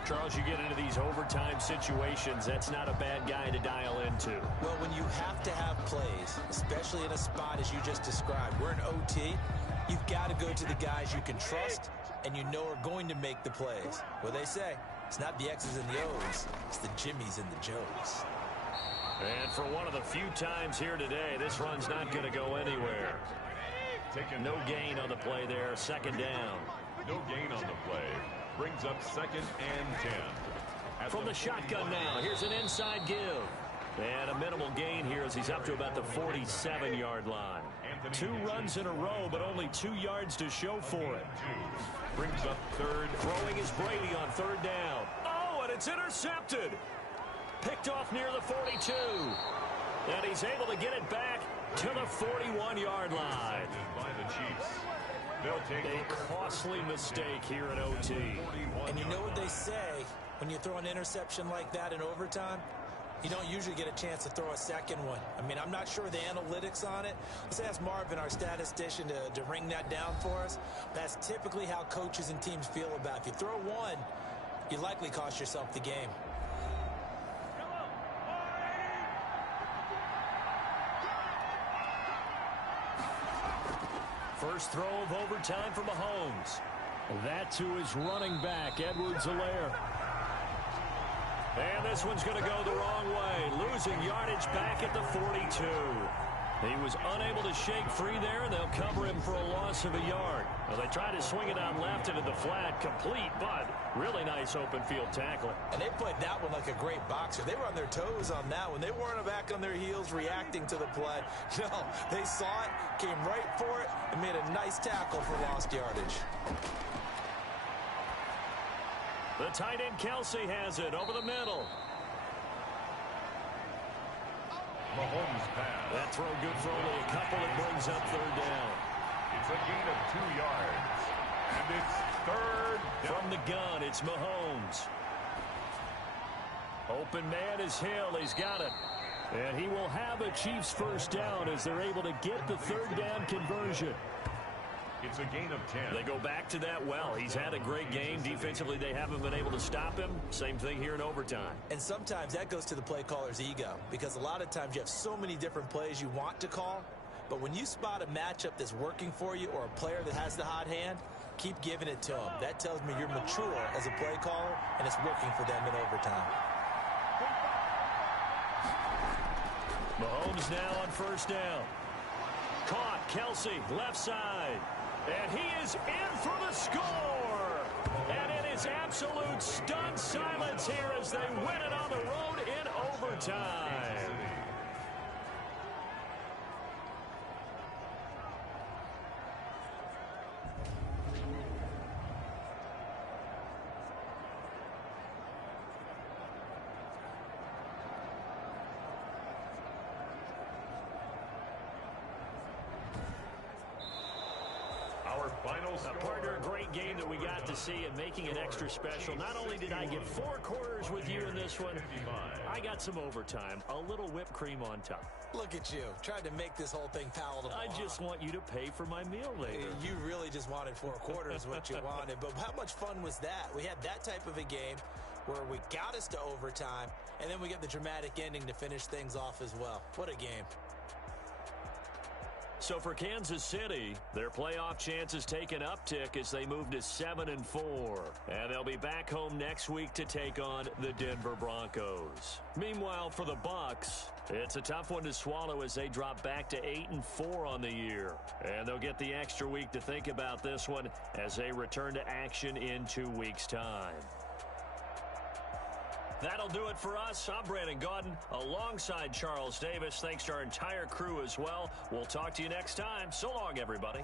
Charles, you get into these overtime situations, that's not a bad guy to dial into. Well, when you have to have plays, especially in a spot as you just described, we're in OT, you've got to go to the guys you can trust and you know are going to make the plays. Well, they say, it's not the X's and the O's, it's the Jimmies and the Joes. And for one of the few times here today, this run's not going to go anywhere. No gain on the play there, 2nd down. no gain on the play. Brings up 2nd and 10. From the shotgun now, here's an inside give. And a minimal gain here as he's up to about the 47-yard line. 2 runs in a row, but only 2 yards to show for it. Brings up 3rd. Throwing is Brady on 3rd down. Oh, and it's intercepted. Picked off near the 42. And he's able to get it back to the 41-yard line. By the Chiefs. They'll take a costly mistake here in OT. And you know what they say, when you throw an interception like that in overtime, you don't usually get a chance to throw a second one. I mean, I'm not sure the analytics on it. Let's ask Marvin, our statistician, to ring that down for us. That's typically how coaches and teams feel about it. If you throw one, you likely cost yourself the game. First throw of overtime for Mahomes. That to his running back, Edwards-Helaire. And this one's going to go the wrong way. Losing yardage back at the 42. He was unable to shake free there, and they'll cover him for a loss of a yard. Well, they tried to swing it out left into the flat, complete, but really nice open field tackling. And they played that one like a great boxer. They were on their toes on that one. They weren't back on their heels reacting to the play. No, they saw it, came right for it, and made a nice tackle for lost yardage. The tight end Kelsey has it over the middle. Mahomes pass. That throw good for only a couple. It brings up 3rd down. It's a gain of 2 yards. And it's 3rd down. From the gun, it's Mahomes. Open man is Hill. He's got it. And he will have a Chiefs first down as they're able to get the 3rd down conversion. It's a gain of 10. They go back to that well. He's had a great game. Defensively, they haven't been able to stop him. Same thing here in overtime. And sometimes that goes to the play caller's ego, because a lot of times you have so many different plays you want to call, but when you spot a matchup that's working for you or a player that has the hot hand, keep giving it to him. That tells me you're mature as a play caller, and it's working for them in overtime. Mahomes now on 1st down. Caught, Kelsey, left side. And he is in for the score. And it is is absolute stunned silence here as they win it on the road in overtime. Partner, a great game that we got to see and making it extra special. Not only did I get 4 quarters with you in this one, I got some overtime, a little whipped cream on top. Look at you, trying to make this whole thing palatable. I just want you to pay for my meal later. You really just wanted 4 quarters, what you wanted. But how much fun was that? We had that type of a game where we got us to overtime, and then we get the dramatic ending to finish things off as well. What a game. So for Kansas City, their playoff chances take an uptick as they move to 7-4. And they'll be back home next week to take on the Denver Broncos. Meanwhile, for the Bucs, it's a tough one to swallow as they drop back to 8-4 on the year. And they'll get the extra week to think about this one as they return to action in 2 weeks' time. That'll do it for us. I'm Brandon Gaudin alongside Charles Davis. Thanks to our entire crew as well. We'll talk to you next time. So long, everybody.